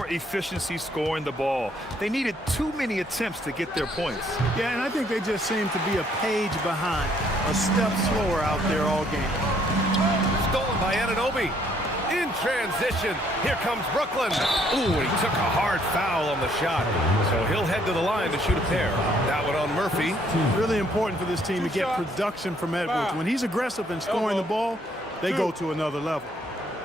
more efficiency scoring the ball. They needed too many attempts to get their points. Yeah, and I think they just seem to be a page behind, a step slower out there all game. Stolen by Anunoby. In transition, here comes Brooklyn. Ooh, and he took a hard foul on the shot. So he'll head to the line to shoot a pair. That one on Murphy. Really important for this team to get production from Edwards. When he's aggressive and scoring the ball, they go to another level.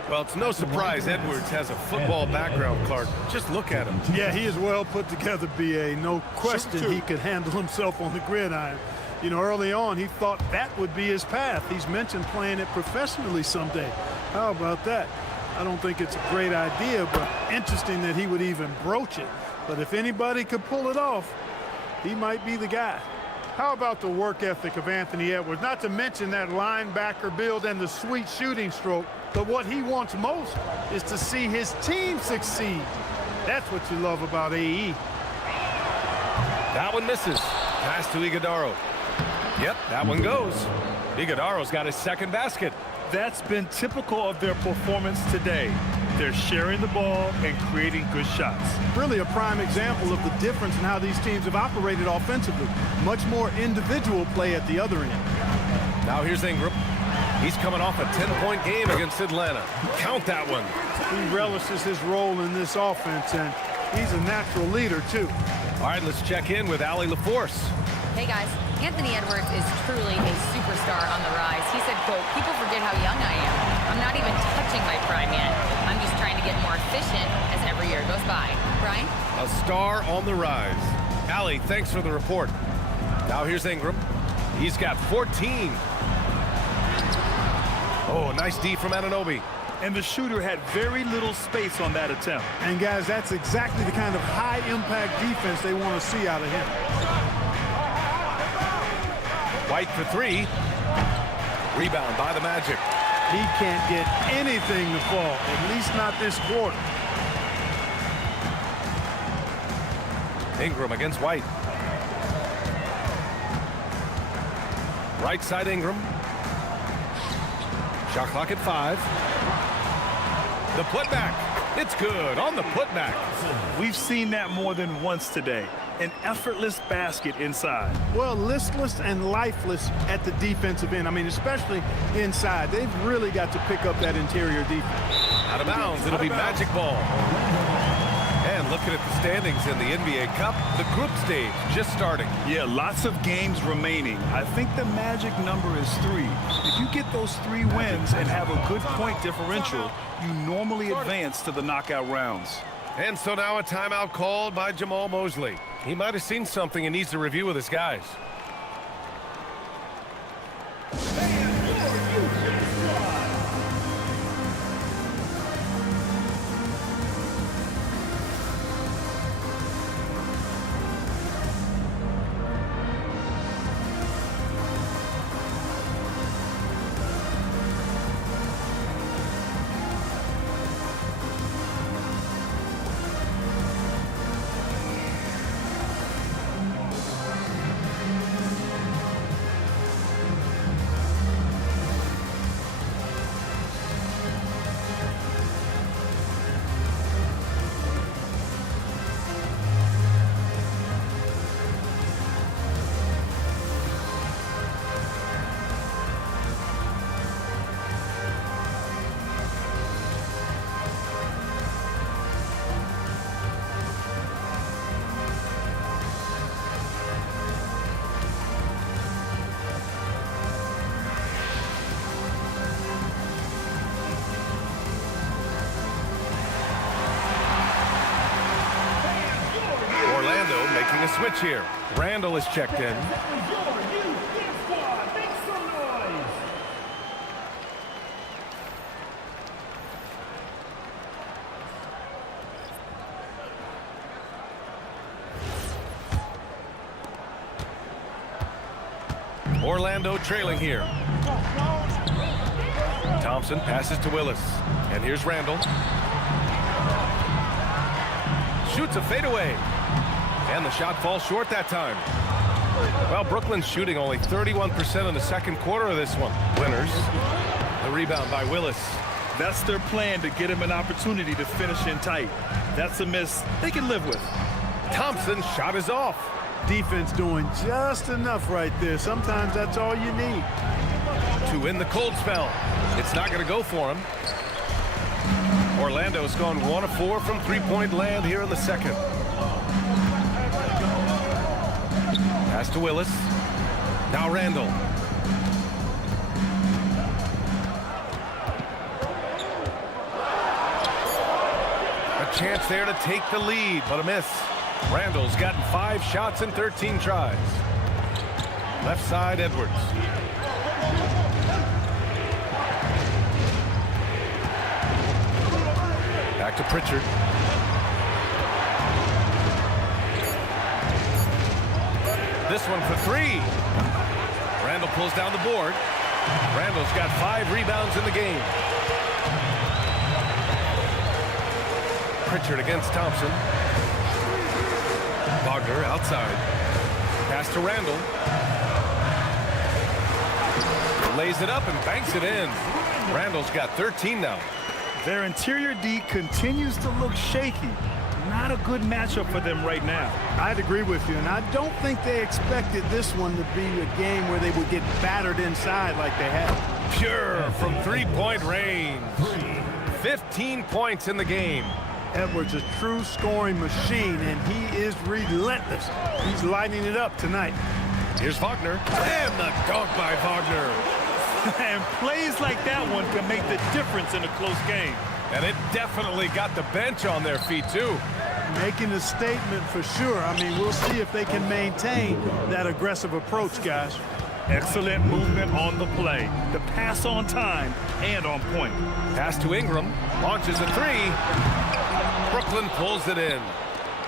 Well, it's no surprise Edwards has a football background, Clark. Just look at him. Yeah, he is well put together, B.A. No question he could handle himself on the gridiron. You know, early on, he thought that would be his path. He's mentioned playing it professionally someday. How about that? I don't think it's a great idea, but interesting that he would even broach it. But if anybody could pull it off, he might be the guy. How about the work ethic of Anthony Edwards? Not to mention that linebacker build and the sweet shooting stroke, but what he wants most is to see his team succeed. That's what you love about AE. That one misses. Pass to Iguodaro. Yep, that one goes. Iguodaro's got his second basket. That's been typical of their performance today. They're sharing the ball and creating good shots. Really a prime example of the difference in how these teams have operated offensively. Much more individual play at the other end. Now here's Ingram. He's coming off a 10-point game against Atlanta. Count that one. He relishes his role in this offense, and he's a natural leader, too. All right, let's check in with Allie LaForce. Hey, guys. Anthony Edwards is truly a superstar on the rise. He said, quote, "People forget how young I am. I'm not even touching my prime yet. I'm just trying to get more efficient as every year goes by." Brian? A star on the rise. Allie, thanks for the report. Now here's Ingram. He's got 14. Oh, nice D from Anunoby. And the shooter had very little space on that attempt. And, guys, that's exactly the kind of high-impact defense they want to see out of him. White for three. Rebound by the Magic. He can't get anything to fall, at least not this quarter. Ingram against White. Right side Ingram. Shot clock at 5. The putback. It's good on the putback. We've seen that more than once today. An effortless basket inside. Well, listless and lifeless at the defensive end. I mean, especially inside. They've really got to pick up that interior defense. Out of bounds. It'll be Magic ball. And looking at the standings in the NBA Cup, the group stage just starting. Yeah, lots of games remaining. I think the magic number is 3. If you get those 3 wins and have a good point differential, you normally advance to the knockout rounds. And so now a timeout called by Jamal Mosley. He might have seen something and needs to review with his guys. Making a switch here. Randall is checked in. Orlando trailing here. Thompson passes to Willis. And here's Randall. Shoots a fadeaway. And the shot falls short that time. Well, Brooklyn's shooting only 31% in the second quarter of this one. Winners. The rebound by Willis. That's their plan to get him an opportunity to finish in tight. That's a miss they can live with. Thompson's shot is off. Defense doing just enough right there. Sometimes that's all you need. To win the cold spell. It's not going to go for him. Orlando's gone 1 of 4 from three-point land here in the second. Pass to Willis. Now Randall. A chance there to take the lead, but a miss. Randall's gotten 5 shots in 13 tries. Left side, Edwards. Back to Pritchard. This one for 3. Randall pulls down the board. Randall's got 5 rebounds in the game. Pritchard against Thompson. Wagner outside. Pass to Randall. Lays it up and banks it in. Randall's got 13 now. Their interior D continues to look shaky. Not a good matchup for them right now. I'd agree with you, and I don't think they expected this one to be a game where they would get battered inside like they have. Pure from three-point range. 15 points in the game. Edwards, a true scoring machine, and he is relentless. He's lighting it up tonight. Here's Wagner. And the dunk by Wagner. And plays like that one can make the difference in a close game. And it definitely got the bench on their feet, too. Making a statement for sure. I mean, we'll see if they can maintain that aggressive approach, guys. Excellent movement on the play. The pass on time and on point. Pass to Ingram. Launches a 3. Brooklyn pulls it in.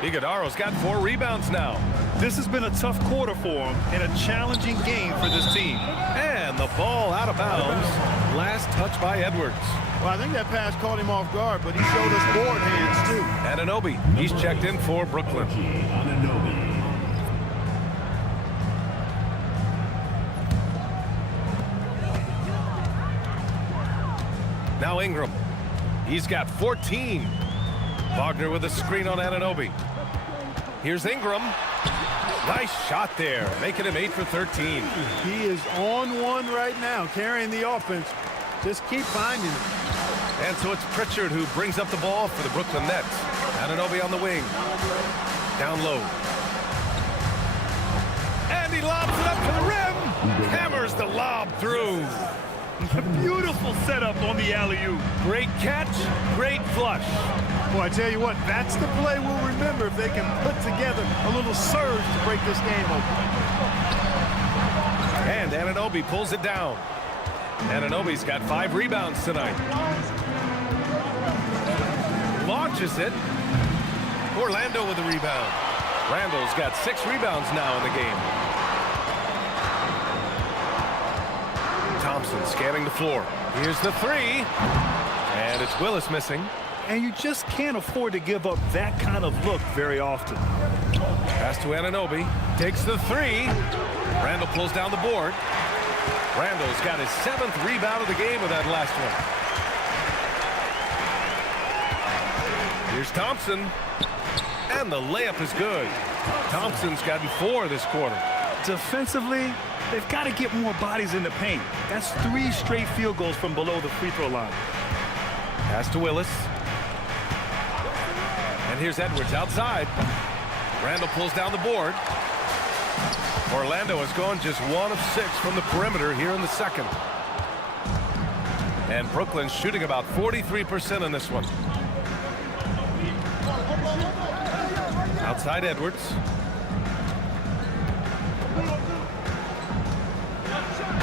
Iguodaro's got 4 rebounds now. This has been a tough quarter for him and a challenging game for this team. And the ball out of bounds. Last touch by Edwards. Well, I think that pass caught him off guard, but he showed us board hands, too. Anunoby. He's checked in for Brooklyn. Now Ingram. He's got 14. Wagner with a screen on Anunoby. Here's Ingram. Nice shot there, making him 8 for 13. He is on one right now, carrying the offense. Just keep finding it. And so it's Pritchard who brings up the ball for the Brooklyn Nets. Anunoby on the wing. Down low. And he lobs it up to the rim. Hammers the lob through. Beautiful setup on the alley-oop. Great catch, great flush. Boy, I tell you what, that's the play we'll remember if they can put together a little surge to break this game open. And Anunoby pulls it down. Anunoby's got 5 rebounds tonight. Launches it. Orlando with the rebound. Randall's got 6 rebounds now in the game. Thompson scanning the floor. Here's the 3. And it's Willis missing. And you just can't afford to give up that kind of look very often. Pass to Anunoby. Takes the 3. Randall pulls down the board. Randall's got his 7th rebound of the game with that last one. Here's Thompson. And the layup is good. Thompson's gotten 4 this quarter. Defensively, they've got to get more bodies in the paint. That's 3 straight field goals from below the free throw line. Pass to Willis. And here's Edwards outside. Randall pulls down the board. Orlando has gone just 1 of 6 from the perimeter here in the second. And Brooklyn's shooting about 43% in this one. Outside Edwards.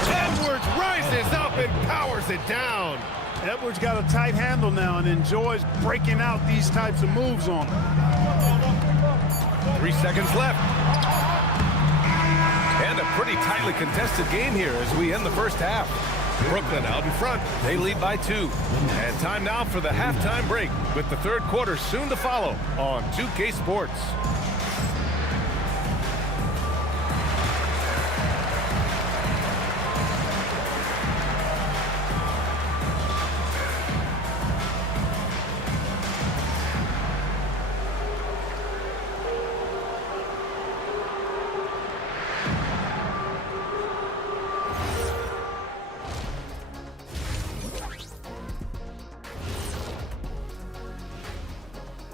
Edwards rises up and powers it down. Edwards got a tight handle now and enjoys breaking out these types of moves on him. 3 seconds left. And a pretty tightly contested game here as we end the first half. Brooklyn out in front. They lead by 2. And time now for the halftime break with the third quarter soon to follow on 2K Sports.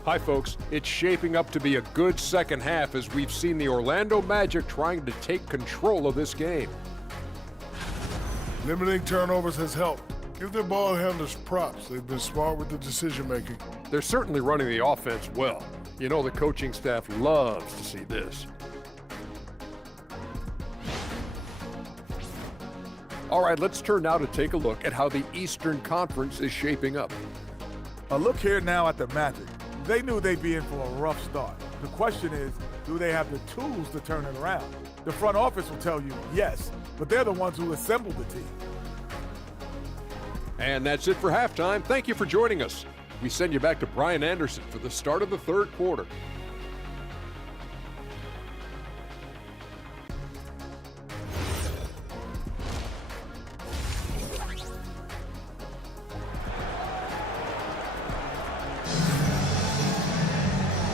Hi, folks. It's shaping up to be a good second half as we've seen the Orlando Magic trying to take control of this game. Limiting turnovers has helped. Give their ball handlers props. They've been smart with the decision-making. They're certainly running the offense well. You know the coaching staff loves to see this. All right, let's turn now to take a look at how the Eastern Conference is shaping up. A look here now at the Magic. They knew they'd be in for a rough start. The question is, do they have the tools to turn it around? The front office will tell you yes, but they're the ones who assembled the team. And that's it for halftime. Thank you for joining us. We send you back to Brian Anderson for the start of the third quarter.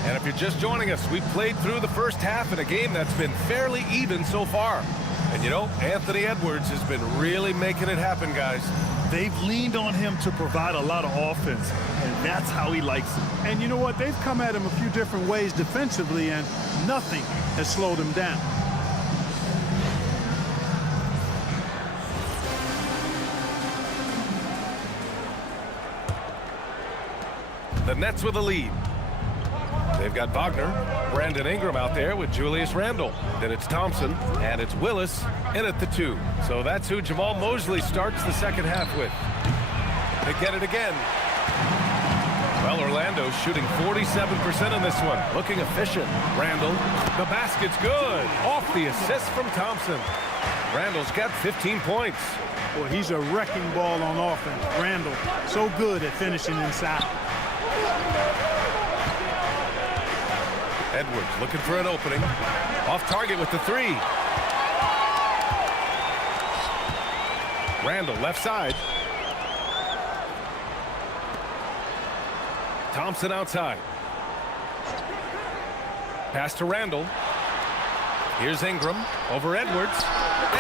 And if you're just joining us, we've played through the first half in a game that's been fairly even so far. And you know, Anthony Edwards has been really making it happen, guys. They've leaned on him to provide a lot of offense, and that's how he likes it. And you know what? They've come at him a few different ways defensively, and nothing has slowed him down. The Nets with a lead. They've got Wagner, Brandon Ingram out there with Julius Randle. Then it's Thompson, and it's Willis in at the 2. So that's who Jamal Mosley starts the second half with. They get it again. Well, Orlando's shooting 47% in this one. Looking efficient. Randle, the basket's good. Off the assist from Thompson. Randle's got 15 points. Boy, he's a wrecking ball on offense. Randle, so good at finishing inside. Edwards looking for an opening. Off target with the 3. Randle left side. Thompson outside. Pass to Randle. Here's Ingram over Edwards.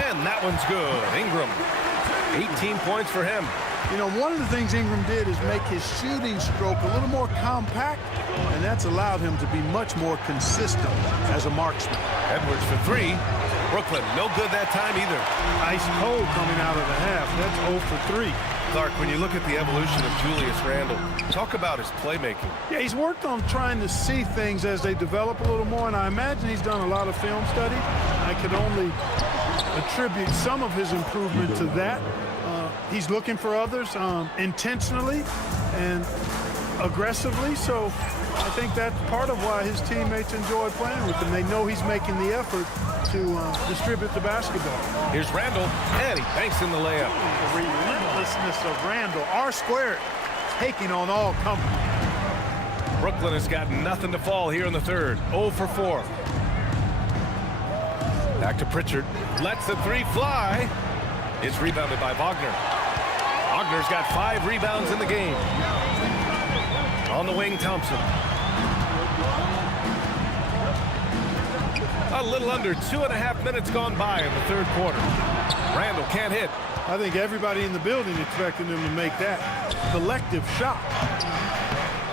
And that one's good. Ingram, 18 points for him. You know, one of the things Ingram did is make his shooting stroke a little more compact, and that's allowed him to be much more consistent as a marksman. Edwards for 3. Brooklyn, no good that time either. Ice cold coming out of the half. That's 0 for 3. Clark, when you look at the evolution of Julius Randle, talk about his playmaking. Yeah, he's worked on trying to see things as they develop a little more, and I imagine he's done a lot of film study. I could only attribute some of his improvement to that. He's looking for others intentionally and aggressively, so I think that's part of why his teammates enjoy playing with him. They know he's making the effort to distribute the basketball. Here's Randle, and he banks in the layup. The relentlessness of Randle, R-squared, taking on all company. Brooklyn has got nothing to fall here in the third. 0 for 4. Back to Pritchard. Lets the 3 fly. It's rebounded by Wagner. Wagner's got 5 rebounds in the game. On the wing, Thompson. A little under 2.5 minutes gone by in the third quarter. Randle can't hit. I think everybody in the building expected him to make that collective shot.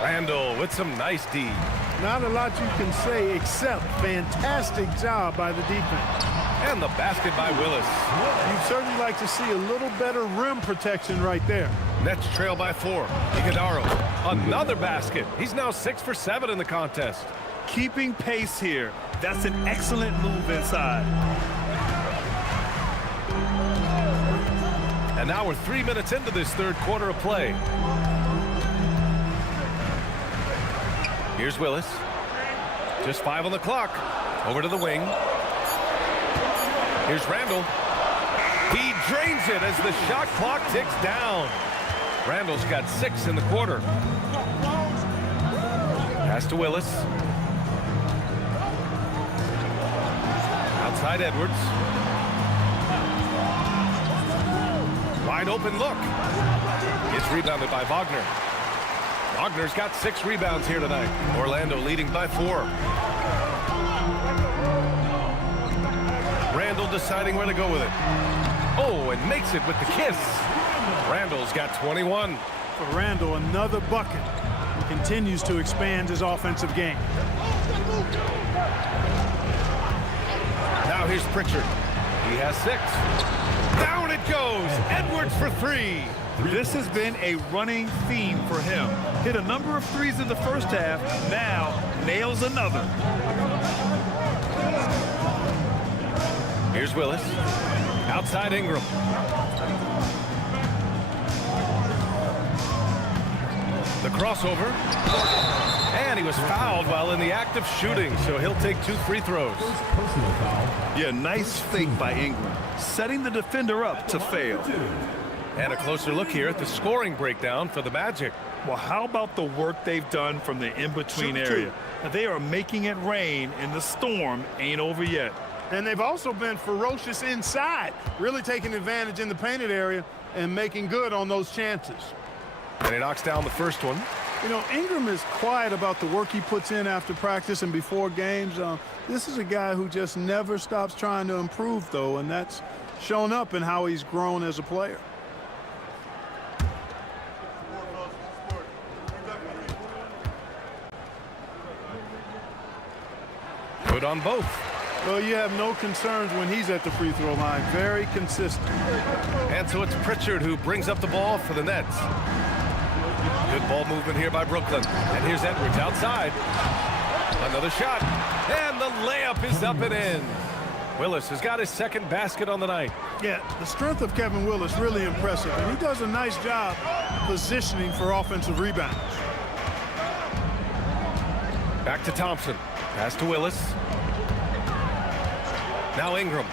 Randle with some nice D. Not a lot you can say except fantastic job by the defense. And the basket by Willis. You'd certainly like to see a little better rim protection right there. Nets trail by 4. Iguodaro, another basket. He's now 6 for 7 in the contest. Keeping pace here. That's an excellent move inside. And now we're 3 minutes into this third quarter of play. Here's Willis. Just 5 on the clock. Over to the wing. Here's Randle. He drains it as the shot clock ticks down. Randle's got 6 in the quarter. Pass to Willis. Outside Edwards. Wide open look. It's rebounded by Wagner. Wagner's got 6 rebounds here tonight. Orlando leading by 4. Randle deciding where to go with it. Oh, and makes it with the kiss. Randle's got 21. For Randle, another bucket. continues to expand his offensive game. Now here's Pritchard. He has 6. Down it goes. Edwards for 3. This has been a running theme for him. Hit a number of threes in the first half, now nails another. Here's Willis. Outside Ingram. The crossover. And he was fouled while in the act of shooting, so he'll take 2 free throws. Yeah, nice fake by Ingram, setting the defender up to fail. And a closer look here at the scoring breakdown for the Magic. Well, how about the work they've done from the in-between area? They are making it rain, and the storm ain't over yet. And they've also been ferocious inside, really taking advantage in the painted area and making good on those chances. And he knocks down the first one. You know, Ingram is quiet about the work he puts in after practice and before games. This is a guy who just never stops trying to improve, though, and that's shown up in how he's grown as a player. Good on both. Well, you have no concerns when he's at the free throw line. Very consistent. And so it's Pritchard who brings up the ball for the Nets. Good ball movement here by Brooklyn. And here's Edwards outside. Another shot. And the layup is up and in. Willis has got his second basket on the night. Yeah, the strength of Kevin Willis really impressive. And he does a nice job positioning for offensive rebounds. Back to Thompson. Pass to Willis. Now Ingram.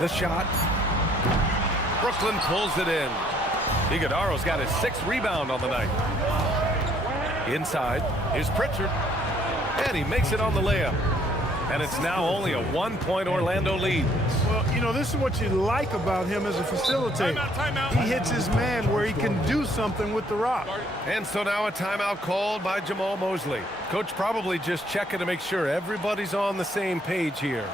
The shot. Brooklyn pulls it in. Iguodaro's got his 6th rebound on the night. Inside, here's Pritchard. And he makes it on the layup. And it's now only a 1-point Orlando lead. Well, you know, this is what you like about him as a facilitator. Timeout. He hits his man where he can do something with the rock. And so now a timeout called by Jamal Mosley. Coach probably just checking to make sure everybody's on the same page here.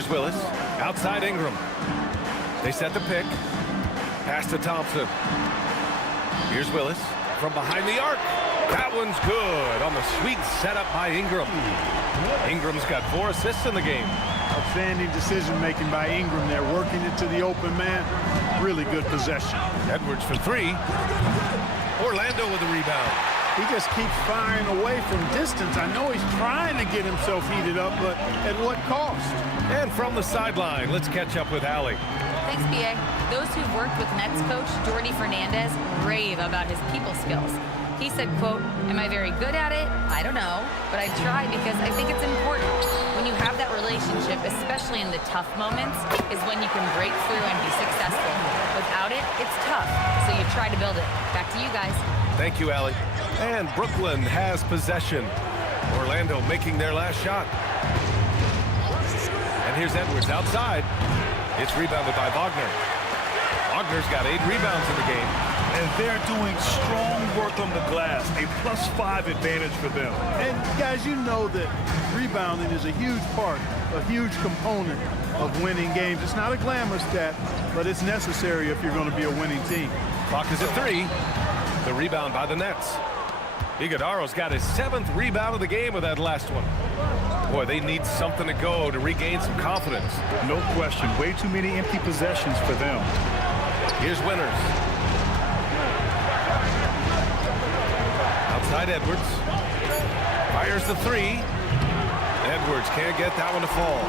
Here's Willis. Outside Ingram. They set the pick. Pass to Thompson. Here's Willis from behind the arc. That one's good on the sweet setup by Ingram. Ingram's got 4 assists in the game. Outstanding decision-making by Ingram there, working it to the open man. Really good possession. Edwards for 3. Orlando with the rebound. He just keeps firing away from distance. I know he's trying to get himself heated up, but at what cost? And from the sideline, let's catch up with Allie. Thanks, B.A. Those who've worked with Nets coach Jordy Fernandez rave about his people skills. He said, quote, "Am I very good at it? I don't know, but I try because I think it's important. When you have that relationship, especially in the tough moments, is when you can break through and be successful. Without it, it's tough, so you try to build it." Back to you guys. Thank you, Allie. And Brooklyn has possession. Orlando making their last shot. And here's Edwards outside. It's rebounded by Wagner. Wagner's got 8 rebounds in the game. And they're doing strong work on the glass, a +5 advantage for them. And guys, you know that rebounding is a huge part, a huge component of winning games. It's not a glamour stat, but it's necessary if you're going to be a winning team. Clock is at 3. The rebound by the Nets. Iguodaro's got his 7th rebound of the game with that last one. Boy, they need something to go to regain some confidence. No question. Way too many empty possessions for them. Here's Winters. Outside Edwards. Fires the 3. Edwards can't get that one to fall.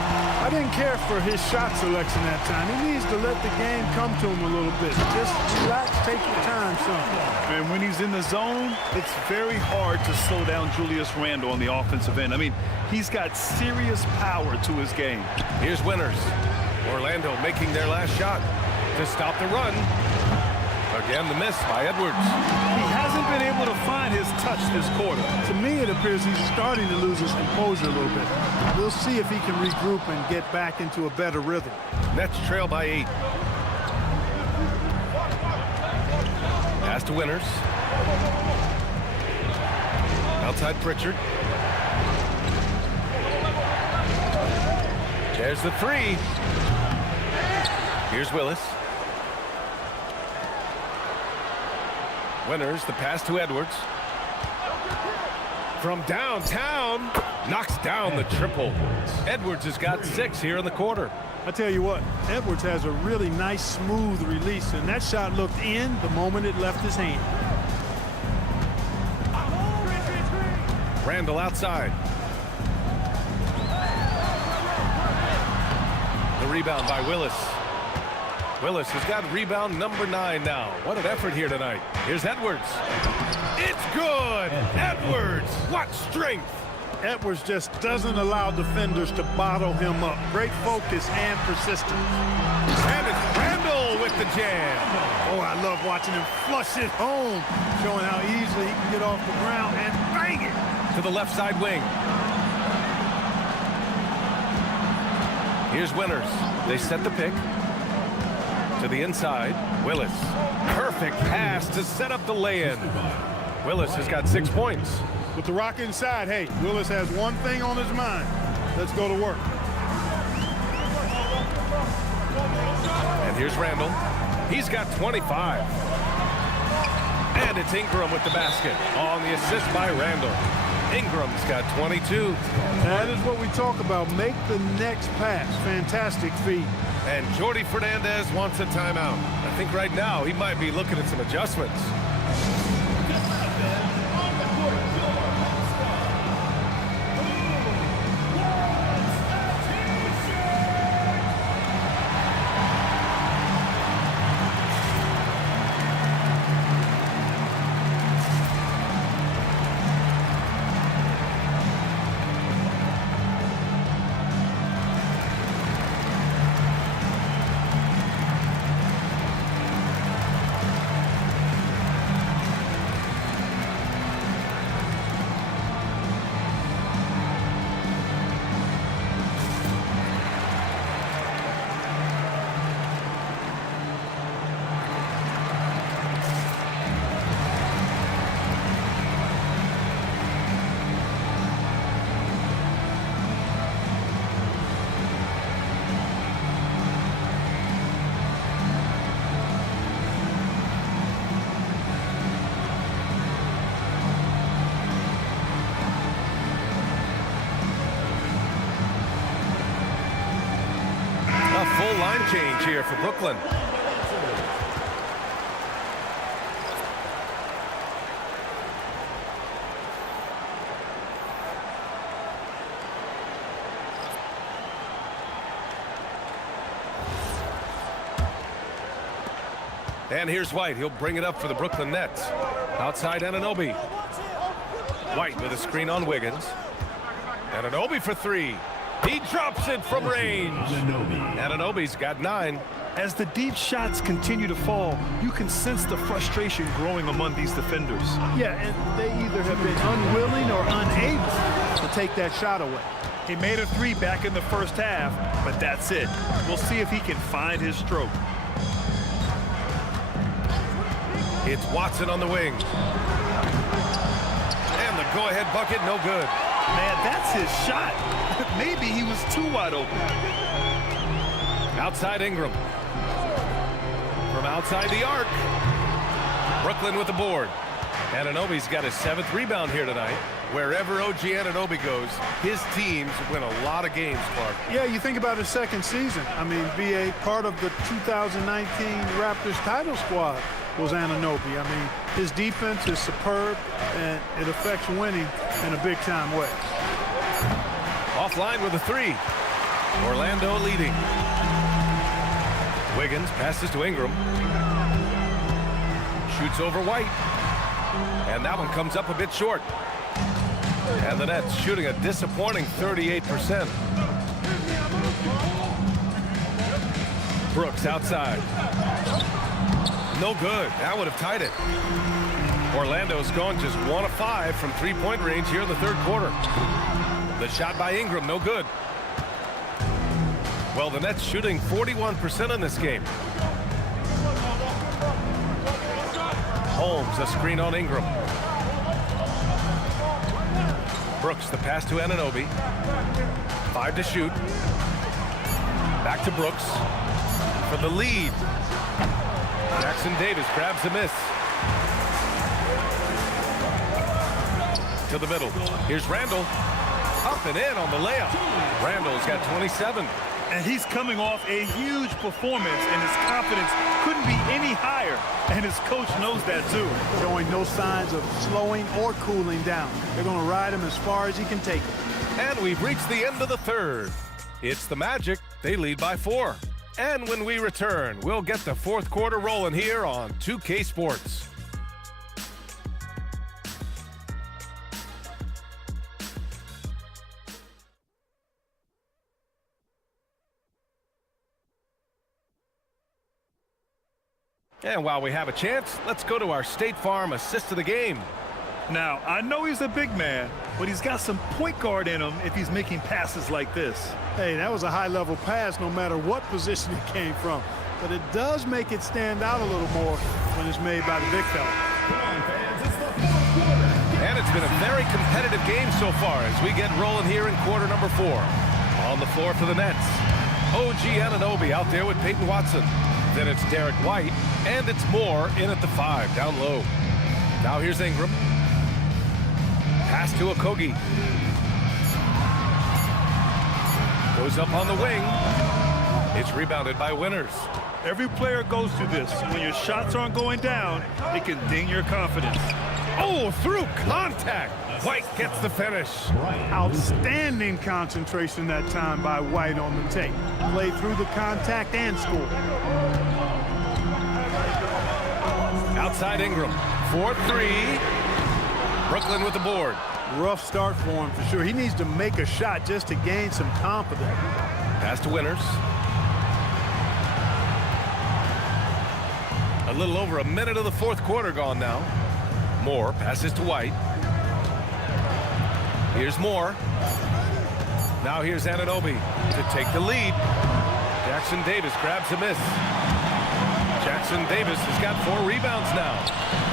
I didn't care for his shot selection that time. He needs to let the game come to him a little bit. Just relax, take your time, son. And when he's in the zone, it's very hard to slow down Julius Randle on the offensive end. I mean, he's got serious power to his game. Here's Winters. Orlando making their last shot to stop the run. Again, the miss by Edwards. He hasn't been able to find his touch this quarter. To me, it appears he's starting to lose his composure a little bit. We'll see if he can regroup and get back into a better rhythm. Nets trail by 8. Pass to Winters. Outside Pritchard. There's the 3. Here's Willis. Winters, the pass to Edwards. From downtown, knocks down the triple. Edwards has got 6 here in the quarter. I tell you what, Edwards has a really nice, smooth release, and that shot looked in the moment it left his hand. Randle outside. The rebound by Willis. Willis has got rebound number 9 now. What an effort here tonight. Here's Edwards. It's good. Edwards, what strength. Edwards just doesn't allow defenders to bottle him up. Great focus and persistence. And it's Randle with the jam. Oh, I love watching him flush it home, showing how easily he can get off the ground and bang it. To the left side wing. Here's Winters. They set the pick. To the inside, Willis. Perfect pass to set up the lay-in. Willis has got 6 points. With the rock inside, hey, Willis has one thing on his mind. Let's go to work. And here's Randle. He's got 25. And it's Ingram with the basket on the assist by Randle. Ingram's got 22. That is what we talk about. Make the next pass. Fantastic feed. And Jordi Fernandez wants a timeout. I think right now he might be looking at some adjustments. Full line change here for Brooklyn. And here's White. He'll bring it up for the Brooklyn Nets. Outside Anunoby. White with a screen on Wiggins. Anunoby for 3. He drops it from range. Anunoby's got 9. As the deep shots continue to fall, you can sense the frustration growing among these defenders. Yeah, and they either have been unwilling or unable to take that shot away. He made a three back in the first half, but that's it. We'll see if he can find his stroke. It's Watson on the wing. And the go-ahead bucket, no good. Man, that's his shot. Maybe he was too wide open. Outside Ingram. From outside the arc. Brooklyn with the board. Anunoby's got his 7th rebound here tonight. Wherever OG Anunoby goes, his teams win a lot of games, Clark. Yeah, you think about his second season. I mean, BA, part of the 2019 Raptors title squad was Anunoby. I mean, his defense is superb, and it affects winning in a big-time way. Offline with a three. Orlando leading. Wiggins passes to Ingram. Shoots over White. And that one comes up a bit short. And the Nets shooting a disappointing 38%. Brooks outside. No good. That would have tied it. Orlando's gone just 1 of 5 from three-point range here in the third quarter. The shot by Ingram, no good. Well, the Nets shooting 41% in this game. Holmes, a screen on Ingram. Brooks, the pass to Anunoby. 5 to shoot. Back to Brooks for the lead. Jackson Davis grabs the miss. To the middle. Here's Randall. Up and in on the layup. Randall's got 27. And he's coming off a huge performance, and his confidence couldn't be any higher. And his coach knows that, too. Showing no signs of slowing or cooling down. They're going to ride him as far as he can take him. And we've reached the end of the third. It's the Magic. They lead by 4. And when we return, we'll get the fourth quarter rolling here on 2K Sports. And while we have a chance, let's go to our State Farm assist of the game. Now, I know he's a big man, but he's got some point guard in him if he's making passes like this. Hey, that was a high-level pass no matter what position it came from. But it does make it stand out a little more when it's made by the big fella. And it's been a very competitive game so far as we get rolling here in quarter number 4. On the floor for the Nets, OG Anunoby out there with Peyton Watson. Then it's Derek White, and it's Moore in at the 5, down low. Now here's Ingram. Pass to Okogie. Goes up on the wing. It's rebounded by Winters. Every player goes through this. When your shots aren't going down, it can ding your confidence. Oh, through contact. White gets the finish. Outstanding concentration that time by White on the tape. Played through the contact and scored. Outside Ingram. 4-3. Brooklyn with the board. Rough start for him for sure. He needs to make a shot just to gain some confidence. Pass to Winters. A little over a minute of the fourth quarter gone now. Moore passes to White. Here's Moore. Now here's Anunoby to take the lead. Jackson Davis grabs a miss. Jackson Davis has got 4 rebounds now.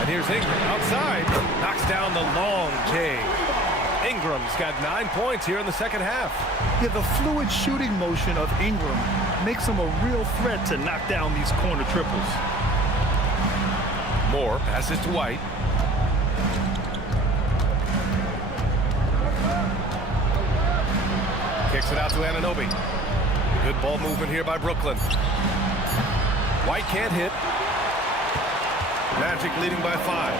And here's Ingram outside. Knocks down the long J. Ingram's got 9 points here in the second half. Yeah, the fluid shooting motion of Ingram makes him a real threat to knock down these corner triples. Moore passes to White. Kicks it out to Anunoby. Good ball movement here by Brooklyn. White can't hit. Magic leading by 5.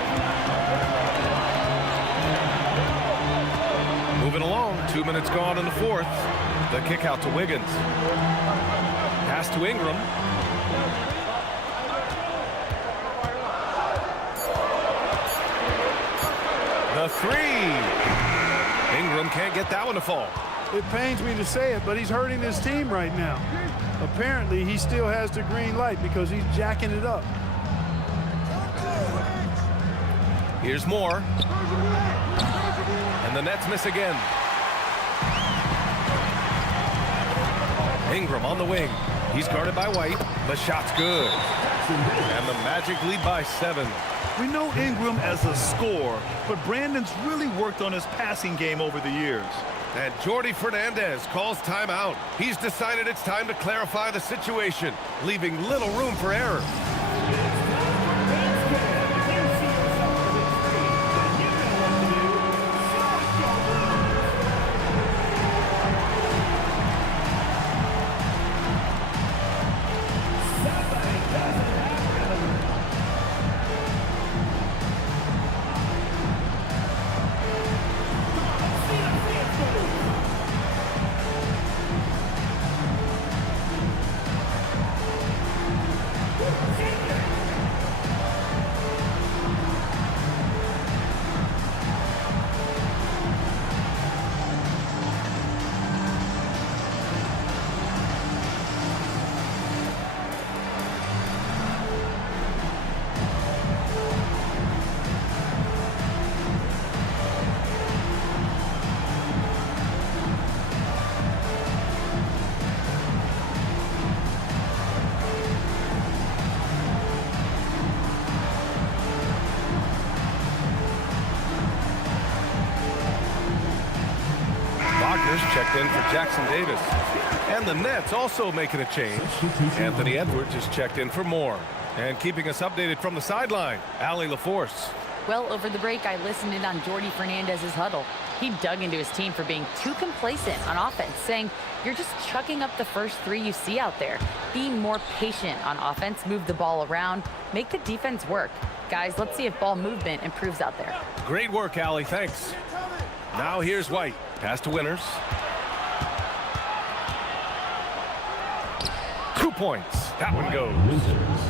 Moving along. 2 minutes gone in the fourth. The kick out to Wiggins. Pass to Ingram. The 3. Ingram can't get that one to fall. It pains me to say it, but he's hurting his team right now. Apparently, he still has the green light because he's jacking it up. Here's Moore. And the Nets miss again. Ingram on the wing. He's guarded by White. The shot's good. And the Magic lead by 7. We know Ingram as a scorer, but Brandon's really worked on his passing game over the years. And Jordi Fernandez calls timeout. He's decided it's time to clarify the situation, leaving little room for error. Checked in for Jackson Davis. And the Nets also making a change. Anthony Edwards is checked in for Moore. And keeping us updated from the sideline, Allie LaForce. Well, over the break, I listened in on Jordi Fernandez's huddle. He dug into his team for being too complacent on offense, saying, you're just chucking up the first 3 you see out there. Be more patient on offense, move the ball around, make the defense work. Guys, let's see if ball movement improves out there. Great work, Allie. Thanks. Now here's White. Pass to Winters. 2 points. That one goes.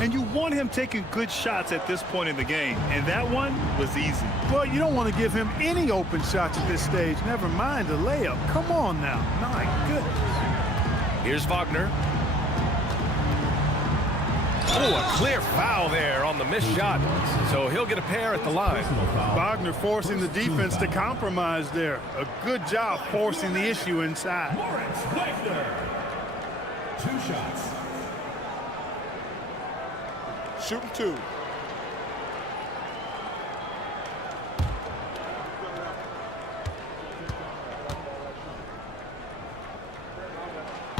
And you want him taking good shots at this point in the game, and that one was easy. Well, you don't want to give him any open shots at this stage. Never mind a layup. Come on now. My goodness. Here's Wagner. Oh, a clear foul there on the missed shot. So he'll get a pair at the line. Wagner forcing the defense to compromise there. A good job forcing the issue inside. Wagner. 2 shots. Shooting 2.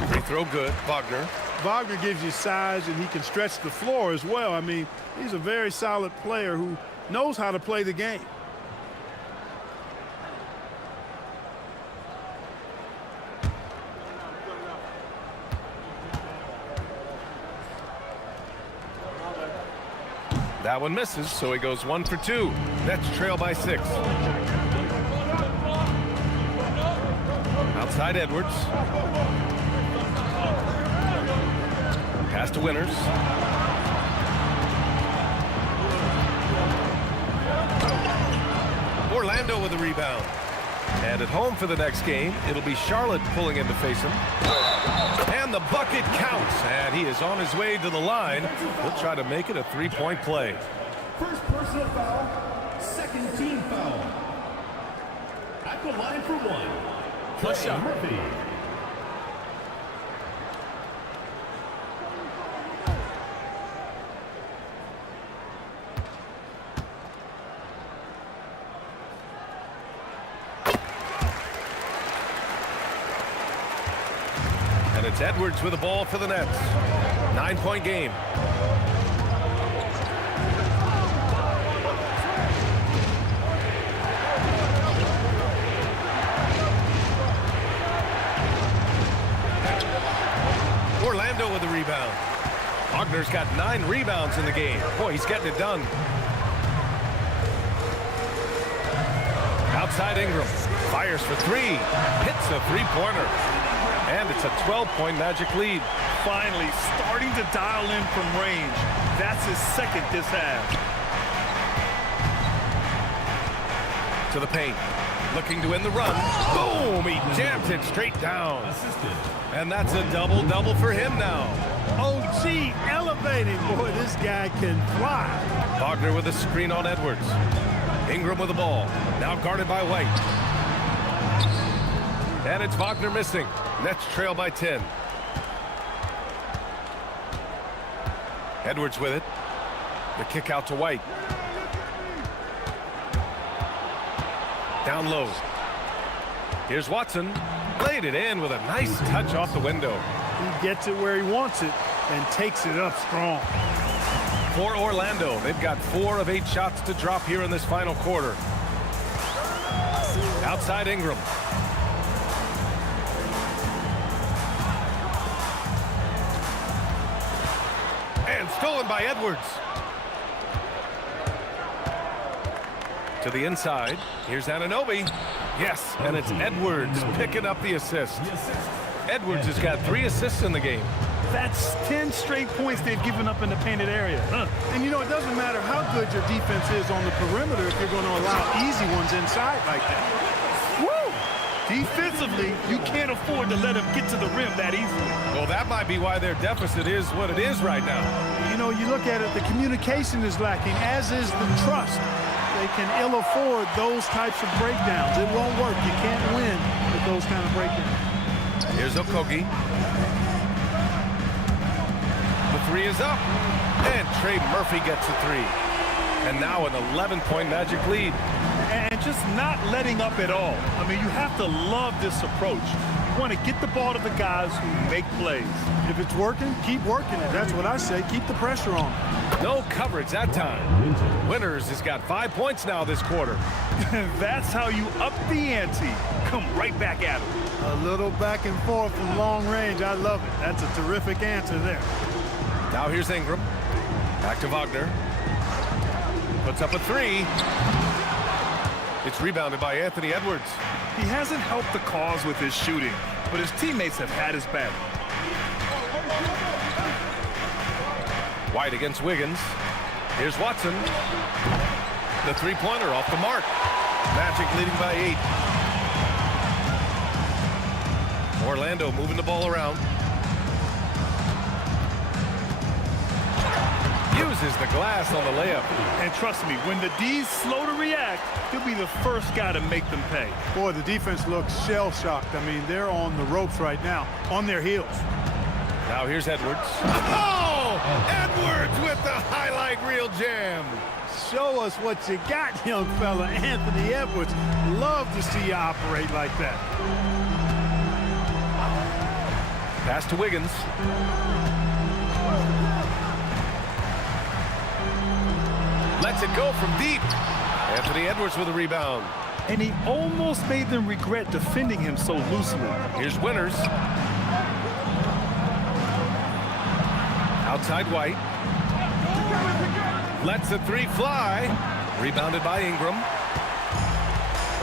Free throw good. Wagner. Wagner gives you size, and he can stretch the floor as well. I mean, he's a very solid player who knows how to play the game. That one misses, so he goes 1 for 2. Nets trail by 6. Outside Edwards. Pass to Winters. Orlando with a rebound. And at home for the next game, it'll be Charlotte pulling in to face him. And the bucket counts, and he is on his way to the line. He'll try to make it a 3-point play. First personal foul, second team foul. At the line for 1. Plus shot. Murphy. And it's Edwards with the ball for the Nets. 9-point game. Orlando with the rebound. Wagner's got 9 rebounds in the game. Boy, he's getting it done. Outside Ingram. Fires for 3. Hits a 3-pointer. And it's a 12-point Magic lead. Finally starting to dial in from range. That's his second this half. To the paint. Looking to win the run. Boom! He jams it straight down. And that's a double-double for him now. OG elevating. Boy, this guy can fly. Wagner with a screen on Edwards. Ingram with the ball. Now guarded by White. And it's Wagner missing. Nets trail by 10. Edwards with it. The kick out to White. Down low. Here's Watson. Laid it in with a nice touch off the window. He gets it where he wants it and takes it up strong. For Orlando, they've got 4 of 8 shots to drop here in this final quarter. Outside Ingram. And stolen by Edwards. To the inside. Here's Anunoby. Yes, and it's Edwards picking up the assist. Edwards has got 3 assists in the game. That's 10 straight points they've given up in the painted area. And you know, it doesn't matter how good your defense is on the perimeter if you're going to allow easy ones inside like that. Woo! Defensively, you can't afford to let them get to the rim that easily. Well, that might be why their deficit is what it is right now. You know, you look at it, the communication is lacking, as is the trust. They can ill afford those types of breakdowns. It won't work. You can't win with those kind of breakdowns. Here's Okogie. The 3 is up. And Trey Murphy gets a 3. And now an 11-point Magic lead. And just not letting up at all. I mean, you have to love this approach. You want to get the ball to the guys who make plays. If it's working, keep working it. That's what I say. Keep the pressure on. No coverage that time. Winters has got 5 points now this quarter. That's how you up the ante. Come right back at him. A little back and forth from long range. I love it. That's a terrific answer there. Now here's Ingram. Back to Wagner. Puts up a 3. It's rebounded by Anthony Edwards. He hasn't helped the cause with his shooting, but his teammates have had his back. White against Wiggins. Here's Watson. The 3-pointer off the mark. Magic leading by 8. Orlando moving the ball around. Uses the glass on the layup. And trust me, when the D's slow to react, he'll be the first guy to make them pay. Boy, the defense looks shell-shocked. I mean, they're on the ropes right now, on their heels. Now here's Edwards. Oh! Edwards with the highlight reel jam. Show us what you got, young fella. Anthony Edwards. Love to see you operate like that. Pass to Wiggins. Lets it go from deep. Anthony Edwards with a rebound. And he almost made them regret defending him so loosely. Here's Winters. Outside White. Lets the 3 fly. Rebounded by Ingram.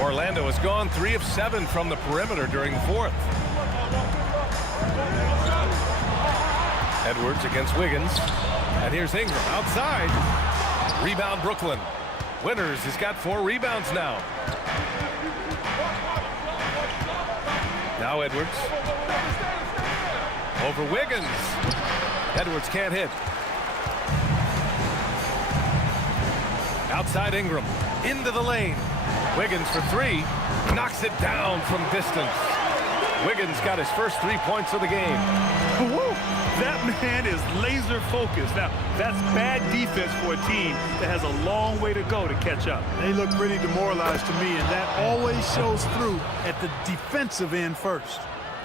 Orlando has gone 3 of 7 from the perimeter during the 4th. Edwards against Wiggins. And here's Ingram outside. Rebound Brooklyn. Winters has got 4 rebounds now. Now Edwards. Over Wiggins. Edwards can't hit. Outside Ingram. Into the lane. Wiggins for 3. Knocks it down from distance. Wiggins got his first 3 points of the game. Woo! That man is laser focused. Now, that's bad defense for a team that has a long way to go to catch up. They look pretty demoralized to me, and that always shows through at the defensive end first.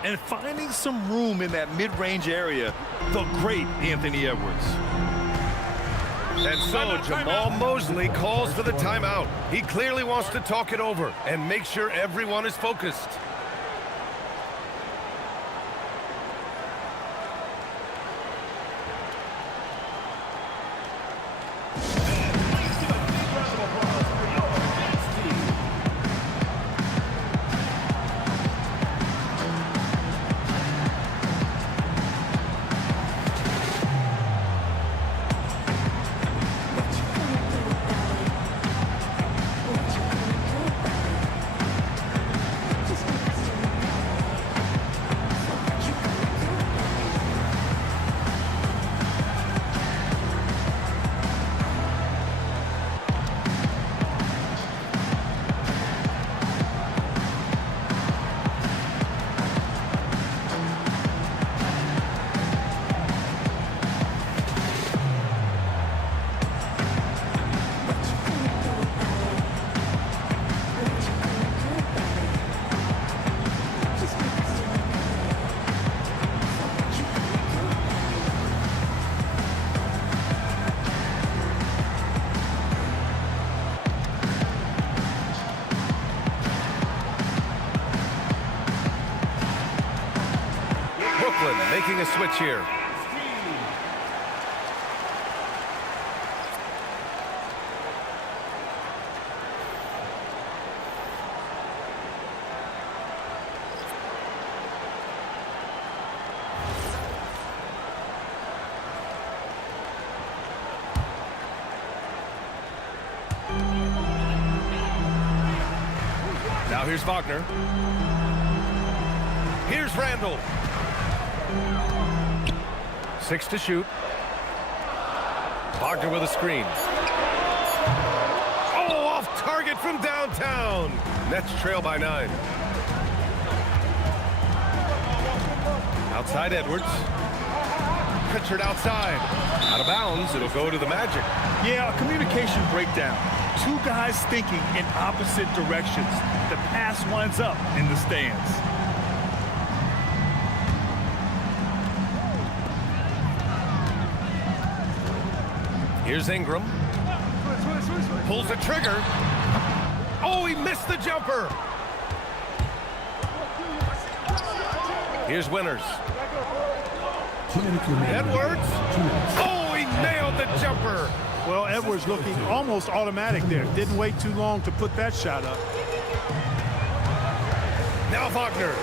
And finding some room in that mid-range area, the great Anthony Edwards. And so Jamal Mosley calls for the timeout. He clearly wants to talk it over and make sure everyone is focused. a switch here. Now here's Wagner. Here's Randall. 6 to shoot. Wagner with a screen. Oh, off target from downtown. Nets trail by 9. Outside Edwards. Pritchard outside. Out of bounds. It'll go to the Magic. Yeah, a communication breakdown. Two guys thinking in opposite directions. The pass winds up in the stands. Here's Ingram. Pulls the trigger. Oh, he missed the jumper. Here's Winters. Edwards. Oh, he nailed the jumper. Well, Edwards looking almost automatic there. Didn't wait too long to put that shot up. Now Wagner.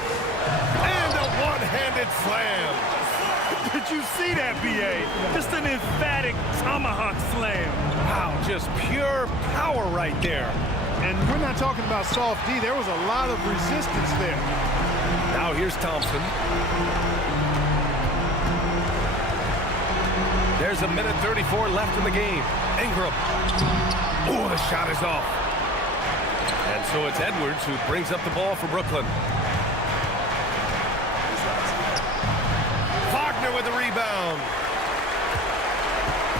And a one-handed slam. Did you see that, B.A.? Just an emphatic tomahawk slam. Wow, just pure power right there. And we're not talking about soft D. There was a lot of resistance there. Now here's Thompson. There's a minute 34 left in the game. Ingram. Oh, the shot is off. And so it's Edwards who brings up the ball for Brooklyn. Wagner with the rebound.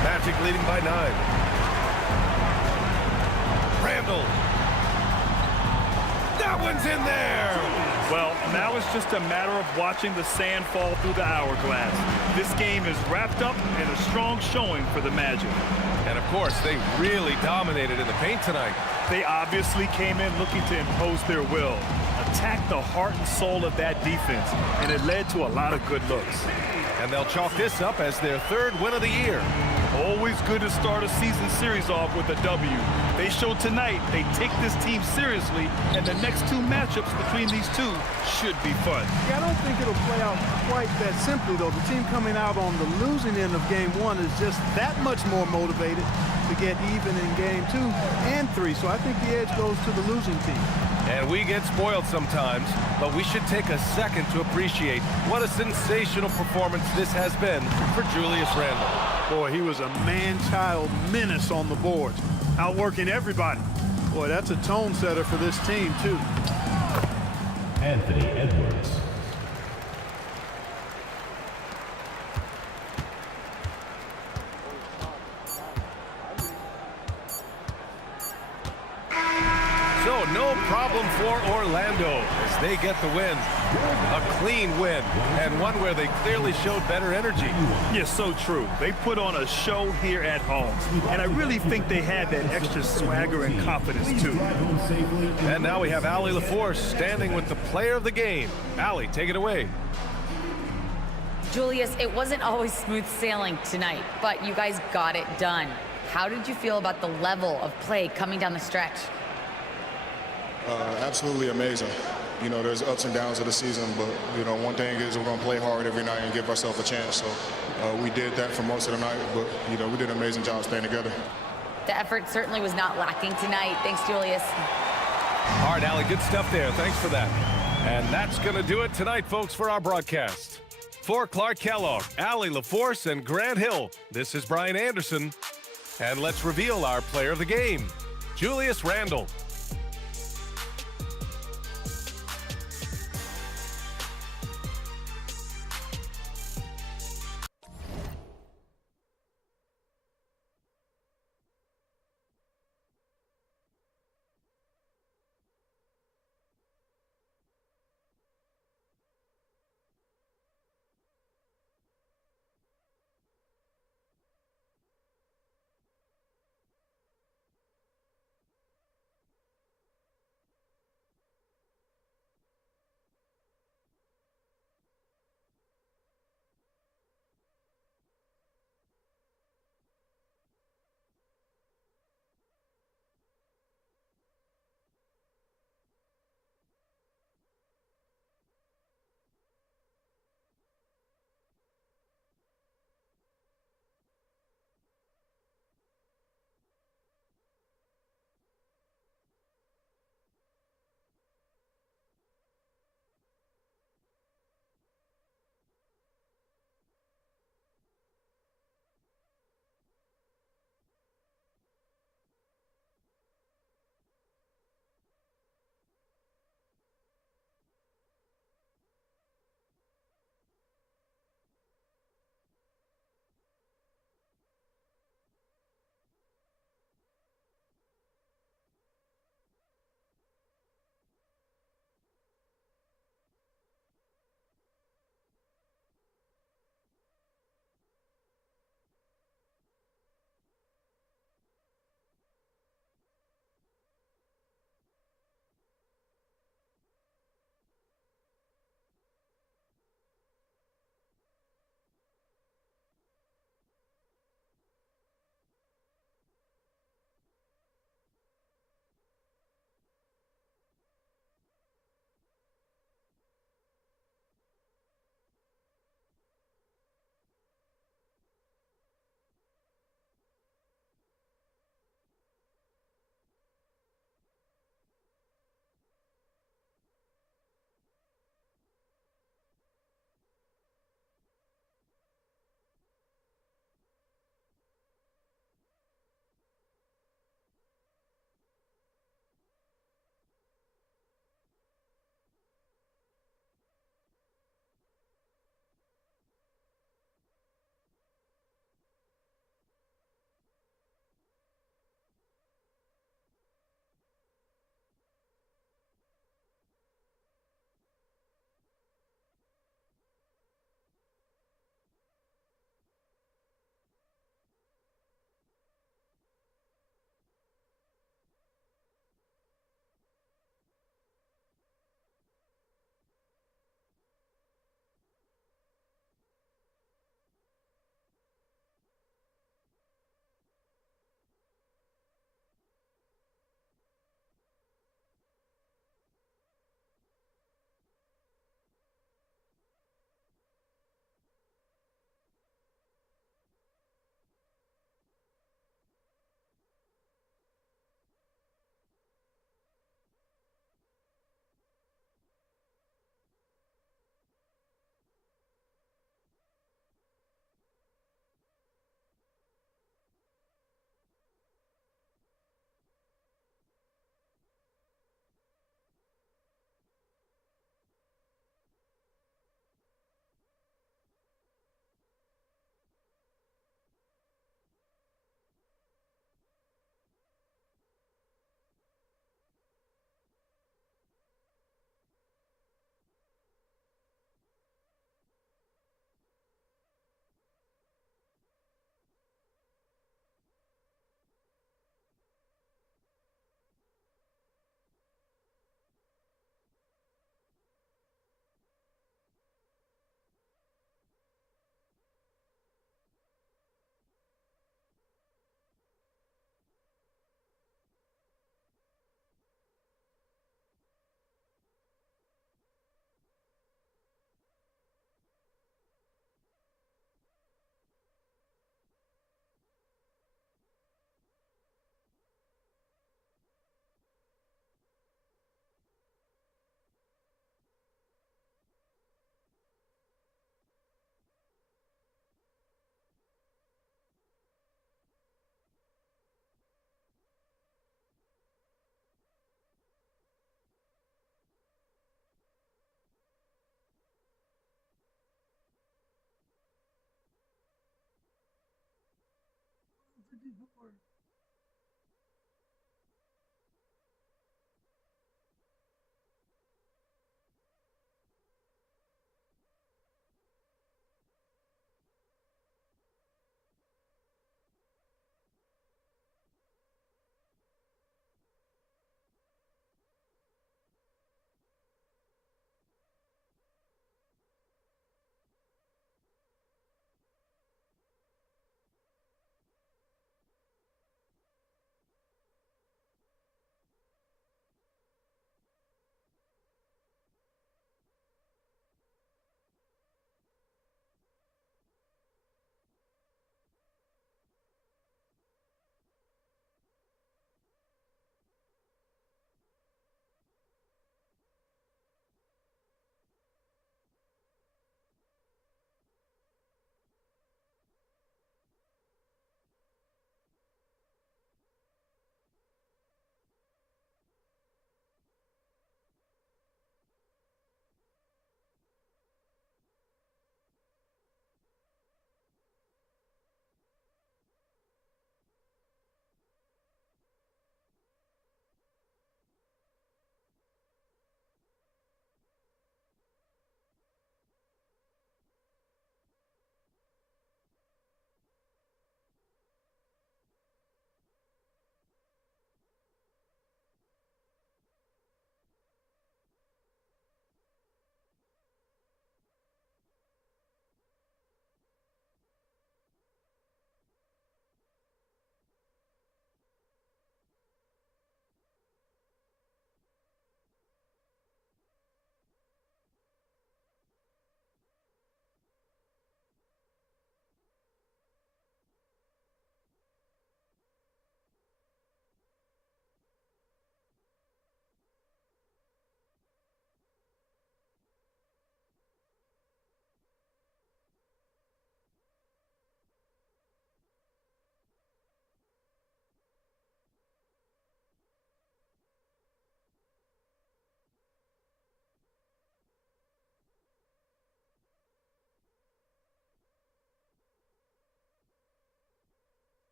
Magic leading by 9. Randall. That one's in there. Well, now it's just a matter of watching the sand fall through the hourglass. This game is wrapped up in a strong showing for the Magic. And of course, they really dominated in the paint tonight. They obviously came in looking to impose their will, attack the heart and soul of that defense, and it led to a lot of good looks. And they'll chalk this up as their 3rd win of the year. Always good to start a season series off with a W. They showed tonight they take this team seriously, and the next 2 matchups between these two should be fun. Yeah, I don't think it'll play out quite that simply, though. The team coming out on the losing end of game 1 is just that much more motivated to get even in game 2 and 3. So I think the edge goes to the losing team. And we get spoiled sometimes, but we should take a second to appreciate what a sensational performance this has been for Julius Randle. Boy, he was a man-child menace on the boards, outworking everybody. Boy, that's a tone setter for this team, too. Anthony Edwards. So no problem for Orlando as they get the win. A clean win, and one where they clearly showed better energy. Yeah, so true. They put on a show here at home, and I really think they had that extra swagger and confidence, too. And now we have Allie LaForce standing with the player of the game. Allie, take it away. Julius, it wasn't always smooth sailing tonight, but you guys got it done. How did you feel about the level of play coming down the stretch? Absolutely amazing. You know, there's ups and downs of the season, but, you know, one thing is we're going to play hard every night and give ourselves a chance. So we did that for most of the night, but, you know, we did an amazing job staying together. The effort certainly was not lacking tonight. Thanks, Julius. All right, Allie, good stuff there. Thanks for that. And that's going to do it tonight, folks, for our broadcast. For Clark Kellogg, Allie LaForce, and Grant Hill, this is Brian Anderson. And let's reveal our player of the game, Julius Randle.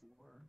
4.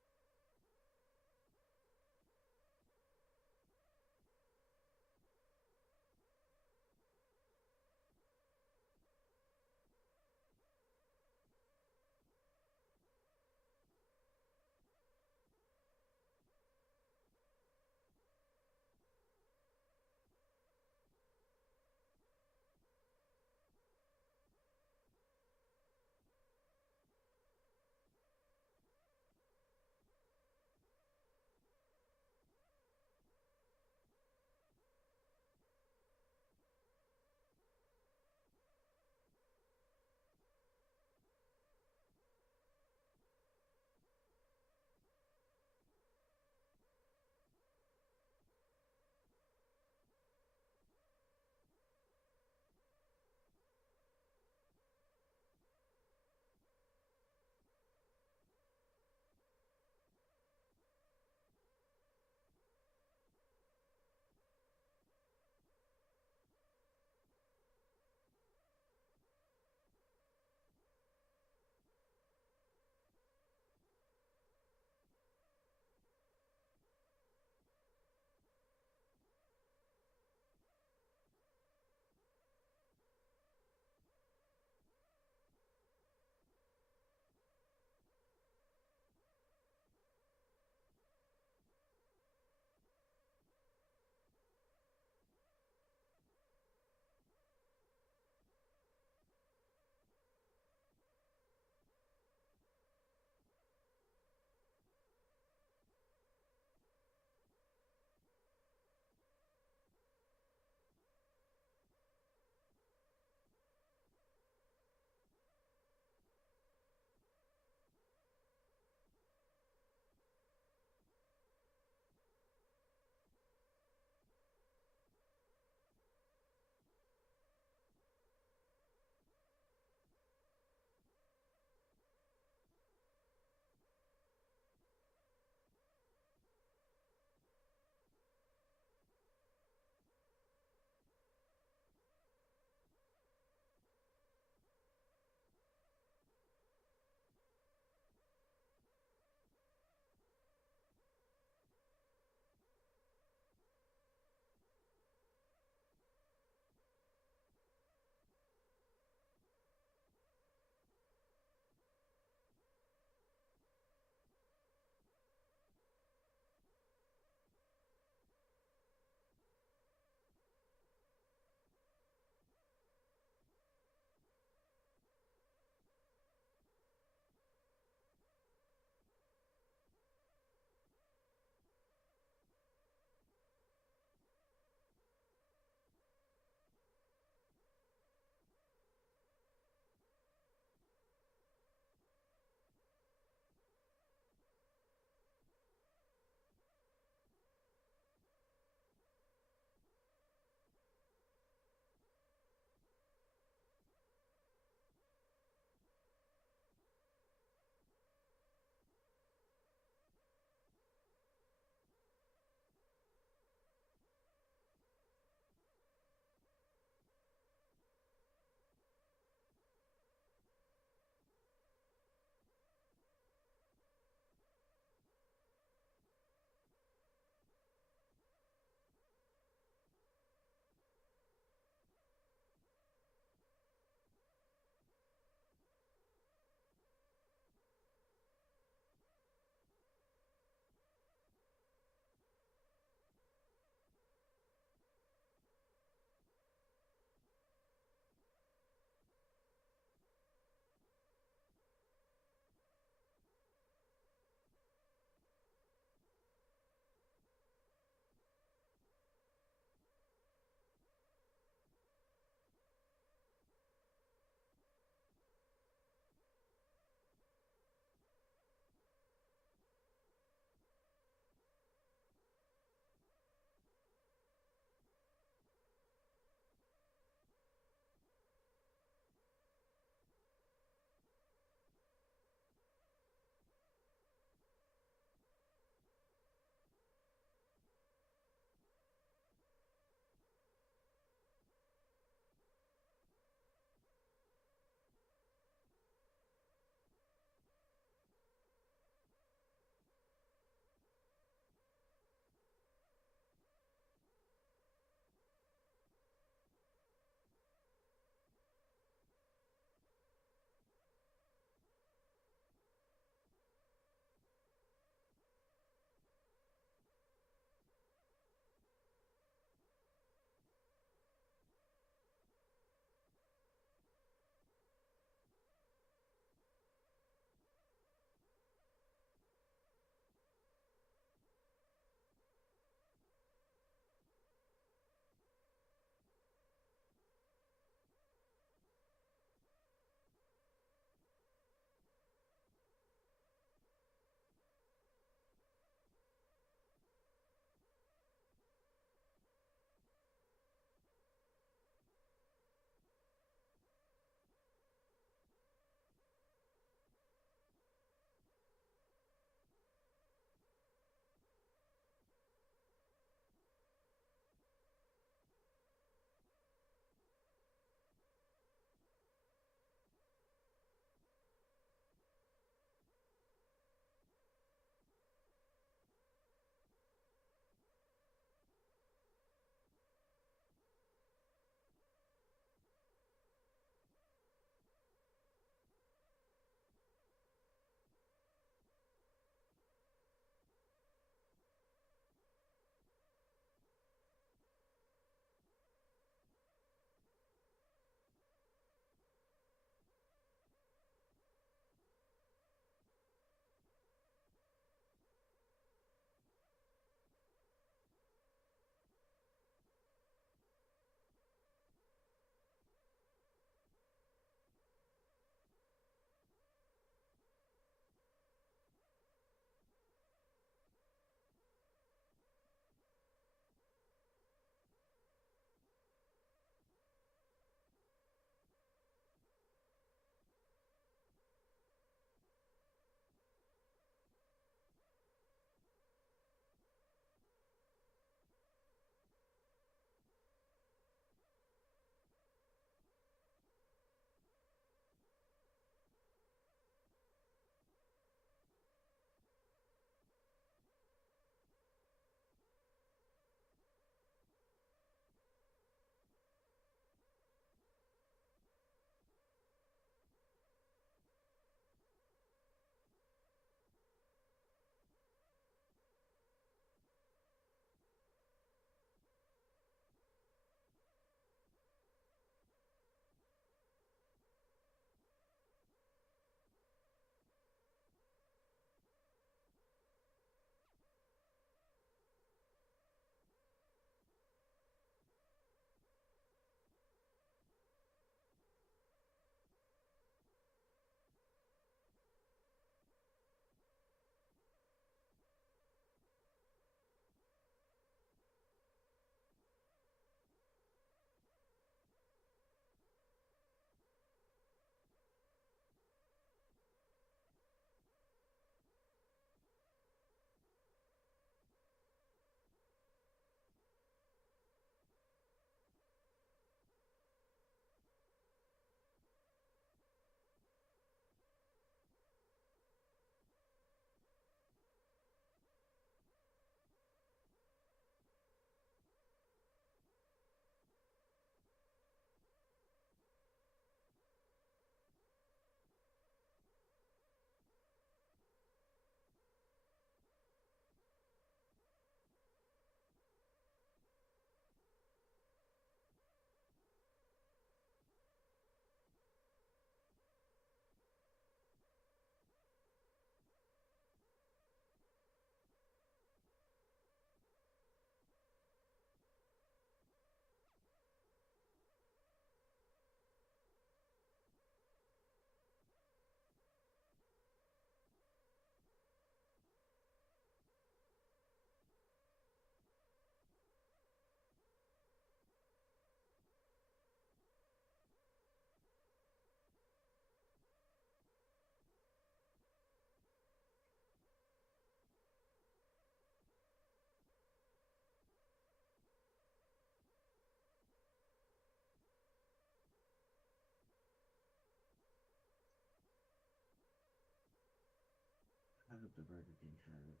the Burger King shirt.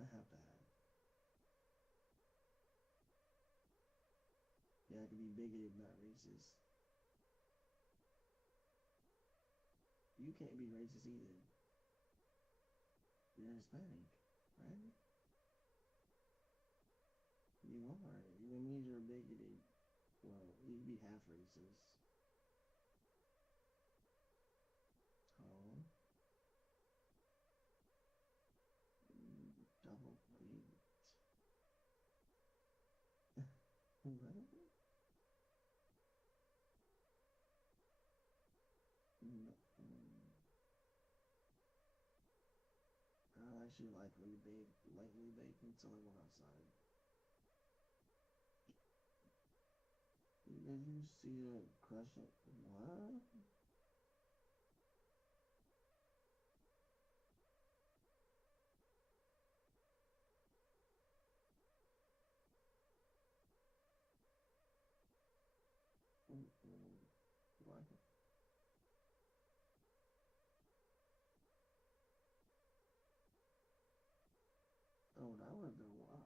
I have that. Yeah, I can be bigoted, not racist. You can't be racist either. You're Hispanic, right? You are. It means you're bigoted. Well, you can be half racist. Oh. Double baked. What? No. I actually lightly baked until I went outside. Did you see the crushing? What? What? Oh, that would have been wild.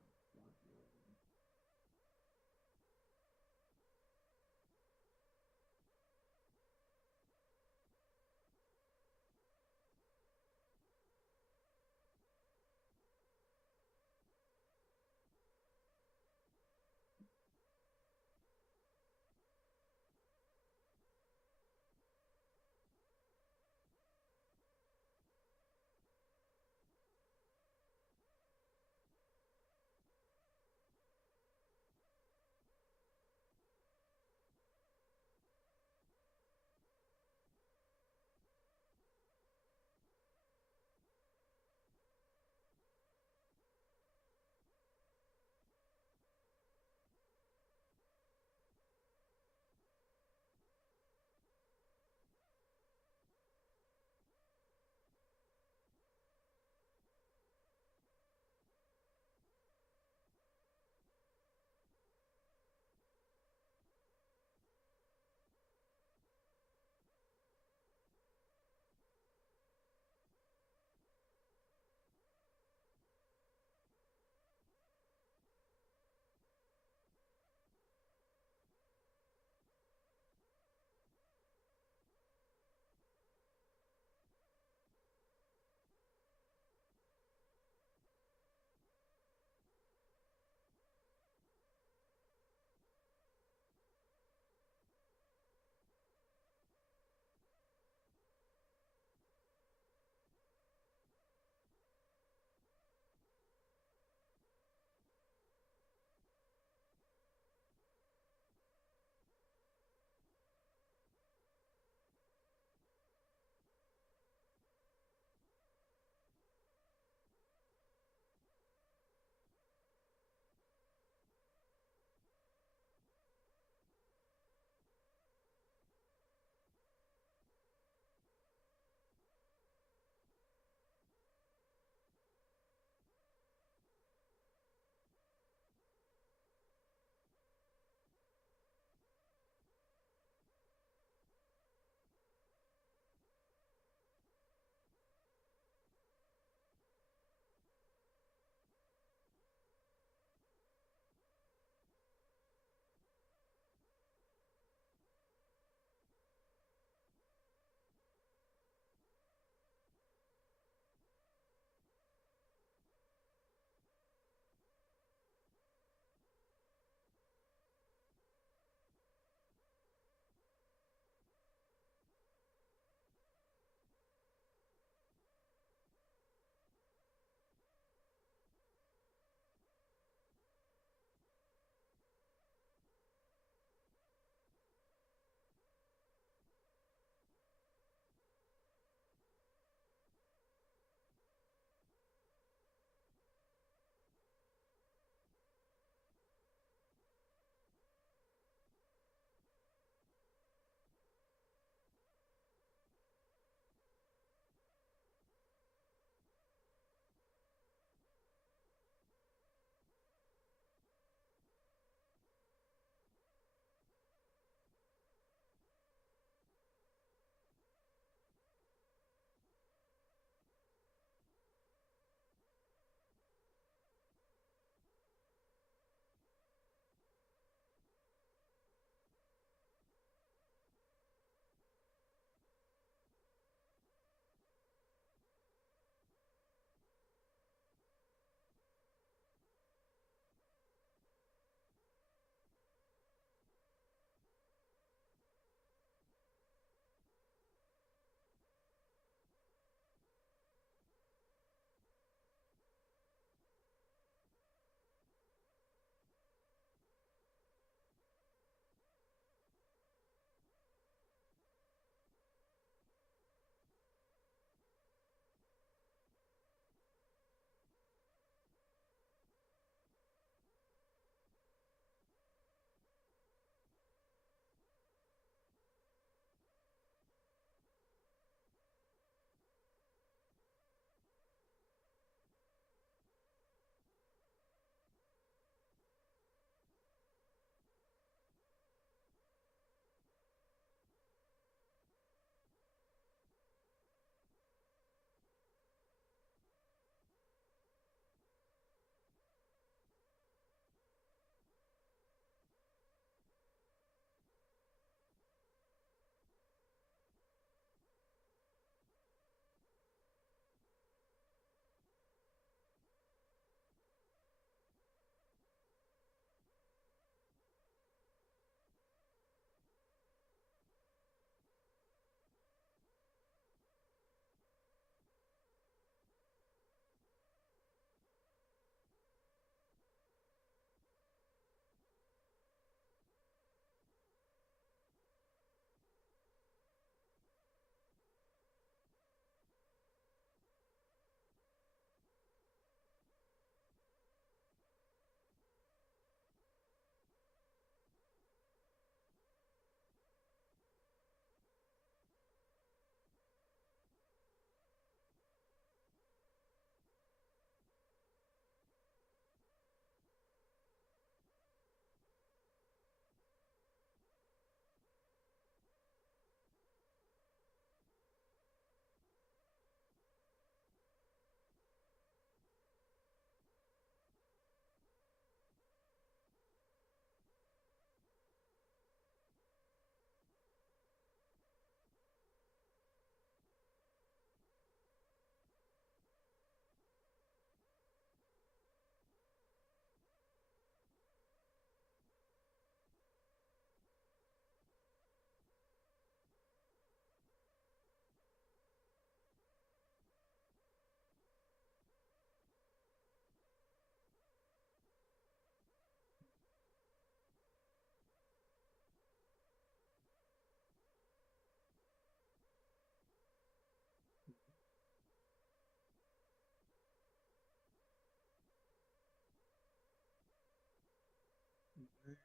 man.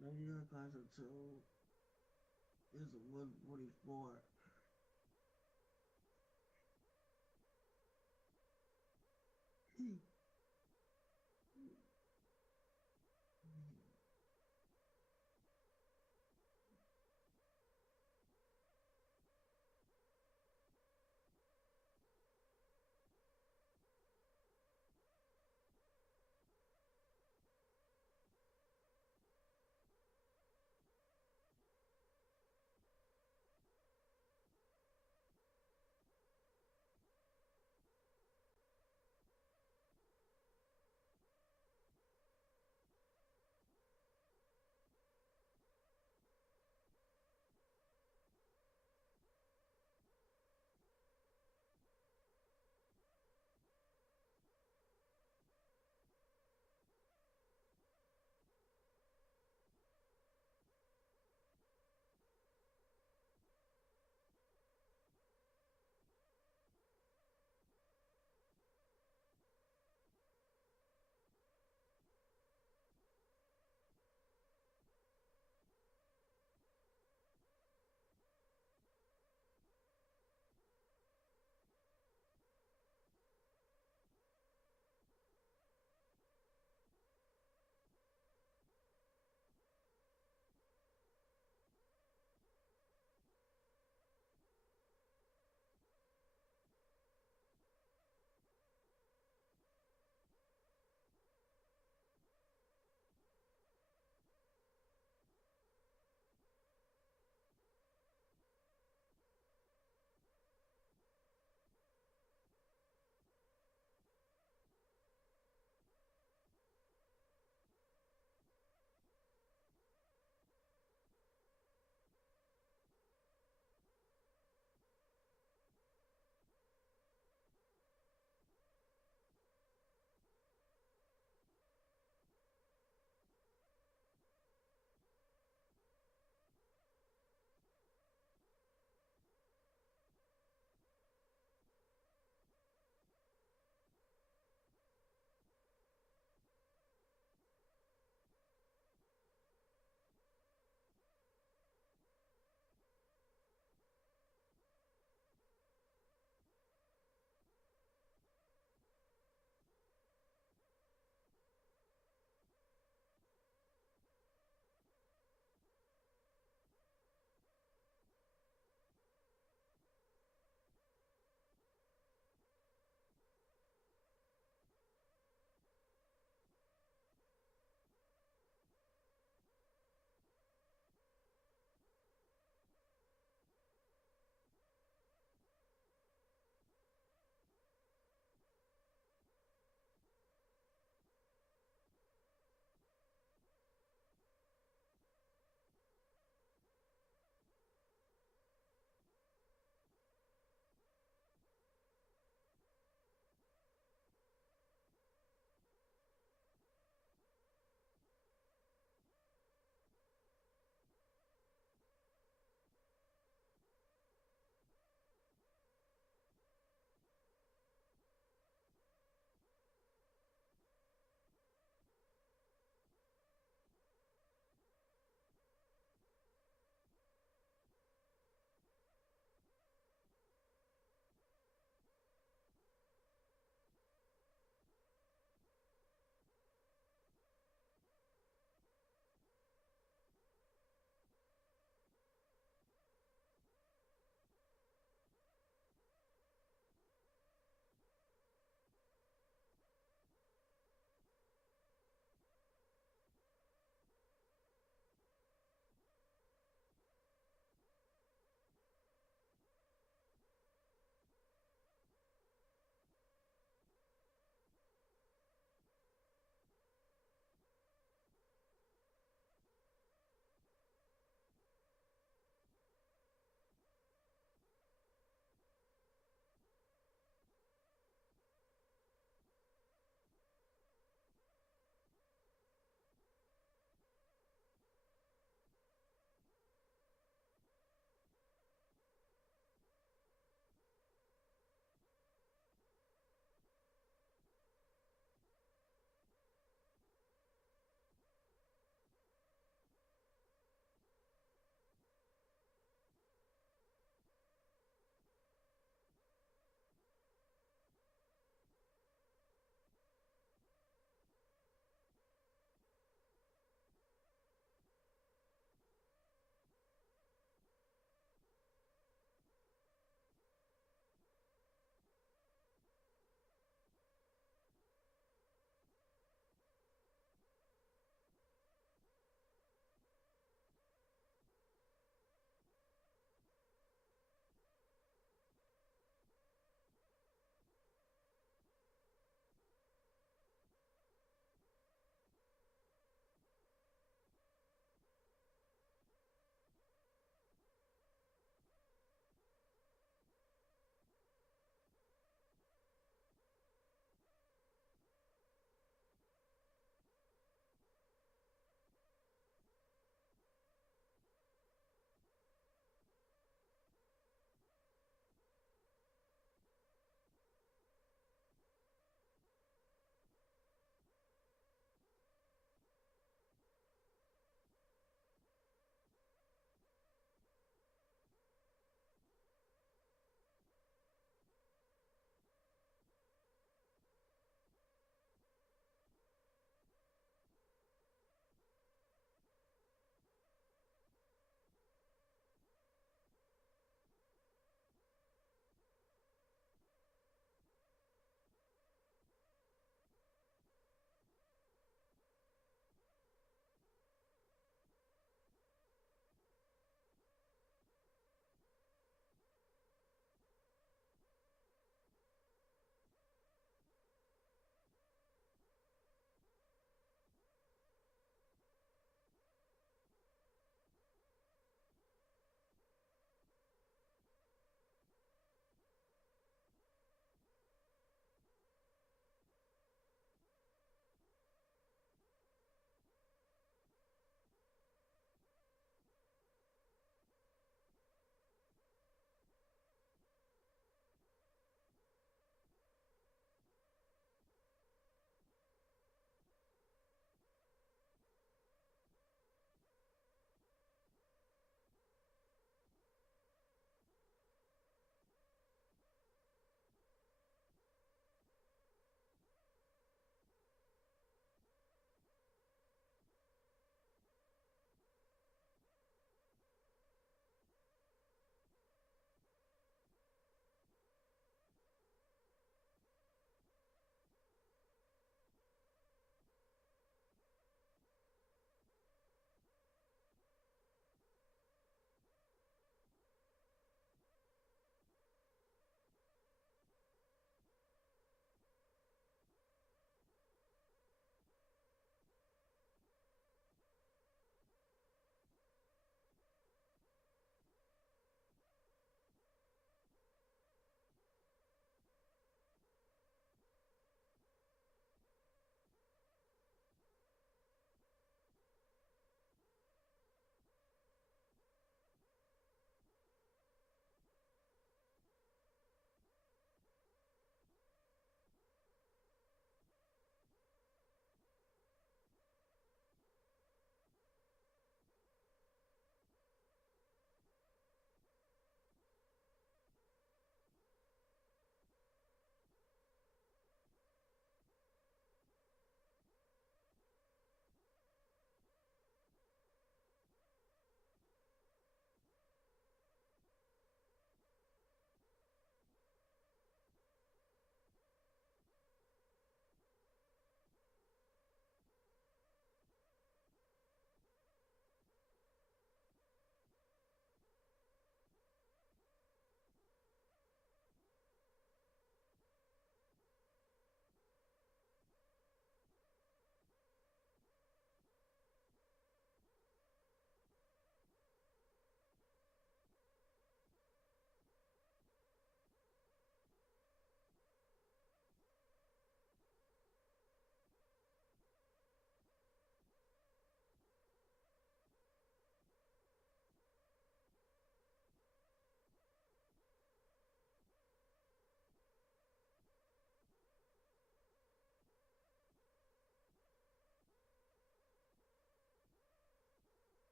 99 class of 2 is a 144.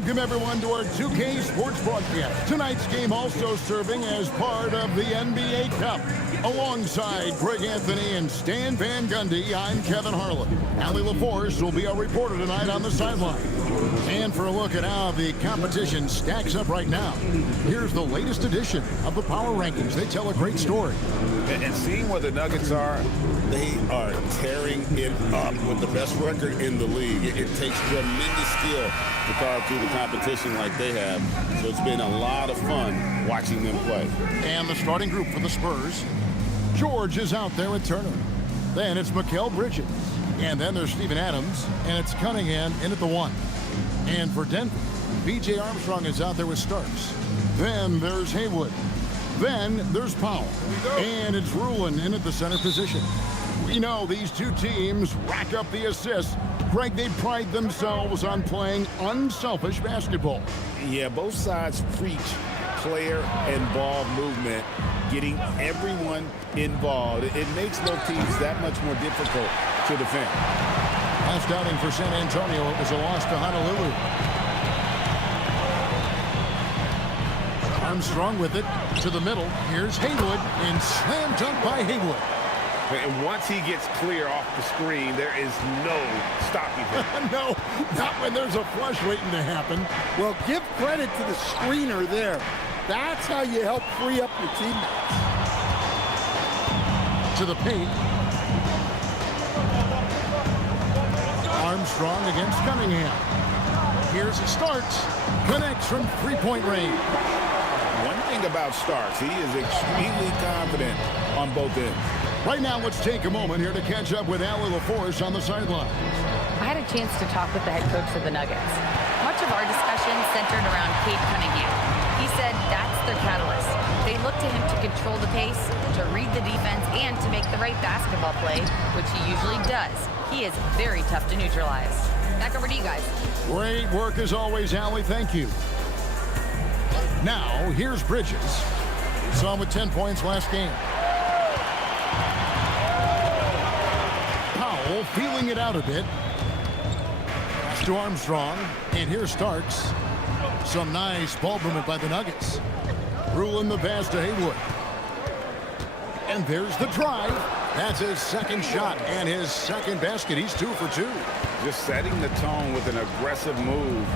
Welcome everyone to our 2K Sports broadcast. Tonight's game also serving as part of the NBA Cup. Alongside Greg Anthony and Stan Van Gundy, I'm Kevin Harlan. Allie LaForce will be our reporter tonight on the sideline. And for a look at how the competition stacks up right now, here's the latest edition of the Power Rankings. They tell a great story. And seeing where the Nuggets are, they are tearing it up with the best record in the league. It takes tremendous skill to carve through the competition like they have. So it's been a lot of fun watching them play. And the starting group for the Spurs. George is out there with Turner. Then it's Mikal Bridges. And then there's Steven Adams. And it's Cunningham in at the 1. And for Denver, B.J. Armstrong is out there with Starks. Then there's Haywood. Then there's Powell. And it's Rulin in at the center position. We know these two teams rack up the assists. Greg, they pride themselves on playing unselfish basketball. Yeah, both sides preach player and ball movement, getting everyone involved. It makes both teams that much more difficult to defend. Last outing for San Antonio, it was a loss to Honolulu. Armstrong with it to the middle. Here's Haywood, and slam dunk by Haywood. And once he gets clear off the screen, there is no stopping him. No, not when there's a flush waiting to happen. Well, give credit to the screener there. That's how you help free up your teammates. To the paint. Armstrong against Cunningham. Here's Starks. Connects from three-point range. One thing about Starks, he is extremely confident on both ends. Right now, let's take a moment here to catch up with Allie LaForce on the sideline. I had a chance to talk with the head coach for the Nuggets. Much of our discussion centered around Cade Cunningham. He said that's their catalyst. They look to him to control the pace, to read the defense, and to make the right basketball play, which he usually does. He is very tough to neutralize. Back over to you guys. Great work as always, Allie. Thank you. Now, here's Bridges. Saw him with 10 points last game. Powell feeling it out a bit. Pass to Armstrong. And here's Starks. Some nice ball movement by the Nuggets. Ruling the pass to Haywood. And there's the drive. That's his second shot and his second basket. He's 2 for 2. Just setting the tone with an aggressive move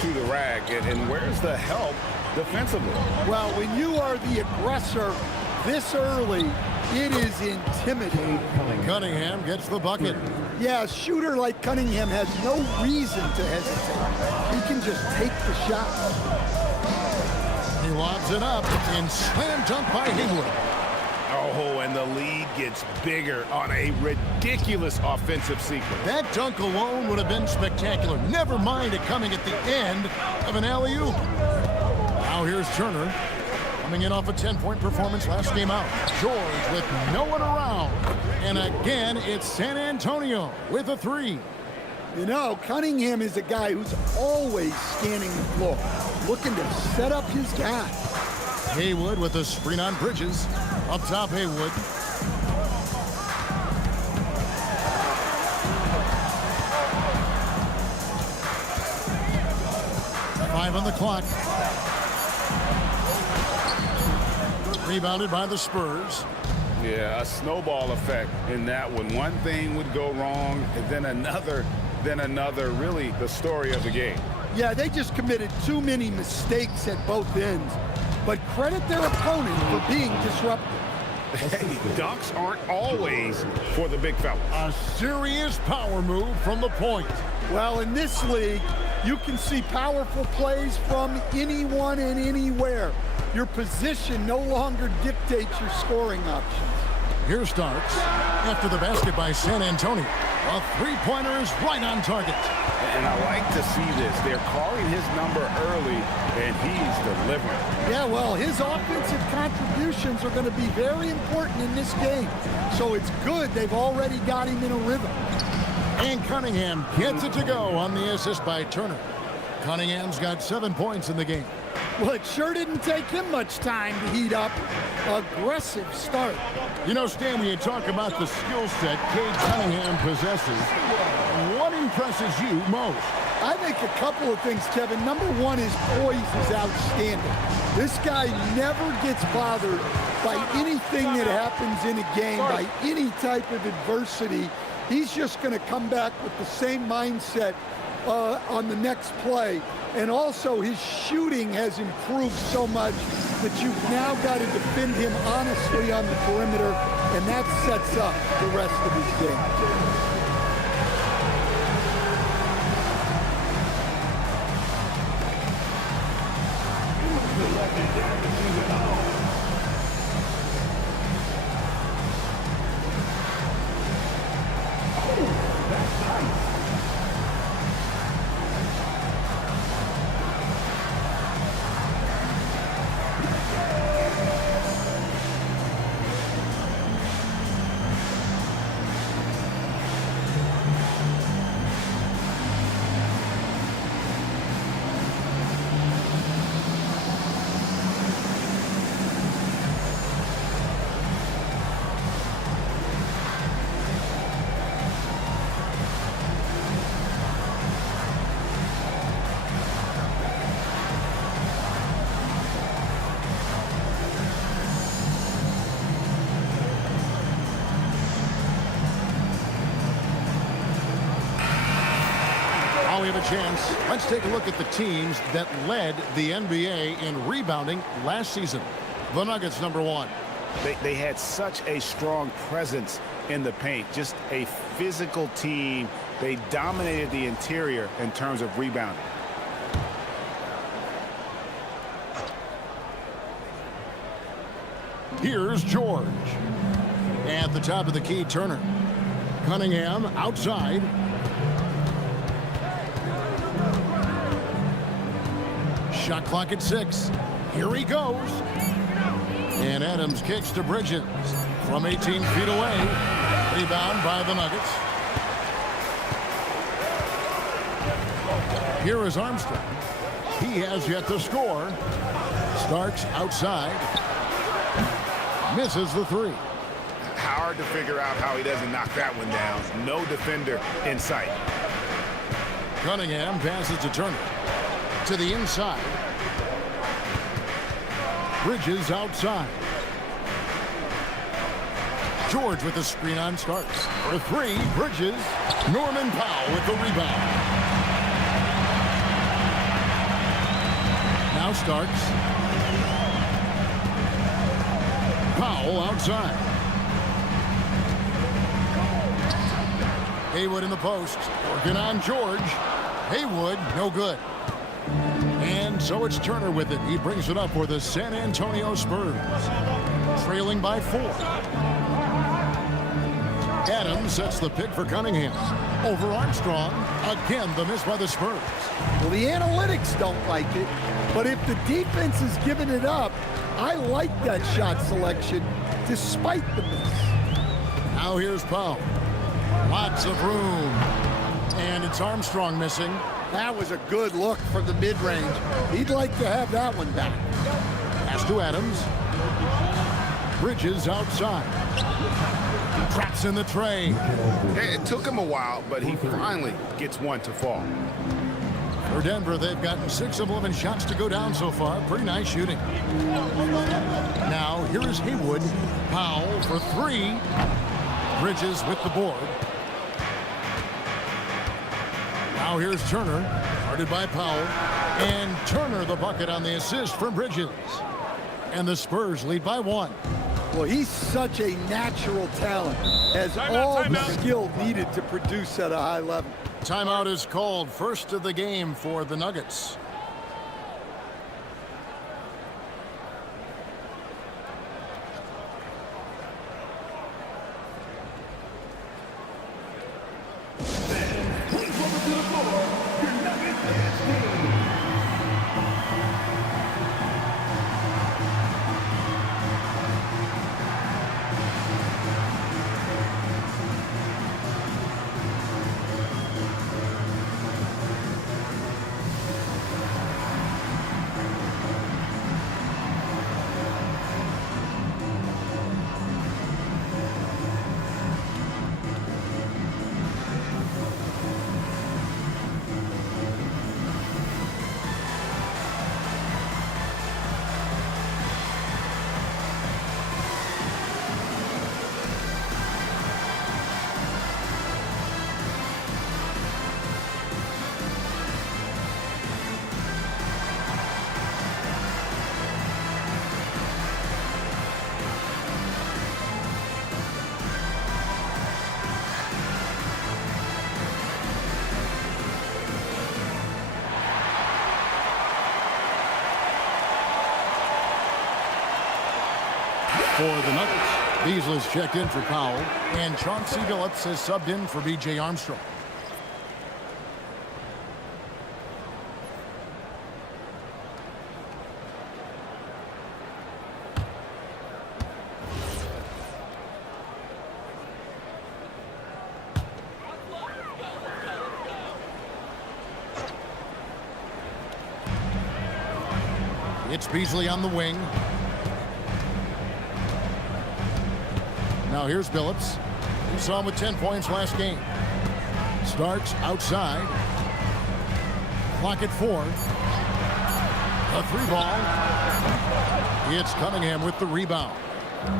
to the rack. And where's the help defensively? Well, when you are the aggressor this early, it is intimidating. Cunningham gets the bucket. Yeah, a shooter like Cunningham has no reason to hesitate. He can just take the shot. He lobs it up and slam dunk by Haywood. Oh, and the lead gets bigger on a ridiculous offensive sequence. That dunk alone would have been spectacular. Never mind it coming at the end of an alley-oop. Now here's Turner. Coming in off a 10-point performance last game out. George with no one around. And again, it's San Antonio with a 3. You know, Cunningham is a guy who's always scanning the floor, looking to set up his guy. Haywood with a screen on Bridges. Up top, Haywood. Five on the clock. Rebounded by the Spurs. Yeah, a snowball effect in that one. One thing would go wrong, and then another, really the story of the game. Yeah, they just committed too many mistakes at both ends. But credit their opponent for being disruptive. Hey, dunks aren't always for the big fella. A serious power move from the point. Well, in this league, you can see powerful plays from anyone and anywhere. Your position no longer dictates your scoring options. Here Starks after the basket by San Antonio. A three-pointer is right on target. And I like to see this. They're calling his number early, and he's delivering. Yeah, well, his offensive contributions are going to be very important in this game. So it's good they've already got him in a rhythm. And Cunningham gets it to go on the assist by Turner. Cunningham's got 7 points in the game. Well, it sure didn't take him much time to heat up. Aggressive start. You know, Stan, when you talk about the skill set Cade Cunningham possesses, what impresses you most? I think a couple of things, Kevin. Number one, his poise is outstanding. This guy never gets bothered by anything that happens in a game, by any type of adversity. He's just going to come back with the same mindset on the next play. And also, his shooting has improved so much that you've now got to defend him honestly on the perimeter, and that sets up the rest of his game. We have a chance. Let's take a look at the teams that led the NBA in rebounding last season. The Nuggets, number one. They had such a strong presence in the paint, just a physical team. They dominated the interior in terms of rebounding. Here's George. At the top of the key, Turner. Cunningham outside. Shot clock at 6. Here he goes. And Adams kicks to Bridges from 18 feet away. Rebound by the Nuggets. Here is Armstrong. He has yet to score. Starks outside. Misses the 3. Hard to figure out how he doesn't knock that one down. No defender in sight. Cunningham passes to Turner. To the inside. Bridges outside. George with the screen on Starks. For 3, Bridges. Norman Powell with the rebound. Now Starks. Powell outside. Haywood in the post. Working on George. Haywood, no good. And so it's Turner with it. He brings it up for the San Antonio Spurs. Trailing by 4. Adams sets the pick for Cunningham. Over Armstrong. Again, the miss by the Spurs. Well, the analytics don't like it, but if the defense is giving it up, I like that shot selection despite the miss. Now here's Powell. Lots of room. And it's Armstrong missing. That was a good look from the mid-range. He'd like to have that one back. Pass to Adams. Bridges outside. Traps in the tray. It took him a while, but he finally gets one to fall. For Denver, they've gotten 6 of 11 shots to go down so far. Pretty nice shooting. Now, here is Haywood. Powell for 3. Bridges with the board. Now here's Turner, guarded by Powell, and Turner the bucket on the assist from Bridges. And the Spurs lead by 1. Well, he's such a natural talent, has all the skill needed to produce at a high level. Timeout is called, first of the game for the Nuggets. For the Nuggets, Beasley's checked in for Powell, and Chauncey Billups has subbed in for B.J. Armstrong. It's Beasley on the wing. Now here's Billups. We saw him with 10 points last game. Starks outside. Clock at 4. A 3-ball. It's Cunningham with the rebound.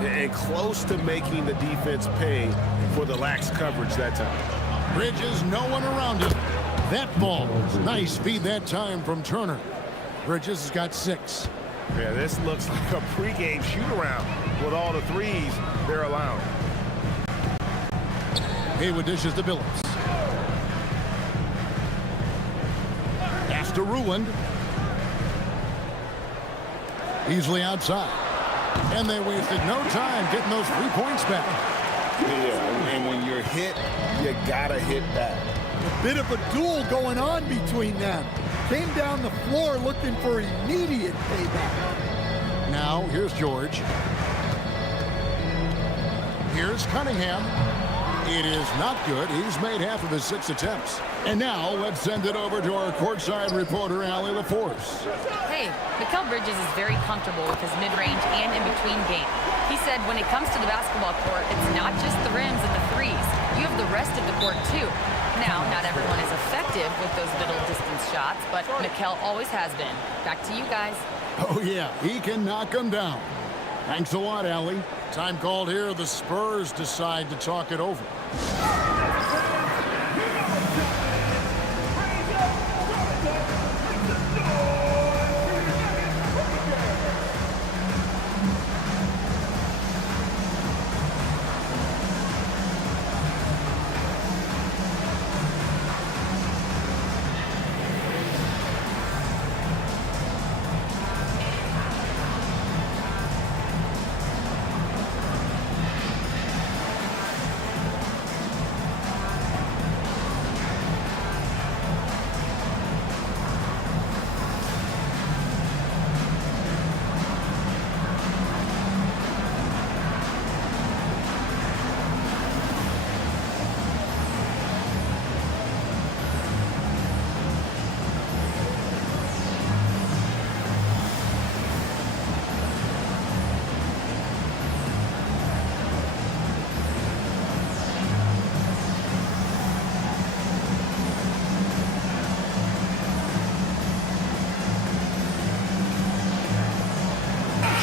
And close to making the defense pay for the lax coverage that time. Bridges, no one around him. That ball. Nice feed that time from Turner. Bridges has got 6. Yeah, this looks like a pregame shoot-around with all the threes they're allowing. Haywood dishes to Billups. Pass to Ruland. Easily outside. And they wasted no time getting those 3 points back. Yeah, and when you're hit, you gotta hit back. A bit of a duel going on between them. Came down the floor looking for immediate payback. Now, here's George. Here's Cunningham. It is not good. He's made half of his 6 attempts. And now, let's send it over to our courtside reporter, Allie LaForce. Hey, Mikal Bridges is very comfortable with his mid-range and in-between game. He said when it comes to the basketball court, it's not just the rims and the threes. You have the rest of the court, too. Now, not everyone is effective with those middle-distance shots, but Mikal always has been. Back to you guys. Oh, yeah, he can knock them down. Thanks a lot, Allie. Time called here. The Spurs decide to talk it over.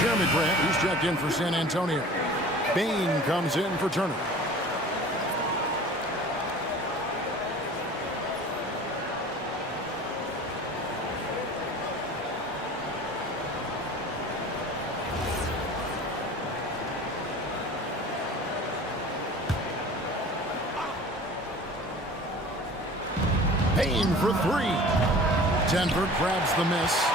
Jeremy Grant, who's checked in for San Antonio. Bain comes in for Turner. Bain for 3. Denver grabs the miss.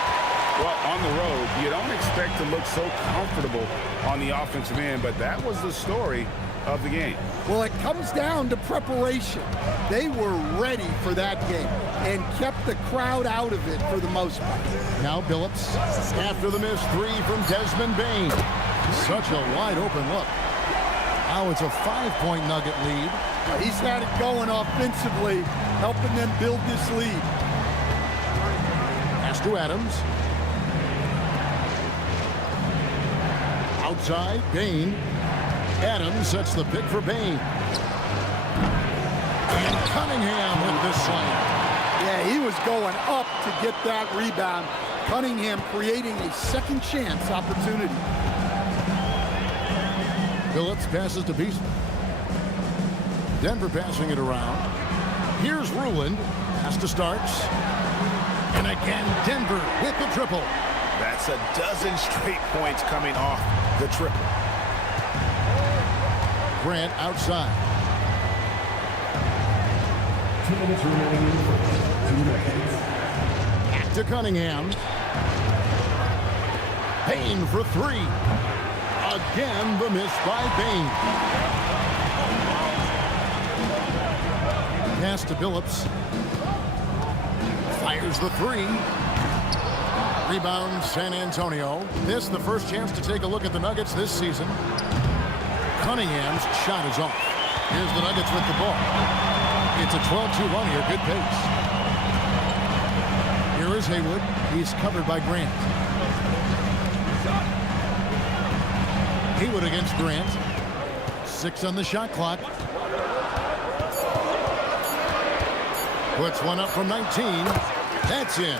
Well, on the road, you don't expect to look so comfortable on the offensive end, but that was the story of the game. Well, it comes down to preparation. They were ready for that game and kept the crowd out of it for the most part. Now Billups after the missed 3 from Desmond Bain. Such a wide open look. Now it's a 5-point Nugget lead. He's had it going offensively, helping them build this lead. Pass to Adams. Outside, Bain. Adams sets the pick for Bain. And Cunningham with the slam. Yeah, he was going up to get that rebound. Cunningham creating a second chance opportunity. Billups passes to Beasley. Denver passing it around. Here's Ruland. Pass to Starks. And again, Denver with the triple. That's a dozen straight points coming off the triple. Grant outside. 2 minutes remaining. 2 minutes. Back to Cunningham. Payne for 3. Again, the miss by Bain. Pass to Billups. Fires the three. Rebound, San Antonio. This the first chance to take a look at the Nuggets this season. Cunningham's shot is off. Here's the Nuggets with the ball. It's a 12-2 run here. Good pace. Here is Haywood. He's covered by Grant. Haywood against Grant. 6 on the shot clock. Puts one up from 19. That's in.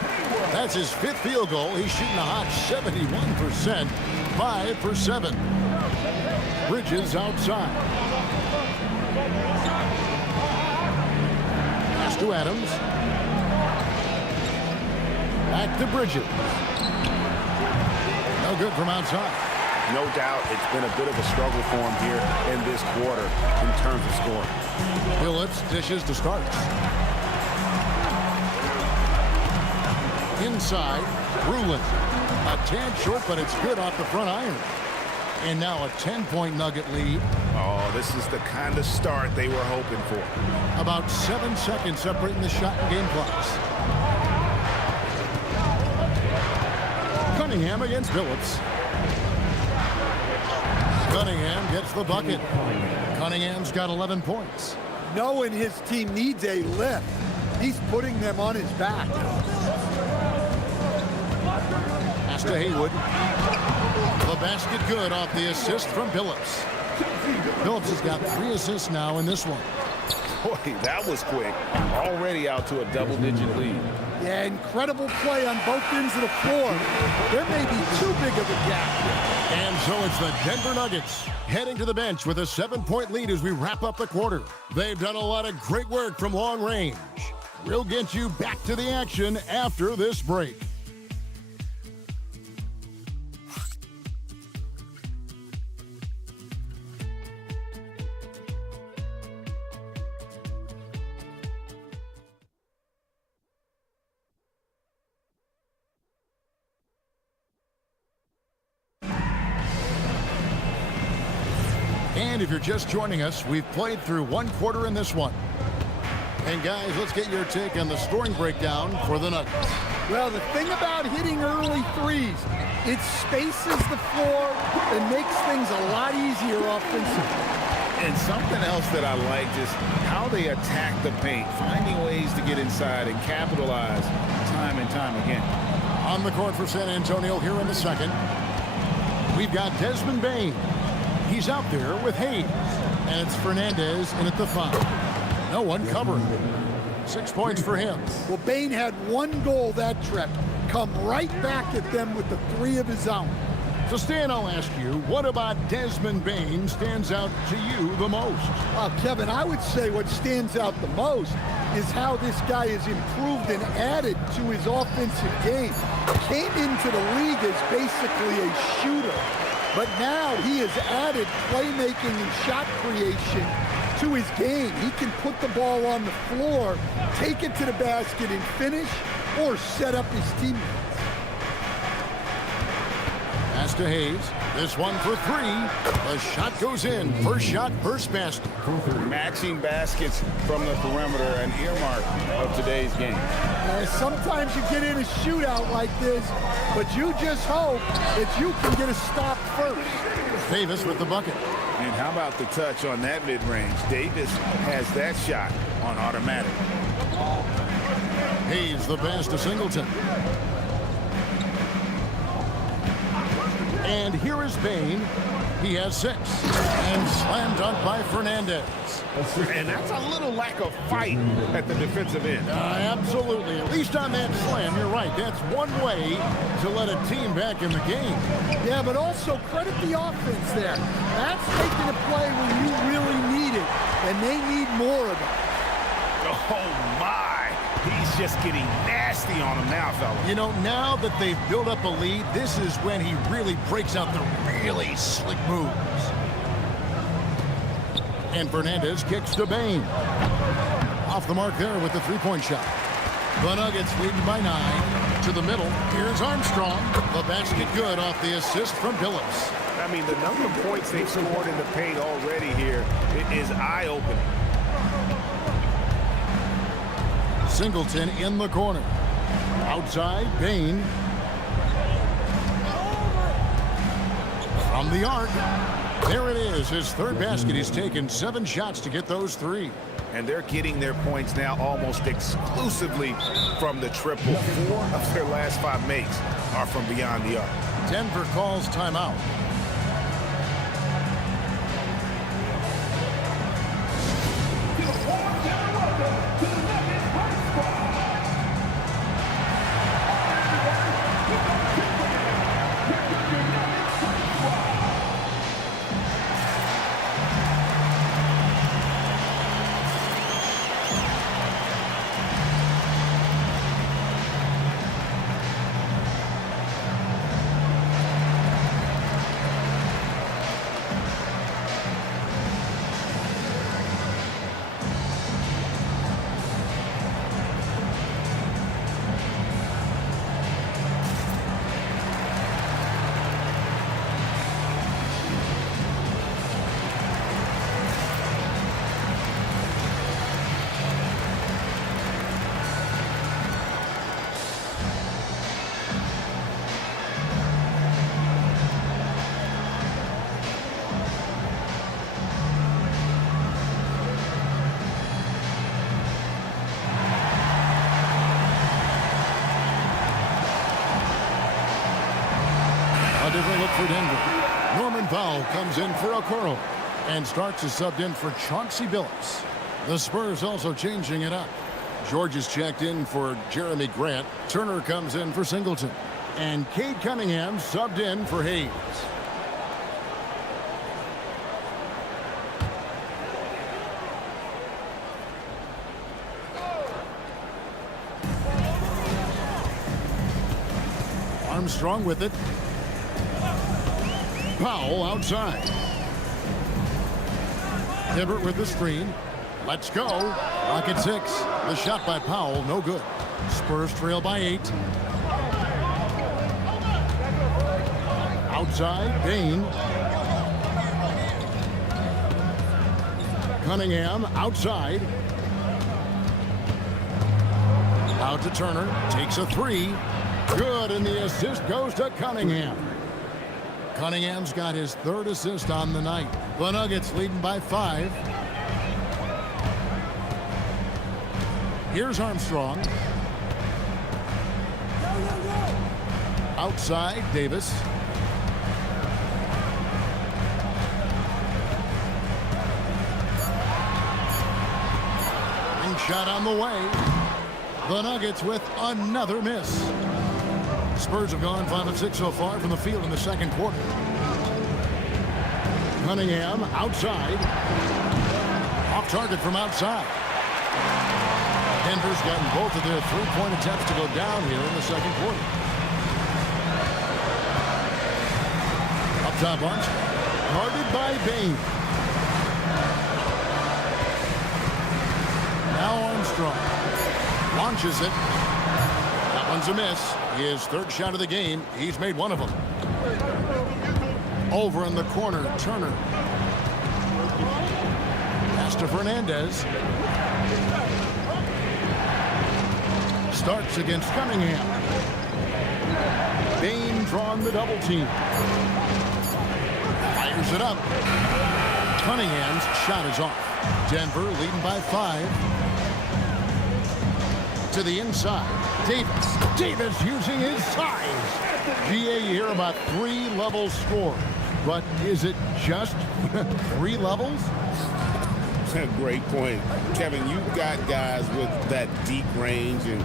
That's his 5th field goal. He's shooting a hot 71%. 5 for 7. Bridges outside. Pass to Adams. Back to Bridges. No good from outside. No doubt it's been a bit of a struggle for him here in this quarter in terms of scoring. Billups dishes to start. Inside, Brulin. A tad short, but it's good off the front iron. And now a 10-point Nugget lead. Oh, this is the kind of start they were hoping for. About 7 seconds separating the shot and game clocks. Cunningham against Billups. Cunningham gets the bucket. Cunningham's got 11 points. Knowing his team needs a lift, he's putting them on his back. Pass to Haywood. The basket good off the assist from Billups. Billups has got 3 assists now in this one. Boy, that was quick. Already out to a double-digit lead. Yeah, incredible play on both ends of the floor. There may be too big of a gap. And so it's the Denver Nuggets heading to the bench with a 7-point lead as we wrap up the quarter. They've done a lot of great work from long range. We'll get you back to the action after this break. And if you're just joining us, we've played through 1 quarter in this one. And guys, let's get your take on the scoring breakdown for the Nuggets. Well, the thing about hitting early threes, it spaces the floor and makes things a lot easier offensively. And something else that I liked is how they attack the paint, finding ways to get inside and capitalize time and time again. On the court for San Antonio here in the second, we've got Desmond Bain. He's out there with Hayes. And it's Fernandez in at the 5. No one covering. 6 points for him. Well, Bain had 1 goal that trip. Come right back at them with the 3 of his own. So, Stan, I'll ask you, what about Desmond Bain stands out to you the most? Well, Kevin, I would say what stands out the most is how this guy has improved and added to his offensive game. Came into the league as basically a shooter, but now he has added playmaking and shot creation to his game. He can put the ball on the floor, take it to the basket and finish, or set up his teammates. Pass to Hayes. This one for 3. The shot goes in. First shot, first basket. Matching baskets from the perimeter, an earmark of today's game. Sometimes you get in a shootout like this, but you just hope that you can get a stop first. Davis with the bucket. And how about the touch on that mid-range? Davis has that shot on automatic. Hayes the pass to Singleton. And here is Bain. He has 6. And slam dunk by Fernandez. And that's a little lack of fight at the defensive end. Absolutely. At least on that slam, you're right. That's one way to let a team back in the game. Yeah, but also credit the offense there. That's making a play when you really need it, and they need more of it. Oh, my. He's just getting nasty on him now, fella. You know, now that they've built up a lead, this is when he really breaks out the really slick moves. And Fernandez kicks to Bain. Off the mark there with the 3-point shot. The Nuggets leading by 9. to the middle. Here's Armstrong. The basket good off the assist from Billups. I mean, the number of points they've scored in the paint already here is eye-opening. Singleton in the corner. Outside, Bain. From the arc. There it is, his third basket. He's taken 7 shots to get those 3. And they're getting their points now almost exclusively from the triple. 4 of their last 5 makes are from beyond the arc. Denver calls timeout. A different look for Denver. Norman Powell comes in for Okoro and starts as subbed in for Chauncey Billups. The Spurs also changing it up. George is checked in for Jeremy Grant. Turner comes in for Singleton. And Cade Cunningham subbed in for Hayes. Armstrong with it. Powell outside. Hibbert with the screen. Let's go. Lock at 6. The shot by Powell, no good. Spurs trail by 8. Outside, Bain. Cunningham outside. Out to Turner. Takes a 3. Good, and the assist goes to Cunningham. Cunningham's got his 3rd assist on the night. The Nuggets leading by 5. Here's Armstrong. Outside, Davis. And shot on the way. The Nuggets with another miss. Spurs have gone 5 of 6 so far from the field in the second quarter. Cunningham outside. Off target from outside. Denver's gotten both of their 3-point attempts to go down here in the second quarter. Up top, Armstrong. Guarded by Bain. Now Armstrong launches it. That one's a miss. His 3rd shot of the game. He's made one of them. Over in the corner, Turner. Pass to Fernandez. Starts against Cunningham. Bain drawn the double team. Fires it up. Cunningham's shot is off. Denver leading by 5. To the inside. Davis using his size. GA, you hear about 3-level score. But is it just 3 levels? Great point. Kevin, you've got guys with that deep range, and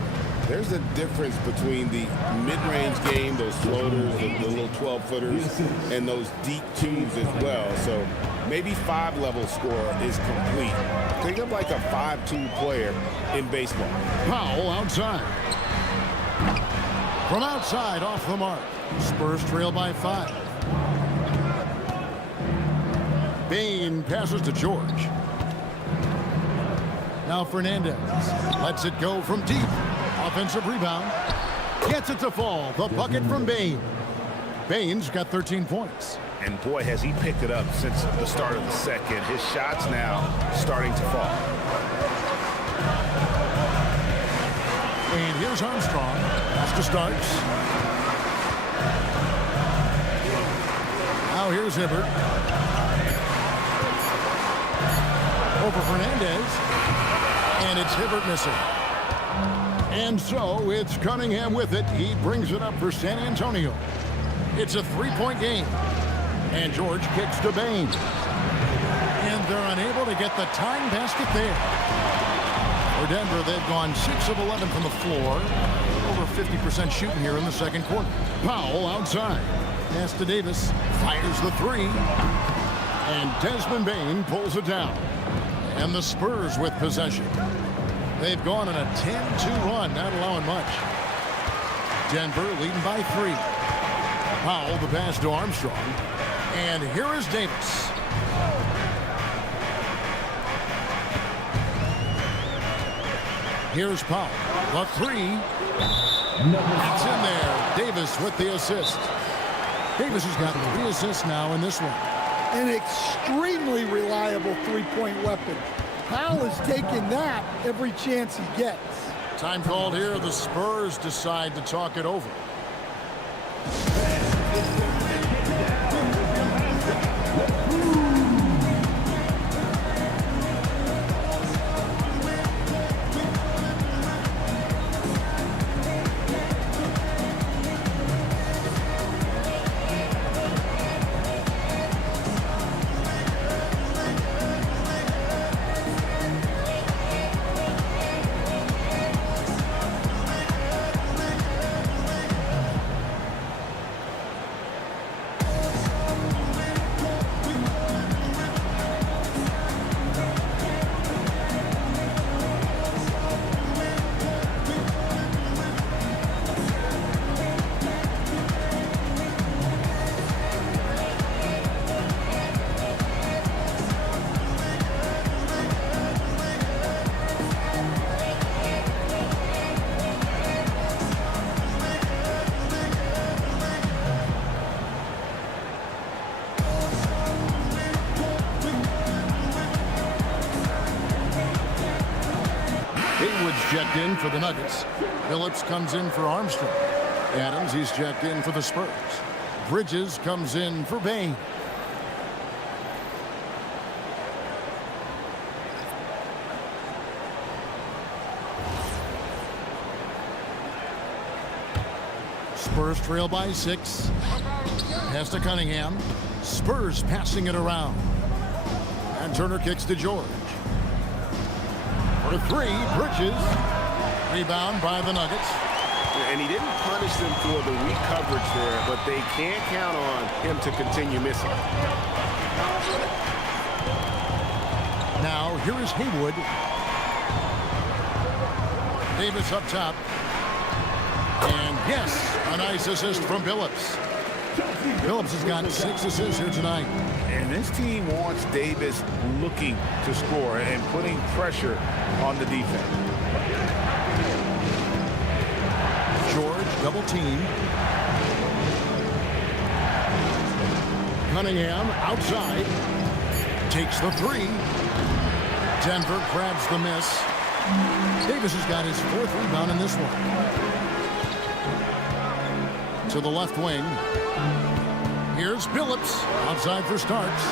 there's a difference between the mid-range game, those floaters, the little 12-footers, and those deep twos as well. So maybe 5-level score is complete. Think of like a 5-2 player in baseball. Powell outside. From outside, off the mark. Spurs trail by 5. Bain passes to George. Now Fernandez lets it go from deep. Offensive rebound. Gets it to fall. The bucket from Bane. Bane's got 13 points. And boy, has he picked it up since the start of the second. His shots now starting to fall. And here's Armstrong. Pass to Starks. Now here's Hibbert. Over Fernandez. And it's Hibbert missing. And so it's Cunningham with it. He brings it up for San Antonio. It's a three-point game. And George kicks to Bane. And they're unable to get the tying basket there. For Denver, they've gone 6 of 11 from the floor. Over 50% shooting here in the second quarter. Powell outside. Pass to Davis. Fires the three. And Desmond Bane pulls it down. And the Spurs with possession. They've gone on a 10-2 run, not allowing much. Denver leading by 3. Powell, the pass to Armstrong. And here is Davis. Here's Powell. The three. It's in there. Davis with the assist. Davis has got 3 assists now in this one. An extremely reliable three-point weapon. Powell is taking that every chance he gets. Time called here. The Spurs decide to talk it over. Checked in for the Nuggets. Phillips comes in for Armstrong. Adams, he's checked in for the Spurs. Bridges comes in for Bane. Spurs trail by 6. Pass to Cunningham. Spurs passing it around. And Turner kicks to George. For 3, Bridges. Rebound by the Nuggets. And he didn't punish them for the weak coverage there, but they can't count on him to continue missing. Now, here is Haywood. Davis up top. And yes, a nice assist from Phillips. Phillips has got 6 assists here tonight. And this team wants Davis looking to score and putting pressure on the defense. George double team. Cunningham outside. Takes the 3. Denver grabs the miss. Davis has got his 4th rebound in this one. To the left wing. Here's Phillips outside for Starks.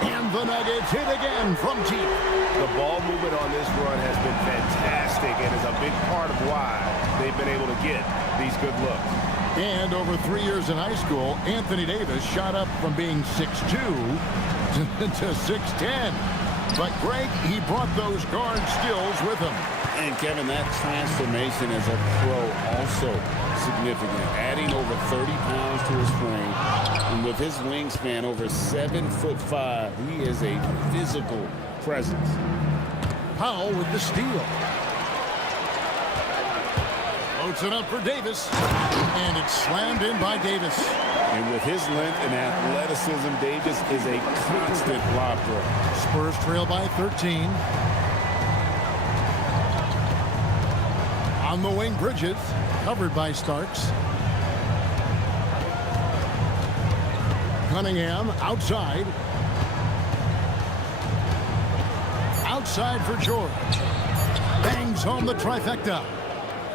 And the Nuggets hit again from deep. The ball movement on this run has been fantastic and is a big part of why they've been able to get these good looks. And over 3 years in high school, Anthony Davis shot up from being 6'2" to 6'10". But Greg, he brought those guard skills with him. And Kevin, that transformation as a pro also significant. Adding over 30 pounds to his frame. And with his wingspan over 7'5", he is a physical presence. Powell with the steal. Floats it up for Davis. And it's slammed in by Davis. And with his length and athleticism, Davis is a constant blocker. Spurs trail by 13. On the wing, Bridges. covered by Starks. Cunningham outside. Outside for George. Bangs home the trifecta.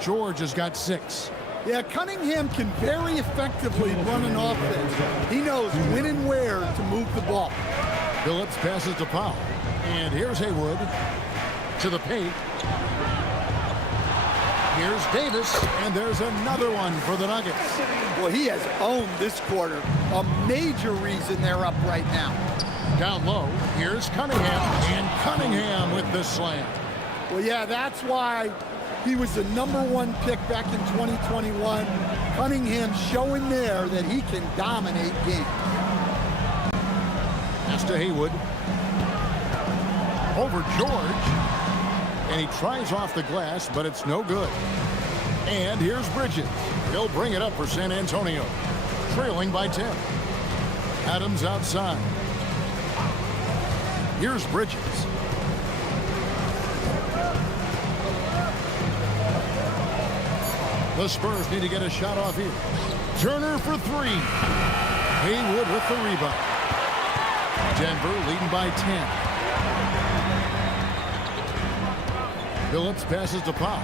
George has got 6. Yeah, Cunningham can very effectively run an offense. He knows when and where to move the ball. Phillips passes to Powell. And here's Haywood to the paint. Here's Davis, and there's another one for the Nuggets. Well, he has owned this quarter. A major reason they're up right now. Down low, here's Cunningham, and Cunningham with the slam. Well, yeah, that's why he was the #1 pick back in 2021. Cunningham showing there that he can dominate games. That's to Haywood. Over George. And he tries off the glass, but it's no good. And here's Bridges. He'll bring it up for San Antonio. Trailing by 10. Adams outside. Here's Bridges. The Spurs need to get a shot off here. Turner for 3. Haywood with the rebound. Denver leading by 10. Phillips passes to Powell.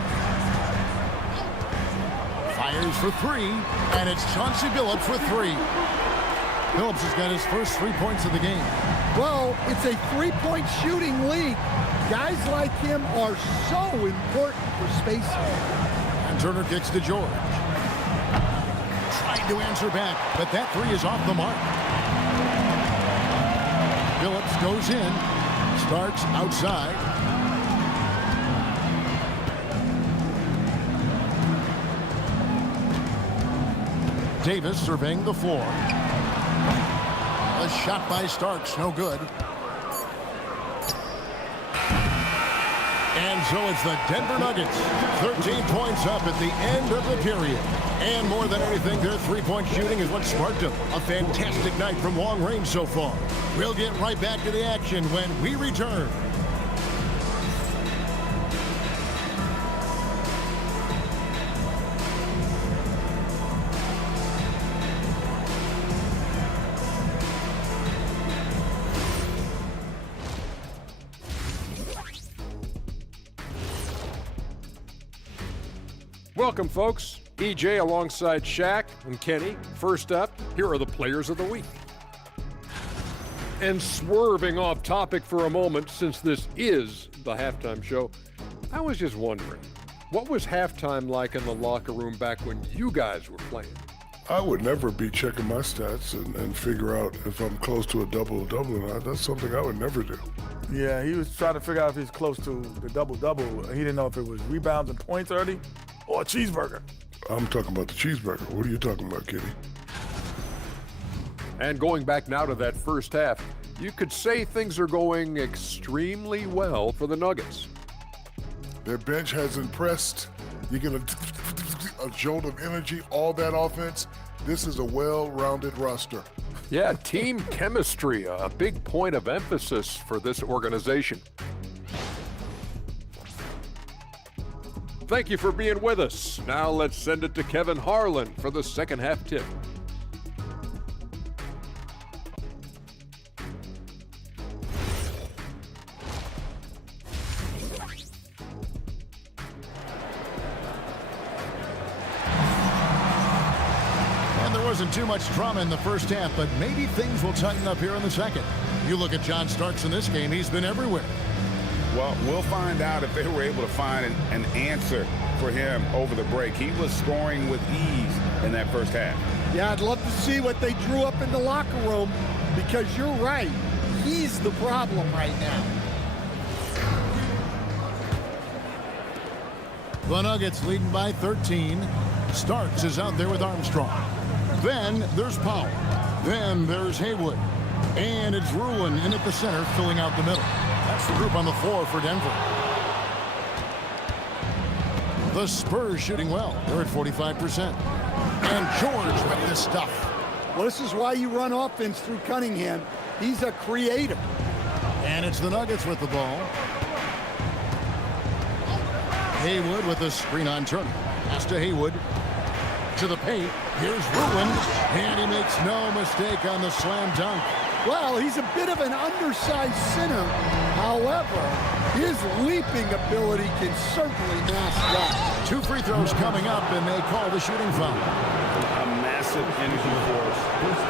Fires for 3, and it's Chauncey Billups with 3. Phillips has got his first 3 points of the game. Well, it's a 3-point shooting league. Guys like him are so important for spacing. And Turner kicks to George. Trying to answer back, but that 3 is off the mark. Phillips goes in. Starks outside. Davis surveying the floor. A shot by Starks, no good. And so it's the Denver Nuggets. 13 points up at the end of the period. And more than anything, their 3-point shooting is what sparked them. A fantastic night from long range so far. We'll get right back to the action when we return. Welcome, folks. EJ alongside Shaq and Kenny. First up, here are the players of the week. And swerving off topic for a moment, since this is the halftime show, I was just wondering, what was halftime like in the locker room back when you guys were playing? I would never be checking my stats and figure out if I'm close to a double-double or not. That's something I would never do. Yeah, he was trying to figure out if he's close to the double-double. He didn't know if it was rebounds and points early or a cheeseburger. I'm talking about the cheeseburger. What are you talking about, Kitty? And going back now to that first half, you could say things are going extremely well for the Nuggets. Their bench has impressed. You get a jolt of energy, all that offense. This is a well-rounded roster. Yeah, team chemistry, a big point of emphasis for this organization. Thank you for being with us. Now let's send it to Kevin Harlan for the second half tip. And there wasn't too much drama in the first half, but maybe things will tighten up here in the second. You look at John Starks in this game, he's been everywhere. Well, we'll find out if they were able to find an answer for him over the break. He was scoring with ease in that first half. Yeah, I'd love to see what they drew up in the locker room, because you're right. He's the problem right now. The Nuggets leading by 13. Starks is out there with Armstrong. Then there's Powell. Then there's Haywood. And it's Ruin in at the center, filling out the middle. That's the group on the floor for Denver. The Spurs shooting well. They're at 45%. And George with this stuff. Well, this is why you run offense through Cunningham. He's a creator. And it's the Nuggets with the ball. Haywood with a screen on Turner. Pass to Haywood. to the paint. Here's Ruined, and he makes no mistake on the slam dunk. Well, he's a bit of an undersized center. However, his leaping ability can certainly mask that. 2 free throws coming up, and they call the shooting foul. A massive energy force.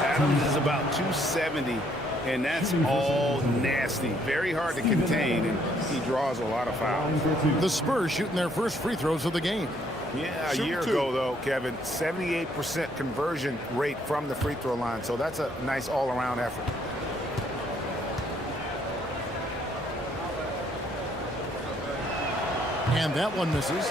Adams is about 270, and that's all nasty. Very hard to contain, and he draws a lot of fouls. The Spurs shooting their first free throws of the game. Yeah, a year ago, though, Kevin, 78% conversion rate from the free throw line, so that's a nice all-around effort. And that one misses.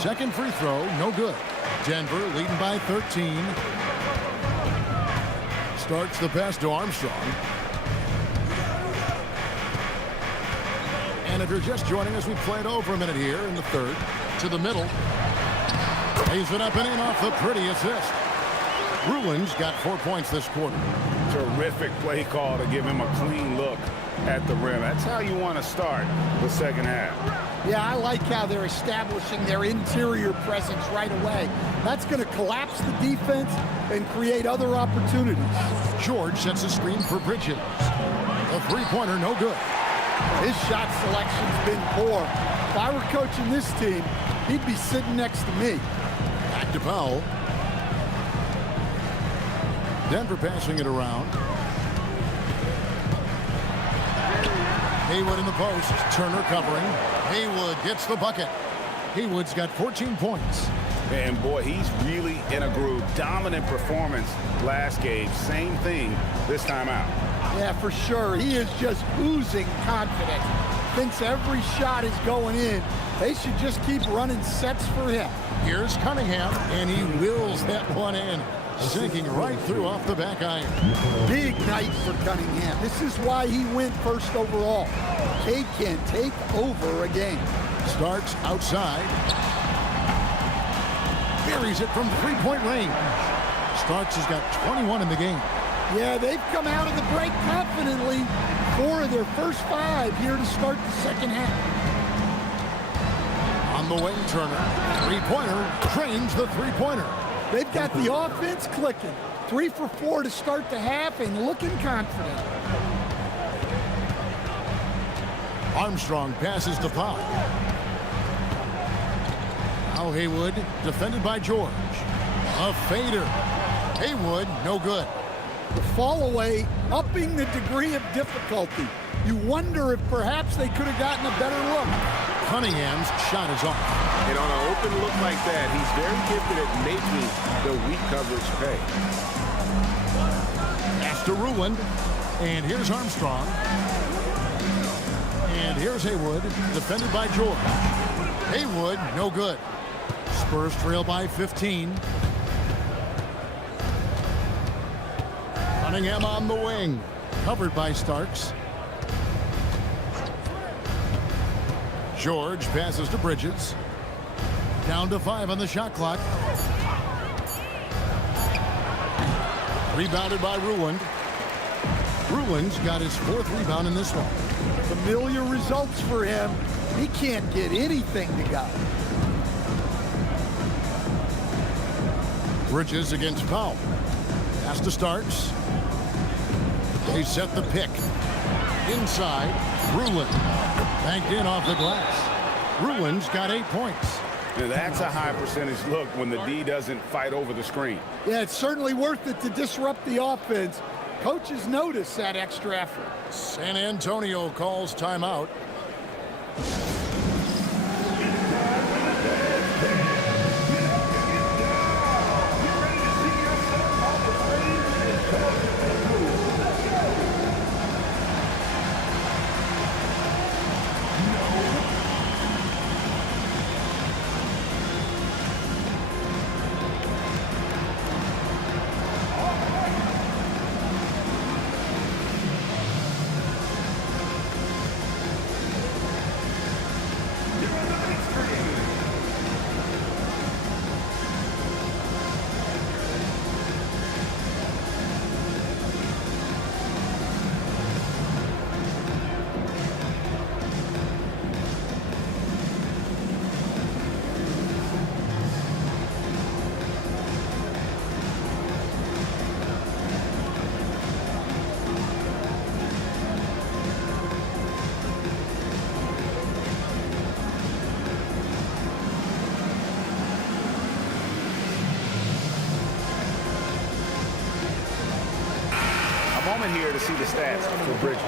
Second free throw, no good. Denver leading by 13. Starts the pass to Armstrong. And if you're just joining us, we played over a minute here in the third. To the middle. Lays it up and in off the pretty assist. Ruin's got 4 points this quarter. Terrific play call to give him a clean look at the rim. That's how you want to start the second half. Yeah, I like how they're establishing their interior presence right away. That's going to collapse the defense and create other opportunities. George sets a screen for Bridges. A three-pointer, no good. His shot selection's been poor. If I were coaching this team, he'd be sitting next to me. Back to Powell. Denver passing it around. Haywood in the post. Turner covering. Haywood gets the bucket. Haywood's got 14 points. And boy, he's really in a groove. Dominant performance last game. Same thing this time out. Yeah, for sure. He is just oozing confidence. Thinks every shot is going in. They should just keep running sets for him. Here's Cunningham, and he wills that one in. Sinking right through off the back iron. Big night for Cunningham. This is why he went first overall. He can take over a game. Starts outside. Buries it from three-point range. Starks has got 21 in the game. Yeah, they've come out of the break confidently. 4 of their first 5 here to start the second half. On the wing, Turner. Three-pointer. Trains the three-pointer. They've got the offense clicking. 3 for 4 to start the half and looking confident. Armstrong passes to Powell. Now Haywood, defended by George. A fader. Haywood, no good. The fall away, upping the degree of difficulty. You wonder if perhaps they could have gotten a better look. Cunningham's shot is off. And on an open look like that, he's very gifted at making the weak coverage pay. Pass to Ruin. And here's Armstrong. And here's Haywood, defended by George. Haywood, no good. Spurs trail by 15. Cunningham on the wing. Covered by Starks. George passes to Bridges. Down to 5 on the shot clock. Rebounded by Ruin. Ruin's got his 4th rebound in this one. Familiar results for him. He can't get anything to go. Bridges against Powell. Pass to Starks. They set the pick. Inside, Ruin. Banked in off the glass. Ruin's got 8 points. Now that's a high percentage look when the D doesn't fight over the screen. Yeah, it's certainly worth it to disrupt the offense. Coaches notice that extra effort. San Antonio calls timeout. moment here to see the stats for Bridges.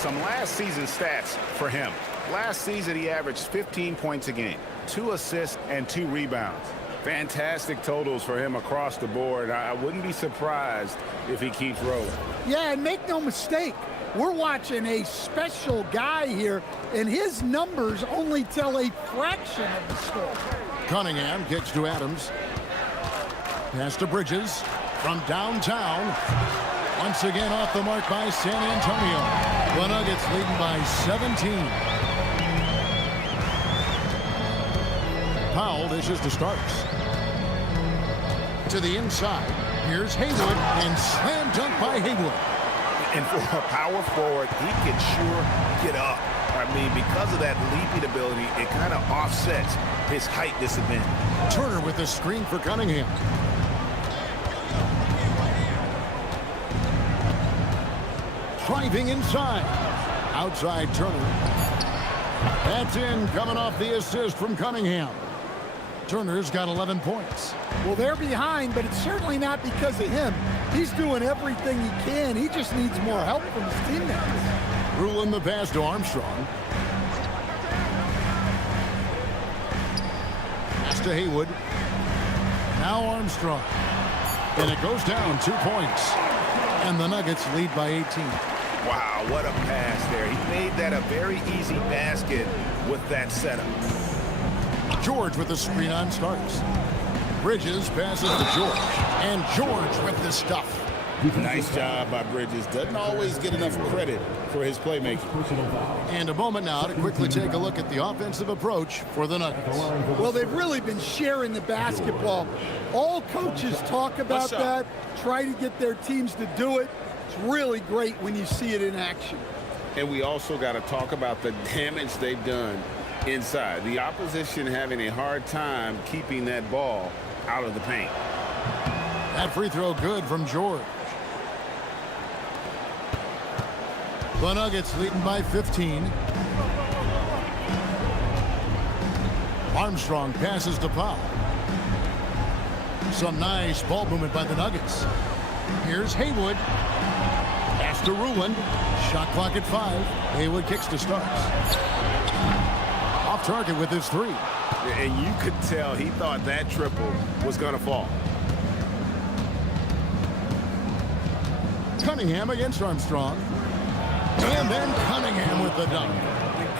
Some last season stats for him. Last season, he averaged 15 points a game, 2 assists, and 2 rebounds. Fantastic totals for him across the board. I wouldn't be surprised if he keeps rolling. Yeah, and make no mistake, we're watching a special guy here, and his numbers only tell a fraction of the story. Cunningham kicks to Adams. Pass to Bridges from downtown. Once again off the mark by San Antonio. The Nuggets leading by 17. Powell dishes to Starks. To the inside. Here's Haywood, and slam dunk by Haywood. And for a power forward, he can sure get up. I mean, because of that leaping ability, it kind of offsets his height disadvantage. Turner with the screen for Cunningham. Driving inside. Outside Turner. That's in, coming off the assist from Cunningham. Turner's got 11 points. Well, they're behind, but it's certainly not because of him. He's doing everything he can. He just needs more help from his teammates. Ruling the pass to Armstrong. Pass to Haywood. Now Armstrong. And it goes down 2 points. And the Nuggets lead by 18. Wow, what a pass there. He made that a very easy basket with that setup. George with the screen on Starks. Bridges passes to George. And George with the stuff. Nice job by Bridges. Doesn't always get enough credit for his playmaking. And a moment now to quickly take a look at the offensive approach for the Nuggets. Well, they've really been sharing the basketball. All coaches talk about that, try to get their teams to do it. It's really great when you see it in action. And we also got to talk about the damage they've done inside. The opposition having a hard time keeping that ball out of the paint. That free throw good from George. The Nuggets leading by 15. Armstrong passes to Powell. Some nice ball movement by the Nuggets. Here's Haywood. Pass to Ruland. Shot clock at 5. Haywood kicks to Starks. Off target with his 3. And you could tell he thought that triple was going to fall. Cunningham against Armstrong. And then Cunningham with the dunk.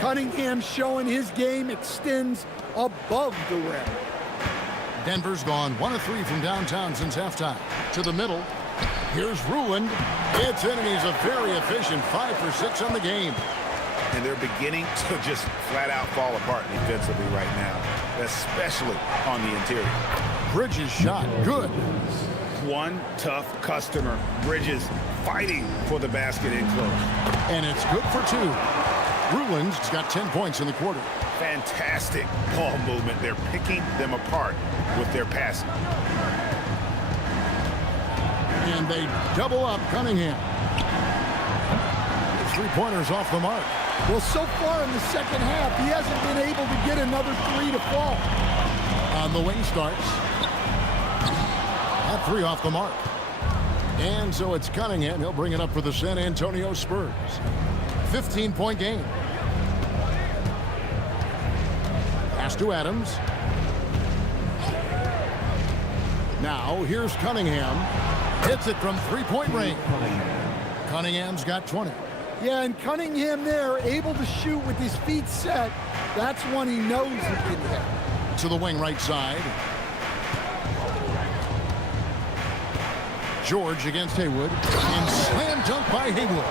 Cunningham showing his game extends above the rim. Denver's gone 1 of 3 from downtown since halftime. To the middle. Here's Ruland. It's in, and he's a very efficient 5 for 6 on the game. And they're beginning to just flat out fall apart defensively right now, especially on the interior. Bridges shot good. One tough customer. Bridges fighting for the basket in close. And it's good for 2. Ruland's got 10 points in the quarter. Fantastic ball movement. They're picking them apart with their passing. And they double up Cunningham. 3-pointers off the mark. Well, so far in the second half, he hasn't been able to get another 3 to fall. On the wing starts. That 3 off the mark. And so it's Cunningham. He'll bring it up for the San Antonio Spurs. 15-point game. Pass to Adams. Now here's Cunningham. Hits it from 3-point range. Cunningham's got 20. Yeah, and Cunningham there, able to shoot with his feet set. That's one he knows he can hit. To the wing right side. George against Haywood. And slam dunk by Haywood.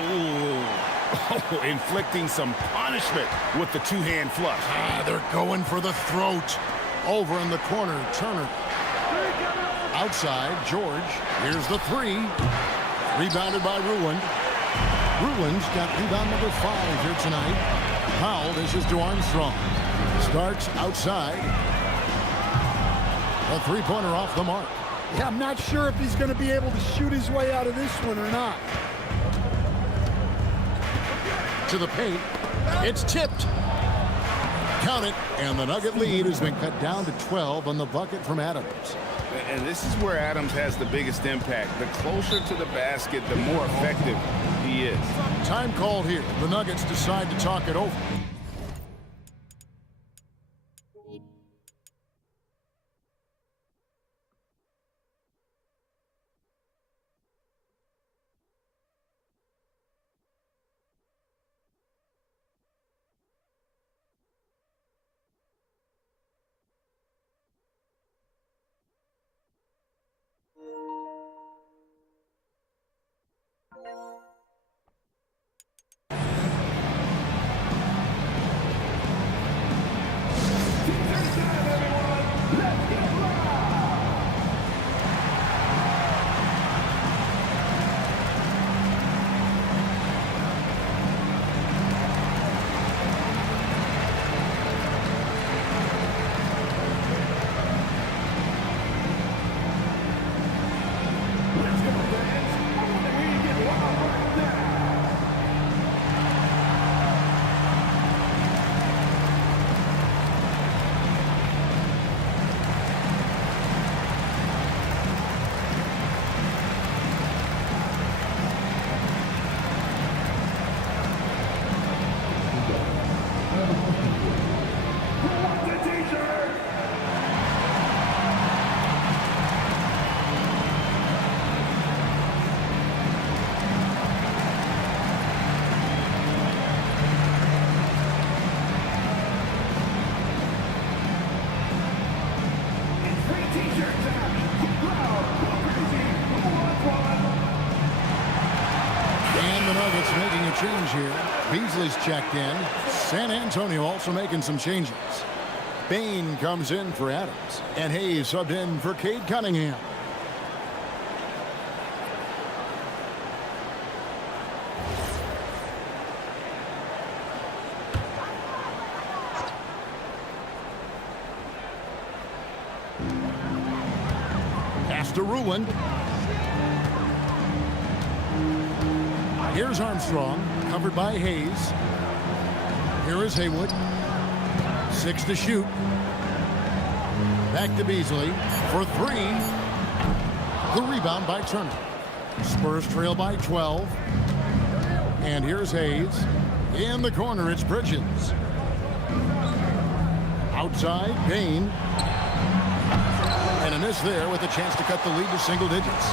Oh, inflicting some punishment with the two-hand flush. They're going for the throat. Over in the corner, Turner. Outside, George. Here's the 3. Rebounded by Ruland. Ruland's got rebound number 5 here tonight. Powell dishes to Armstrong. Starks outside. A 3-pointer off the mark. Yeah, I'm not sure if he's going to be able to shoot his way out of this one or not. To the paint. It's tipped. Count it. And the Nugget lead has been cut down to 12 on the bucket from Adams. And this is where Adams has the biggest impact. The closer to the basket, the more effective he is. Time called here. The Nuggets decide to talk it over. And the Nuggets making a change here. Beasley's checked in. San Antonio also making some changes. Bain comes in for Adams. And Hayes subbed in for Cade Cunningham. Pass to Ruland. Here's Armstrong, covered by Hayes. Here is Haywood. 6 to shoot. Back to Beasley for 3. The rebound by Turner. Spurs trail by 12. And here's Hayes. In the corner, it's Bridges. Outside, Bain. And a miss there with a chance to cut the lead to single digits.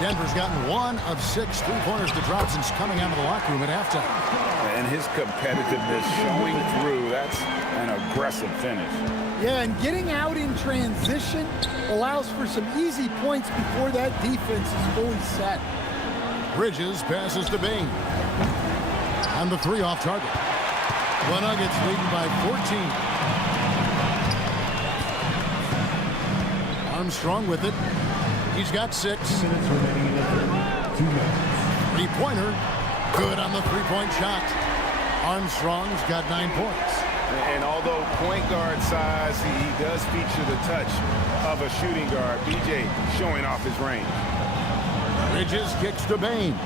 Denver's gotten 1 of 6 3-pointers to drop since coming out of the locker room at halftime. And his competitiveness showing through. That's an aggressive finish. Yeah, and getting out in transition allows for some easy points before that defense is fully set. Bridges passes to Bain. And the 3 off target. The Nuggets leading by 14. Armstrong with it. He's got 6. 3-pointer. Good on the 3-point shot. Armstrong's got 9 points. And although point guard size, he does feature the touch of a shooting guard. BJ showing off his range. Bridges kicks to Bain.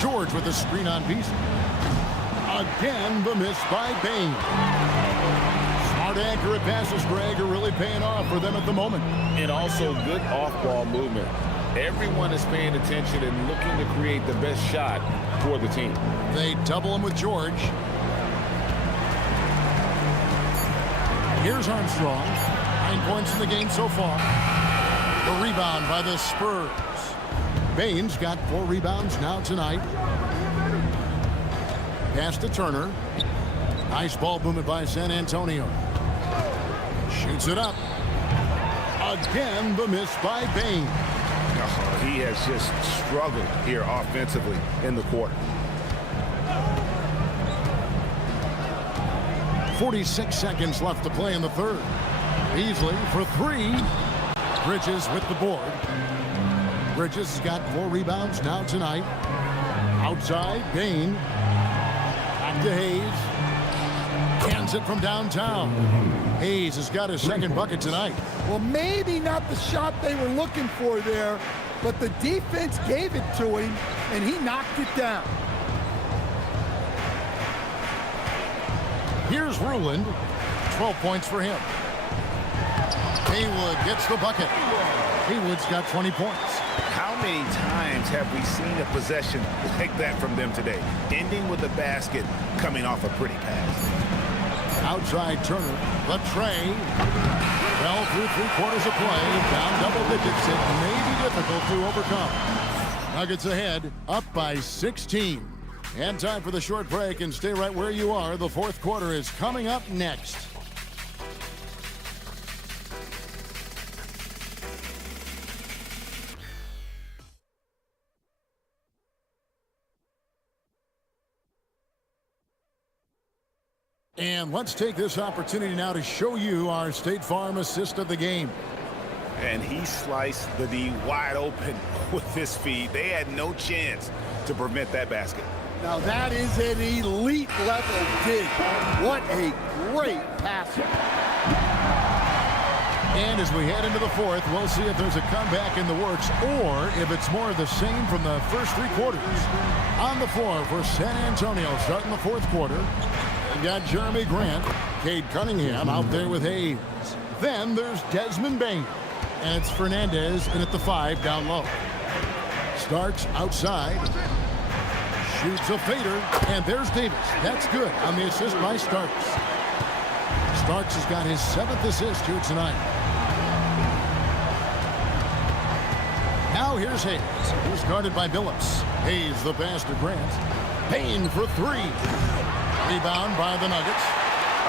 George with a screen on Beasley. Again, the miss by Bain. Smart, accurate passes, Greg, are really paying off for them at the moment. And also good off-ball movement. Everyone is paying attention and looking to create the best shot for the team. They double him with George. Here's Armstrong. 9 points in the game so far. The rebound by the Spurs. Bain's got 4 rebounds now tonight. Pass to Turner. Nice ball movement by San Antonio. Shoots it up. Again, the miss by Bain. Oh, he has just struggled here offensively in the quarter. 46 seconds left to play in the third. Beasley for 3. Bridges with the board. Bridges has got 4 rebounds now tonight. Outside, Bain. Back to Hayes. Cans it from downtown. Hayes has got his second bucket tonight. Well, maybe not the shot they were looking for there, but the defense gave it to him, and he knocked it down. Here's Ruland. 12 points for him. Haywood gets the bucket. Haywood's got 20 points. How many times have we seen a possession like that from them today? Ending with a basket, coming off a pretty pass. Outside Turner, the tray. Well, through 3/4 of play, down double digits. It may be difficult to overcome. Nuggets ahead, up by 16. And time for the short break, and stay right where you are. The fourth quarter is coming up next. And let's take this opportunity now to show you our State Farm assist of the game. And he sliced the D wide open with his feed. They had no chance to prevent that basket. Now that is an elite level dig. What a great passer. And as we head into the fourth, we'll see if there's a comeback in the works or if it's more of the same from the first 3 quarters. On the floor for San Antonio starting the fourth quarter. We've got Jeremy Grant, Cade Cunningham out there with Hayes. Then there's Desmond Bain. And it's Fernandez in at the 5 down low. Starks outside. Shoots a fader. And there's Davis. That's good on the assist by Starks. Starks has got his 7th assist here tonight. Now here's Hayes. He's guarded by Billups. Hayes the pass to Grant. Payne for 3. Rebound by the Nuggets.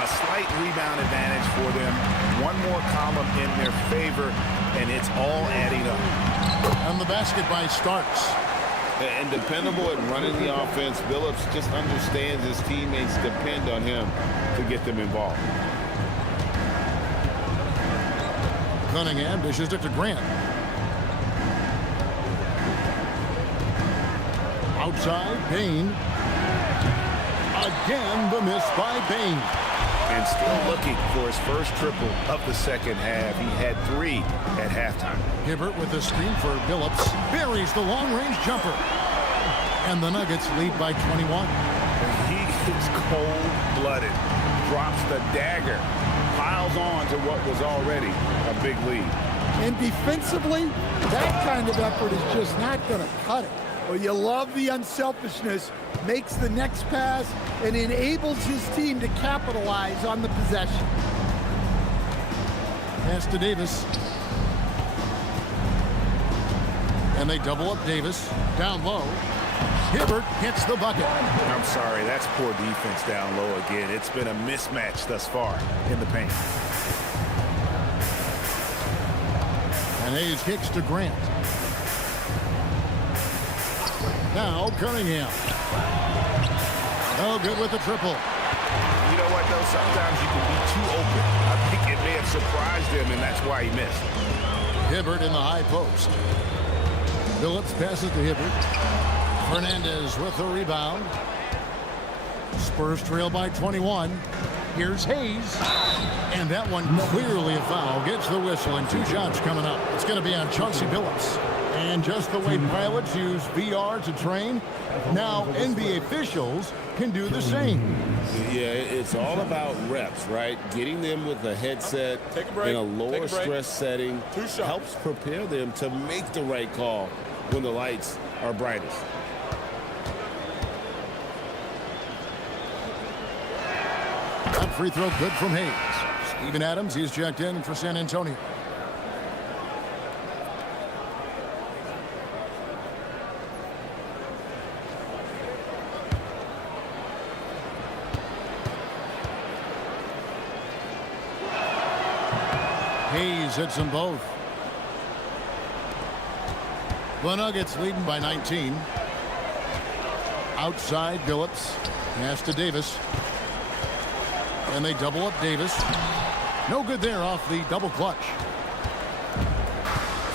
A slight rebound advantage for them. One more column in their favor, and it's all adding up. And the basket by Starks. And dependable at running the offense. Billups just understands his teammates depend on him to get them involved. Cunningham dishes it to Grant. Outside, Payne. Again, the miss by Bain. And still looking for his first triple of the second half. He had 3 at halftime. Hibbert with the screen for Billups. Buries the long-range jumper. And the Nuggets lead by 21. He is cold-blooded. Drops the dagger. Piles on to what was already a big lead. And defensively, that kind of effort is just not going to cut it. Well, you love the unselfishness. Makes the next pass and enables his team to capitalize on the possession. Pass to Davis. And they double up Davis. Down low. Hibbert hits the bucket. I'm sorry, that's poor defense down low again. It's been a mismatch thus far in the paint. And Hayes kicks to Grant. Now Cunningham. No good with the triple. You know what, though? Sometimes you can be too open. I think it may have surprised him, and that's why he missed. Hibbert in the high post. Billups passes to Hibbert. Fernandez with the rebound. Spurs trail by 21. Here's Hayes. And that one clearly a foul. Gets the whistle, and 2 shots coming up. It's going to be on Chauncey Billups. And just the way pilots use VR to train, now NBA officials can do the same. Yeah, it's all about reps, right? Getting them with a headset in a lower stress setting helps prepare them to make the right call when the lights are brightest. That free throw good from Hayes. Steven Adams, he's checked in for San Antonio. Hayes hits them both. The Nuggets leading by 19. Outside, Billups. Pass to Davis. And they double up Davis. No good there off the double clutch.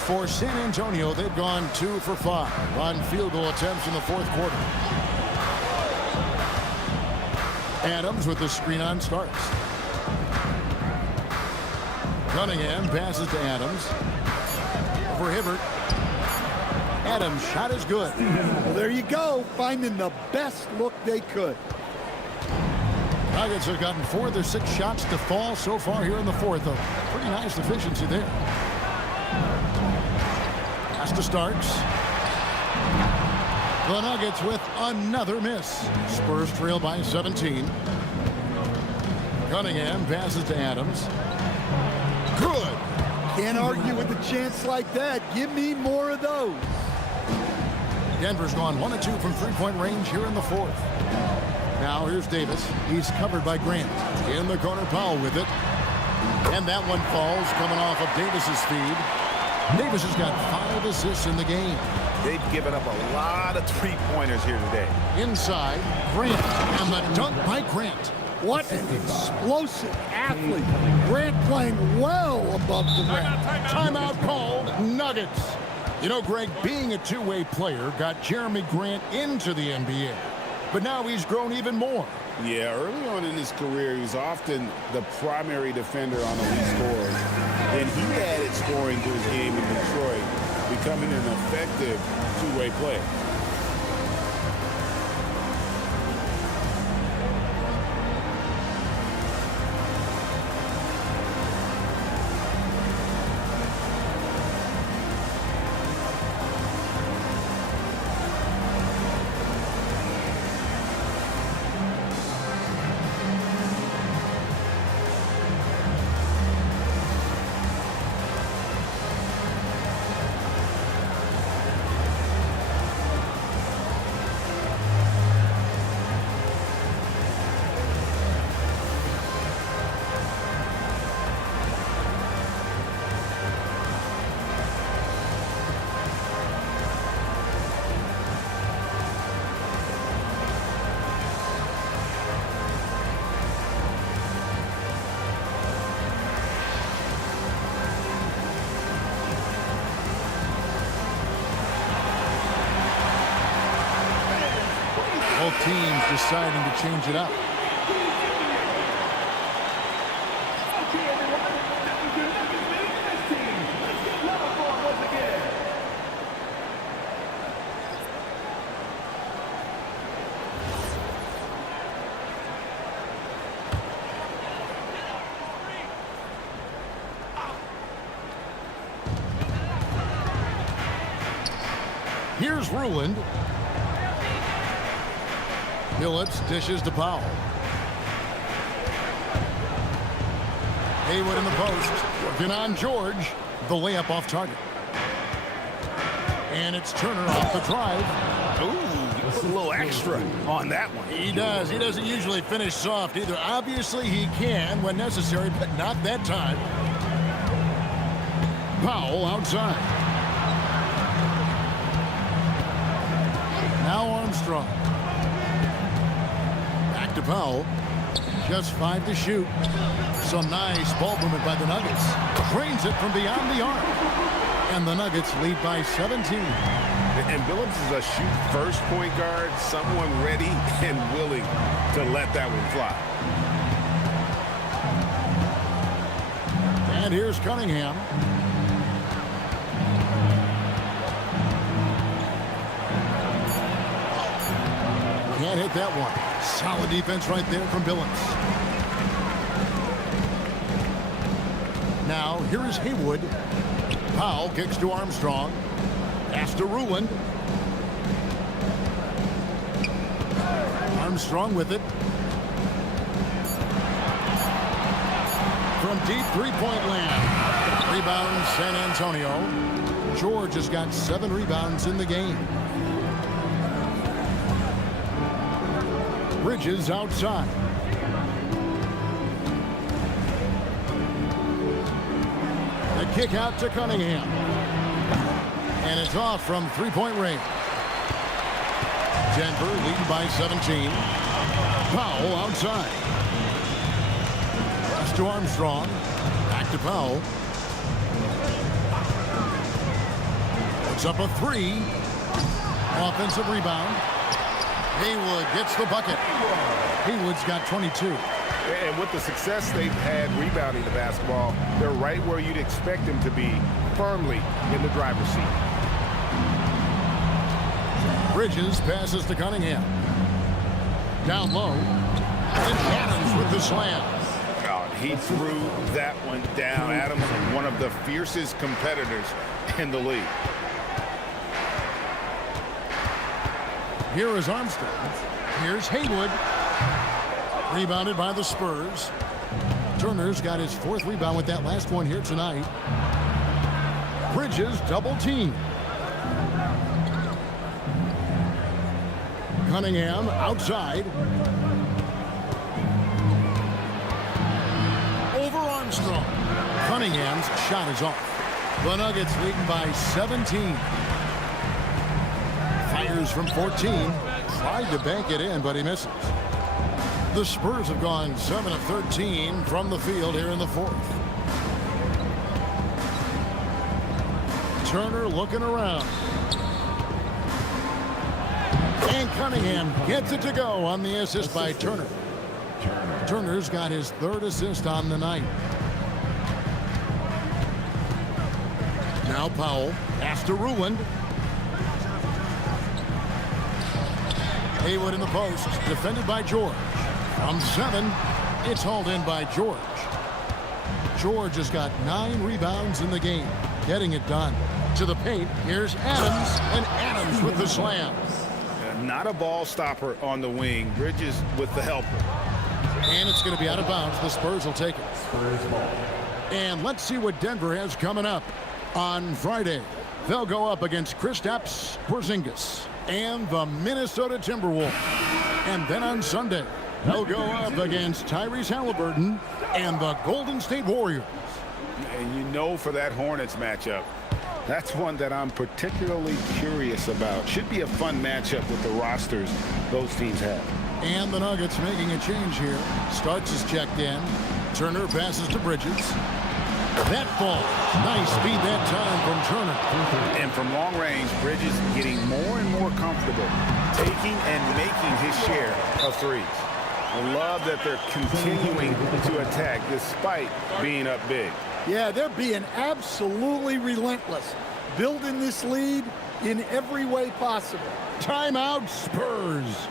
For San Antonio, they've gone 2 for 5 on field goal attempts in the fourth quarter. Adams with the screen on Starks. Cunningham passes to Adams. For Hibbert. Adams' shot is good. Well, there you go, finding the best look they could. Nuggets have gotten 4 of their 6 shots to fall so far here in the fourth. A pretty nice efficiency there. Pass to Starks. The Nuggets with another miss. Spurs trail by 17. Cunningham passes to Adams. Good. Can't argue with a chance like that. Give me more of those. Denver's gone 1 of 2 from three-point range here in the fourth. Now here's Davis. He's covered by Grant. In the corner, Powell with it. And that one falls coming off of Davis's feed. Davis has got 5 assists in the game. They've given up a lot of three-pointers here today. Inside, Grant. And the dunk by Grant. What an explosive athlete. Grant playing well above the rim. Timeout called. Nuggets. You know, Greg, being a two-way player got Jeremy Grant into the NBA. But now he's grown even more. Yeah, early on in his career, he was often the primary defender on elite scorers. And he added scoring to his game in Detroit, becoming an effective two-way player. Both teams deciding to change it up. Here's Ruland. Phillips dishes to Powell. Haywood in the post. Working on George. The layup off target. And it's Turner off the drive. Ooh, put a little extra on that one. He does. He doesn't usually finish soft either. Obviously, he can when necessary, but not that time. Powell outside. Now Armstrong. To Powell. Just 5 to shoot. Some nice ball movement by the Nuggets. Drains it from beyond the arc. And the Nuggets lead by 17. And Phillips is a shoot-first point guard, someone ready and willing to let that one fly. And here's Cunningham. Can't hit that one. Solid defense right there from Billings. Now, here is Haywood. Powell kicks to Armstrong. Pass to Ruland. Armstrong with it. From deep three-point land. Rebound, San Antonio. George has got 7 rebounds in the game. Bridges outside. The kick out to Cunningham. And it's off from three-point range. Denver leading by 17. Powell outside. Pass to Armstrong. Back to Powell. Puts up a 3. Offensive rebound. Haywood gets the bucket. Haywood's got 22. And with the success they've had rebounding the basketball, they're right where you'd expect them to be, firmly in the driver's seat. Bridges passes to Cunningham. Down low. And Adams with the slam. Oh, he threw that one down. Adams, one of the fiercest competitors in the league. Here is Armstrong. Here's Haywood. Rebounded by the Spurs. Turner's got his 4th rebound with that last one here tonight. Bridges double team. Cunningham outside. Over Armstrong. Cunningham's shot is off. The Nuggets leading by 17. Fires from 14. Tried to bank it in, but he misses. The Spurs have gone 7 of 13 from the field here in the 4th. Turner looking around. And Cunningham gets it to go on the assist by Turner. Turner's got his 3rd assist on the night. Now Powell. Pass to Ruland. Haywood in the post. Defended by George. From 7, it's hauled in by George. George has got 9 rebounds in the game. Getting it done. To the paint, here's Adams, and Adams with the slam. Not a ball stopper on the wing. Bridges with the helper. And it's going to be out of bounds. The Spurs will take it. And let's see what Denver has coming up. On Friday, they'll go up against Kristaps Porzingis and the Minnesota Timberwolves. And then on Sunday, they'll go up against Tyrese Halliburton and the Golden State Warriors. And you know, for that Hornets matchup, that's one that I'm particularly curious about. Should be a fun matchup with the rosters those teams have. And the Nuggets making a change here. Starks is checked in. Turner passes to Bridges. That ball. Nice speed that time from Turner. And from long range, Bridges getting more and more comfortable taking and making his share of threes. I love that they're continuing to attack despite being up big. Yeah, they're being absolutely relentless, building this lead in every way possible. Timeout, Spurs.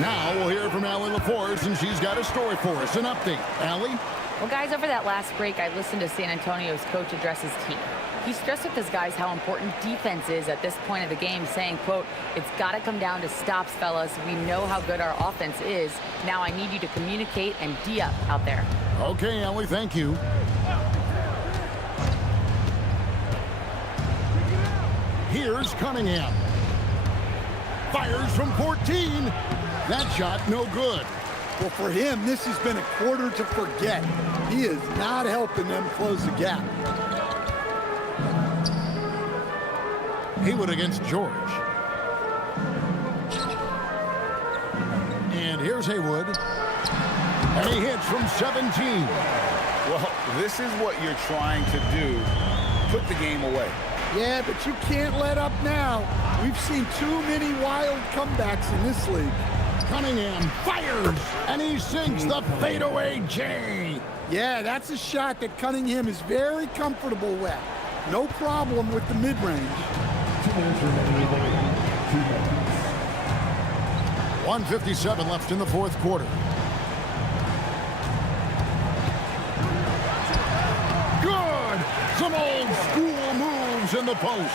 Now we'll hear from Allie LaForce, and she's got a story for us. An update. Allie? Well, guys, over that last break, I listened to San Antonio's coach address his team. He stressed with his guys how important defense is at this point of the game, saying, quote, "It's got to come down to stops, fellas. We know how good our offense is. Now I need you to communicate and D-up out there." Okay, Allie, thank you. Here's Cunningham. Fires from 14. That shot no good. Well, for him, this has been a quarter to forget. He is not helping them close the gap. Haywood against George. And here's Haywood. And he hits from 17. Well, this is what you're trying to do. Put the game away. Yeah, but you can't let up now. We've seen too many wild comebacks in this league. Cunningham fires, and he sinks the fadeaway J. Yeah, that's a shot that Cunningham is very comfortable with. No problem with the mid-range. 1:57 left in the fourth quarter. Good! fires in the post.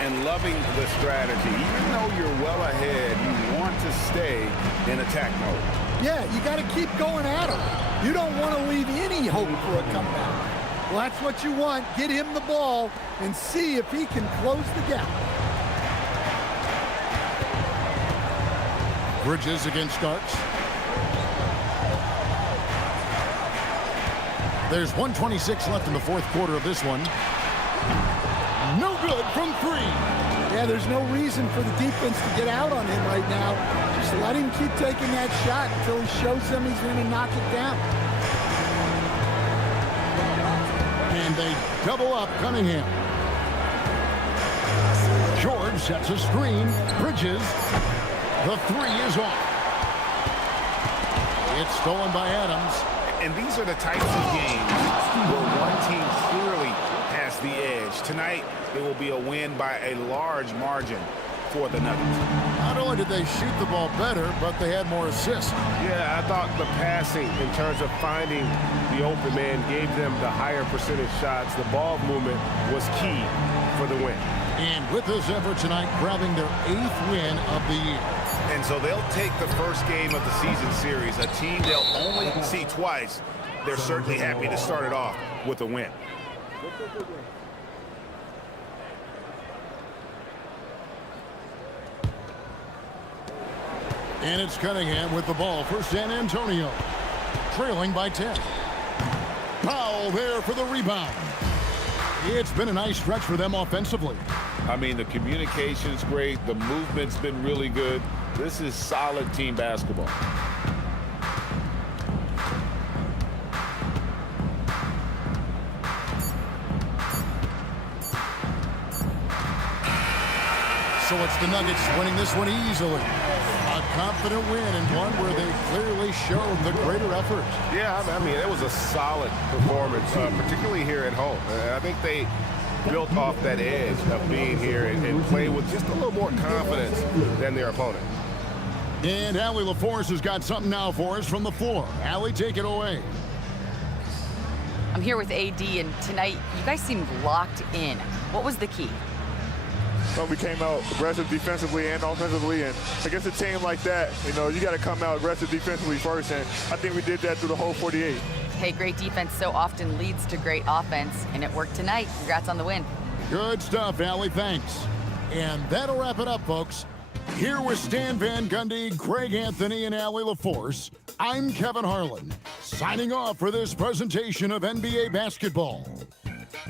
And loving the strategy. Even though you're well ahead, you want to stay in attack mode. Yeah, you got to keep going at him. You don't want to leave any hope for a comeback. Well, that's what you want. Get him the ball and see if he can close the gap. Bridges against Starks. There's 1:26 left in the fourth quarter of this one. No good from three. Yeah, there's no reason for the defense to get out on him right now. Just let him keep taking that shot until he shows them he's going to knock it down. And they double up Cunningham. George sets a screen. Bridges. The three is off. It's stolen by Adams. And these are the types of games where one team clearly has the edge. Tonight, it will be a win by a large margin for the Nuggets. Not only did they shoot the ball better, but they had more assists. Yeah, I thought the passing in terms of finding the open man gave them the higher percentage shots. The ball movement was key for the win. And with this effort tonight, grabbing their 8th win of the year. And so they'll take the first game of the season series, a team they'll only see twice. They're certainly happy to start it off with a win. And it's Cunningham with the ball for San Antonio. Trailing by 10. Powell there for the rebound. It's been a nice stretch for them offensively. I mean, the communication's great. The movement's been really good. This is solid team basketball. So it's the Nuggets winning this one easily. A confident win and one where they clearly showed the greater effort. Yeah, I mean, it was a solid performance, particularly here at home. I think they built off that edge of being here and play with just a little more confidence than their opponent. And Allie LaForce has got something now for us from the floor. Allie, take it away. I'm here with AD, and tonight you guys seemed locked in. What was the key? Well, we came out aggressive defensively and offensively, and against a team like that, you know, you got to come out aggressive defensively first, and I think we did that through the whole 48. Hey, great defense so often leads to great offense, and it worked tonight. Congrats on the win. Good stuff, Allie. Thanks. And that'll wrap it up, folks. Here with Stan Van Gundy, Greg Anthony, and Allie LaForce, I'm Kevin Harlan, signing off for this presentation of NBA basketball.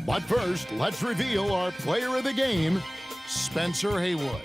But first, let's reveal our player of the game, Spencer Haywood.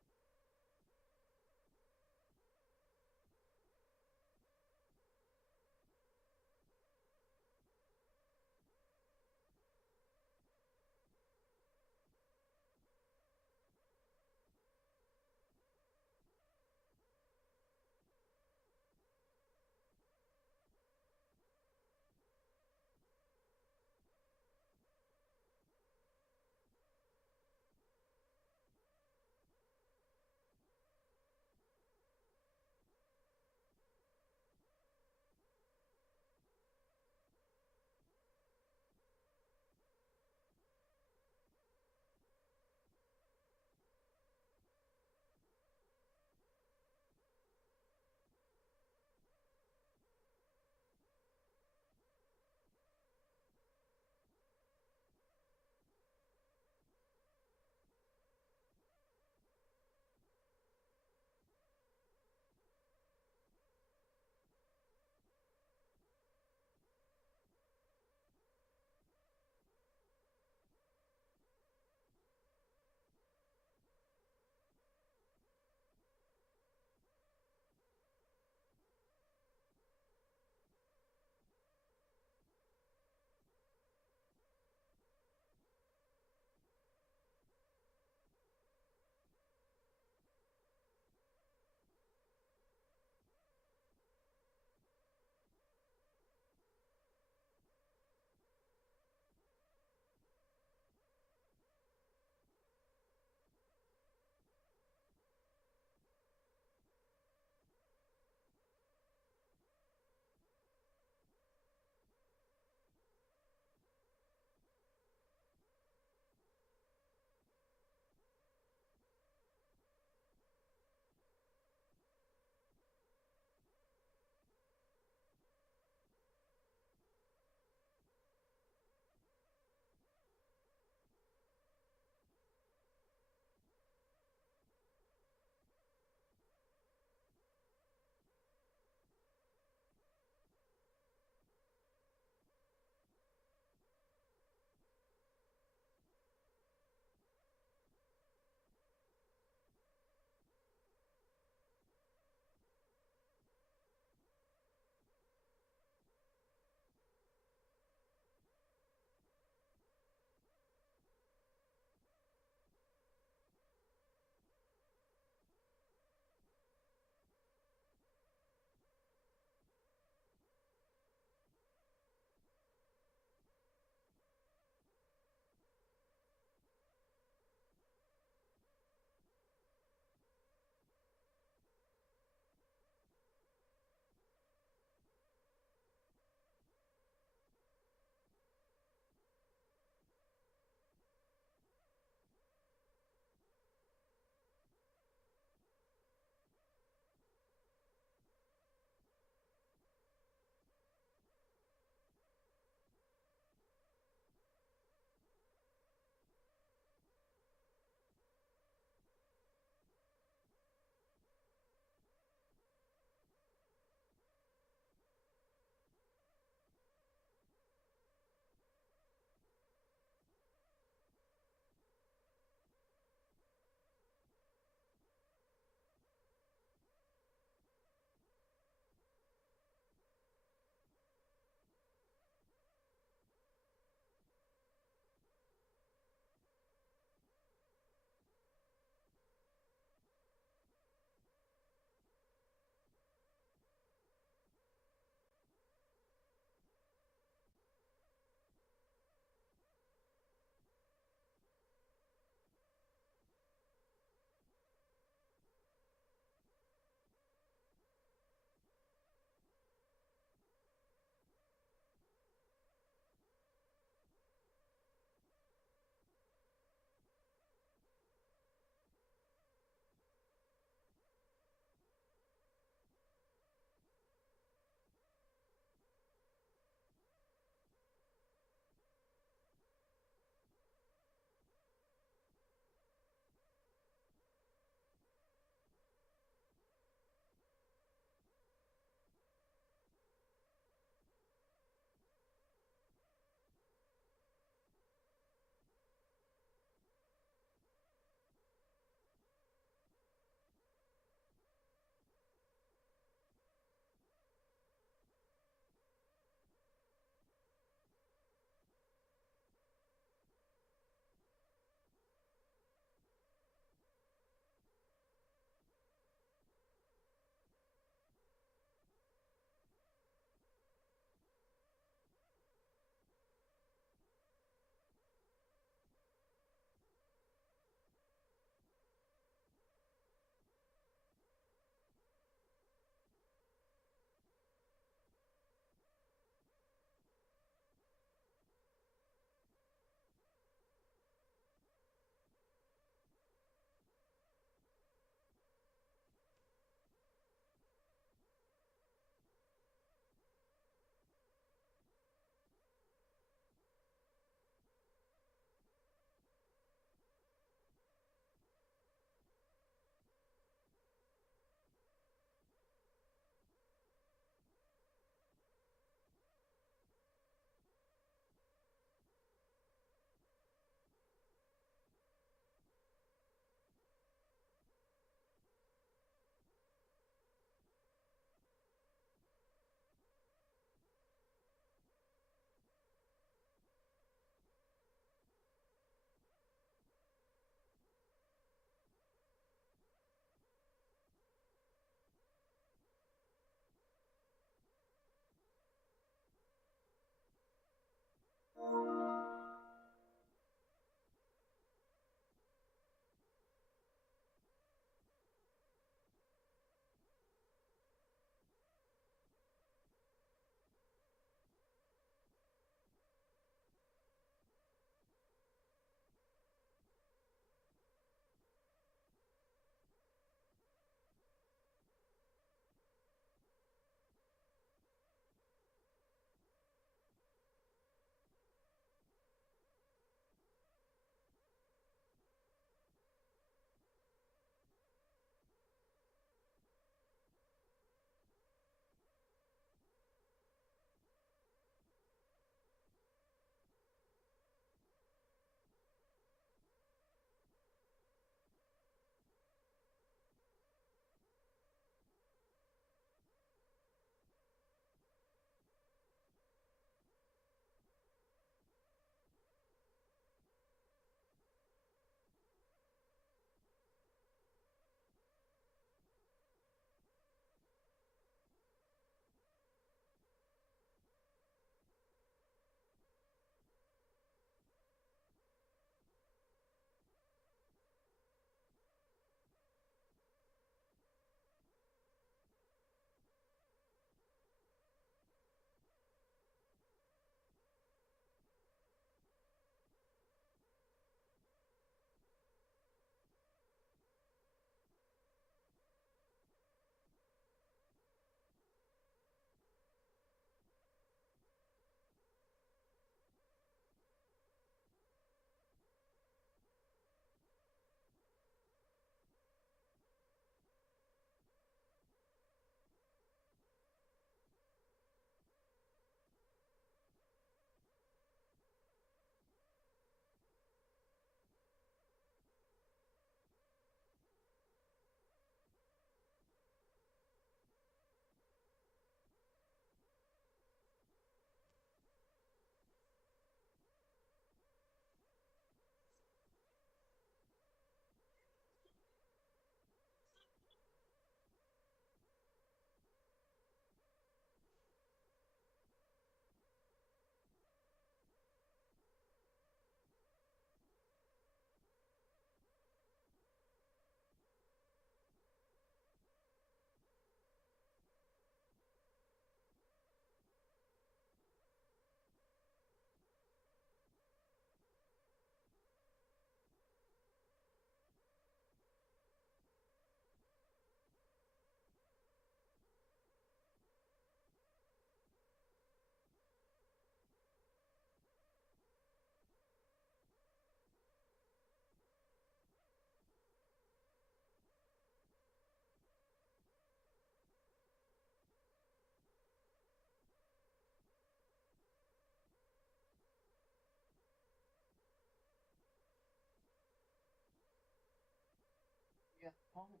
Punk.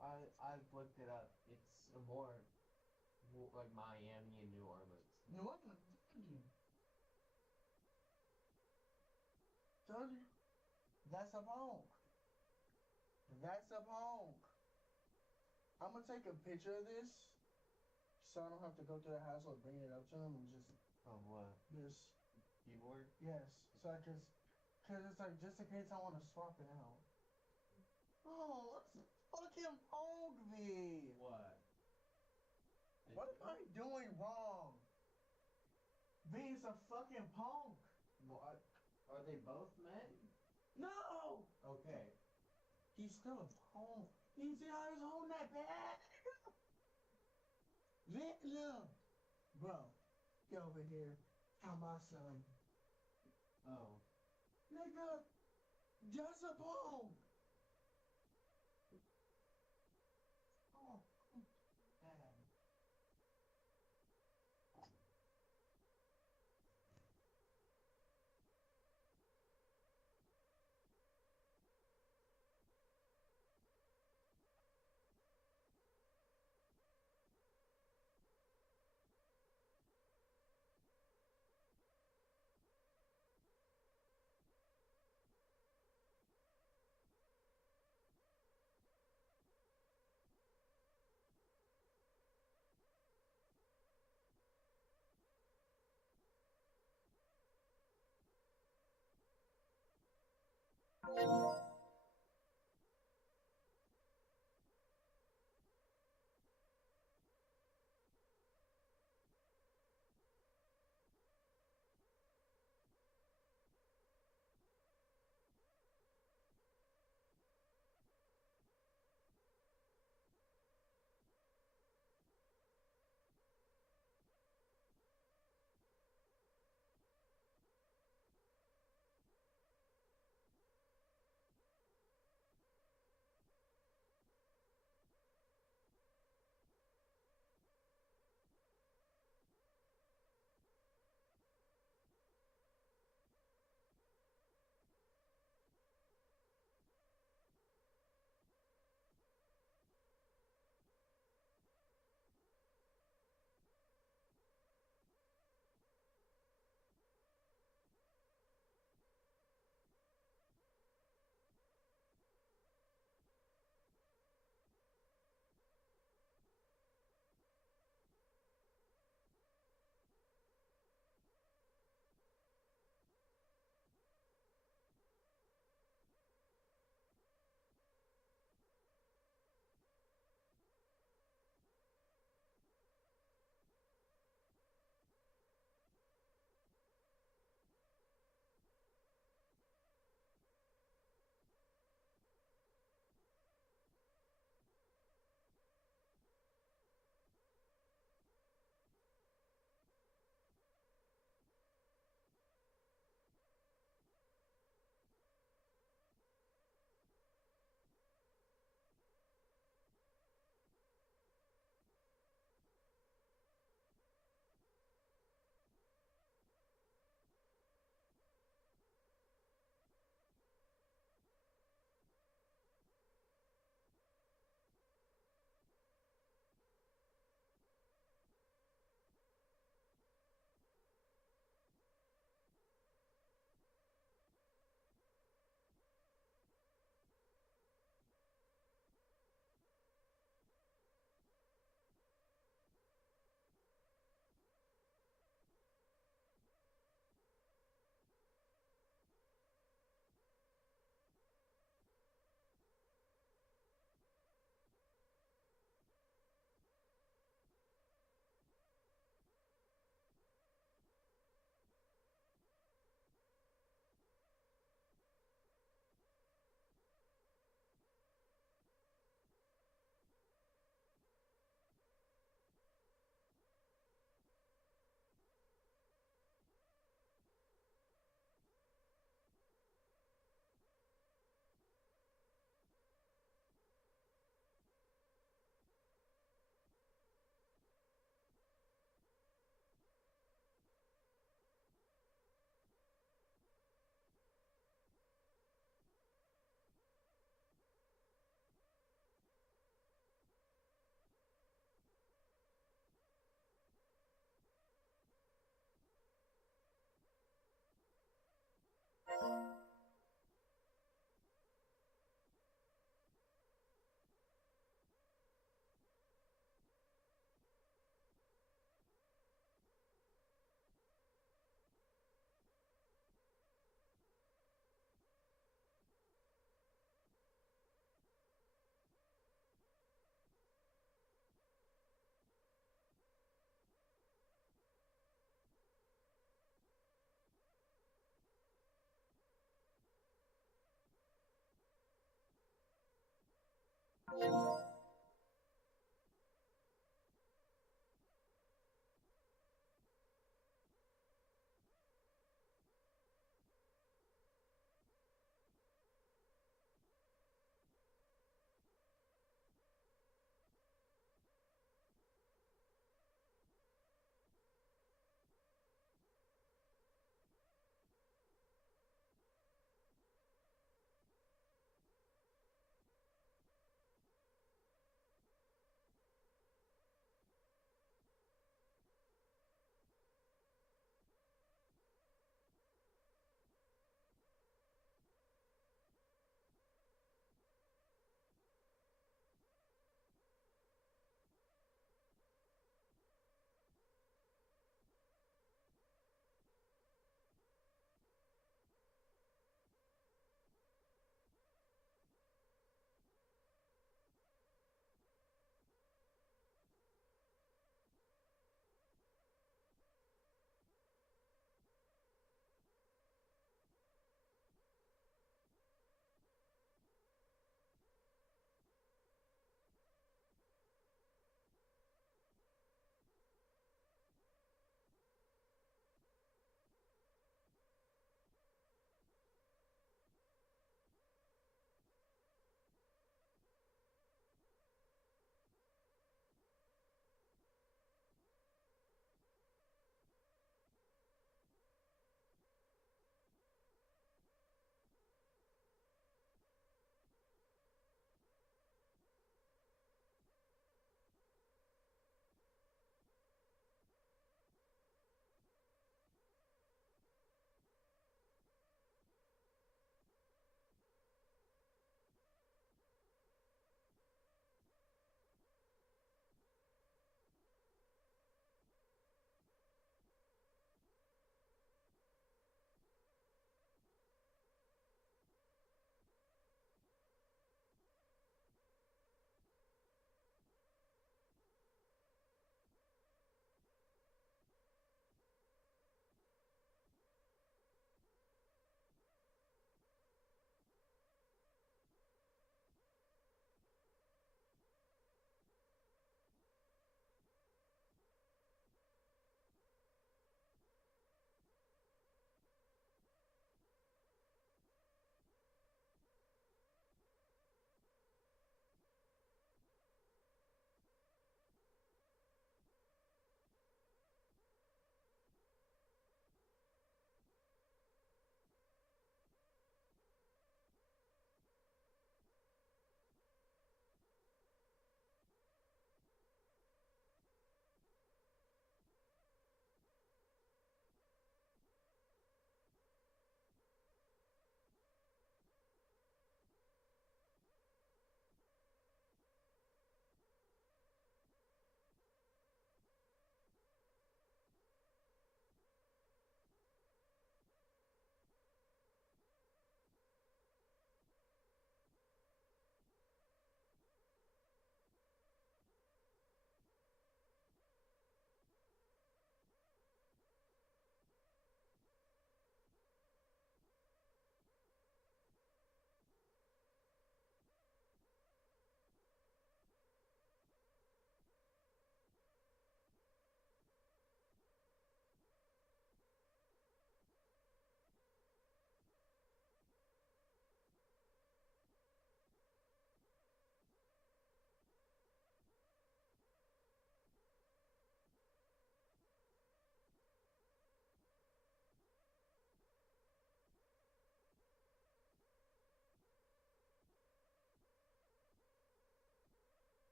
I've looked it up. It's more like Miami and New Orleans. New Orleans. Told you. That's a punk. That's a punk. I'm gonna take a picture of this so I don't have to go to the house or bring it up to him and just. Oh, what? This. Keyboard? Yes. So I just. Cause it's like just in case I want to swap it out. Oh, let's fucking punk me. What? What am I doing wrong? V is a fucking punk. What? Are they both men? No! Okay. He's still a punk. You see how he's holding that bag? Look. Bro, get over here. How my son. Oh. Nigga, just a punk. Oh. Damn.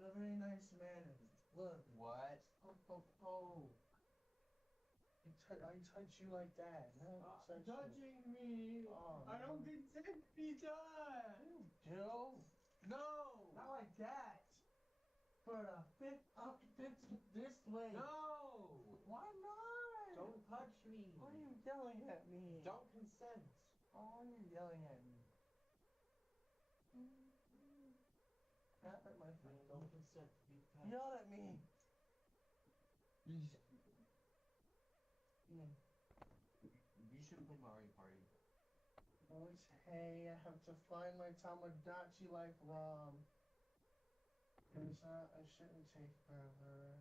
in a very nice manner. Look. What? Oh. I touch you like that. No, Touching me. Oh, I don't consent to be touched. You do? No. Not like that. For the this way. No. Why not? Don't touch me. Why are you yelling at me? Don't consent. Why are you yelling at me? That hurt my feelings. Don't consent to be touched. Yell at me. You shouldn't play Mario Party. Which, hey, I have to find my Tamagotchi like Rom. Cause I shouldn't take forever.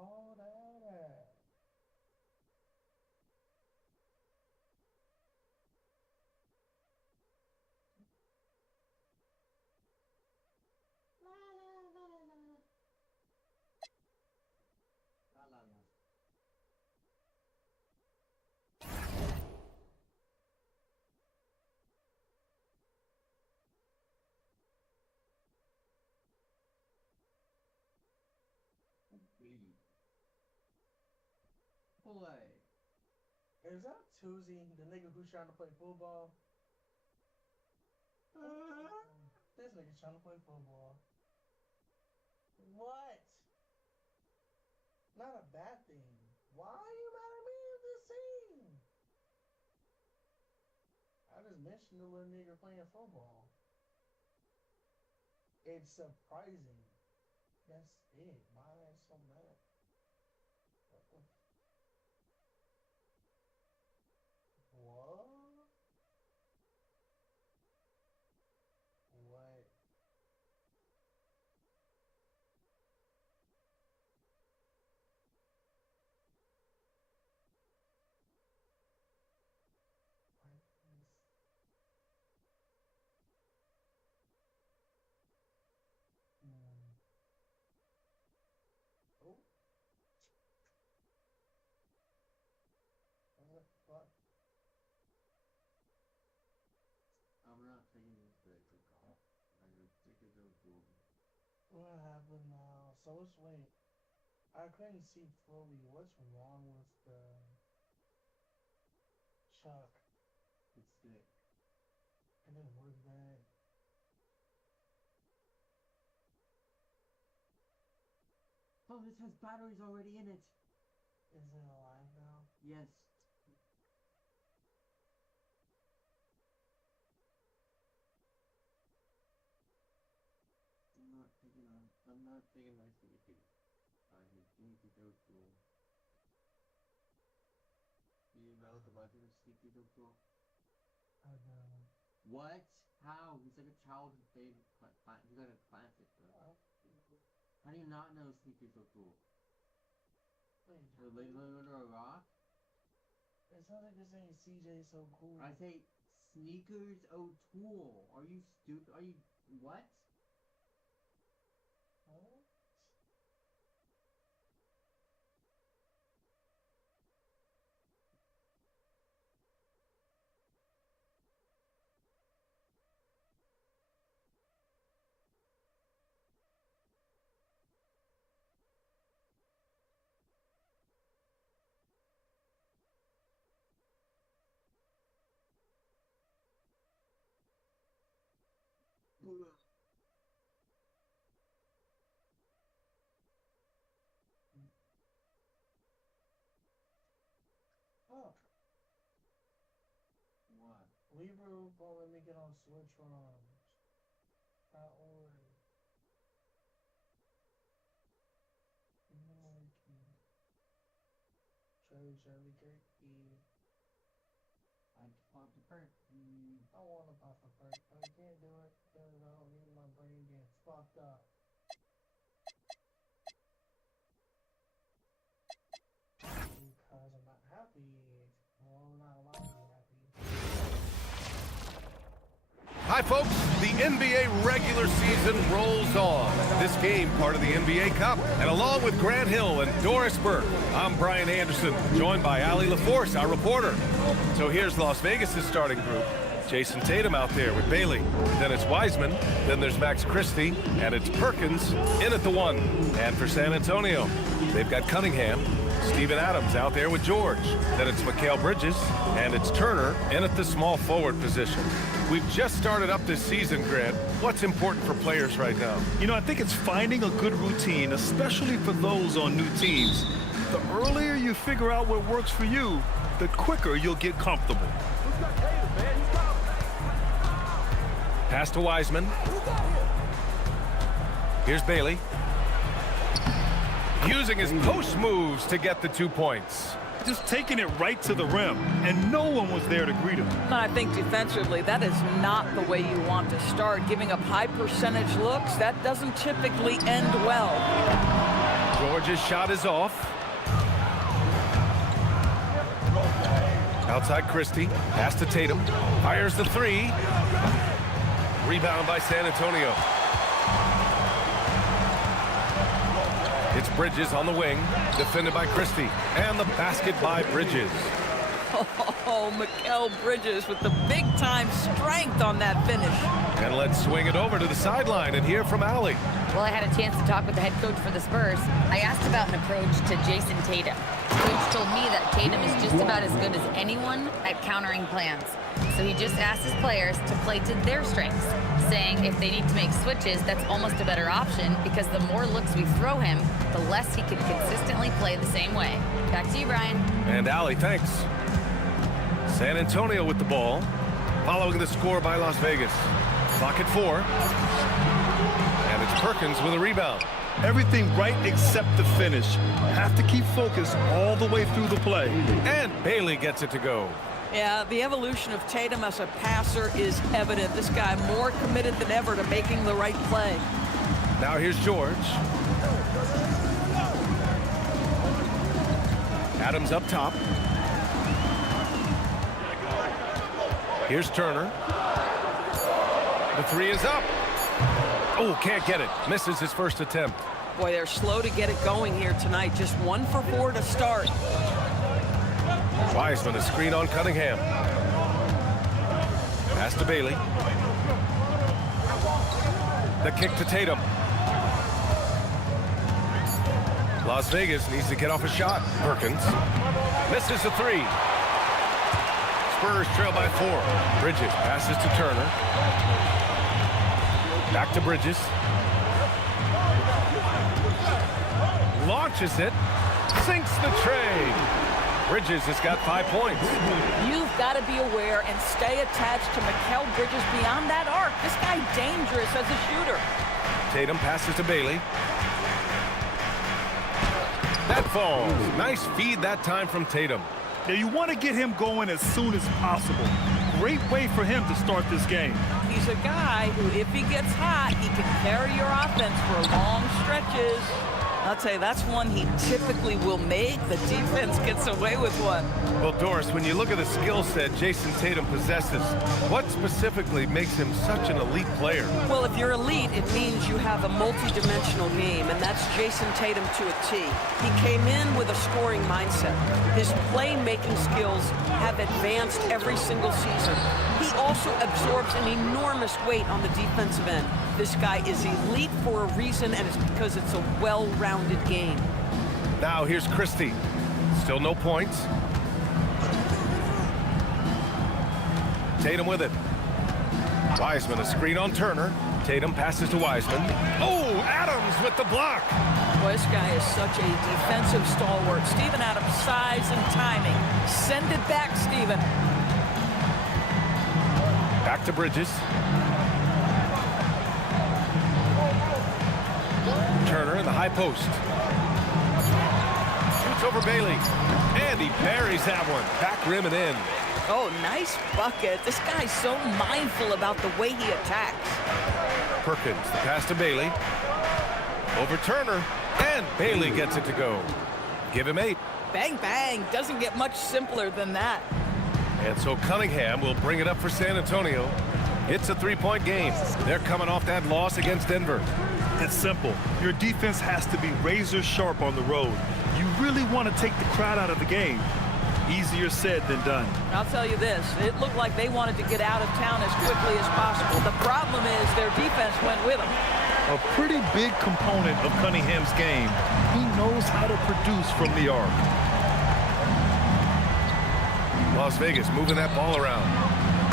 Oh, that. La la la. Play. Is that Tuesday, the nigga who's trying to play football? This nigga's trying to play football. What? Not a bad thing. Why are you mad at me in this scene? I just mentioned the little nigga playing football. It's surprising. That's it. Why am I so mad? What? What? Oh. What the fuck? I'm not taking this break for golf. I'm gonna take it to the pool. What happened now? So wait. I couldn't see fully. What's wrong with the Chuck? It's thick. It didn't work bad. Oh, this has batteries already in it. Is it alive now? Yes. I'm not taking my sleepy. I need to go to. You know the weather is sleepy to go. I know. What? How? He's like a childhood baby. He's like a classic, bro. How do you not know Sneakers O'Toole? Wait. Are they living under a rock? It sounds like you're saying CJ so cool. I say Sneakers O'Toole. Are you stupid? Are you what? Huh? Oh. What? Libra won't let me get on Switch ROMs. Priority. Charlie Kirky. I want the perk. I want to pop the perk, but I can't do it because I don't need my brain getting fucked up. Because I'm not happy. Well, I'm not allowed to be happy. Hi, folks. The NBA regular season rolls on. This game, part of the NBA Cup. And along with Grant Hill and Doris Burke, I'm Brian Anderson, joined by Allie LaForce, our reporter. So here's Las Vegas' starting group. Jason Tatum out there with Bailey. Then it's Wiseman. Then there's Max Christie. And it's Perkins in at the 1. And for San Antonio, they've got Cunningham. Steven Adams out there with George. Then it's Mikal Bridges. And it's Turner in at the small forward position. We've just started up this season, Grant. What's important for players right now? You know, I think it's finding a good routine, especially for those on new teams. The earlier you figure out what works for you, the quicker you'll get comfortable. Pass to Wiseman. Here's Bailey. Using his post moves to get the 2 points. Just taking it right to the rim, and no one was there to greet him. I think defensively, that is not the way you want to start. Giving up high percentage looks, that doesn't typically end well. George's shot is off. Outside Christie. Pass to Tatum. Fires the 3. Rebound by San Antonio. It's Bridges on the wing, defended by Christie. And the basket by Bridges. Oh, Mikal Bridges with the big-time strength on that finish. And let's swing it over to the sideline and hear from Allie. Well, I had a chance to talk with the head coach for the Spurs. I asked about an approach to Jason Tatum. Coach told me that Tatum is just about as good as anyone at countering plans. So he just asked his players to play to their strengths, saying if they need to make switches, that's almost a better option because the more looks we throw him, the less he can consistently play the same way. Back to you, Brian. And Allie, thanks. San Antonio with the ball, following the score by Las Vegas. Clock at 4. And it's Perkins with a rebound. Everything right except the finish. Have to keep focused all the way through the play. And Bailey gets it to go. Yeah, the evolution of Tatum as a passer is evident. This guy more committed than ever to making the right play. Now here's George. Adams up top. Here's Turner. The 3 is up. Oh, can't get it. Misses his first attempt. Boy, they're slow to get it going here tonight. Just 1 for 4 to start. Wiseman, a screen on Cunningham. Pass to Bailey. The kick to Tatum. Las Vegas needs to get off a shot. Perkins misses the 3. Spurs trail by 4. Bridges passes to Turner. Back to Bridges. Launches it. Sinks the tray. Bridges has got 5 points. You've got to be aware and stay attached to Mikal Bridges beyond that arc. This guy dangerous as a shooter. Tatum passes to Bailey. That falls. Nice feed that time from Tatum. Now you want to get him going as soon as possible. Great way for him to start this game. He's a guy who, if he gets hot, he can carry your offense for long stretches. I'll tell you, that's one he typically will make. The defense gets away with one. Well, Doris, when you look at the skill set Jason Tatum possesses, what specifically makes him such an elite player? Well, if you're elite, it means you have a multi-dimensional game, and that's Jason Tatum to a T. He came in with a scoring mindset. His playmaking skills have advanced every single season. He also absorbs an enormous weight on the defensive end. This guy is elite for a reason, and it's because it's a well-rounded game. Now here's Christie. Still no points. Tatum with it. Wiseman, a screen on Turner. Tatum passes to Wiseman. Oh, Adams with the block. Boy, this guy is such a defensive stalwart. Steven Adams' size and timing. Send it back, Steven. Back to Bridges. Turner in the high post. Shoots over Bailey. And he buries that one. Back rim and in. Oh, nice bucket. This guy's so mindful about the way he attacks. Perkins, the pass to Bailey. Over Turner. And Bailey gets it to go. Give him 8. Bang, bang. Doesn't get much simpler than that. And so Cunningham will bring it up for San Antonio. It's a three-point game. They're coming off that loss against Denver. It's simple. Your defense has to be razor sharp on the road. You really want to take the crowd out of the game. Easier said than done. I'll tell you this, it looked like they wanted to get out of town as quickly as possible. The problem is their defense went with them. A pretty big component of Cunningham's game. He knows how to produce from the arc. Las Vegas moving that ball around.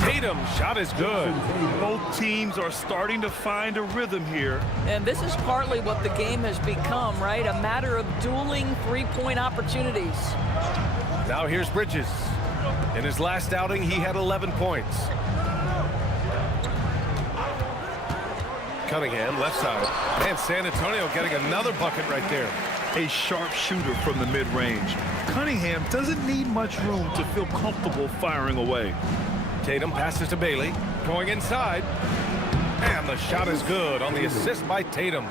Tatum's shot is good. Both teams are starting to find a rhythm here. And this is partly what the game has become, right? A matter of dueling three-point opportunities. Now here's Bridges. In his last outing, he had 11 points. Cunningham, left side. And San Antonio getting another bucket right there. A sharp shooter from the mid-range. Cunningham doesn't need much room to feel comfortable firing away. Tatum passes to Bailey. Going inside. And the shot is good on the assist by Tatum.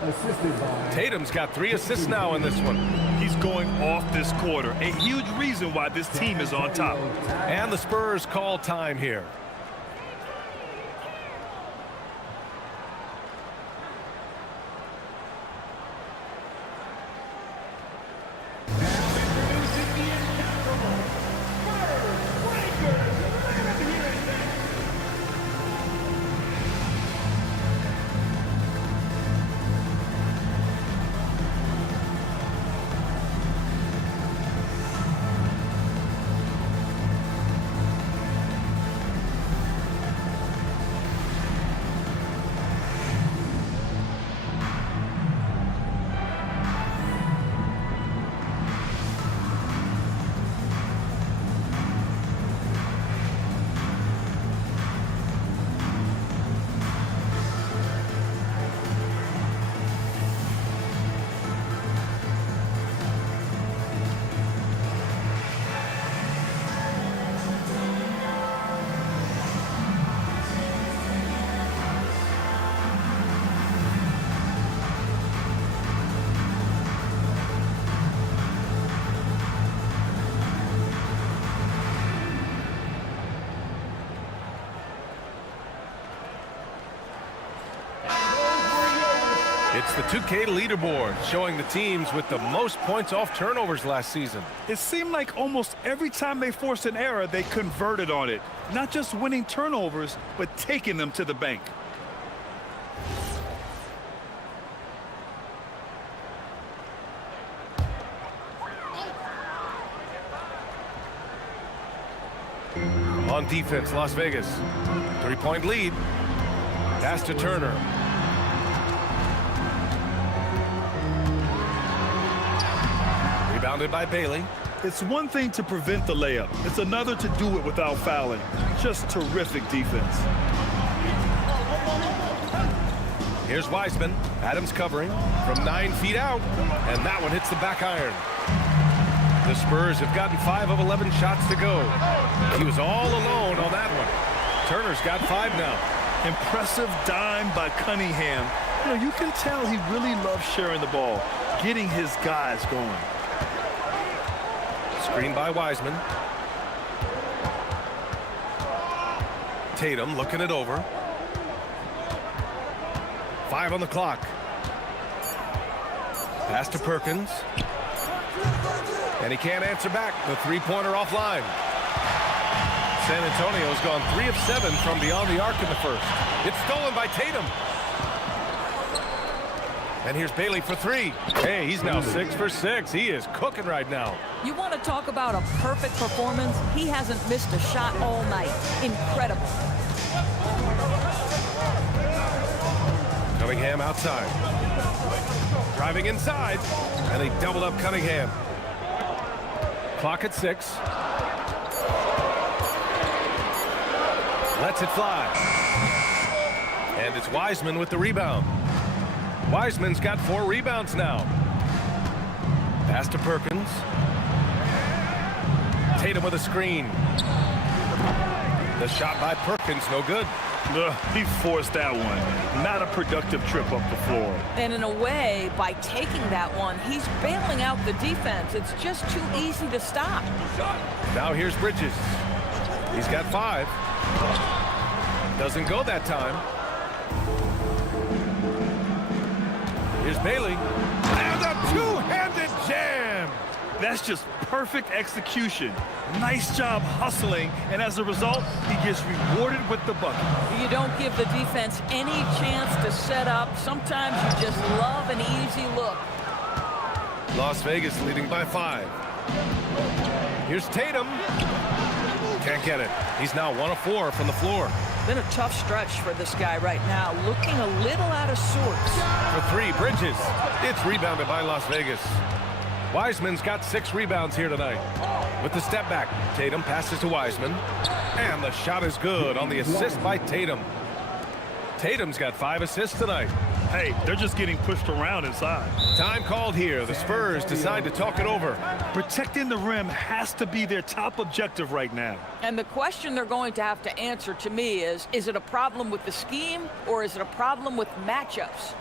Tatum's got 3 assists now in this one. He's going off this quarter. A huge reason why this team is on top. And the Spurs call time here. It's the 2K leaderboard showing the teams with the most points off turnovers last season. It seemed like almost every time they forced an error, they converted on it. Not just winning turnovers, but taking them to the bank. On defense, Las Vegas. 3-point lead. Pass to Turner. Rebounded by Bailey. It's one thing to prevent the layup. It's another to do it without fouling. Just terrific defense. Here's Wiseman. Adams covering from 9 feet out. And that one hits the back iron. The Spurs have gotten 5 of 11 shots to go. He was all alone on that one. Turner's got 5 now. Impressive dime by Cunningham. You know, you can tell he really loves sharing the ball, getting his guys going. Screen by Wiseman. Tatum looking it over. 5 on the clock. Pass to Perkins. And he can't answer back. The three-pointer offline. San Antonio's gone 3 of 7 from beyond the arc in the first. It's stolen by Tatum. And here's Bailey for 3. Hey, he's now 6 for 6. He is cooking right now. You want to talk about a perfect performance? He hasn't missed a shot all night. Incredible. Cunningham outside. Driving inside. And they doubled up Cunningham. Clock at 6. Lets it fly. And it's Wiseman with the rebound. Wiseman's got 4 rebounds now. Pass to Perkins. Tatum with a screen. The shot by Perkins, no good. He forced that one. Not a productive trip up the floor. And in a way, by taking that one, he's bailing out the defense. It's just too easy to stop. Now here's Bridges. He's got 5. Doesn't go that time. Here's Bailey. And a two-handed jam. That's just perfect execution. Nice job hustling, and as a result, he gets rewarded with the bucket. You don't give the defense any chance to set up. Sometimes you just love an easy look. Las Vegas leading by 5. Here's Tatum. Can't get it. He's now 1 of 4 from the floor. Been a tough stretch for this guy right now, looking a little out of sorts. For 3, Bridges. It's rebounded by Las Vegas. Wiseman's got 6 rebounds here tonight. With the step back, Tatum passes to Wiseman. And the shot is good on the assist by Tatum. Tatum's got 5 assists tonight. Hey, they're just getting pushed around inside. Time called here. The Spurs decide to talk it over. Protecting the rim has to be their top objective right now. And the question they're going to have to answer to me is it a problem with the scheme or is it a problem with matchups?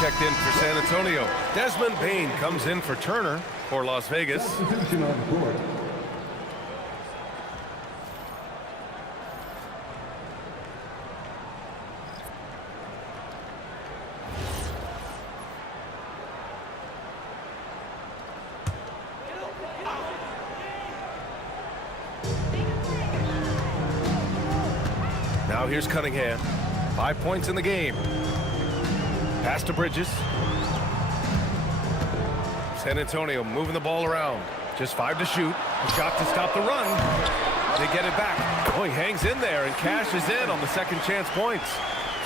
Checked in for San Antonio. Desmond Bane comes in for Turner for Las Vegas. Now here's Cunningham. 5 points in the game. Pass to Bridges. San Antonio moving the ball around. Just 5 to shoot. A shot to stop the run. They get it back. Oh, he hangs in there and cashes in on the second chance points.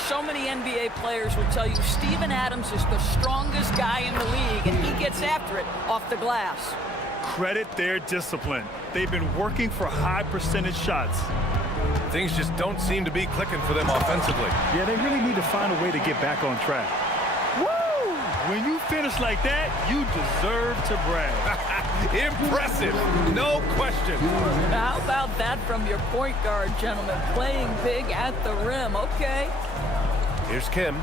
So many NBA players will tell you Steven Adams is the strongest guy in the league, and he gets after it off the glass. Credit their discipline. They've been working for high percentage shots. Things just don't seem to be clicking for them offensively. Yeah, they really need to find a way to get back on track. Woo! When you finish like that, you deserve to brag. Impressive, no question. How about that from your point guard, gentlemen? Playing big at the rim, okay. Here's Kim.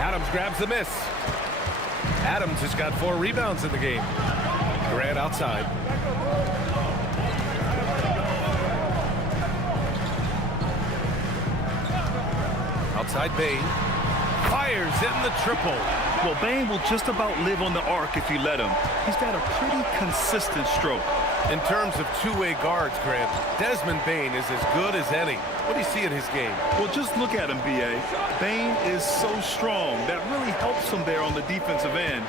Adams grabs the miss. Adams has got 4 rebounds in the game. Durant outside. Outside Bane. Fires in the triple. Well, Bane will just about live on the arc if you let him. He's got a pretty consistent stroke. In terms of two-way guards, Grant, Desmond Bane is as good as any. What do you see in his game? Well, just look at him, B.A. Bane is so strong. That really helps him there on the defensive end.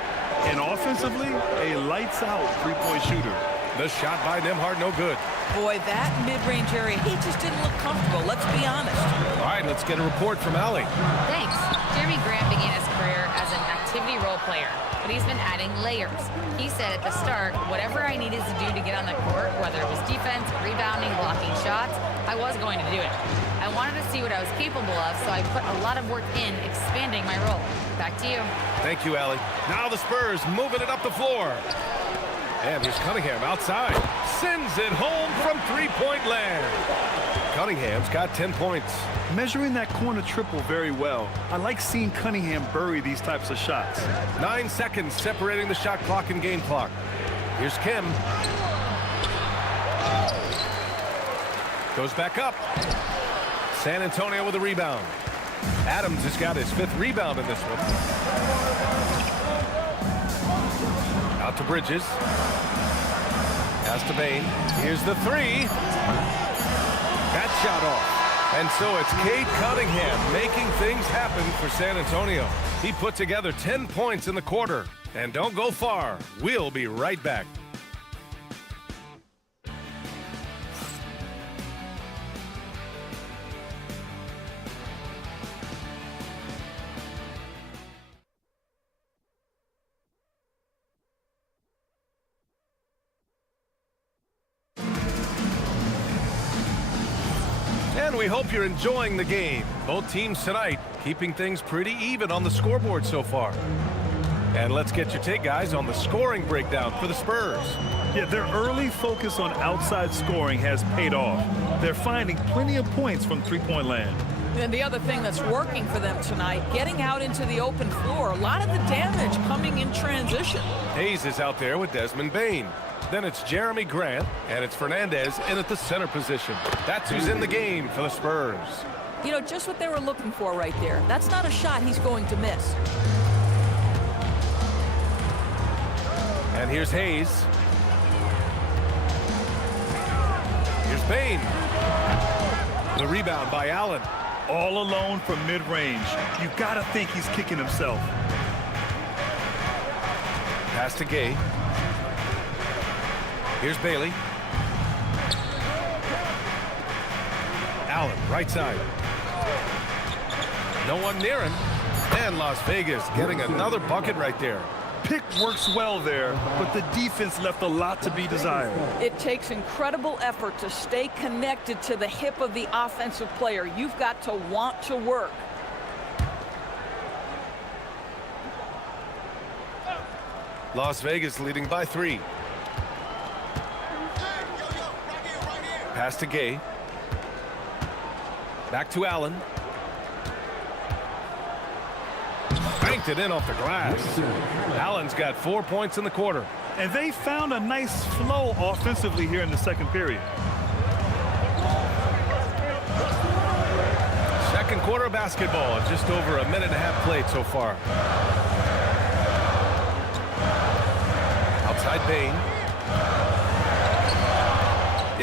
And offensively, a lights-out three-point shooter. The shot by Nembhard, no good. Boy, that mid-range area, he just didn't look comfortable. Let's be honest. All right, let's get a report from Allie. Thanks. Jeremy Grant began his career as an activity role player, but he's been adding layers. He said at the start, whatever I needed to do to get on the court, whether it was defense, rebounding, blocking shots, I was going to do it. I wanted to see what I was capable of, so I put a lot of work in expanding my role. Back to you. Thank you, Allie. Now the Spurs moving it up the floor. And here's Cunningham outside. Sends it home from three-point land. Cunningham's got 10 points. Measuring that corner triple very well. I like seeing Cunningham bury these types of shots. 9 seconds separating the shot clock and game clock. Here's Kim. Goes back up. San Antonio with a rebound. Adams has got his 5th rebound in this one. Out to Bridges. Pass to Bain. Here's the 3. That shot off. And so it's Cade Cunningham making things happen for San Antonio. He put together 10 points in the quarter. And don't go far. We'll be right back. And we hope you're enjoying the game. Both teams tonight keeping things pretty even on the scoreboard so far. And let's get your take, guys, on the scoring breakdown for the Spurs. Yeah, their early focus on outside scoring has paid off. They're finding plenty of points from three-point land. And the other thing that's working for them tonight, getting out into the open floor. A lot of the damage coming in transition. Hayes is out there with Desmond Bain. Then it's Jeremy Grant, and it's Fernandez in at the center position. That's who's in the game for the Spurs. You know, just what they were looking for right there. That's not a shot he's going to miss. And here's Hayes. Here's Bain. The rebound by Allen. All alone from mid-range. You got to think he's kicking himself. Pass to Gay. Here's Bailey. Allen, right side. No one near him. And Las Vegas getting another bucket right there. Pick works well there, but the defense left a lot to be desired. It takes incredible effort to stay connected to the hip of the offensive player. You've got to want to work. Las Vegas leading by 3. Pass to Gay. Back to Allen. Banked it in off the glass. Allen's got 4 points in the quarter. And they found a nice flow offensively here in the second period. Second quarter of basketball. Just over a minute and a half played so far. Outside Bain.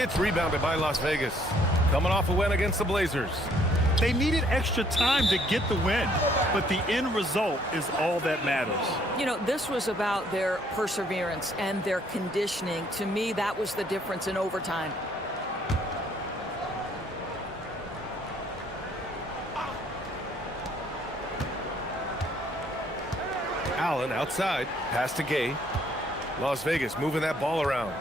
It's rebounded by Las Vegas. Coming off a win against the Blazers. They needed extra time to get the win, but the end result is all that matters. You know, this was about their perseverance and their conditioning. To me, that was the difference in overtime. Allen outside. Pass to Gay. Las Vegas moving that ball around.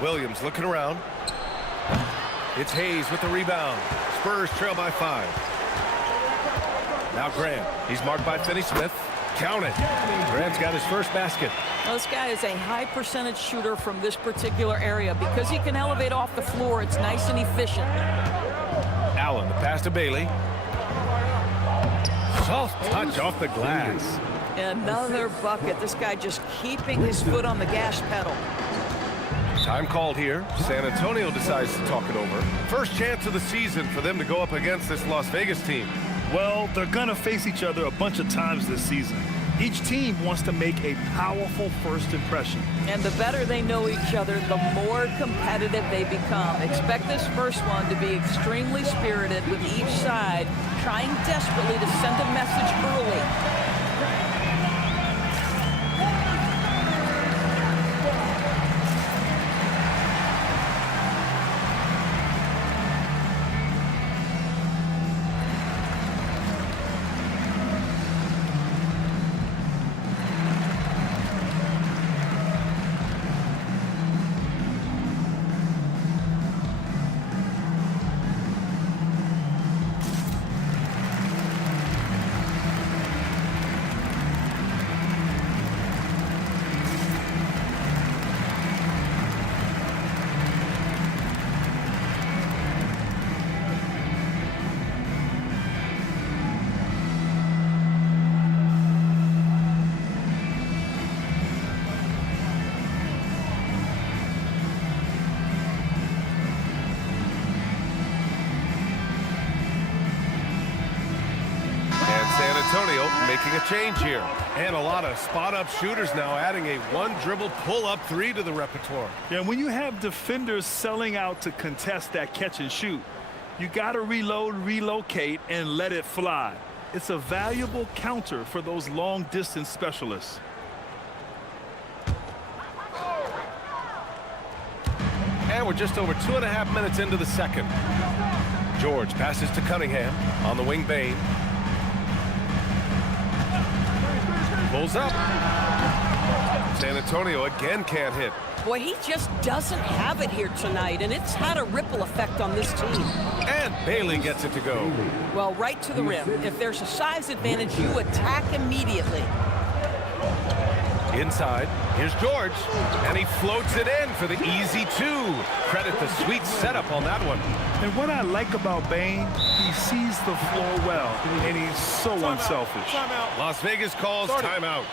Williams looking around. It's Hayes with the rebound. Spurs trail by 5. Now Grant. He's marked by Finney-Smith. Count it. Grant's got his first basket. Well, this guy is a high percentage shooter from this particular area. Because he can elevate off the floor, it's nice and efficient. Allen, the pass to Bailey. Soft touch off the glass. Another bucket. This guy just keeping his foot on the gas pedal. Time called here. San Antonio decides to talk it over. First chance of the season for them to go up against this Las Vegas team. Well, they're going to face each other a bunch of times this season. Each team wants to make a powerful first impression. And the better they know each other, the more competitive they become. Expect this first one to be extremely spirited, with each side trying desperately to send a message early. Antonio making a change here. And a lot of spot-up shooters now, adding a one-dribble pull-up three to the repertoire. Yeah, when you have defenders selling out to contest that catch and shoot, you got to reload, relocate, and let it fly. It's a valuable counter for those long-distance specialists. And we're just over 2.5 minutes into the second. George passes to Cunningham. On the wing, Bain. Pulls up. San Antonio again can't hit. Boy, he just doesn't have it here tonight, and it's had a ripple effect on this team. And Bailey gets it to go. Well, right to the rim. If there's a size advantage, you attack immediately. Inside, here's George, and he floats it in for the easy two. Credit the sweet setup on that one. And what I like about Bain, he sees the floor well, and he's so unselfish. Las Vegas calls timeout.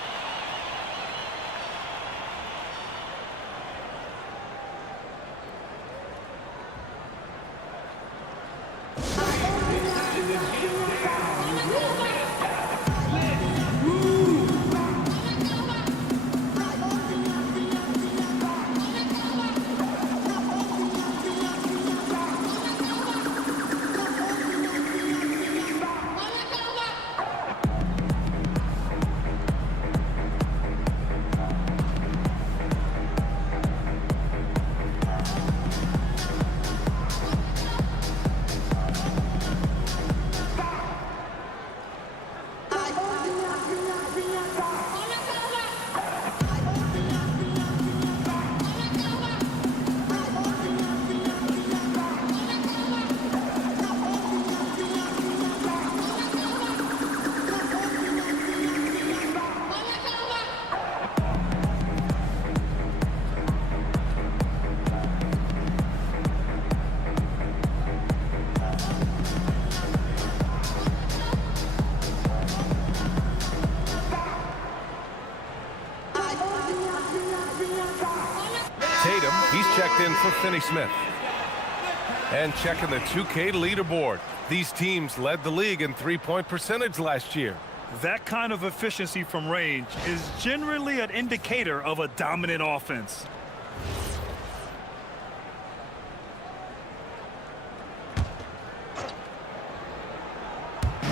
Tatum, he's checked in for Finney Smith. And checking the 2K leaderboard. These teams led the league in three-point percentage last year. That kind of efficiency from range is generally an indicator of a dominant offense.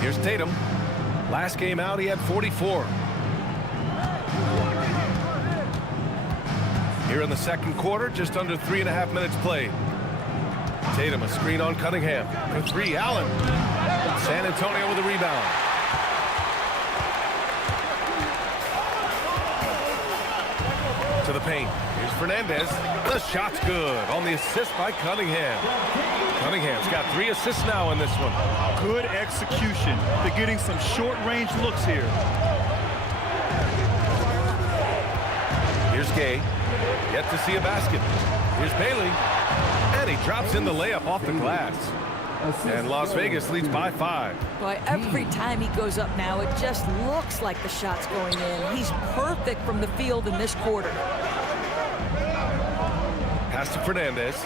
Here's Tatum. Last game out, he had 44. Here in the second quarter, just under 3.5 minutes played. Tatum, a screen on Cunningham. For three, Allen. San Antonio with a rebound. To the paint. Here's Fernandez. The shot's good on the assist by Cunningham. Cunningham's got 3 assists now in this one. Good execution. They're getting some short-range looks here. Here's Gay. Yet to see a basket. Here's Bailey. And he drops in the layup off the glass. And Las Vegas leads by 5. Boy, every time he goes up now, it just looks like the shot's going in. He's perfect from the field in this quarter. Pass to Fernandez.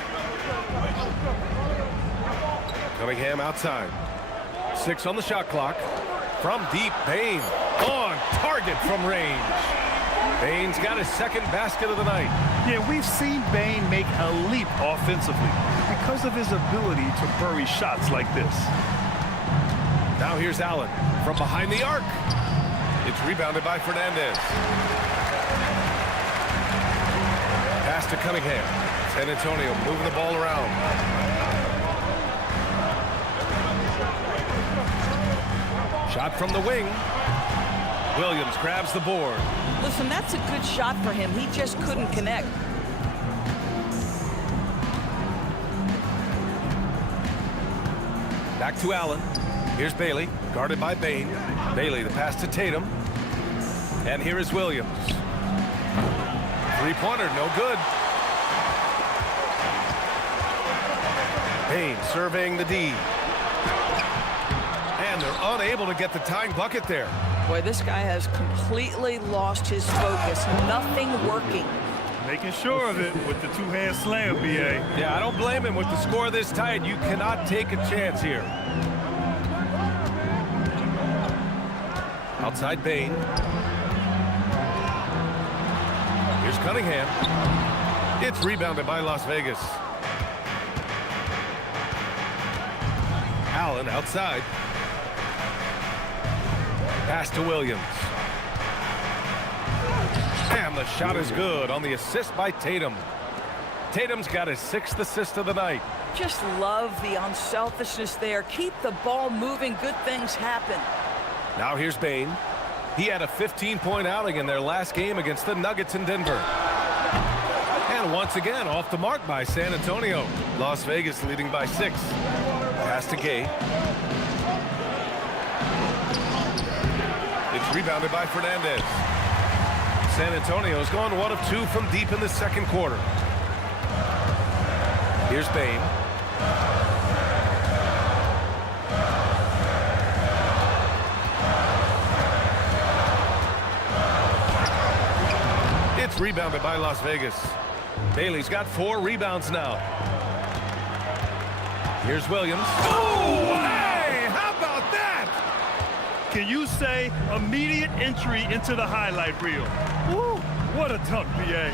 Cunningham outside. 6 on the shot clock. From deep, Bain. On target from range. Bain's got his second basket of the night. Yeah, we've seen Bain make a leap offensively because of his ability to bury shots like this. Now here's Allen from behind the arc. It's rebounded by Fernandez. Pass to Cunningham. San Antonio moving the ball around. Shot from the wing. Williams grabs the board. Listen, that's a good shot for him. He just couldn't connect. Back to Allen. Here's Bailey, guarded by Bain. Bailey, the pass to Tatum. And here is Williams. Three-pointer, no good. Bain surveying the D. And they're unable to get the tying bucket there. Boy, this guy has completely lost his focus. Nothing working. Making sure of it with the two-hand slam, B.A. Yeah, I don't blame him. With the score this tight, you cannot take a chance here. Outside Bain. Here's Cunningham. It's rebounded by Las Vegas. Allen outside. Pass to Williams. And the shot is good on the assist by Tatum. Tatum's got his 6th assist of the night. Just love the unselfishness there. Keep the ball moving. Good things happen. Now here's Bain. He had a 15-point outing in their last game against the Nuggets in Denver. And once again, off the mark by San Antonio. Las Vegas leading by 6. Pass to Gay. It's rebounded by Fernandez. San Antonio's gone 1 of 2 from deep in the second quarter. Here's Bain. It's rebounded by Las Vegas. Bailey's got 4 rebounds now. Here's Williams. Oh, hey, how about that? Can you say immediate entry into the highlight reel? Woo, what a dunk, B.A.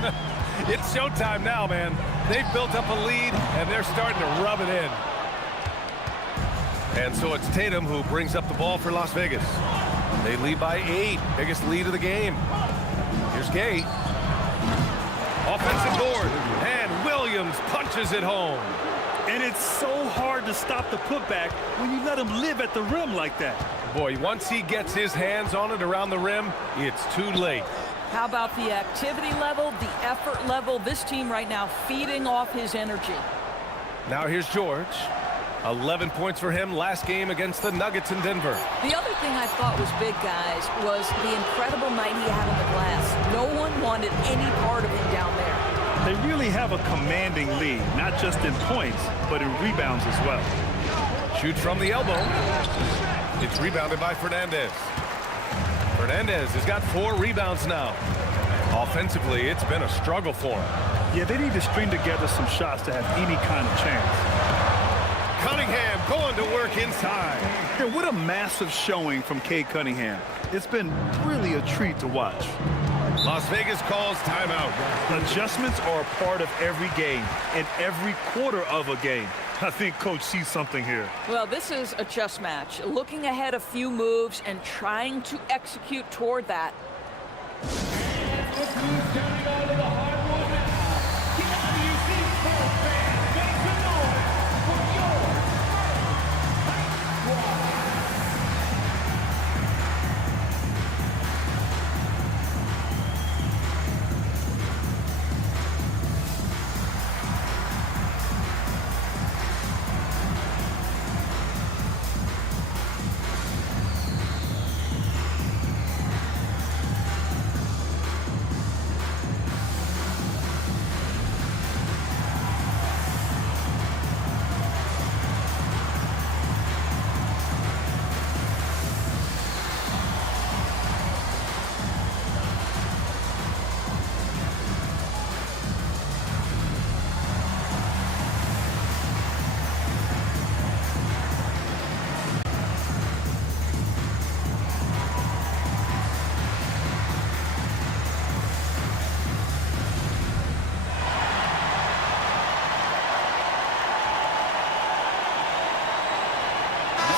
It's showtime now, man. They've built up a lead, and they're starting to rub it in. And so it's Tatum who brings up the ball for Las Vegas. They lead by 8, biggest lead of the game. Here's Gay. Offensive board, and Williams punches it home. And it's so hard to stop the putback when you let him live at the rim like that. Boy, once he gets his hands on it around the rim, it's too late. How about the activity level, the effort level? This team right now feeding off his energy. Now here's George. 11 points for him last game against the Nuggets in Denver. The other thing I thought was big, guys, was the incredible night he had on the glass. No one wanted any part of him down there. They really have a commanding lead, not just in points, but in rebounds as well. Shoots from the elbow. It's rebounded by Fernandez. Fernandez has got 4 rebounds now. Offensively, it's been a struggle for him. Yeah, they need to string together some shots to have any kind of chance. Cunningham going to work inside. Yeah, what a massive showing from Cade Cunningham. It's been really a treat to watch. Las Vegas calls timeout. Adjustments are a part of every game and every quarter of a game. I think Coach sees something here. Well, this is a chess match. Looking ahead a few moves and trying to execute toward that.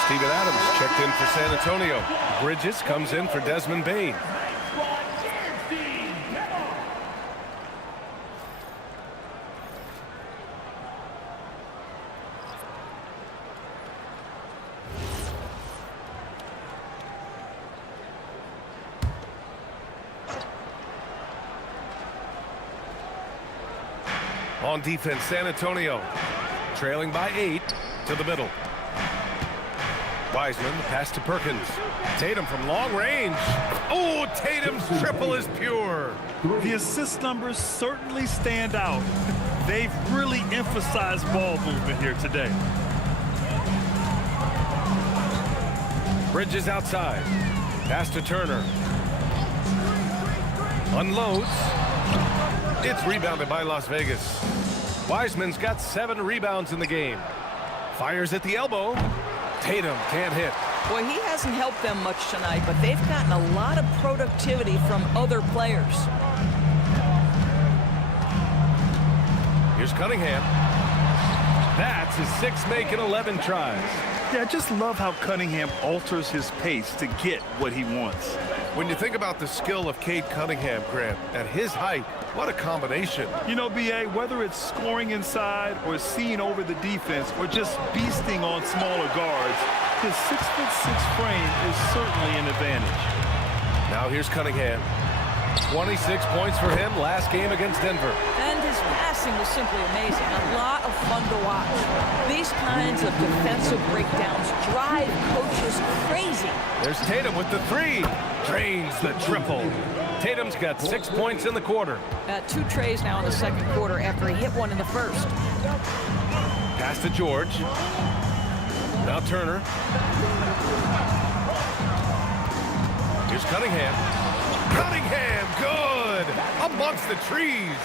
Steven Adams checked in for San Antonio. Bridges comes in for Desmond Bain. On defense, San Antonio trailing by 8 to the middle. Wiseman, pass to Perkins. Tatum from long range. Oh, Tatum's triple is pure. The assist numbers certainly stand out. They've really emphasized ball movement here today. Bridges outside. Pass to Turner. Unloads. It's rebounded by Las Vegas. Wiseman's got 7 rebounds in the game. Fires at the elbow. Tatum can't hit. Boy, he hasn't helped them much tonight, but they've gotten a lot of productivity from other players. Here's Cunningham. That's his 6th make in 11 tries. Yeah, I just love how Cunningham alters his pace to get what he wants. When you think about the skill of Cade Cunningham, Grant, at his height, what a combination. You know, B.A., whether it's scoring inside or seeing over the defense or just beasting on smaller guards, his 6'6" frame is certainly an advantage. Now here's Cunningham. 26 points for him last game against Denver. And his passing was simply amazing. A lot of fun to watch. These kinds of defensive breakdowns drive coaches crazy. There's Tatum with the 3. Drains the triple. Tatum's got 6 points in the quarter. 2 trays now in the second quarter after he hit one in the first. Pass to George. Now Turner. Here's Cunningham. Cunningham, good! Amongst the trees.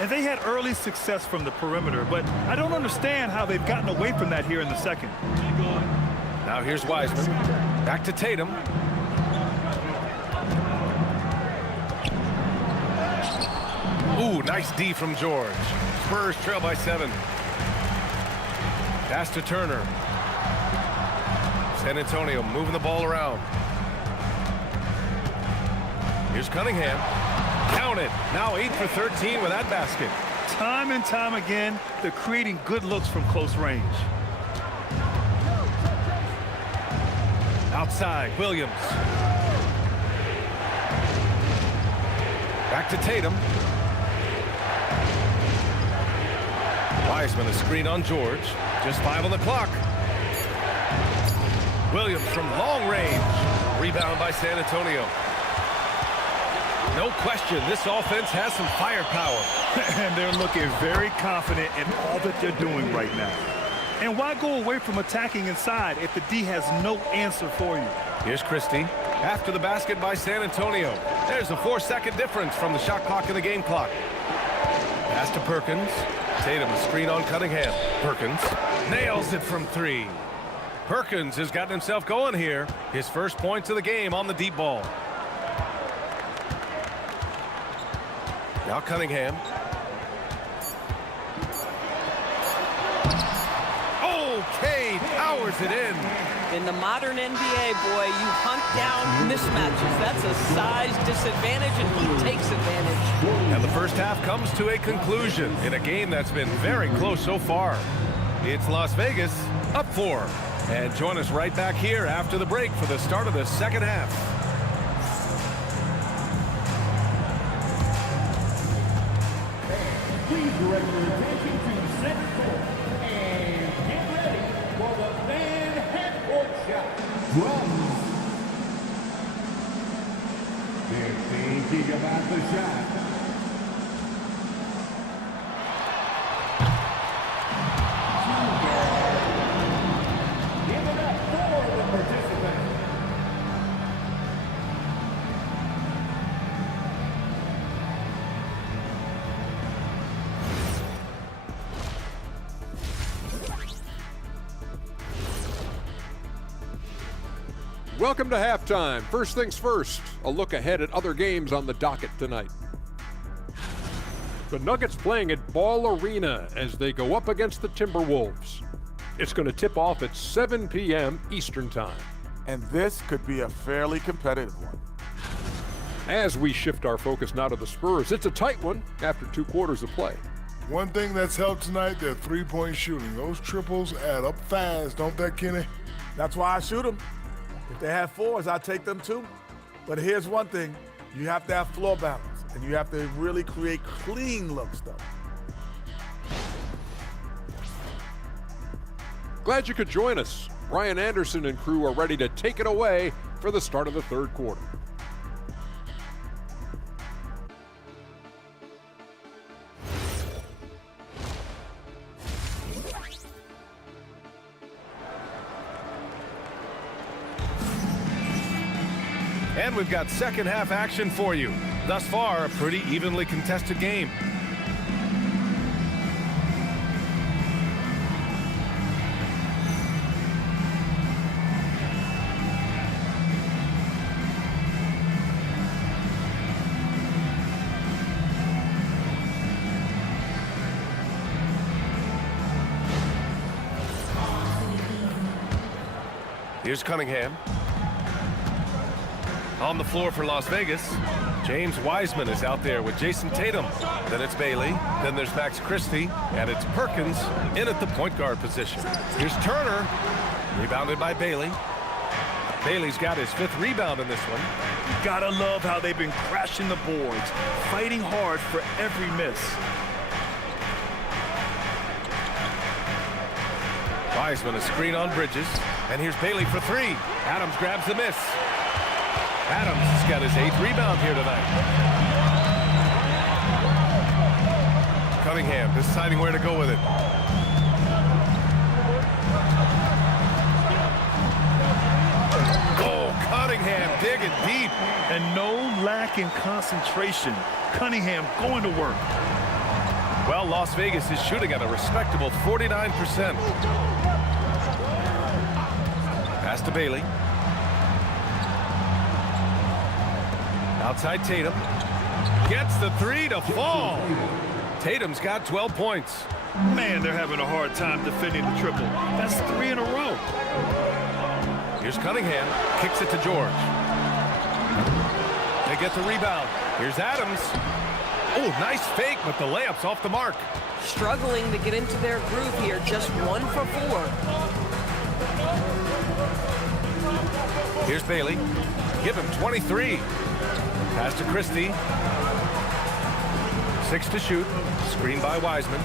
And they had early success from the perimeter, but I don't understand how they've gotten away from that here in the second. Now here's Wiseman. Back to Tatum. Ooh, nice D from George. Spurs trail by 7. Pass to Turner. San Antonio moving the ball around. Here's Cunningham. Count it. Now 8 for 13 with that basket. Time and time again, they're creating good looks from close range. Outside, Williams. Back to Tatum. Wiseman, a screen on George. Just 5 on the clock. Williams from long range. Rebound by San Antonio. No question, this offense has some firepower. And they're looking very confident in all that they're doing right now. And why go away from attacking inside if the D has no answer for you? Here's Christie. After the basket by San Antonio. There's a 4-second difference from the shot clock and the game clock. Pass to Perkins. Tatum, a screen on Cunningham. Perkins nails it from 3. Perkins has gotten himself going here. His first points of the game on the deep ball. Now Cunningham. Okay, powers it in. In the modern NBA, boy, you hunt down mismatches. That's a size disadvantage, and he takes advantage. And the first half comes to a conclusion in a game that's been very close so far. It's Las Vegas up 4. And join us right back here after the break for the start of the second half. Please direct your attention to center court and get ready for the fan half-court shot. Drums. They're thinking about the shot. Give it up for the participants. Welcome to halftime. First things first, a look ahead at other games on the docket tonight. The Nuggets playing at Ball Arena as they go up against the Timberwolves. It's going to tip off at 7 p.m. Eastern Time. And this could be a fairly competitive one. As we shift our focus now to the Spurs, it's a tight one after 2 quarters of play. One thing that's helped tonight, their three-point shooting. Those triples add up fast, don't they, Kenny? That's why I shoot them. If they have 4s, I take them too. But here's one thing. You have to have floor balance, and you have to really create clean looks, though. Glad you could join us. Ryan Anderson and crew are ready to take it away for the start of the third quarter. And we've got second half action for you. Thus far, a pretty evenly contested game. Here's Cunningham. On the floor for Las Vegas, James Wiseman is out there with Jason Tatum. Then it's Bailey. Then there's Max Christie. And it's Perkins in at the point guard position. Here's Turner. Rebounded by Bailey. Bailey's got his 5th rebound in this one. You gotta love how they've been crashing the boards, fighting hard for every miss. Wiseman a screen on Bridges. And here's Bailey for 3. Adams grabs the miss. Adams has got his 8th rebound here tonight. Cunningham deciding where to go with it. Oh, Cunningham digging deep. And no lack in concentration. Cunningham going to work. Well, Las Vegas is shooting at a respectable 49%. Pass to Bailey. Outside Tatum. Gets the 3 to fall. Tatum's got 12 points. Man, they're having a hard time defending the triple. That's 3 in a row. Here's Cunningham. Kicks it to George. They get the rebound. Here's Adams. Oh, nice fake, but the layup's off the mark. Struggling to get into their groove here. Just 1 for 4. Here's Bailey. Give him 23. Pass to Christie. 6 to shoot. Screen by Wiseman.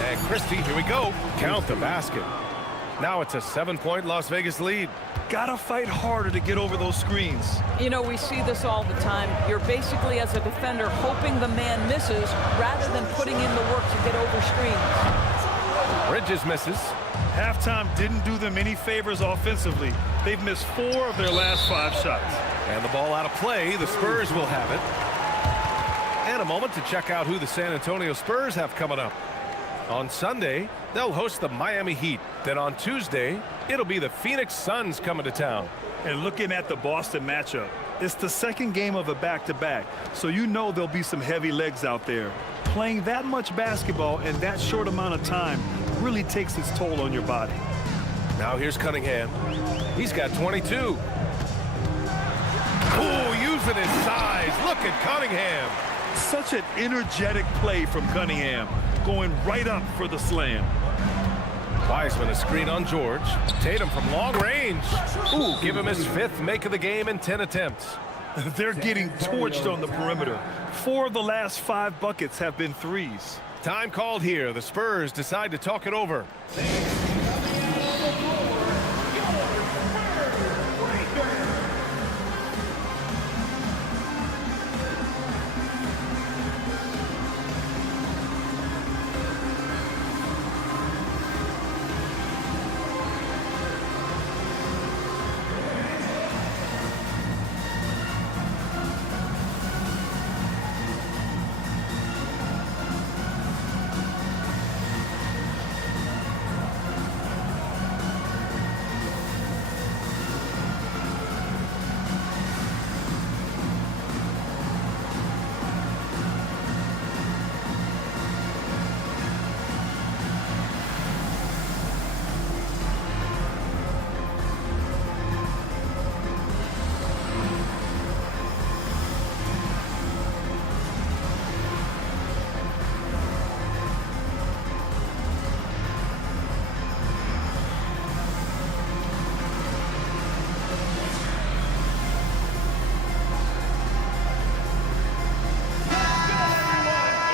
And Christie, here we go. Count the basket. Now it's a 7-point Las Vegas lead. Gotta fight harder to get over those screens. You know, we see this all the time. You're basically, as a defender, hoping the man misses rather than putting in the work to get over screens. Bridges misses. Halftime didn't do them any favors offensively. They've missed 4 of their last 5 shots. And the ball out of play. The Spurs will have it. And a moment to check out who the San Antonio Spurs have coming up. On Sunday, they'll host the Miami Heat. Then on Tuesday, it'll be the Phoenix Suns coming to town. And looking at the Boston matchup, it's the second game of a back-to-back, so you know there'll be some heavy legs out there. Playing that much basketball in that short amount of time really takes its toll on your body. Now here's Cunningham. He's got 22. Oh, using his size. Look at Cunningham. Such an energetic play from Cunningham, going right up for the slam. Wiseman a screen on George. Tatum from long range. Ooh, give him his 5th make of the game in 10 attempts. They're getting torched on the perimeter. 4 of the last 5 buckets have been threes. Time called here. The Spurs decide to talk it over.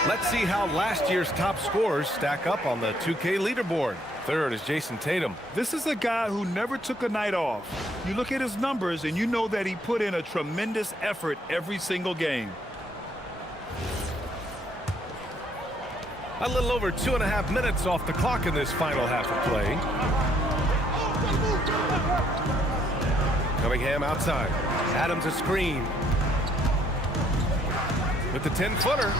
Let's see how last year's top scorers stack up on the 2K leaderboard. Third is Jason Tatum. This is a guy who never took a night off. You look at his numbers and you know that he put in a tremendous effort every single game. A little over 2.5 minutes off the clock in this final half of play. Cunningham outside. Adams a screen. With the 10-footer.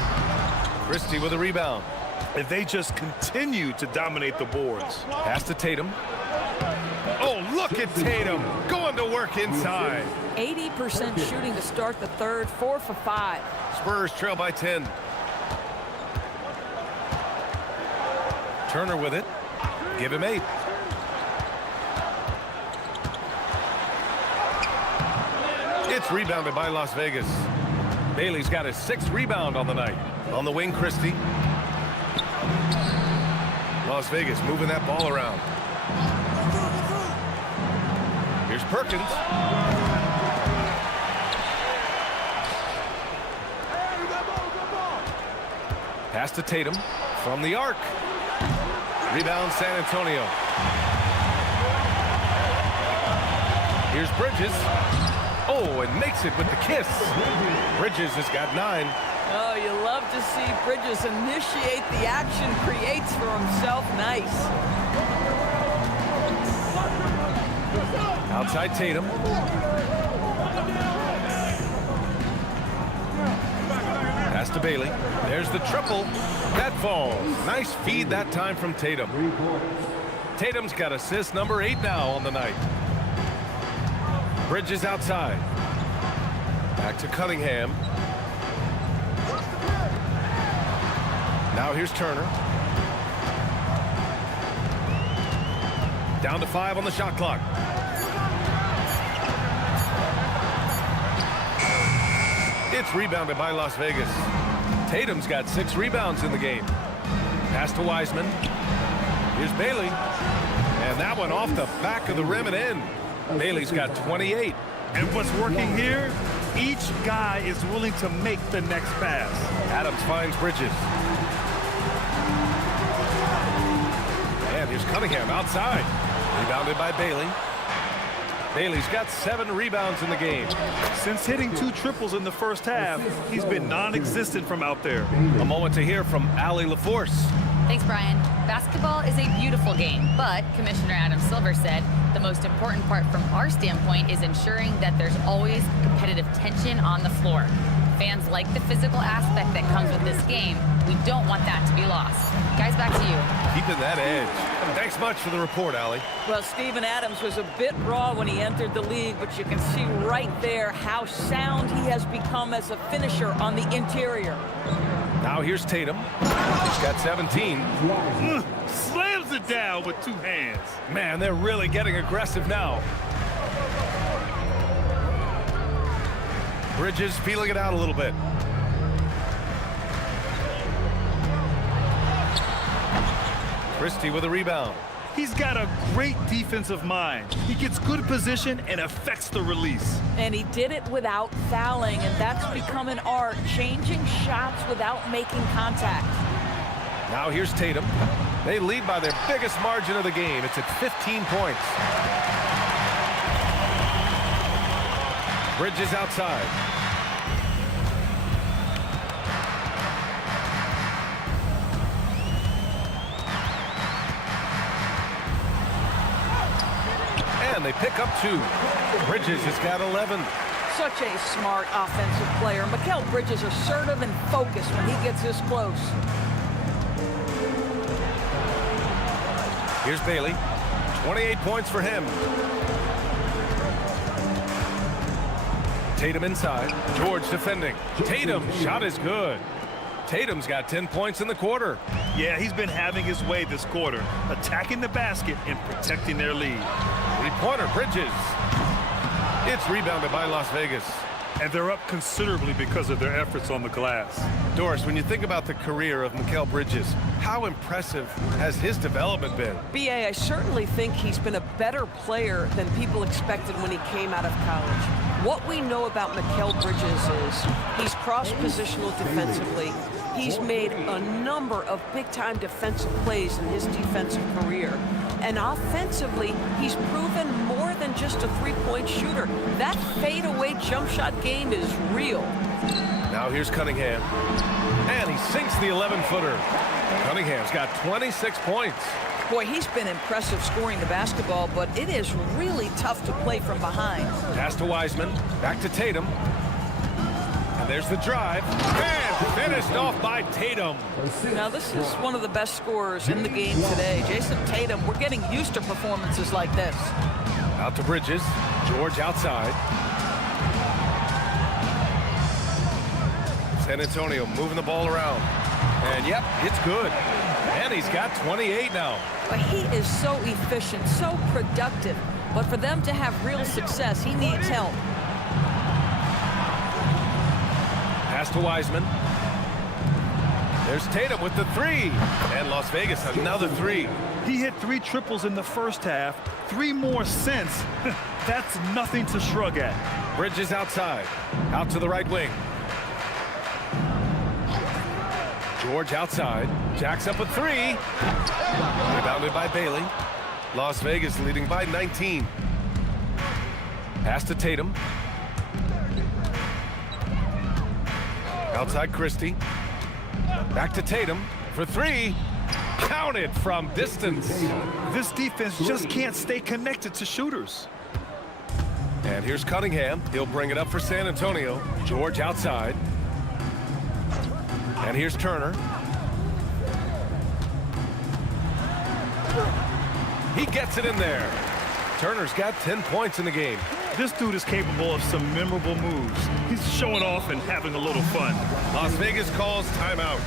Christie with a rebound. And they just continue to dominate the boards. Pass to Tatum. Oh, look at Tatum going to work inside. 80% shooting to start the third, 4 for 5. Spurs trail by 10. Turner with it. Give him 8. It's rebounded by Las Vegas. Bailey's got his 6th rebound on the night. On the wing, Christie. Las Vegas moving that ball around. Here's Perkins. Pass to Tatum from the arc. Rebound San Antonio. Here's Bridges. Oh, and makes it with the kiss. Bridges has got 9. Oh, you love to see Bridges initiate the action, creates for himself. Nice. Outside Tatum. Pass to Bailey. There's the triple. That falls. Nice feed that time from Tatum. Tatum's got assist number 8 now on the night. Bridges outside. Back to Cunningham. Now here's Turner. Down to 5 on the shot clock. It's rebounded by Las Vegas. Tatum's got 6 rebounds in the game. Pass to Wiseman. Here's Bailey. And that one off the back of the rim and in. Bailey's got 28. And what's working here? Each guy is willing to make the next pass. Adams finds Bridges. And here's Cunningham outside. Rebounded by Bailey. Bailey's got 7 rebounds in the game. Since hitting 2 triples in the first half, he's been non-existent from out there. A moment to hear from Allie LaForce. Thanks, Brian. Basketball is a beautiful game, but Commissioner Adam Silver said the most important part from our standpoint is ensuring that there's always competitive tension on the floor. Fans like the physical aspect that comes with this game. We don't want that to be lost. Guys, back to you. Keeping that edge. Thanks much for the report, Allie. Well, Steven Adams was a bit raw when he entered the league, but you can see right there how sound he has become as a finisher on the interior. Now here's Tatum. He's got 17. Slams it down with 2 hands. Man, they're really getting aggressive now. Bridges feeling it out a little bit. Christie with a rebound. He's got a great defensive mind. He gets good position and affects the release. And he did it without fouling, and that's become an art, changing shots without making contact. Now here's Tatum. They lead by their biggest margin of the game. It's at 15 points. Bridges outside. And they pick up 2. Bridges has got 11. Such a smart offensive player. Mikal Bridges assertive and focused when he gets this close. Here's Bailey. 28 points for him. Tatum inside. George defending. Tatum shot is good. Tatum's got 10 points in the quarter. Yeah, he's been having his way this quarter, attacking the basket and protecting their lead. 3-pointer, Bridges. It's rebounded by Las Vegas. And they're up considerably because of their efforts on the glass. Doris, when you think about the career of Mikal Bridges, how impressive has his development been? B.A., I certainly think he's been a better player than people expected when he came out of college. What we know about Mikal Bridges is he's cross-positional defensively. He's made a number of big-time defensive plays in his defensive career. And offensively, he's proven more than just a three-point shooter. That fadeaway jump shot game is real. Now here's Cunningham. And he sinks the 11-footer. Cunningham's got 26 points. Boy, he's been impressive scoring the basketball, but it is really tough to play from behind. Pass to Wiseman. Back to Tatum. And there's the drive. And finished off by Tatum. Now, this is one of the best scorers in the game today. Jason Tatum, we're getting used to performances like this. Out to Bridges. George outside. San Antonio moving the ball around. And, yep, it's good. And he's got 28 now. But he is so efficient, so productive. But for them to have real success, he needs help. Pass to Wiseman. There's Tatum with the three. And Las Vegas, another three. He hit 3 triples in the first half, 3 more since. That's nothing to shrug at. Bridges outside. Out to the right wing. George outside. Jacks up a three. Rebounded by Bailey. Las Vegas leading by 19. Pass to Tatum. Outside Christie. Back to Tatum for three. Counted from distance. This defense just can't stay connected to shooters. And here's Cunningham. He'll bring it up for San Antonio. George outside. And here's Turner. He gets it in there. Turner's got 10 points in the game. This dude is capable of some memorable moves. He's showing off and having a little fun. Las Vegas calls timeout.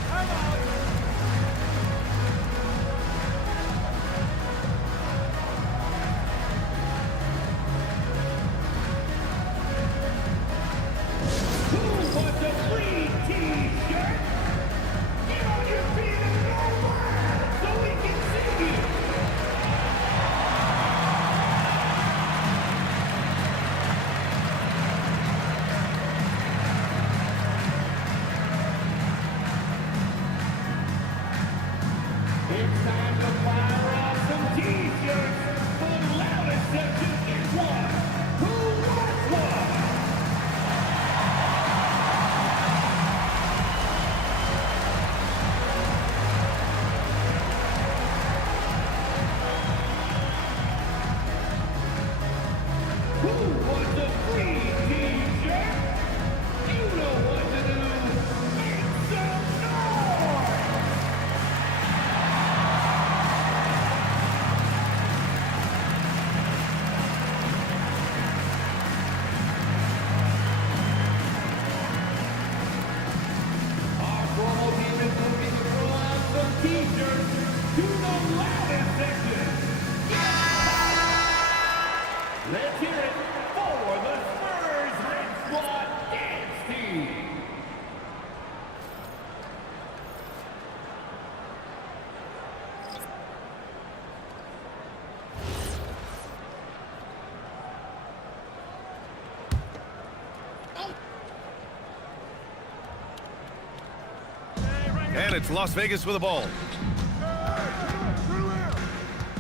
And it's Las Vegas with the ball.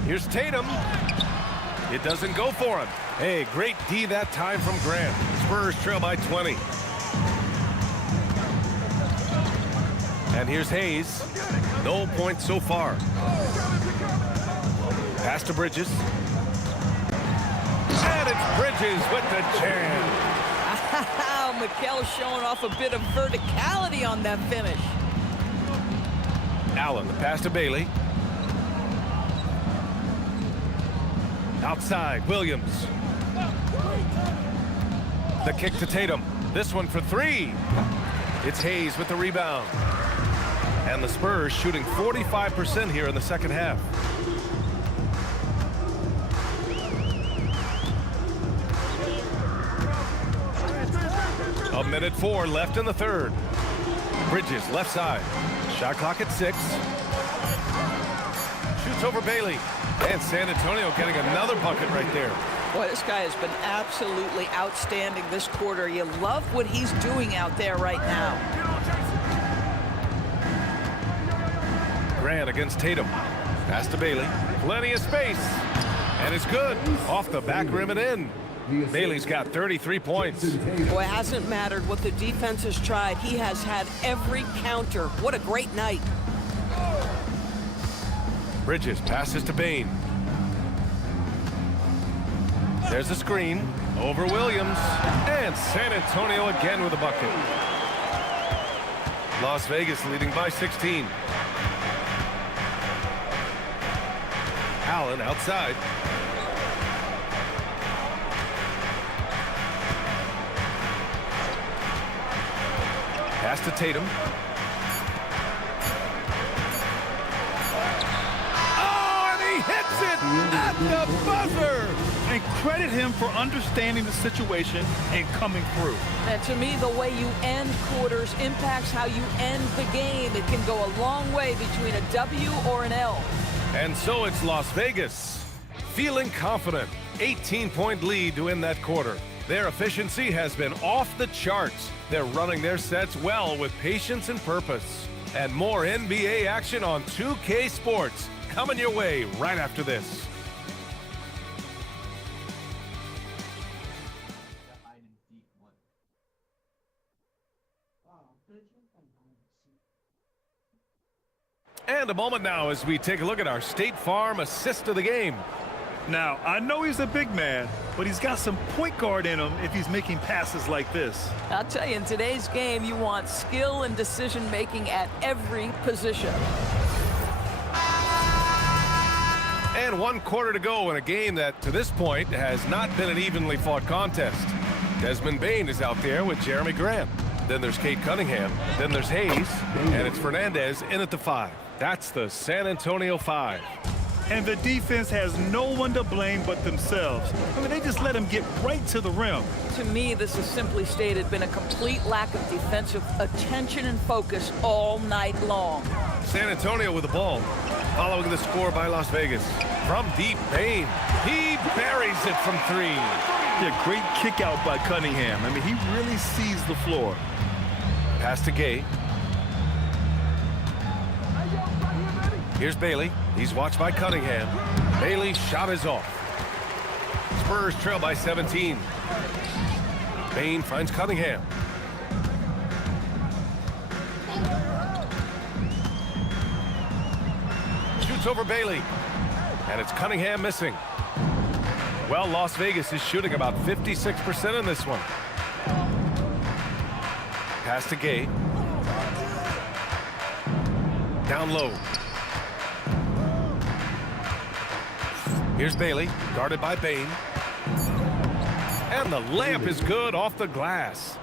Here's Tatum. It doesn't go for him. Hey, great D that time from Grant. Spurs trail by 20. And here's Hayes. No points so far. Pass to Bridges. And it's Bridges with the jam. Wow, Mikel showing off a bit of verticality on that finish. Allen, the pass to Bailey. Outside, Williams. The kick to Tatum. This one for three. It's Hayes with the rebound. And the Spurs shooting 45% here in the second half. A minute 4 left in the third. Bridges left side. Shot clock at 6. Shoots over Bailey. And San Antonio getting another bucket right there. Boy, this guy has been absolutely outstanding this quarter. You love what he's doing out there right now. Grant against Tatum. Pass to Bailey. Plenty of space. And it's good. Off the back rim and in. Bailey's got 33 points. Boy, it hasn't mattered what the defense has tried. He has had every counter. What a great night. Bridges passes to Bain. There's a screen over Williams. And San Antonio again with a bucket. Las Vegas leading by 16. Allen outside. Pass to Tatum. Oh, and he hits it at the buzzer. credit him for understanding the situation and coming through. And to me, the way you end quarters impacts how you end the game. It can go a long way between a W or an L. And so it's Las Vegas, feeling confident. 18-point lead to win that quarter. Their efficiency has been off the charts. They're running their sets well with patience and purpose. And more NBA action on 2K Sports coming your way right after this. And a moment now as we take a look at our State Farm assist of the game. Now, I know he's a big man, but he's got some point guard in him if he's making passes like this. I'll tell you, in today's game, you want skill and decision-making at every position. And 1 quarter to go in a game that, to this point, has not been an evenly fought contest. Desmond Bane is out there with Jeremy Grant. Then there's Kate Cunningham. Then there's Hayes. And it's Fernandez in at the 5. That's the San Antonio 5. And the defense has no one to blame but themselves. I mean, they just let him get right to the rim. To me, this has simply stated been a complete lack of defensive attention and focus all night long. San Antonio with the ball, following the score by Las Vegas. From deep, Bane. He buries it from 3. Yeah, great kick out by Cunningham. I mean, he really sees the floor. Pass to Gay. Here's Bailey. He's watched by Cunningham. Bailey's shot is off. Spurs trail by 17. Bane finds Cunningham. Shoots over Bailey. And it's Cunningham missing. Well, Las Vegas is shooting about 56% in this one. Pass to Gay. Down low. Here's Bailey, guarded by Bane. And the layup is good off the glass.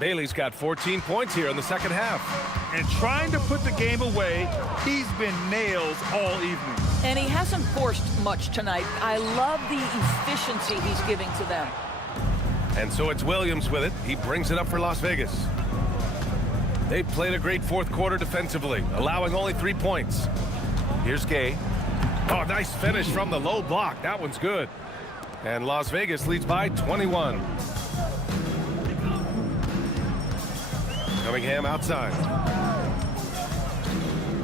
Bailey's got 14 points here in the second half. And trying to put the game away, he's been nails all evening. And he hasn't forced much tonight. I love the efficiency he's giving to them. And so it's Williams with it. He brings it up for Las Vegas. They've played a great fourth quarter defensively, allowing only 3 points. Here's Gay. Oh, nice finish from the low block. That one's good. And Las Vegas leads by 21. Cunningham outside.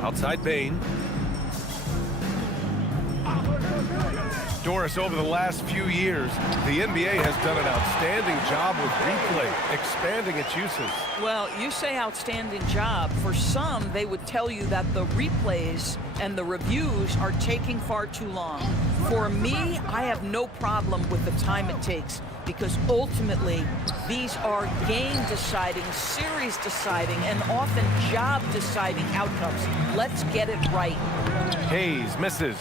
Outside Bane. Doris, over the last few years, the NBA has done an outstanding job with replay, expanding its uses. Well, you say outstanding job. For some, they would tell you that the replays and the reviews are taking far too long. For me, I have no problem with the time it takes, because ultimately, these are game-deciding, series-deciding, and often job-deciding outcomes. Let's get it right. Hayes misses.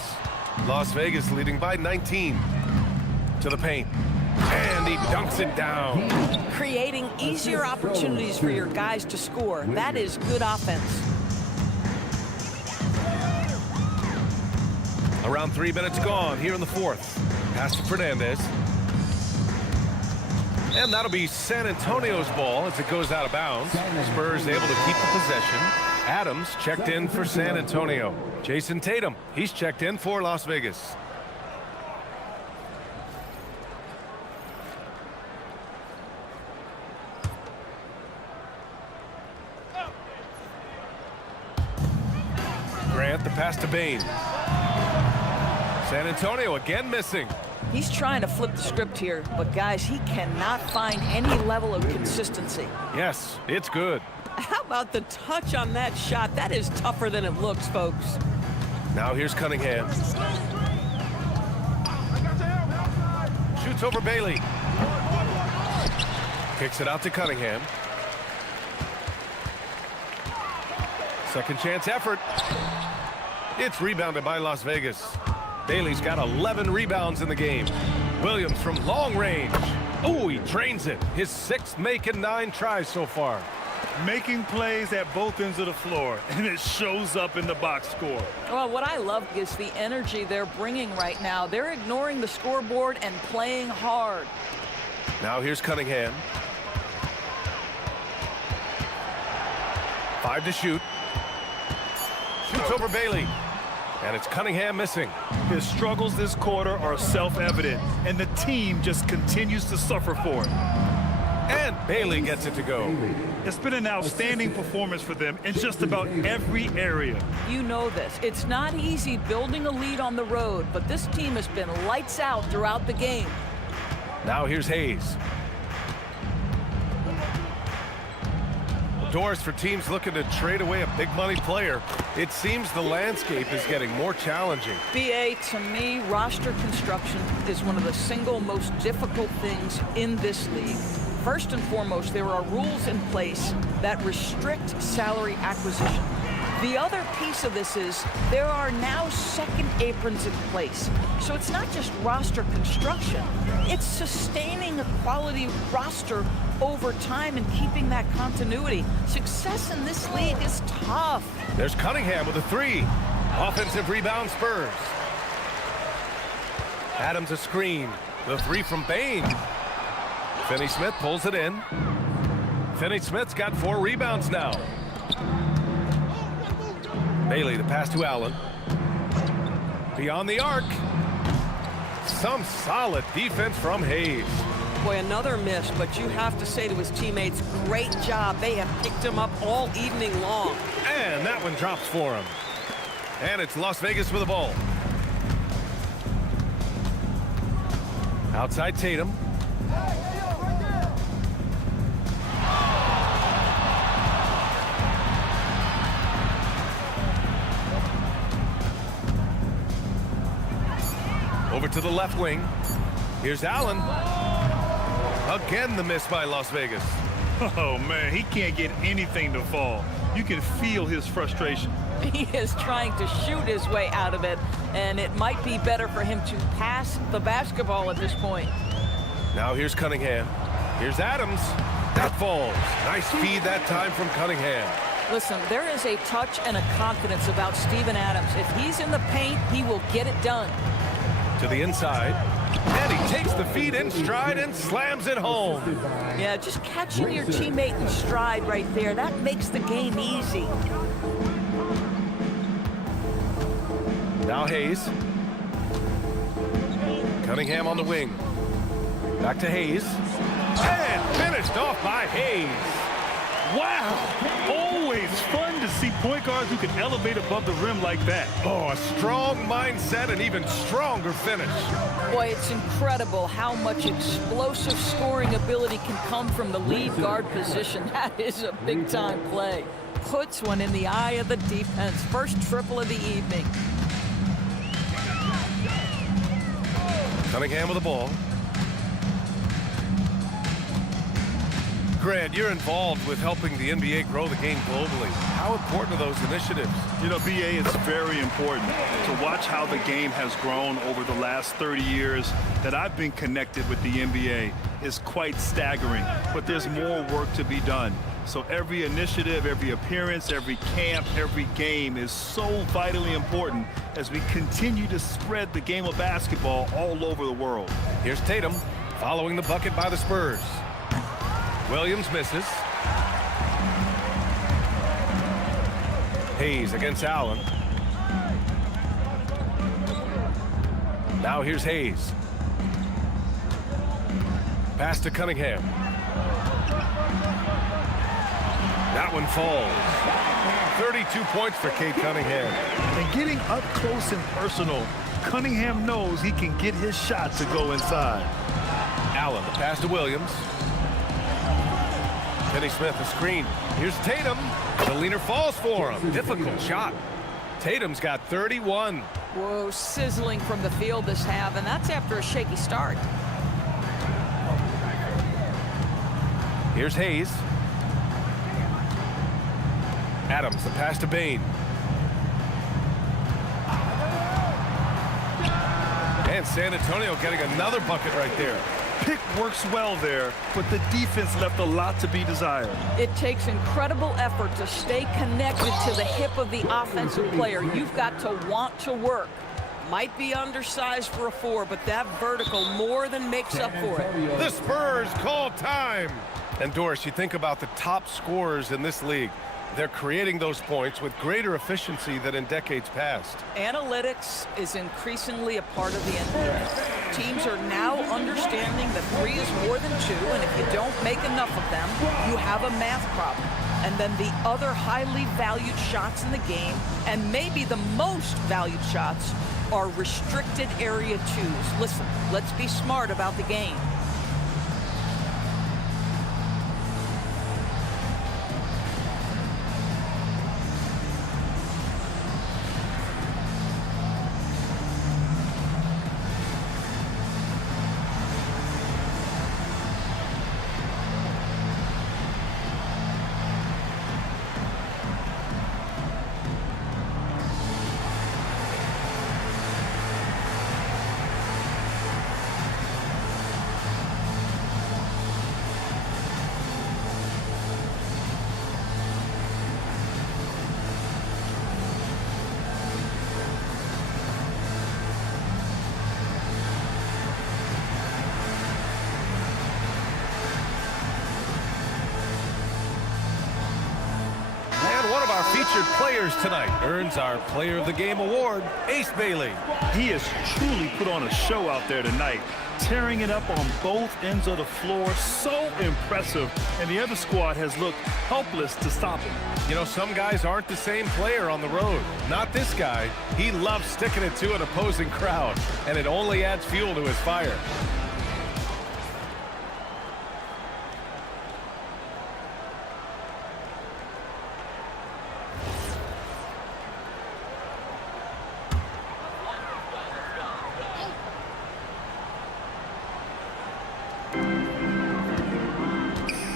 Las Vegas leading by 19. To the paint. And he dunks it down. Creating easier opportunities for your guys to score. That is good offense. Around 3 minutes gone here in the fourth. Pass to Fernandez. And that'll be San Antonio's ball as it goes out of bounds. Spurs able to keep the possession. Adams checked in for San Antonio. Jason Tatum, he's checked in for Las Vegas. Grant, the pass to Bane. San Antonio again missing. He's trying to flip the script here, but guys, he cannot find any level of consistency. Yes, it's good. How about the touch on that shot? That is tougher than it looks, folks. Now here's Cunningham. Shoots over Bailey. Kicks it out to Cunningham. Second chance effort. It's rebounded by Las Vegas. Bailey's got 11 rebounds in the game. Williams from long range. Oh, he drains it. His 6th make in 9 tries so far. Making plays at both ends of the floor, and it shows up in the box score. Well, what I love is the energy they're bringing right now. They're ignoring the scoreboard and playing hard. Now here's Cunningham. 5 to shoot. Shoots over Bailey. And it's Cunningham missing. His struggles this quarter are self-evident, and the team just continues to suffer for it. And Bailey gets it to go. It's been an outstanding performance for them in just about every area. You know this. It's not easy building a lead on the road, but this team has been lights out throughout the game. Now here's Hayes. Doors for teams looking to trade away a big money player. It seems the landscape is getting more challenging. BA, to me, roster construction is one of the single most difficult things in this league. First and foremost, there are rules in place that restrict salary acquisition. The other piece of this is there are now second aprons in place. So it's not just roster construction, it's sustaining a quality roster over time and keeping that continuity. Success in this league is tough. There's Cunningham with a 3. Offensive rebound Spurs. Adams a screen. The 3 from Bain. Finney-Smith pulls it in. Finney-Smith's got 4 rebounds now. Bailey, the pass to Allen. Beyond the arc. Some solid defense from Hayes. Boy, another miss, but you have to say to his teammates, great job. They have picked him up all evening long. And that one drops for him. And it's Las Vegas with the ball. Outside Tatum. Over to the left wing. Here's Allen. Again, the miss by Las Vegas. Oh, man, he can't get anything to fall. You can feel his frustration. He is trying to shoot his way out of it, and it might be better for him to pass the basketball at this point. Now here's Cunningham. Here's Adams. That falls. Nice feed that time from Cunningham. Listen, there is a touch and a confidence about Steven Adams. If he's in the paint, he will get it done. To the inside. And he takes the feed in stride and slams it home. Yeah, just catching your teammate in stride right there, that makes the game easy. Now Hayes. Cunningham on the wing. Back to Hayes. And finished off by Hayes. Wow! Always fun to see point guards who can elevate above the rim like that. Oh, a strong mindset and even stronger finish. Boy, it's incredible how much explosive scoring ability can come from the lead guard position. That is a big-time play. Puts one in the eye of the defense. First triple of the evening. Cunningham with the ball. Grant, you're involved with helping the NBA grow the game globally. How important are those initiatives? You know, BA, it's very important to watch how the game has grown over the last 30 years that I've been connected with the NBA is quite staggering, but there's more work to be done. So every initiative, every appearance, every camp, every game is so vitally important as we continue to spread the game of basketball all over the world. Here's Tatum following the bucket by the Spurs. Williams misses. Hayes against Allen. Now here's Hayes. Pass to Cunningham. That one falls. 32 points for Cade Cunningham. And getting up close and personal, Cunningham knows he can get his shot to go inside. Allen, the pass to Williams. Finney-Smith, a screen. Here's Tatum. The leaner falls for him. Difficult shot. Tatum's got 31. Whoa, sizzling from the field this half, and that's after a shaky start. Here's Hayes. Adams, the pass to Bain. And San Antonio getting another bucket right there. pick works well there, but the defense left a lot to be desired. It takes incredible effort to stay connected to the hip of the offensive player. You've got to want to work. Might be undersized for a 4, but that vertical more than makes up for it. The Spurs call time. And Doris, you think about the top scorers in this league. They're creating those points with greater efficiency than in decades past. Analytics is increasingly a part of the NBA. Teams are now understanding that 3 is more than 2, and if you don't make enough of them, you have a math problem. And then the other highly valued shots in the game, and maybe the most valued shots, are restricted area 2s. Listen, let's be smart about the game. One of our featured players tonight earns our Player of the Game award, Ace Bailey. He has truly put on a show out there tonight, tearing it up on both ends of the floor. So impressive, and the other squad has looked helpless to stop him. You know, some guys aren't the same player on the road. Not this guy. He loves sticking it to an opposing crowd, and it only adds fuel to his fire.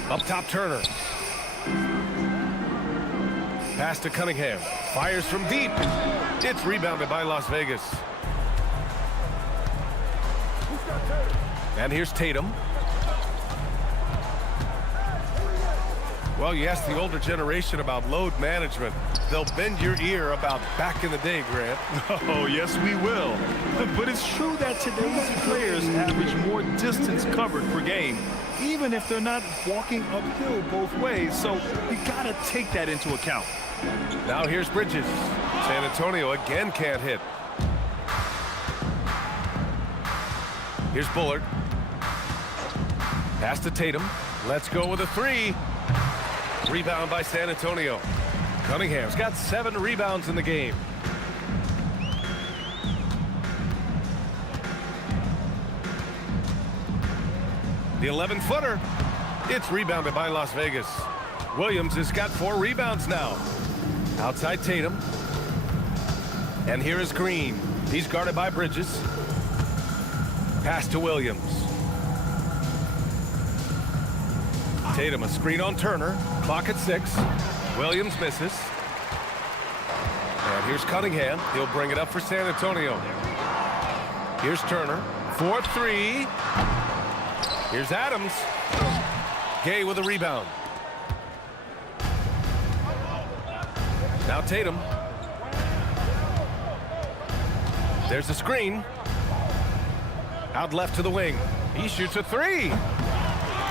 Up top, Turner. Pass to Cunningham. Fires from deep. It's rebounded by Las Vegas. And here's Tatum. Well, you ask the older generation about load management. They'll bend your ear about back in the day, Grant. Oh, yes, we will. But it's true that today's players average more distance covered per game, even if they're not walking uphill both ways. So you got to take that into account. Now here's Bridges. San Antonio again can't hit. Here's Bullard. Pass to Tatum. Let's go with a 3. Rebound by San Antonio. Cunningham's got 7 rebounds in the game. The 11-footer. It's rebounded by Las Vegas. Williams has got 4 rebounds now. Outside Tatum. And here is Green. He's guarded by Bridges. Pass to Williams. Tatum, a screen on Turner. Clock at 6. Williams misses. And here's Cunningham. He'll bring it up for San Antonio. Here's Turner. 4-3. Here's Adams. Gay with a rebound. Now Tatum. There's a screen. Out left to the wing. He shoots a 3.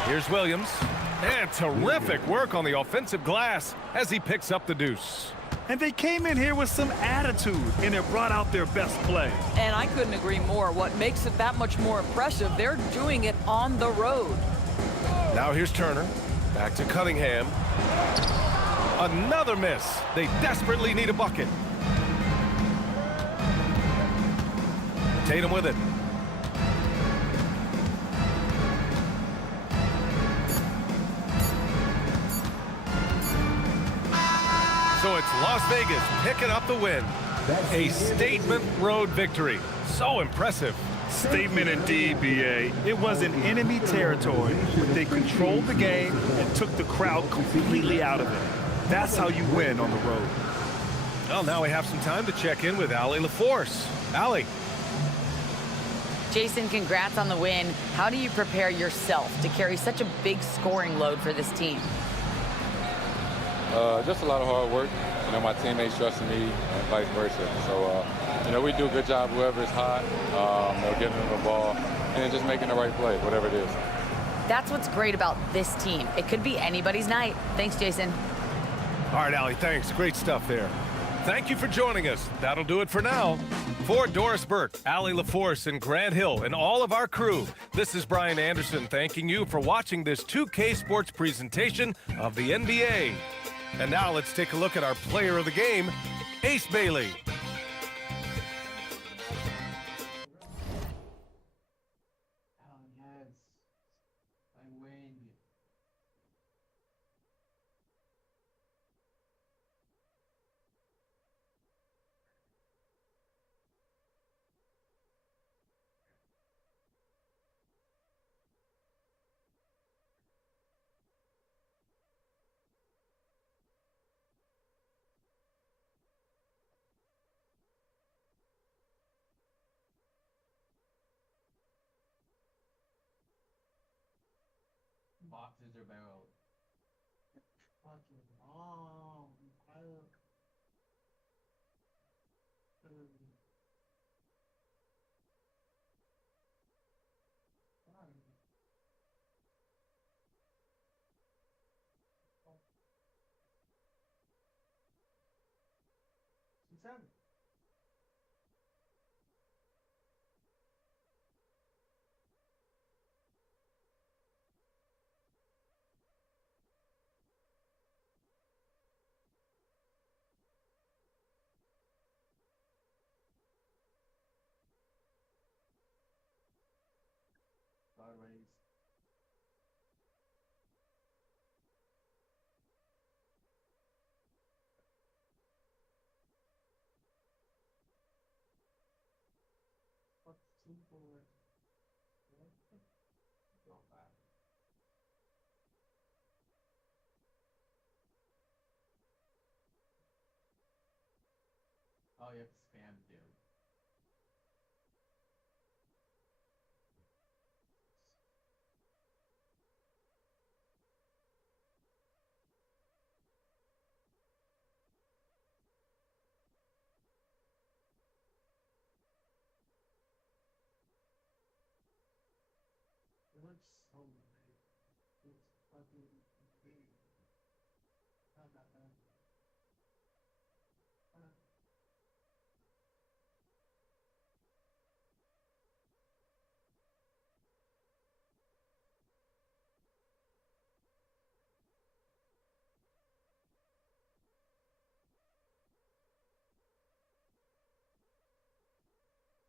Here's Williams. And terrific work on the offensive glass as he picks up the deuce. And they came in here with some attitude, and it brought out their best play. And I couldn't agree more. What makes it that much more impressive, they're doing it on the road. Now here's Turner. Back to Cunningham. Another miss. They desperately need a bucket. Tatum with it. So it's Las Vegas picking up the win. A statement road victory. So impressive. Statement indeed, B.A. It was in enemy territory, but they controlled the game and took the crowd completely out of it. That's how you win on the road. Well, now we have some time to check in with Allie LaForce. Allie. Jason, congrats on the win. How do you prepare yourself to carry such a big scoring load for this team? Just a lot of hard work. You know, my teammates trusting me and vice versa. So, you know, we do a good job whoever is hot, you know, getting them the ball and then just making the right play, whatever it is. That's what's great about this team. It could be anybody's night. Thanks, Jason. All right, Allie, thanks. Great stuff there. Thank you for joining us. That'll do it for now. For Doris Burke, Allie LaForce, and Grant Hill, and all of our crew, this is Brian Anderson thanking you for watching this 2K Sports presentation of the NBA. And now let's take a look at our player of the game, Ace Bailey. Boxes or barrels? Fucking wrong. Seven. Sideways. What's two forward? Go back. Oh, you have to spam dude. It looks so big. It's fucking big. Not that bad.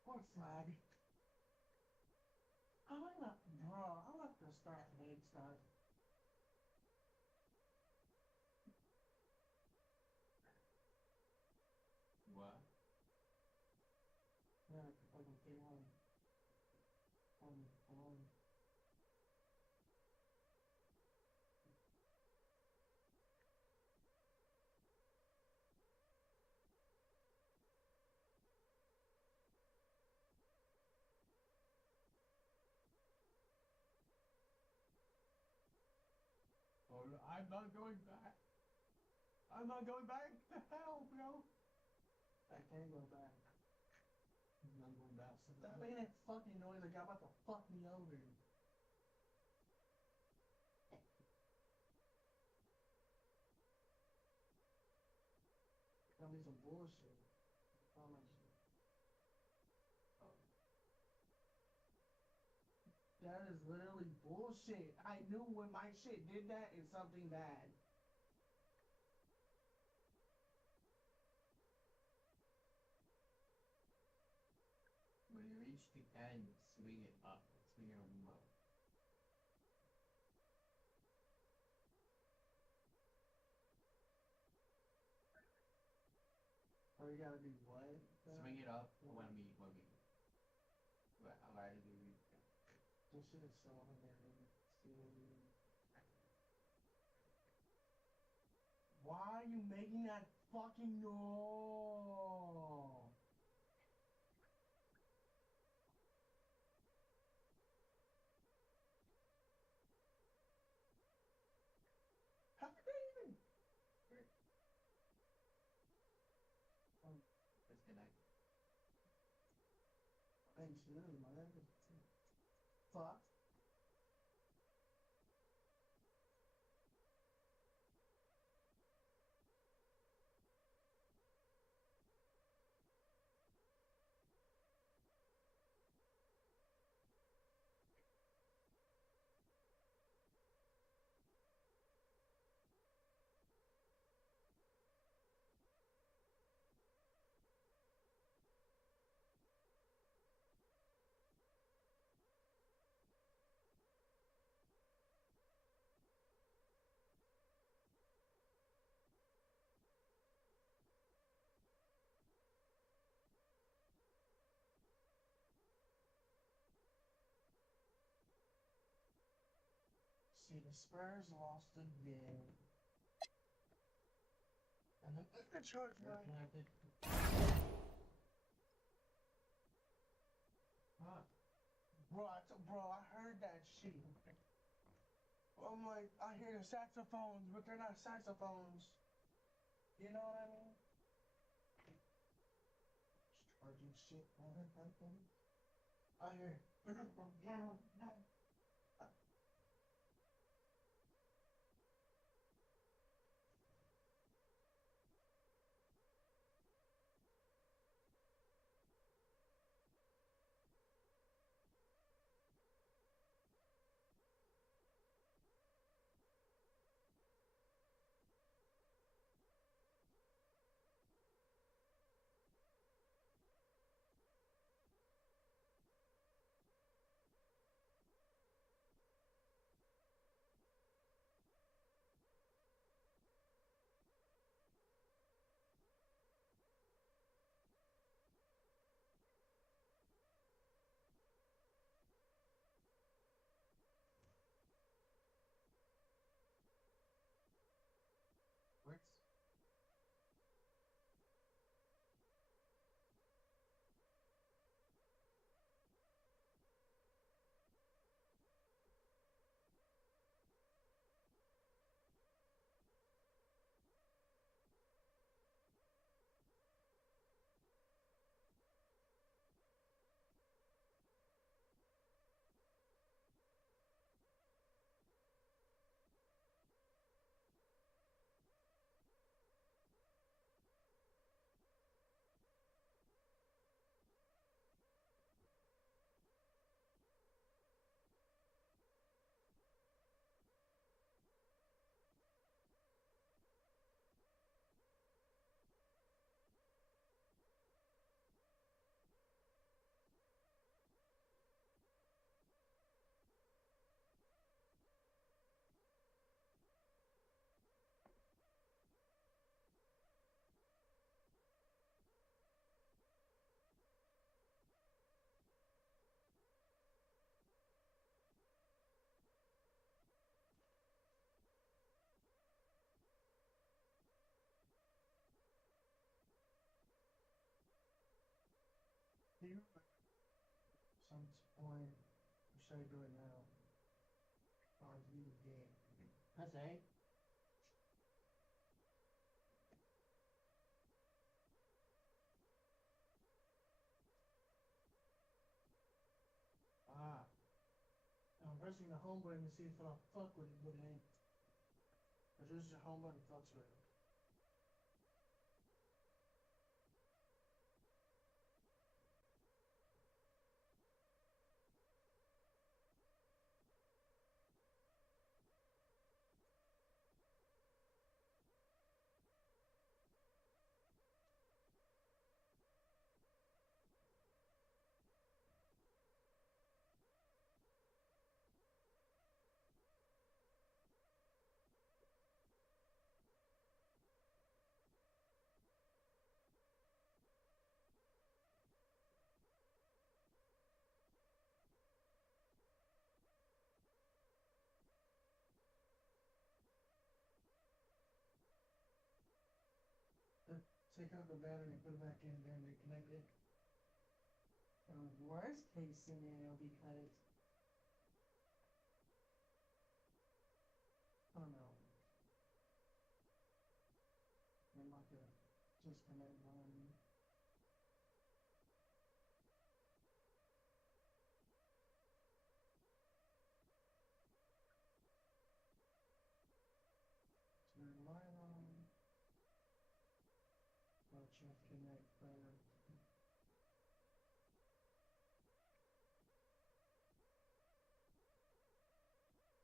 Poor flag. I like that, bro. I like the start mid start. What? Yeah, fucking thing on. On. Oh, I'm not going back. I'm not going back to hell, bro. I can't go back. I'm not going back. That made that fucking noise like I'm about to fuck me over. Tell me some bullshit. Tell my shit. Oh. That is literally bullshit. I knew when my shit did that, it's something bad. When you reach the end, swing it up. Swing it up. Oh, you gotta be what? Swing it up when we. Why did we reach that? This shit is so hilarious. Why are you making that fucking noise? mine too, man. Fuck. See, the Spurs lost again. And then the charge connected. Huh? Bro, I heard that shit. I'm like, I hear the saxophones, but they're not saxophones. You know what I mean? Just charging shit. I hear. Works. Do you remember some point, or should I do it now? Or is it the game? That's A. Ah. I'm pressing the home button to see if it'll fuck with it, but it ain't. Or just the home button fucks with it. Take out the battery and put it back in there and reconnect it. Worst case scenario, because Oh no. I'm not gonna disconnect one.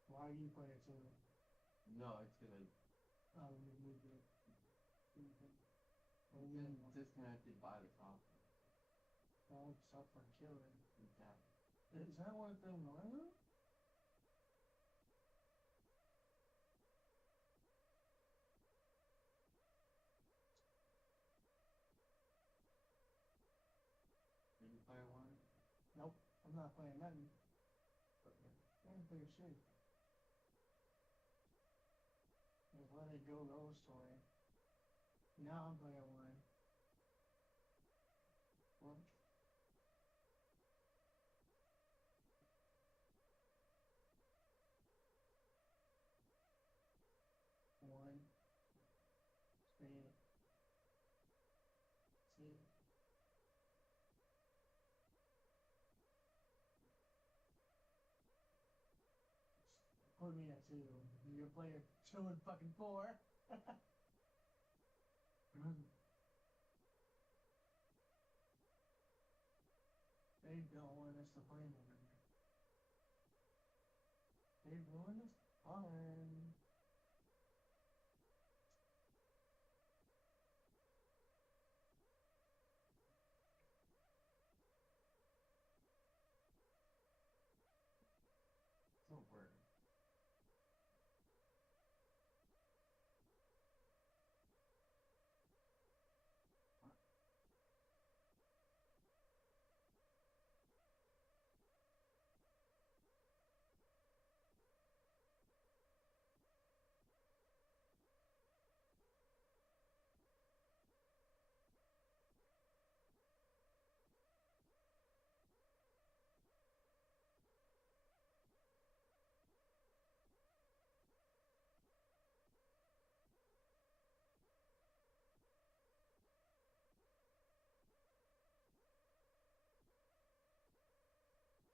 Why are you playing too? No, it's gonna. Oh, we moved it. It's been disconnected by the conference. Oh, stop for killing. Exactly. Is that what they're doing? Did you play one? Nope, I'm not playing nothing. I ain't play shit. Just let it go those story. Now I'm playing one. What? One. Three. Two. Put me at 2. You're player 2 and fucking 4. They don't want us to play more. They ruined us fun. Don't worry.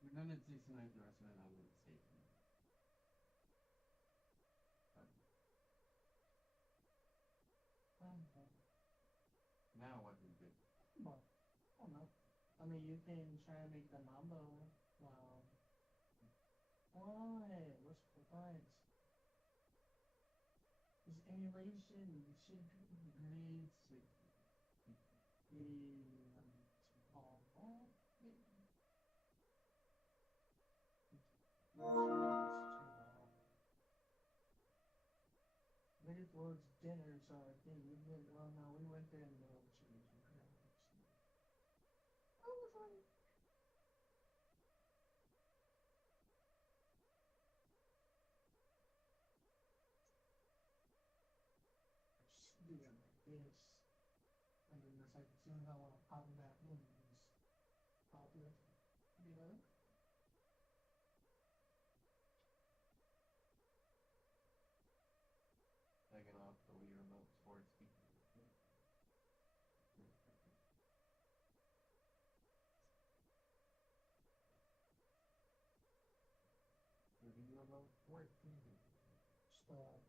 We're done at 69 the rest of it, I wouldn't say it. Now what do we do? Well, I don't know. I mean, you can try and make the mambo. Wow. Why? What's the point? It's emulation. It should be grade 6. Made it towards dinner, so I think we went. Well, no, we went there in the middle of cheese. Oh, it's fun. Do that like this. And then it's like, as soon as I want to pop it back in, just pop it. You know? Taking off the Wii remote sports speaker. The Wii remote sports speaker. Stop.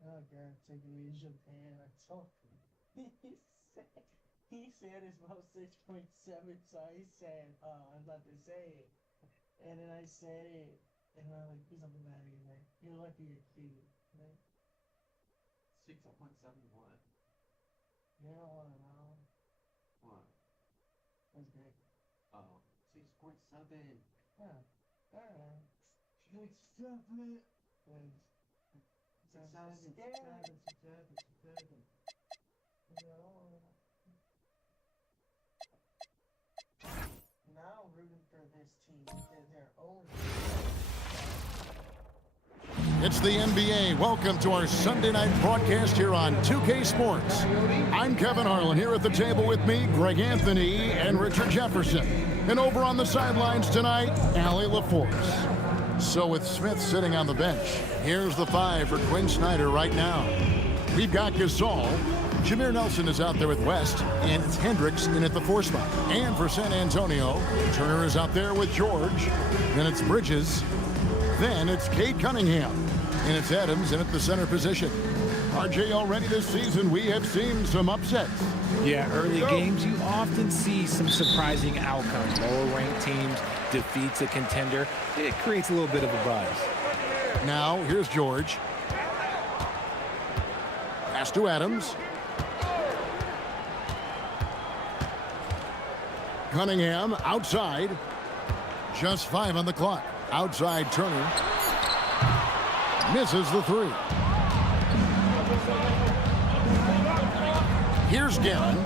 Oh God, taking me to Japan. I told him. he said it's about 6.7, so I said, I'm about to say it. And then I said it, and I'm like, he's up the bag again. You're lucky you're cute, right? 6.7 what? You don't want to know. What? That's great. Oh, 6.7. Yeah. Alright. 6.7. Now I'm rooting for this team because they're own. It's the NBA. Welcome to our Sunday night broadcast here on 2K Sports. I'm Kevin Harlan. Here at the table with me, Greg Anthony and Richard Jefferson. And over on the sidelines tonight, Allie LaForce. So with Smith sitting on the bench, here's the 5 for Quinn Snyder right now. We've got Gasol, Jameer Nelson is out there with West, and it's Hendricks in at the 4 spot. And for San Antonio, Turner is out there with George. Then it's Bridges. Then it's Cade Cunningham. And it's Adams in at the center position. RJ, already this season, we have seen some upsets. Yeah, early games, you often see some surprising outcomes. Lower-ranked teams defeats a contender. It creates a little bit of a buzz. Now, here's George. Pass to Adams. Cunningham outside. Just 5 on the clock. Outside Turner. Misses the 3. Here's Guerin.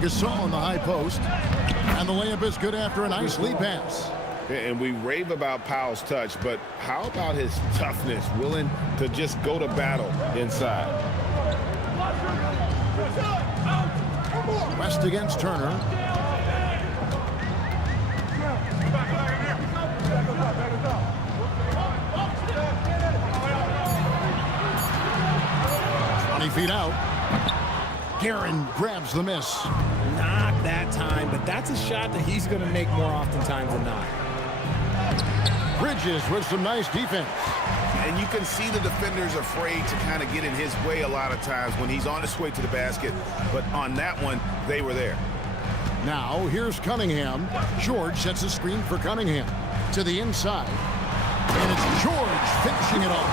Gasol on the high post. And the layup is good after a nice lead pass. And we rave about Powell's touch, but how about his toughness, willing to just go to battle inside? West against Turner. Feet out. Guerin grabs the miss. Not that time, but that's a shot that he's going to make more oftentimes than not. Bridges with some nice defense. And you can see the defenders afraid to kind of get in his way a lot of times when he's on his way to the basket. But on that one, they were there. Now, here's Cunningham. George sets a screen for Cunningham. To the inside. And it's George finishing it off.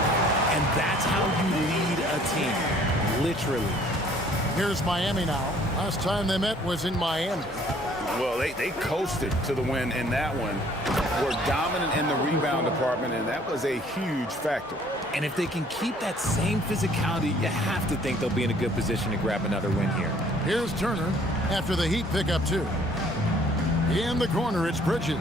And that's how you lead a team. Literally. Here's Miami now. Last time they met was in Miami. Well, they coasted to the win in that one. Were dominant in the rebound department, and that was a huge factor. And if they can keep that same physicality, you have to think they'll be in a good position to grab another win here. Here's Turner after the Heat pick up 2. In the corner, it's Bridges.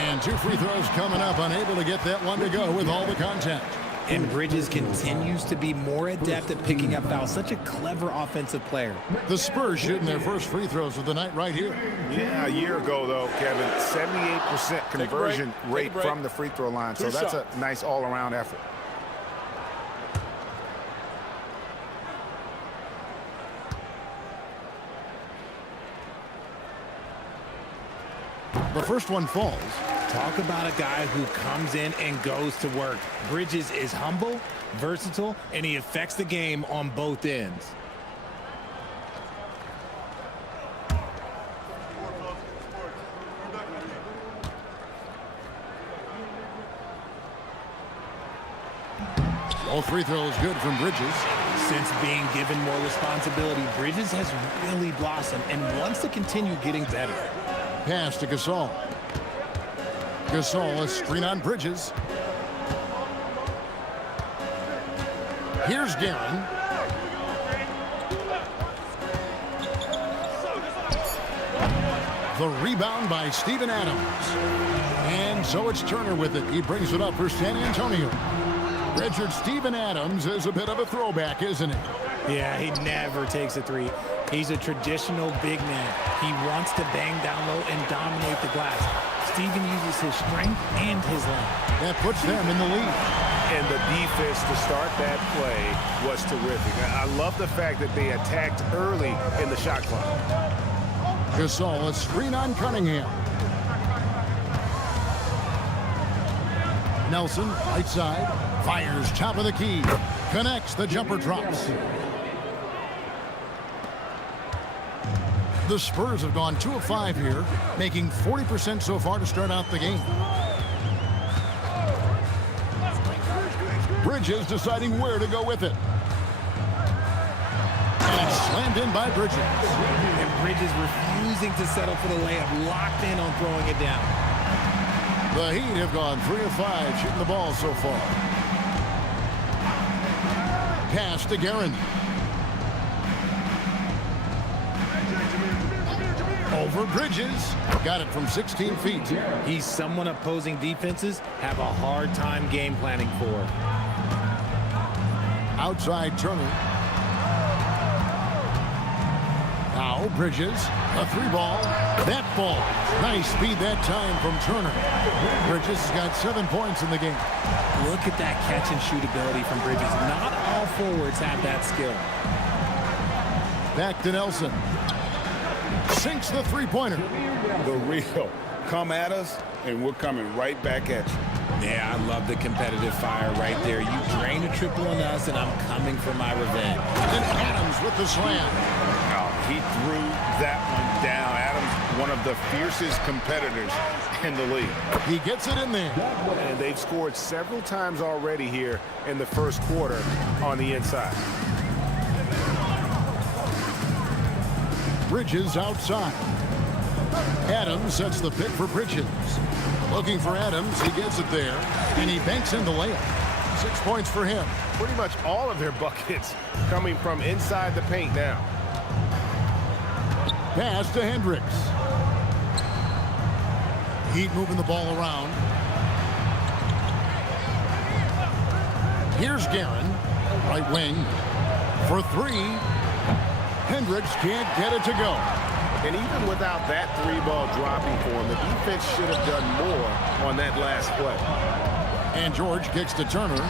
And 2 free throws coming up, unable to get that one to go with all the contact. And Bridges continues to be more adept at picking up fouls. Such a clever offensive player. The Spurs shooting their first free throws of the night right here. Yeah, a year ago, though, Kevin, 78% conversion rate from the free throw line. So that's a nice all-around effort. The first one falls. Talk about a guy who comes in and goes to work. Bridges is humble, versatile, and he affects the game on both ends. All free throws good from Bridges. Since being given more responsibility, Bridges has really blossomed and wants to continue getting better. Pass to Gasol. Gasol, a screen on Bridges. Here's Guerin. The rebound by Steven Adams. And so it's Turner with it. He brings it up for San Antonio. Richard, Steven Adams is a bit of a throwback, isn't he? Yeah, he never takes a 3. He's a traditional big man. He wants to bang down low and dominate the glass. Steven uses his strength and his length. That puts them in the lead. And the defense to start that play was terrific. I love the fact that they attacked early in the shot clock. Gasol, a screen on Cunningham. Nelson, right side, fires top of the key. Connects, the jumper drops. The Spurs have gone 2 of 5 here, making 40% so far to start out the game. Bridges deciding where to go with it. And it's slammed in by Bridges. And Bridges refusing to settle for the layup, locked in on throwing it down. The Heat have gone 3 of 5 shooting the ball so far. Pass to Guerin. Over Bridges. Got it from 16 feet. He's someone opposing defenses have a hard time game planning for. Outside Turner. Now Now Bridges, a 3-ball. That ball. Nice speed that time from Turner. Bridges has got 7 points in the game. Look at that catch and shoot ability from Bridges. Not all forwards have that skill. Back to Nelson. Sinks the 3-pointer. The real. Come at us, and we're coming right back at you. Yeah, I love the competitive fire right there. You drain a triple on us, and I'm coming for my revenge. And Adams with the slam. Oh, he threw that one down. Adams, one of the fiercest competitors in the league. He gets it in there. And they've scored several times already here in the first quarter on the inside. Bridges outside. Adams sets the pick for Bridges. Looking for Adams, he gets it there, and he banks in the layup. 6 points for him. Pretty much all of their buckets coming from inside the paint now. Pass to Hendricks. Heat moving the ball around. Here's Guerin, right wing, for 3. Hendricks can't get it to go. And even without that 3-ball dropping for him, the defense should have done more on that last play. And George kicks to Turner.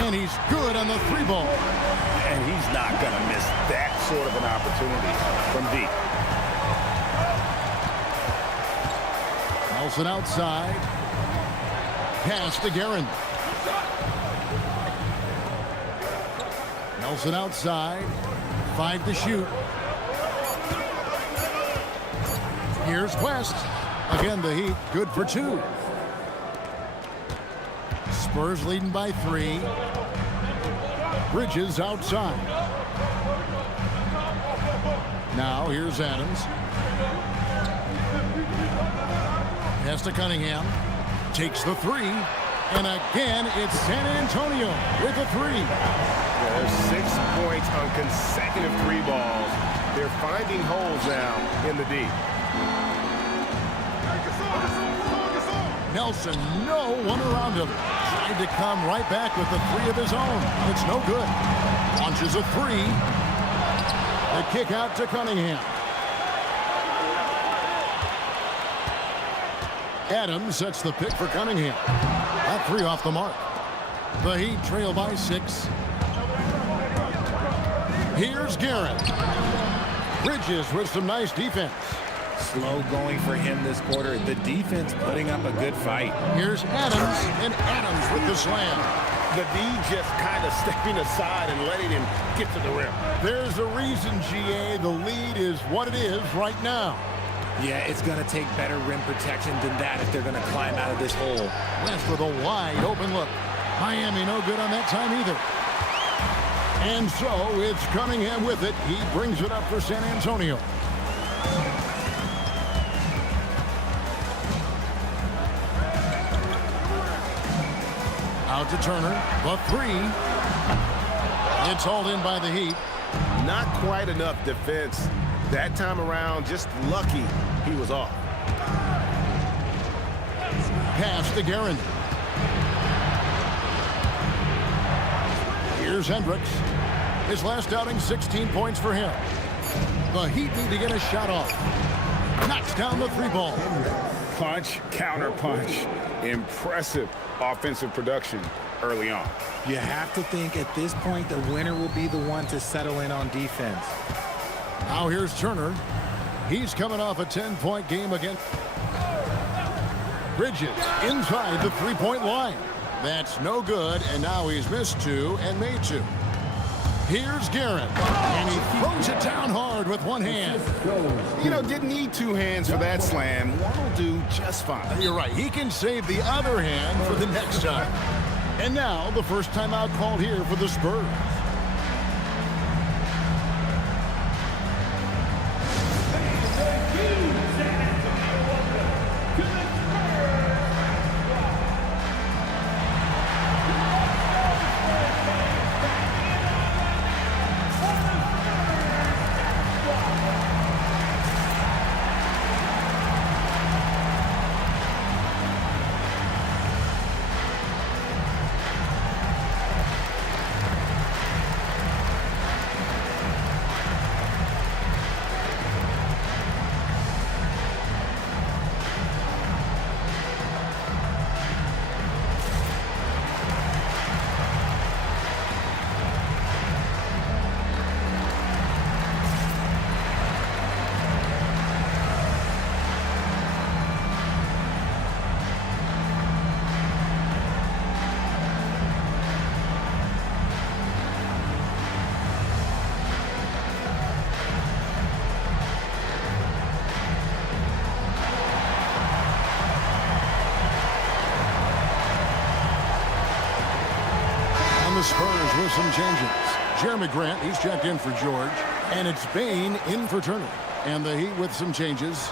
And he's good on the 3-ball. And he's not going to miss that sort of an opportunity from deep. Nelson outside. Pass to Guerin. Nelson outside. 5 to shoot. Here's West. Again, the Heat good for 2. Spurs leading by 3. Bridges outside. Now here's Adams. Pass to Cunningham. Takes the 3. And again, it's San Antonio with a 3. Yeah, there's 6 points on consecutive 3 balls. They're finding holes now in the D. Nelson, no one around him. Tried to come right back with the 3 of his own. It's no good. Launches a 3. The kick out to Cunningham. Adams sets the pick for Cunningham. That 3 off the mark. The Heat trail by 6. Here's Guerin. Bridges with some nice defense. Slow going for him this quarter. The defense putting up a good fight. Here's Adams, and Adams with the slam. The D just kind of stepping aside and letting him get to the rim. There's a reason, GA, the lead is what it is right now. Yeah, it's going to take better rim protection than that if they're going to climb out of this hole. West with a wide open look. Miami no good on that time either. And so it's Cunningham with it. He brings it up for San Antonio. Out to Turner, the 3. It's hauled in by the Heat. Not quite enough defense. That time around, just lucky he was off. Pass to Guerin. Here's Hendricks. His last outing, 16 points for him. The Heat need to get a shot off. Knocks down the 3-ball. Punch, counter punch. Impressive offensive production early on. You have to think at this point the winner will be the one to settle in on defense. Now here's Turner. He's coming off a 10-point game against Bridges inside the 3-point line. That's no good, and now he's missed 2 and made 2. Here's Guerin, and he throws it down hard with one hand. You know, didn't need 2 hands for that slam. One will do just fine. You're right. He can save the other hand for the next time. And now the first timeout called here for the Spurs. the Spurs with some changes. Jeremy Grant, he's checked in for George. And it's Bain in for Turner. And the Heat with some changes.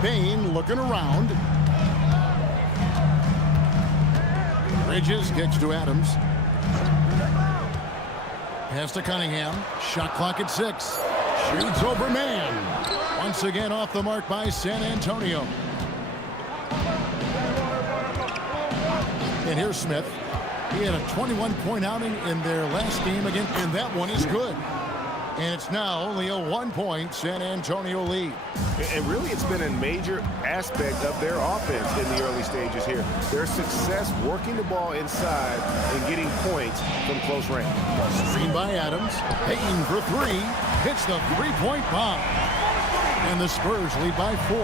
Bain looking around. Bridges kicks to Adams. Pass to Cunningham. Shot clock at 6. Shoots over man. Once again off the mark by San Antonio. And here's Smith. He had a 21-point outing in their last game again, and that one is good. And it's now only a 1-point San Antonio lead. And really, it's been a major aspect of their offense in the early stages here. Their success working the ball inside and getting points from close range. Screen by Adams. Payton for 3. Hits the three-point bomb. And the Spurs lead by 4.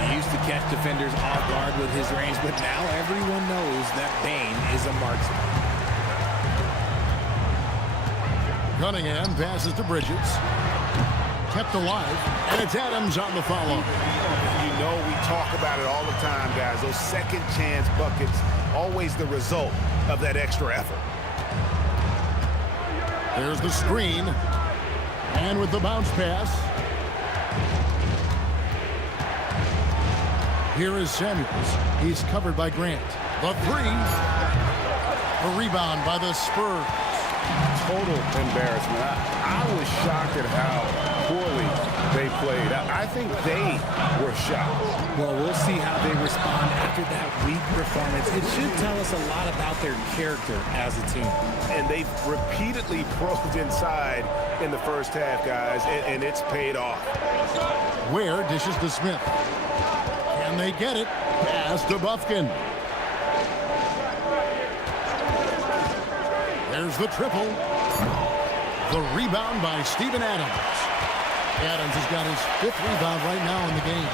He used to catch defenders off guard with his range, but now everyone knows that Bain is a marksman. Cunningham passes to Bridges. Kept alive, and it's Adams on the follow. You know we talk about it all the time, guys. Those second chance buckets, always the result of that extra effort. There's the screen. And with the bounce pass. Here is Samuels. He's covered by Grant. The 3. A rebound by the Spurs. Total embarrassment. I was shocked at how poorly they played. I think they were shocked. Well, we'll see how they respond after that weak performance. It should tell us a lot about their character as a team. And they've repeatedly probed inside in the first half, guys, and it's paid off. Ware dishes to Smith. Can they get it? Pass to Bufkin. There's the triple. The rebound by Steven Adams. Adams has got his 5th rebound right now in the game.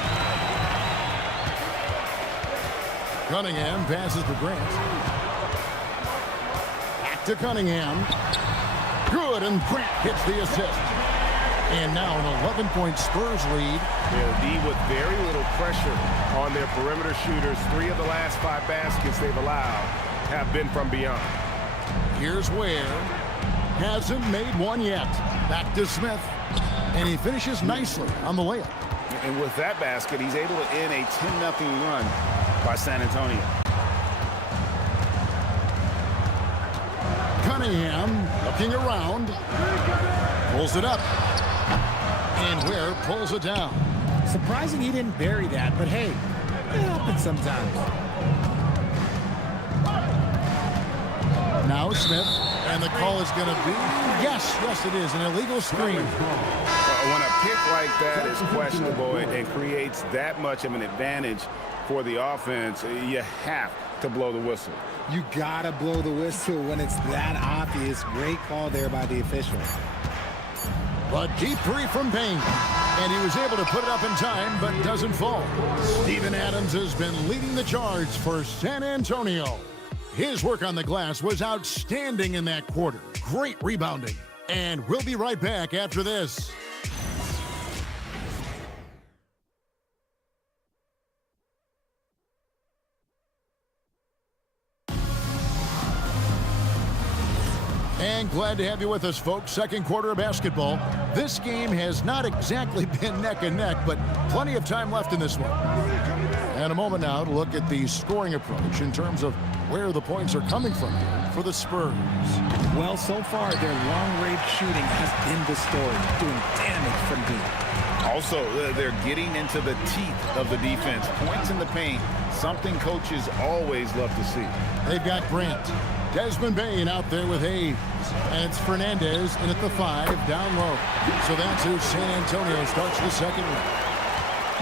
Cunningham passes to Grant. Back to Cunningham. Good, and Grant gets the assist. And now an 11-point Spurs lead. They'll be with very little pressure on their perimeter shooters. 3 of the last 5 baskets they've allowed have been from beyond. Here's Ware. Hasn't made one yet. Back to Smith. And he finishes nicely on the layup. And with that basket, he's able to end a 10-0 run by San Antonio. Cunningham looking around. Pulls it up. And Ware pulls it down. Surprising he didn't bury that, but hey, it happens sometimes. Now Smith, and the call is going to be, yes, it is, an illegal screen. When a pick like that is questionable and creates that much of an advantage for the offense, you have to blow the whistle. You gotta blow the whistle when it's that obvious. Great call there by the official. A deep 3 from Bain, and he was able to put it up in time, but doesn't fall. Steven Adams has been leading the charge for San Antonio. His work on the glass was outstanding in that quarter. Great rebounding. And we'll be right back after this. And glad to have you with us, folks. Second quarter of basketball. This game has not exactly been neck and neck, but plenty of time left in this one. And a moment now to look at the scoring approach in terms of where the points are coming from here for the Spurs. Well, so far, their long-range shooting has been the story, doing damage from deep. Also, they're getting into the teeth of the defense. Points in the paint, something coaches always love to see. They've got Grant. Desmond Bain out there with Hayes. And it's Fernandez in at the 5, down low. So that's who San Antonio starts the second one.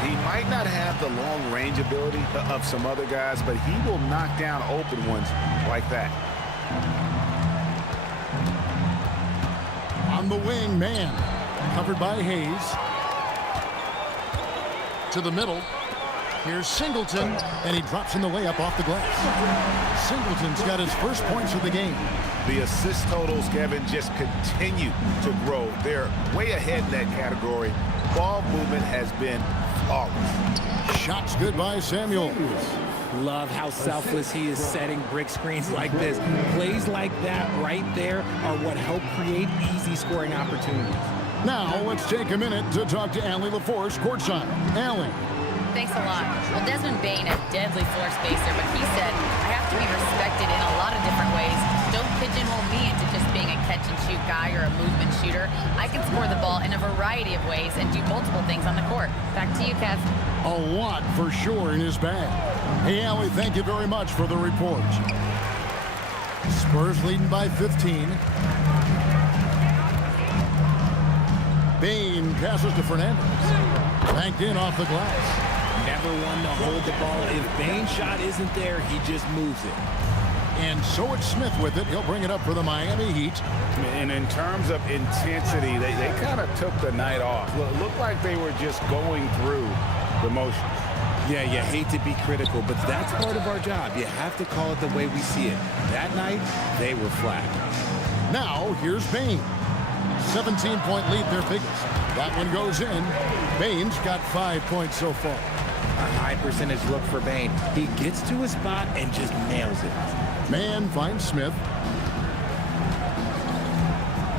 He might not have the long-range ability of some other guys, but he will knock down open ones like that. On the wing, man. Covered by Hayes. To the middle. Here's Singleton, and he drops in the layup off the glass. Singleton's got his first points of the game. The assist totals, Kevin, just continue to grow. They're way ahead in that category. Ball movement has been flawless. Shots good by Samuel. Love how selfless he is setting brick screens like this. Plays like that right there are what help create easy scoring opportunities. Now let's take a minute to talk to Allie LaForce courtside. Allie. Thanks a lot. Well, Desmond Bane, a deadly floor spacer, but he said, I have to be respected in a lot of different ways. Don't pigeonhole me into just being a catch-and-shoot guy or a movement shooter. I can score the ball in a variety of ways and do multiple things on the court. Back to you, Kev. A lot for sure in his bag. Hey, Allie, thank you very much for the report. Spurs leading by 15. Bane passes to Fernandez. Banked in off the glass. Never one to hold the ball. If Bane's shot isn't there, he just moves it. And so it's Smith with it. He'll bring it up for the Miami Heat. And in terms of intensity, they kind of took the night off. Looked like they were just going through the motions. Yeah, you hate to be critical, but that's part of our job. You have to call it the way we see it. That night, they were flat. Now, here's Bane. 17-point lead, their biggest. That one goes in. Bane's got 5 points so far. A high percentage look for Bane. He gets to his spot and just nails it. Man finds Smith.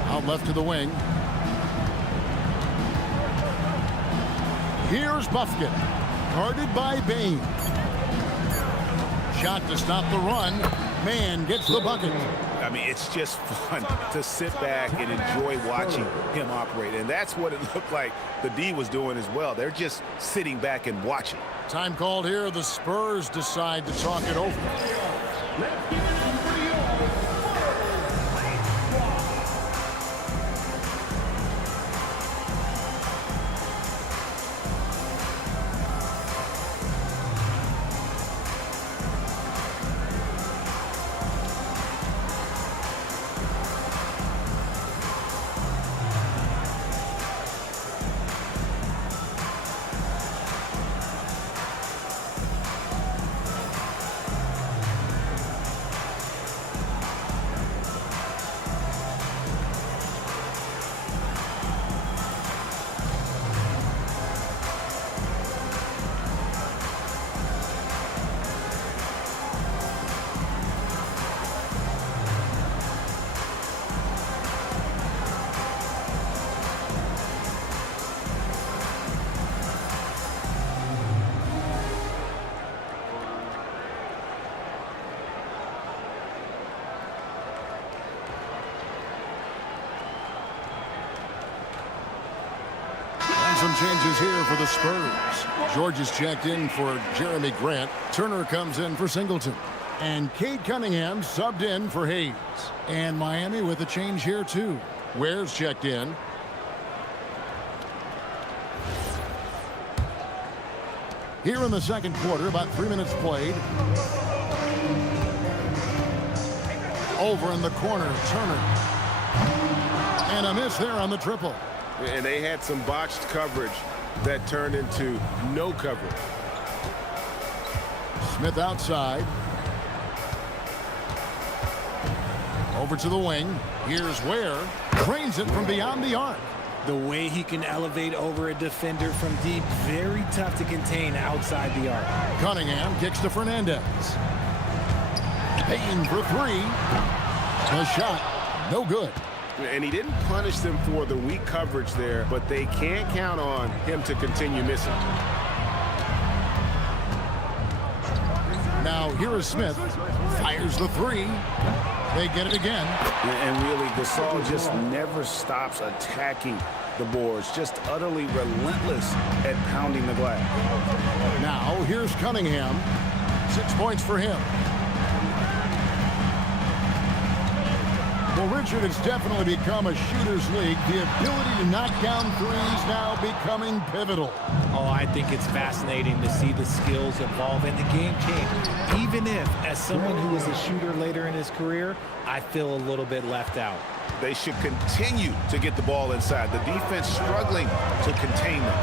Out left to the wing. Here's Buffkin. Guarded by Bane. Shot to stop the run. Man gets the bucket. I mean, it's just fun to sit back and enjoy watching him operate. And that's what it looked like the D was doing as well. They're just sitting back and watching. Time called here. The Spurs decide to talk it over. Some changes here for the Spurs. George is checked in for Jeremy Grant. Turner comes in for Singleton. And Cade Cunningham subbed in for Hayes. And Miami with a change here too. Ware's checked in. Here in the second quarter, about 3 minutes played. Over in the corner, Turner. And a miss there on the triple. And they had some botched coverage that turned into no coverage. Smith outside. Over to the wing. Here's Ware. Drains it from beyond the arc. The way he can elevate over a defender from deep, very tough to contain outside the arc. Cunningham kicks to Fernandez. Payne for three. The shot, no good. And he didn't punish them for the weak coverage there, but they can't count on him to continue missing. Now here is Smith. Fires the three. They get it again. And really, Gasol just never stops attacking the boards. Just utterly relentless at pounding the glass. Now here's Cunningham. 6 points for him. Well, Richard, it's definitely become a shooter's league. The ability to knock down threes now becoming pivotal. Oh, I think it's fascinating to see the skills evolve and the game change. Even if, as someone who was a shooter later in his career, I feel a little bit left out. They should continue to get the ball inside. The defense struggling to contain them.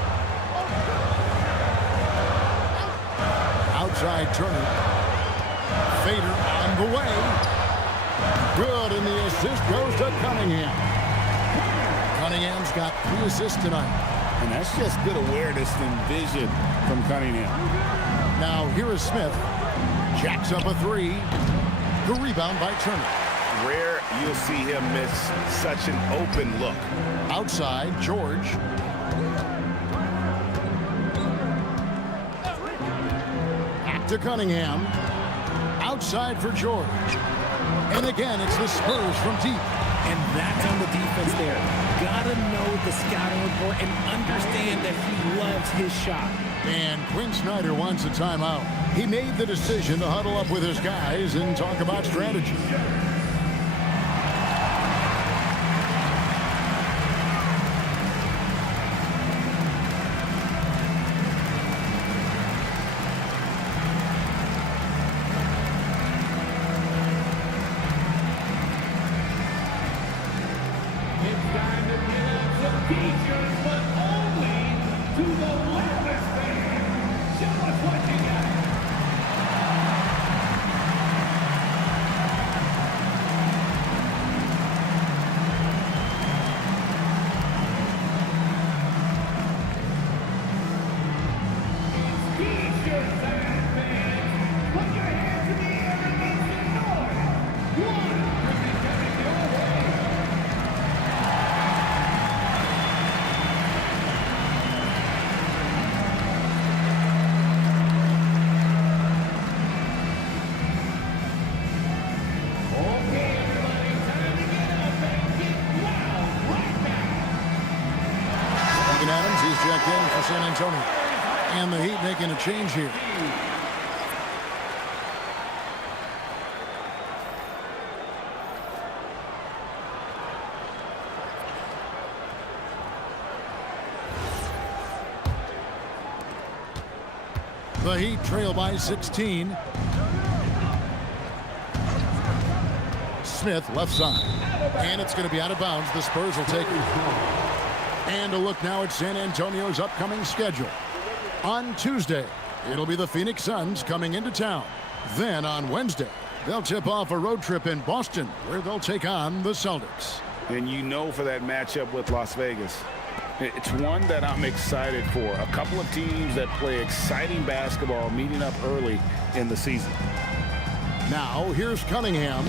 outside Turner. Fader on the way. Good, and the assist goes to Cunningham. Cunningham's got 3 assists tonight. And that's just good awareness and vision from Cunningham. Now here is Smith. Jacks up a 3. The rebound by Turner. Rare you'll see him miss such an open look. Outside, George. Back to Cunningham. Outside for George. And again, it's the Spurs from deep. And that's on the defense there. Gotta know the scouting report and understand that he loves his shot. And Quinn Snyder wants a timeout. He made the decision to huddle up with his guys and talk about strategy. Checked in for San Antonio. And the Heat making a change here. The Heat trail by 16. Smith left side. And it's going to be out of bounds. The Spurs will take it. And a look now at San Antonio's upcoming schedule. On Tuesday, it'll be the Phoenix Suns coming into town. Then on Wednesday, they'll tip off a road trip in Boston where they'll take on the Celtics. And you know for that matchup with Las Vegas, it's one that I'm excited for. A couple of teams that play exciting basketball meeting up early in the season. Now, here's Cunningham.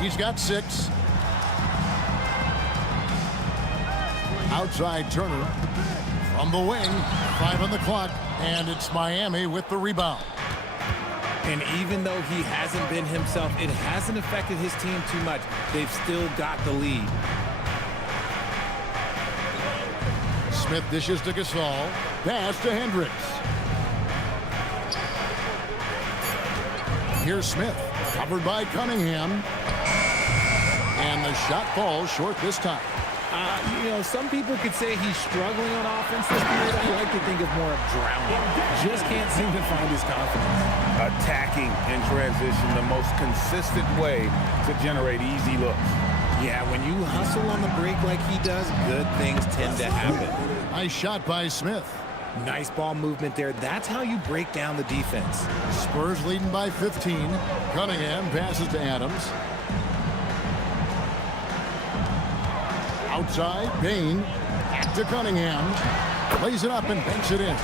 He's got 6. Outside Turner from the wing, 5 on the clock, and it's Miami with the rebound. And even though he hasn't been himself, it hasn't affected his team too much. They've still got the lead. Smith dishes to Gasol, pass to Hendricks. Here's Smith, covered by Cunningham. And the shot falls short this time. You know, some people could say he's struggling on offense this period. I like to think of more of drowning. Just can't seem to find his confidence. Attacking in transition, the most consistent way to generate easy looks. Yeah, when you hustle on the break like he does, good things tend to happen. Nice shot by Smith. Nice ball movement there. That's how you break down the defense. Spurs leading by 15. Cunningham passes to Adams. Outside, Bain, back to Cunningham, plays it up and banks it in.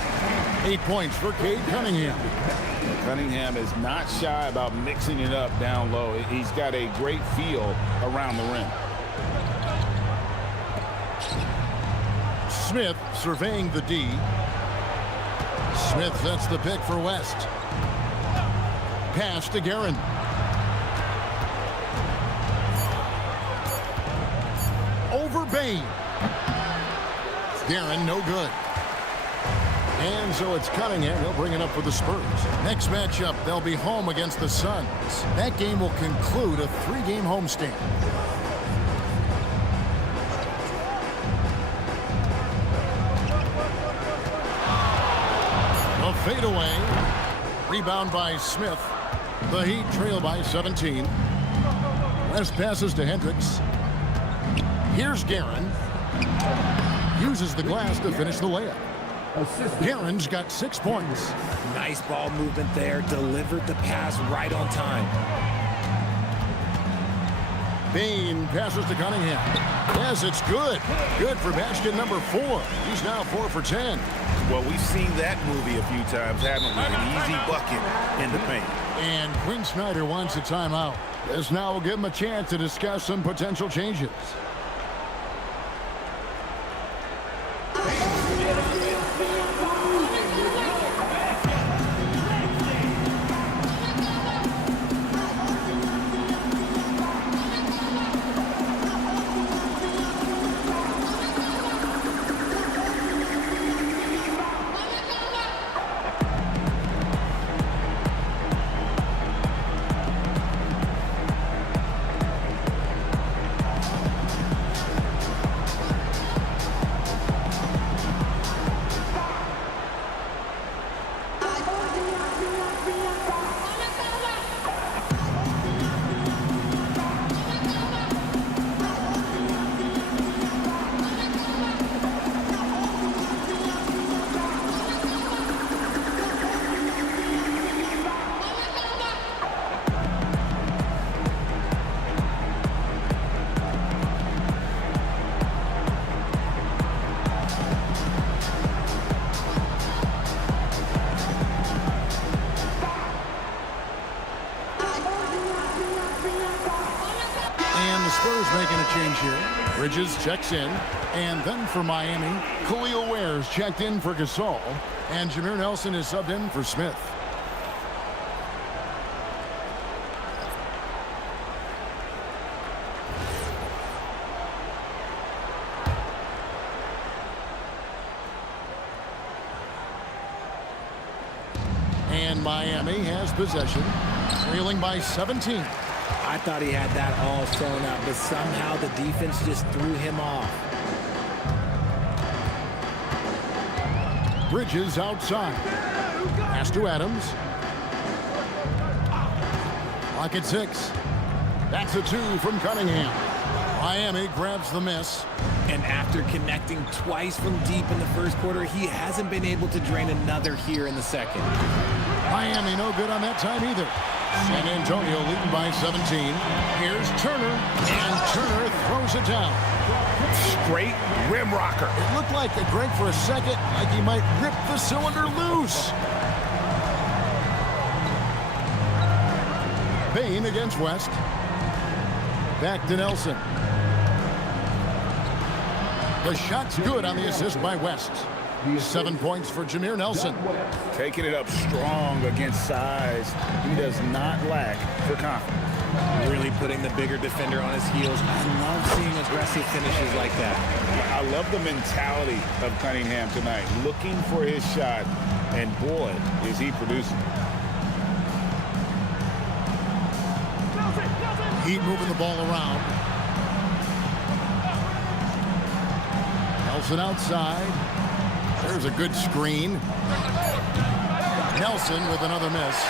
8 points for Cade Cunningham. Cunningham is not shy about mixing it up down low. He's got a great feel around the rim. Smith surveying the D. Smith sets the pick for West. Pass to Guerin. Over Bain. Guerin, no good. And so it's Cunningham. He'll bring it up for the Spurs. Next matchup, they'll be home against the Suns. That game will conclude a 3-game homestand. A fadeaway. Rebound by Smith. The Heat trail by 17. West passes to Hendricks. Here's Guerin. Uses the glass to finish the layup. Garen's got 6 points. Nice ball movement there. Delivered the pass right on time. Bain passes to Cunningham. Yes, it's good. Good for basket number 4. He's now 4 for 10. Well, we've seen that movie a few times, haven't we? An easy bucket in the paint. And Quinn Snyder wants a timeout. This now will give him a chance to discuss some potential changes. Making a change here. Bridges checks in. And then for Miami, Khalil Ware's checked in for Gasol. And Jameer Nelson is subbed in for Smith. And Miami has possession, trailing by 17. I thought he had that all sewn up, but somehow the defense just threw him off. Bridges outside. Pass to Adams. Clock at 6. That's a 2 from Cunningham. Miami grabs the miss. And after connecting twice from deep in the first quarter, he hasn't been able to drain another here in the second. Miami no good on that time either. San Antonio leading by 17. Here's Turner, and Turner throws it down. Straight rim rocker. It looked like a Greg for a second, like he might rip the cylinder loose. Bain against West. Back to Nelson. The shot's good on the assist by West. 7 points for Jameer Nelson. Taking it up strong against size. He does not lack for confidence. Really putting the bigger defender on his heels. I love seeing aggressive finishes like that. I love the mentality of Cunningham tonight. Looking for his shot, and boy, is he producing. Heat moving the ball around. Nelson outside. There's a good screen. Nelson with another miss.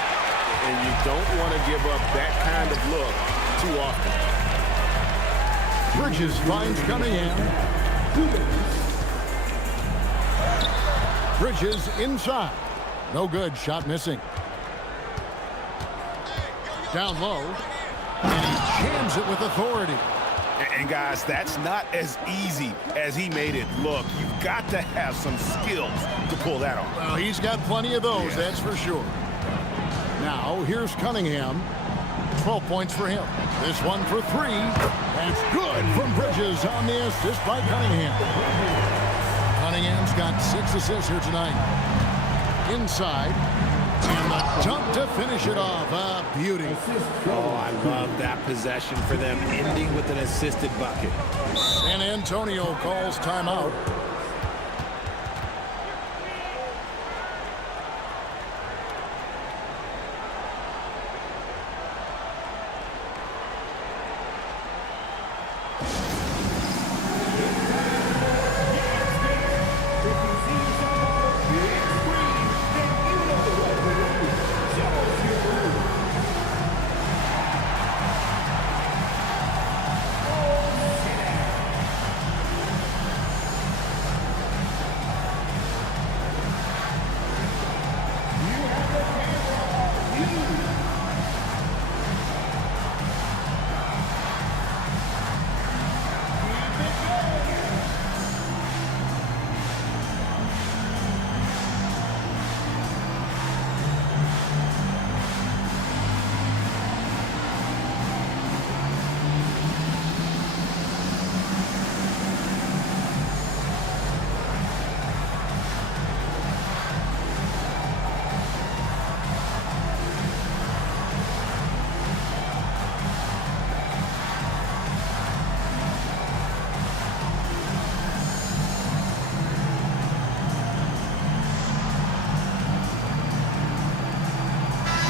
And you don't want to give up that kind of look too often. Bridges finds Cunningham. Bridges inside. No good. Shot missing. Down low. And he jams it with authority. And guys, that's not as easy as he made it look. You've got to have some skills to pull that off. Well, he's got plenty of those, yeah. That's for sure. Now, here's Cunningham. 12 points for him. This one for 3. That's good from Bridges on the assist by Cunningham. Cunningham's got 6 assists here tonight. Inside. And the dunk to finish it off. A beauty. Oh, I love that possession for them, ending with an assisted bucket. San Antonio calls timeout.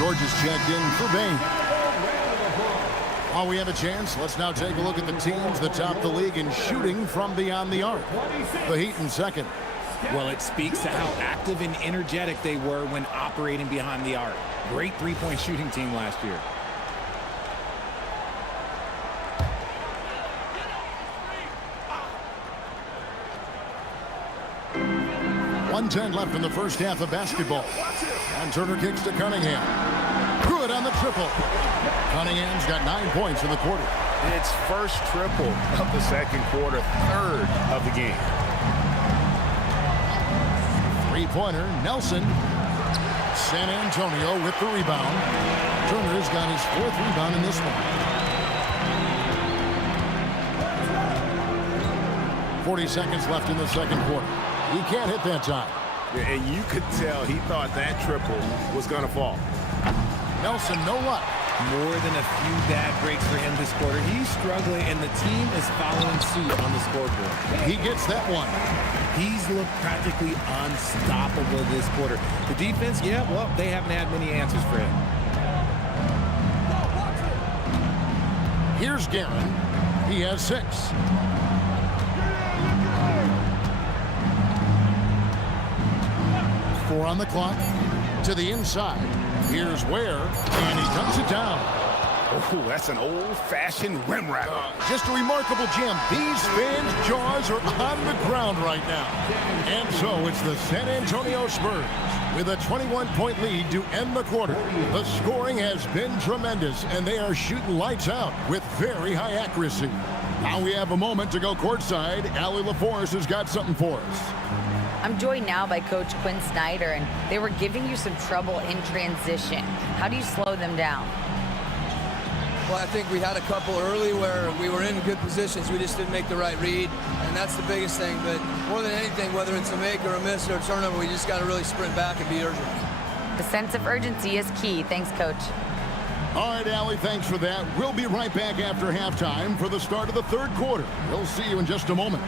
George is checked in for Bain. While we have a chance, let's now take a look at the teams that top the league in shooting from beyond the arc. The Heat in second. Well, it speaks to how active and energetic they were when operating behind the arc. Great three-point shooting team last year. 1:10 left in the first half of basketball. And Turner kicks to Cunningham. Good on the triple. Cunningham's got 9 points in the quarter. It's first triple of the second quarter, third of the game. Three-pointer, Nelson. San Antonio with the rebound. Turner's got his 4th rebound in this one. 40 seconds left in the second quarter. He can't hit that time. And you could tell he thought that triple was going to fall. Nelson, no luck. More than a few bad breaks for him this quarter. He's struggling, and the team is following suit on the scoreboard. He gets that one. He's looked practically unstoppable this quarter. The defense, yeah, well, they haven't had many answers for him. Here's Guerin. He has 6. Four on the clock. To the inside. Here's Ware, and he cuts it down. Oh, that's an old-fashioned rim wrap. Just a remarkable jam. These fans' jaws are on the ground right now. And so it's the San Antonio Spurs with a 21-point lead to end the quarter. The scoring has been tremendous, and they are shooting lights out with very high accuracy. Now we have a moment to go courtside. Allie LaForce has got something for us. I'm joined now by Coach Quinn Snyder, and they were giving you some trouble in transition. How do you slow them down? Well, I think we had a couple early where we were in good positions. We just didn't make the right read, and that's the biggest thing. But more than anything, whether it's a make or a miss or a turnover, we just got to really sprint back and be urgent. The sense of urgency is key. Thanks, Coach. All right, Allie, thanks for that. We'll be right back after halftime for the start of the third quarter. We'll see you in just a moment.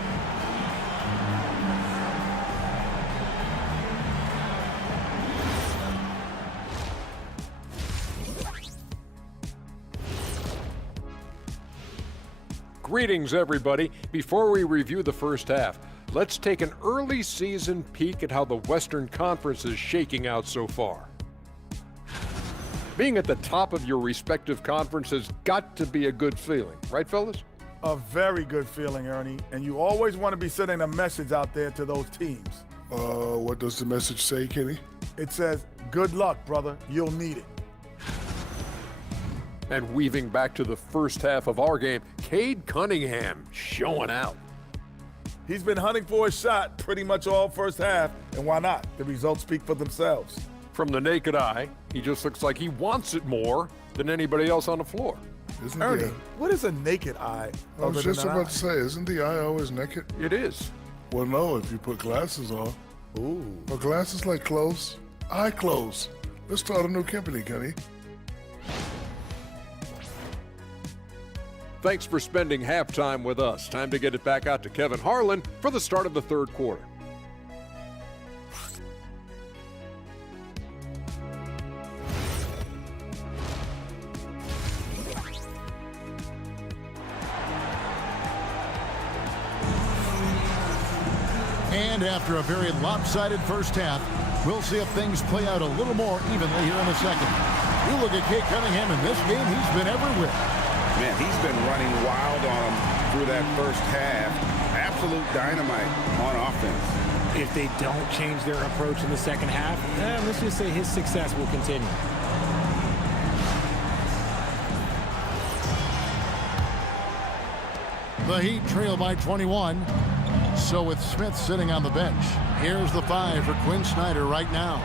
Greetings, everybody. Before we review the first half, let's take an early season peek at how the Western Conference is shaking out so far. Being at the top of your respective conference has got to be a good feeling, right, fellas? A very good feeling, Ernie, and you always want to be sending a message out there to those teams. What does the message say, Kenny? It says, good luck, brother. You'll need it. And weaving back to the first half of our game, Cade Cunningham showing out. He's been hunting for a shot pretty much all first half, and why not? The results speak for themselves. From the naked eye, he just looks like he wants it more than anybody else on the floor. Ernie, what is a naked eye? I was just about to say, isn't the eye always naked? It is. Well, no, if you put glasses on. Ooh. Well, glasses like clothes. Eye clothes. Let's start a new company, Kenny. Thanks for spending halftime with us. Time to get it back out to Kevin Harlan for the start of the third quarter. And after a very lopsided first half, we'll see if things play out a little more evenly here in the second. You look at Cade Cunningham in this game, he's been everywhere. Man, he's been running wild on him through that first half. Absolute dynamite on offense. If they don't change their approach in the second half, let's just say his success will continue. The Heat trail by 21. So with Smith sitting on the bench, here's the 5 for Quinn Snyder right now.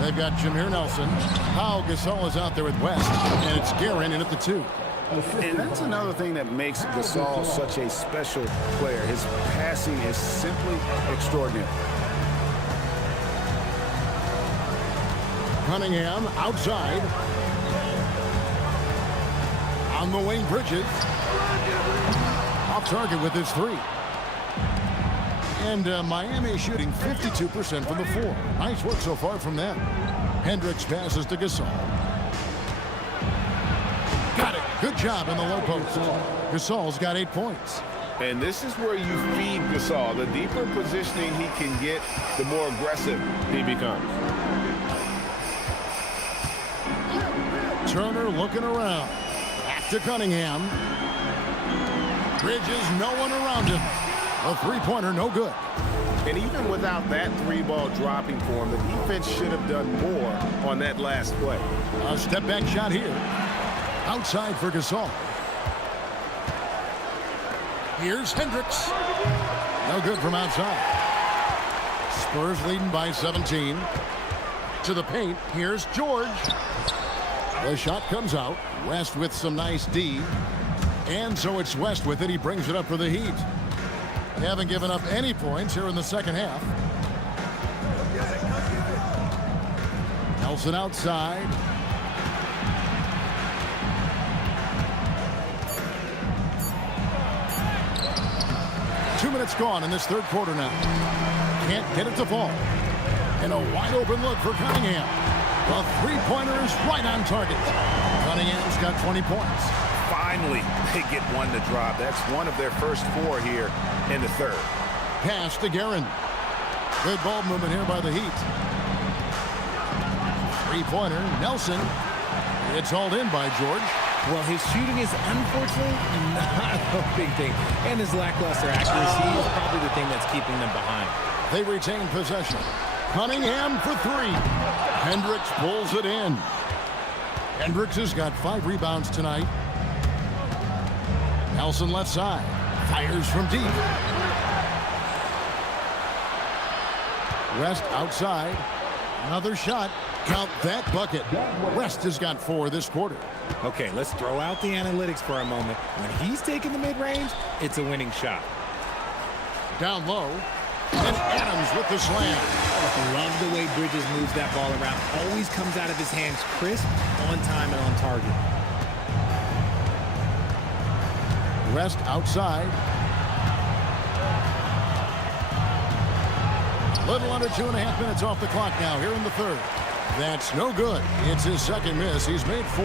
They've got Jameer Nelson. Pau Gasol is out there with West, and it's Guerin in at the 2. And that's another thing that makes Gasol such a special player. His passing is simply extraordinary. Cunningham outside. On the wing, Bridges. Off target with his 3. And Miami shooting 52% from the 4. Nice work so far from them. Hendricks passes to Gasol. Good job in the low post. Gasol's got 8 points. And this is where you feed Gasol. The deeper positioning he can get, the more aggressive he becomes. Turner looking around. Back to Cunningham. Bridges, no one around him. A three-pointer, no good. And even without that three-ball dropping for him, the defense should have done more on that last play. A step-back shot here. Outside for Gasol. Here's Hendricks. No good from outside. Spurs leading by 17. To the paint. Here's George. The shot comes out. West with some nice D. And so it's West with it. He brings it up for the Heat. They haven't given up any points here in the second half. Nelson outside. Two minutes gone in this third quarter now. Can't get it to fall. And a wide open look for Cunningham. The three-pointer is right on target. Cunningham's got 20 points. Finally, they get one to drop. That's one of their first 4 here in the third. Pass to Guerin. Good ball movement here by the Heat. Three-pointer, Nelson. It's hauled in by George. Well, his shooting is unfortunately not a big thing. And his lackluster accuracy is probably the thing that's keeping them behind. They retain possession. Cunningham for 3. Hendricks pulls it in. Hendricks has got 5 rebounds tonight. Nelson left side. Fires from deep. West outside. Another shot. Count that bucket. West has got 4 this quarter. Okay, let's throw out the analytics for a moment. When he's taking the mid-range, it's a winning shot. Down low. And Adams with the slam. Love the way Bridges moves that ball around. Always comes out of his hands crisp, on time, and on target. West outside. Little under 2.5 minutes off the clock now here in the third. That's no good. It's his second miss. He's made 4.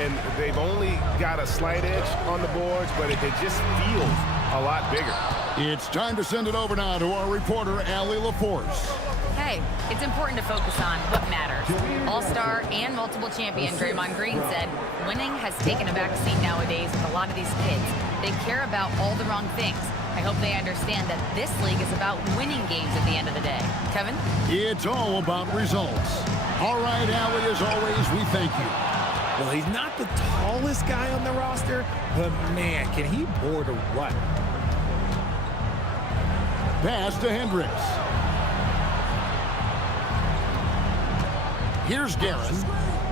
And they've only got a slight edge on the boards, but it just feels a lot bigger. It's time to send it over now to our reporter, Allie LaForce. Hey, it's important to focus on what matters. All-star and multiple champion Draymond Green said winning has taken a backseat nowadays with a lot of these kids. They care about all the wrong things. I hope they understand that this league is about winning games at the end of the day. Kevin? It's all about results. All right, Allie, as always, we thank you. Well, he's not the tallest guy on the roster, but man, can he board or what? Pass to Hendricks. Here's Guerin.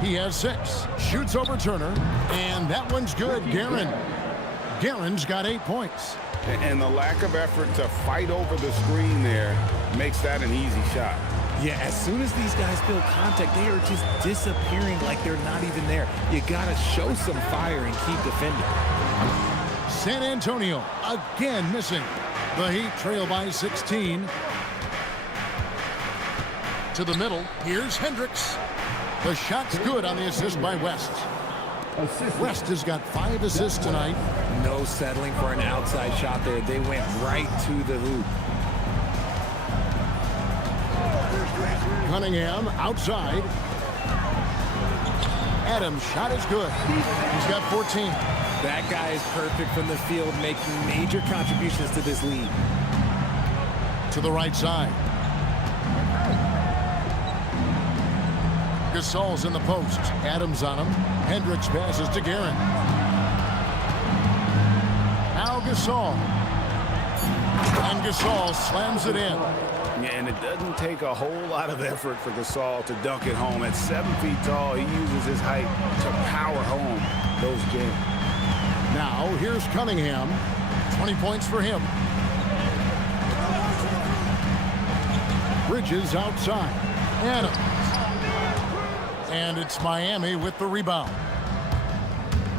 He has 6. Shoots over Turner. And that one's good. Guerin's got 8 points. And the lack of effort to fight over the screen there makes that an easy shot. Yeah, as soon as these guys feel contact, they are just disappearing like they're not even there. You got to show some fire and keep defending. San Antonio again missing. The Heat trail by 16. To the middle. Here's Hendricks. The shot's good on the assist by West. West has got 5 assists tonight. No settling for an outside shot there. They went right to the hoop. Cunningham outside. Adams' shot is good. He's got 14. That guy is perfect from the field, making major contributions to this league. To the right side. Gasol's in the post. Adams on him. Hendricks passes to Guerin. Now Gasol. And Gasol slams it in. Yeah, and it doesn't take a whole lot of effort for Gasol to dunk it home. At 7 feet tall, he uses his height to power home those games. Now here's Cunningham. 20 points for him. Bridges outside. Adams. And it's Miami with the rebound.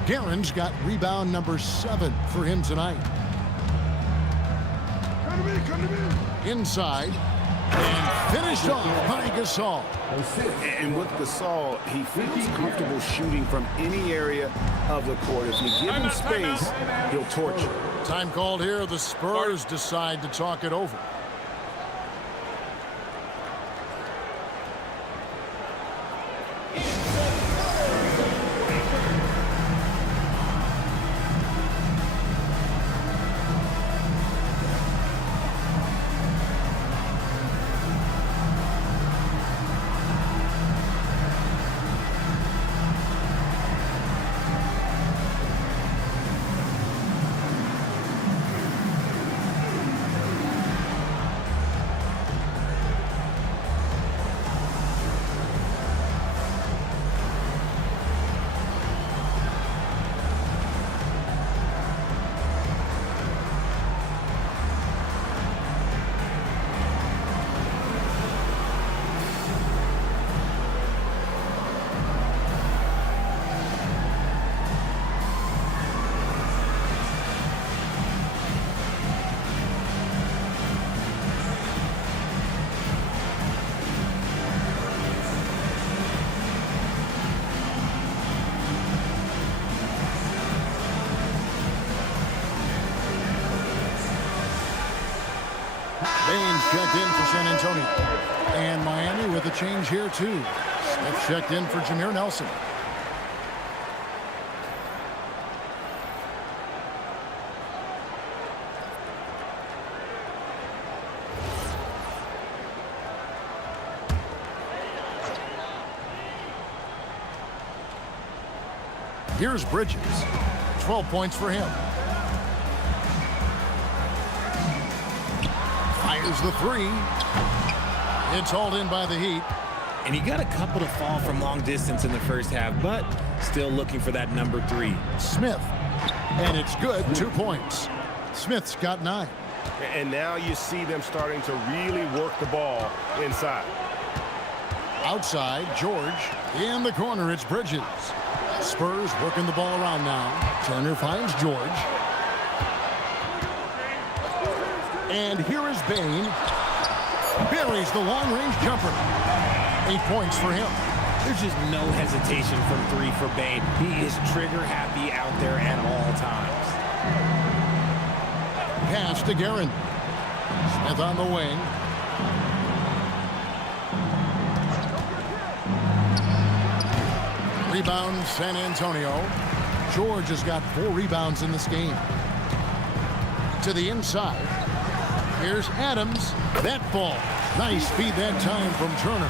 Guerin's got rebound number 7 for him tonight. Inside. And finished off by Gasol. And with Gasol, he feels comfortable shooting from any area of the court. If you give him space, he'll torch you. Time called here. The Spurs decide to talk it over. Baines checked in for San Antonio. And Miami with a change here, too. Smith checked in for Jameer Nelson. Here's Bridges. 12 points for him. Fires the three. It's hauled in by the Heat. And he got a couple to fall from long distance in the first half, but still looking for that number 3. Smith. And it's good. 2 points. Smith's got 9. And now you see them starting to really work the ball inside. Outside, George. In the corner, it's Bridges. Spurs working the ball around now. Turner finds George. And here is Bane. Buries the long-range jumper. 8 points for him. There's just no hesitation from 3 for Bane. He is trigger happy out there at all times. Pass to Guerin. Smith on the wing. Rebound, San Antonio. George has got 4 rebounds in this game. To the inside. Here's Adams. That ball. Nice feed that time from Turner.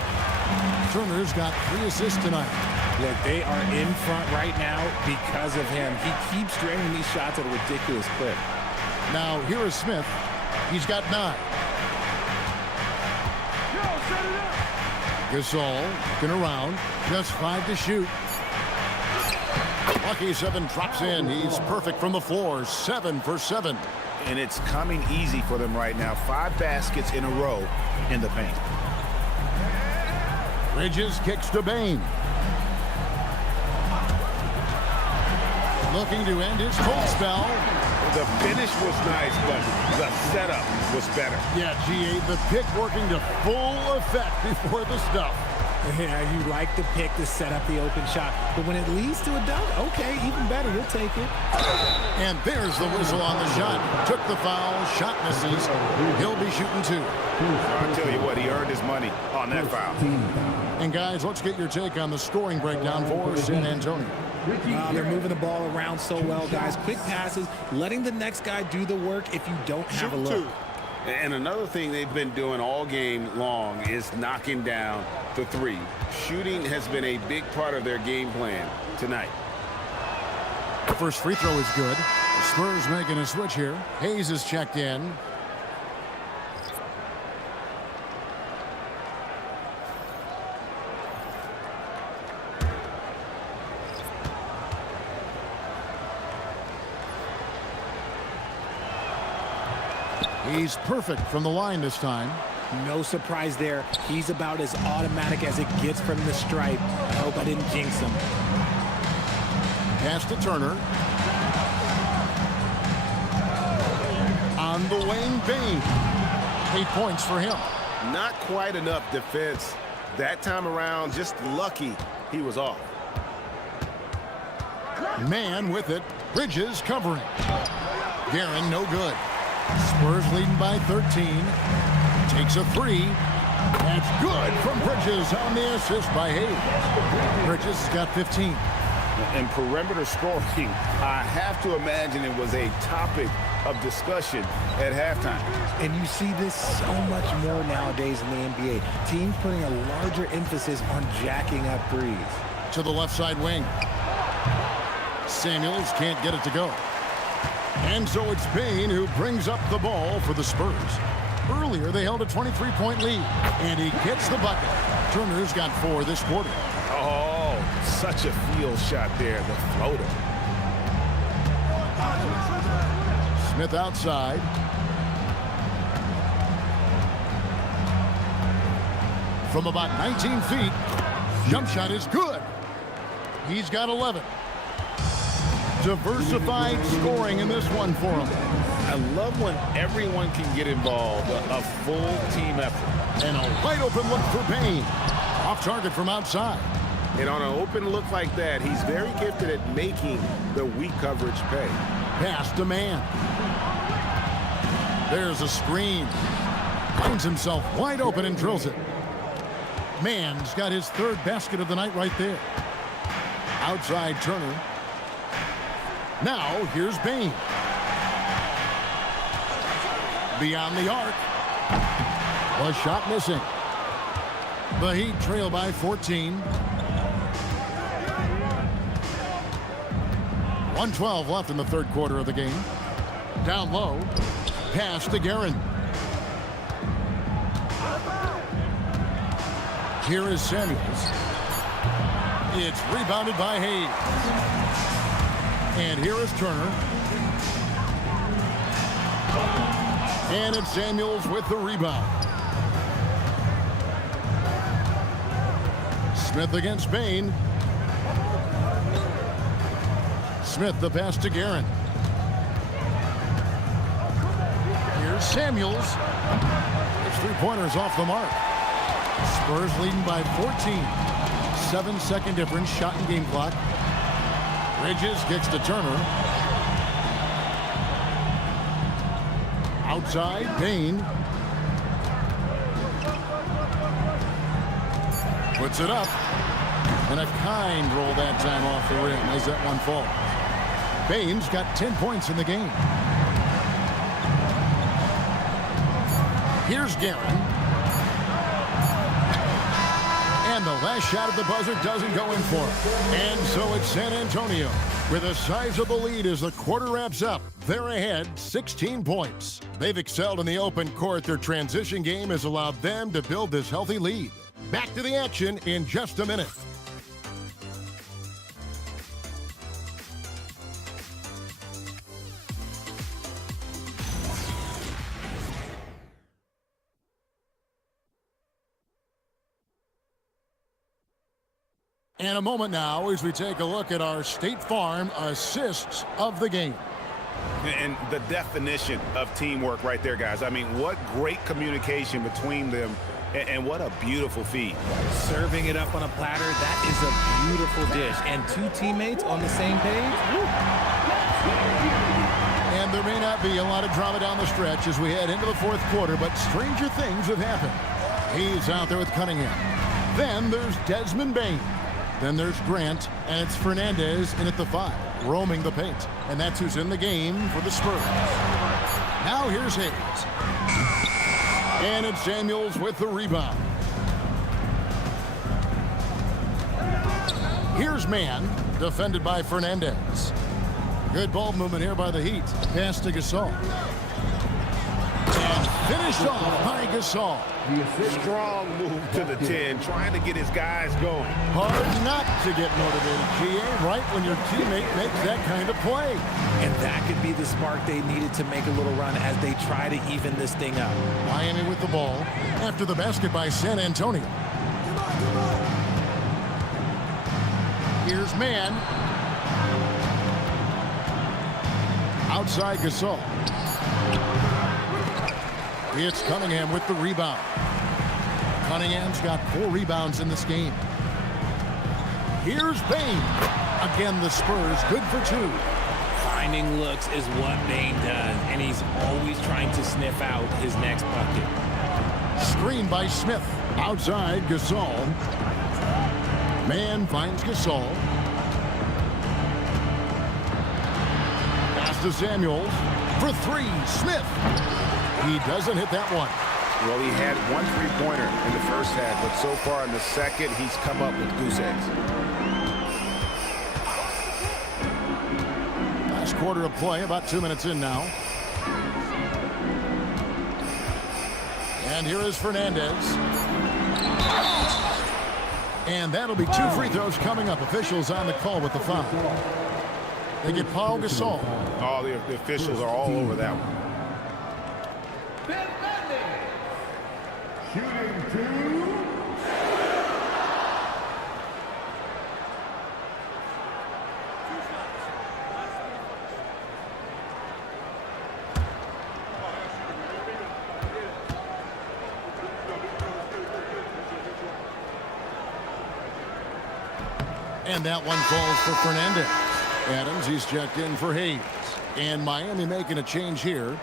Turner's got 3 assists tonight. Look, they are in front right now because of him. He keeps draining these shots at a ridiculous clip. Now, here is Smith. He's got 9. Gasol looking around. Just 5 to shoot. Lucky 7 drops in. He's perfect from the floor. 7 for 7. And it's coming easy for them right now. 5 baskets in a row in the paint. Bridges kicks to Bane. Looking to end his cold spell. The finish was nice, but the setup was better. Yeah, G8, the pick working to full effect before the stuff. Yeah, you like the pick to set up the open shot. But when it leads to a dunk, okay, even better. We'll take it. And there's the whistle on the shot. Took the foul. Shot misses. He'll be shooting 2. I'll tell you what, he earned his money on that foul. And guys, let's get your take on the scoring breakdown for San Antonio. They're moving the ball around so well, guys. Quick passes, letting the next guy do the work if you don't have a look. And another thing they've been doing all game long is knocking down the 3. Shooting has been a big part of their game plan tonight. The first free throw is good. The Spurs making a switch here. Hayes is checked in. He's perfect from the line this time. No surprise there. He's about as automatic as it gets from the stripe. I hope I didn't jinx him. Pass to Turner. On the wing, Bane. 8 points for him. Not quite enough defense. That time around, just lucky he was off. Man with it. Bridges covering. Guerin no good. Spurs leading by 13. Takes a three. That's good from Bridges on the assist by Hayes. Bridges has got 15. And perimeter scoring, I have to imagine it was a topic of discussion at halftime. And you see this so much more nowadays in the NBA. Teams putting a larger emphasis on jacking up threes. To the left side wing. Samuels can't get it to go. And so it's Bane who brings up the ball for the Spurs. Earlier, they held a 23-point lead, and he gets the bucket. Turner's got 4 this quarter. Oh, such a field shot there, the floater. Smith outside. From about 19 feet, jump shot is good. He's got 11. Diversified scoring in this one for him. I love when everyone can get involved, a full team effort. And a wide open look for Payne. Off target from outside. And on an open look like that, he's very gifted at making the weak coverage pay. Pass to man. There's a screen. Finds himself wide open and drills it. Man's got his 3rd basket of the night right there. Outside Turner. Now here's Bane. Beyond the arc. A shot missing. The Heat trail by 14. 1:12 left in the 3rd quarter of the game. Down low. Pass to Guerin. Here is Samuels. It's rebounded by Hayes. And here is Turner. And it's Samuels with the rebound. Smith against Bane. Smith the pass to Guerin. Here's Samuels. His 3-pointers off the mark. Spurs leading by 14. 7-second difference, shot and game clock. Bridges kicks to Turner. Outside, Payne. Puts it up. And a kind roll that time off the rim as that one falls. Payne's got 10 points in the game. Here's Guerin. And the last shot at the buzzer doesn't go in for him. And so it's San Antonio with a sizable lead as the quarter wraps up. They're ahead 16 points. They've excelled in the open court. Their transition game has allowed them to build this healthy lead. Back to the action in just a minute. And a moment now as we take a look at our State Farm assists of the game. And the definition of teamwork right there, guys. I mean, what great communication between them, and what a beautiful feed. Serving it up on a platter, that is a beautiful dish. And 2 teammates on the same page. And there may not be a lot of drama down the stretch as we head into the 4th quarter, but stranger things have happened. He's out there with Cunningham. Then there's Desmond Bane. Then there's Grant, and it's Fernandez in at the 5, roaming the paint. And that's who's in the game for the Spurs. Now here's Hayes. And it's Samuels with the rebound. Here's Man, defended by Fernandez. Good ball movement here by the Heat. Pass to Gasol. And finished off by Gasol. Strong move to the 10, trying to get his guys going. Hard not to get motivated, GA, right when your teammate makes that kind of play. And that could be the spark they needed to make a little run as they try to even this thing up. Miami with the ball after the basket by San Antonio. Here's Man. Outside Gasol. It's Cunningham with the rebound. Cunningham's got 4 rebounds in this game. Here's Bain. Again, the Spurs good for 2. Finding looks is what Bain does, and he's always trying to sniff out his next bucket. Screen by Smith. Outside, Gasol. Man finds Gasol. Pass to Samuels. For 3, Smith. He doesn't hit that one. Well, he had 1 3-pointer in the first half, but so far in the second, he's come up with goose eggs. Last quarter of play, about 2 minutes in now. And here is Fernandez. And that'll be 2 free throws coming up. Officials on the call with the foul. They get Paul Gasol. Oh, the officials are all over that one. Shooting 2. And that one falls for Fernandez. Adams, he's checked in for Hayes. And Miami making a change here.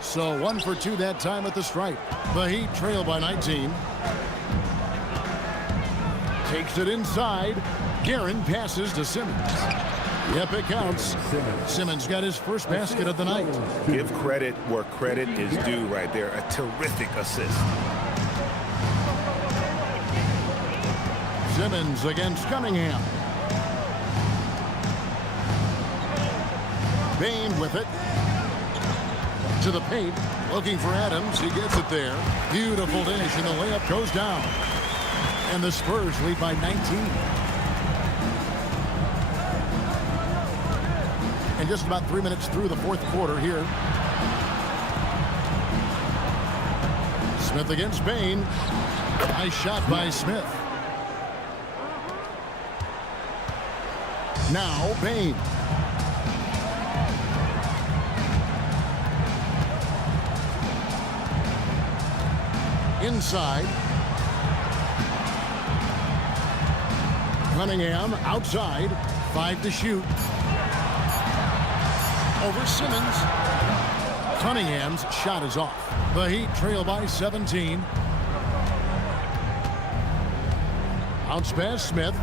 So 1 for 2 that time at the stripe. The Heat trail by 19. Takes it inside. Guerin passes to Simmons. Yep, it counts. Simmons got his first basket of the night. Give credit where credit is due right there. A terrific assist. Simmons against Cunningham. Bain with it. To the paint. Looking for Adams. He gets it there. Beautiful dish, and the layup goes down. And the Spurs lead by 19. And just about 3 minutes through the fourth quarter here. Smith against Bain. Nice shot by Smith. Now Bain. Inside. Cunningham outside. 5 to shoot. Over Simmons. Cunningham's shot is off. The Heat trail by 17. Bounce pass Smith.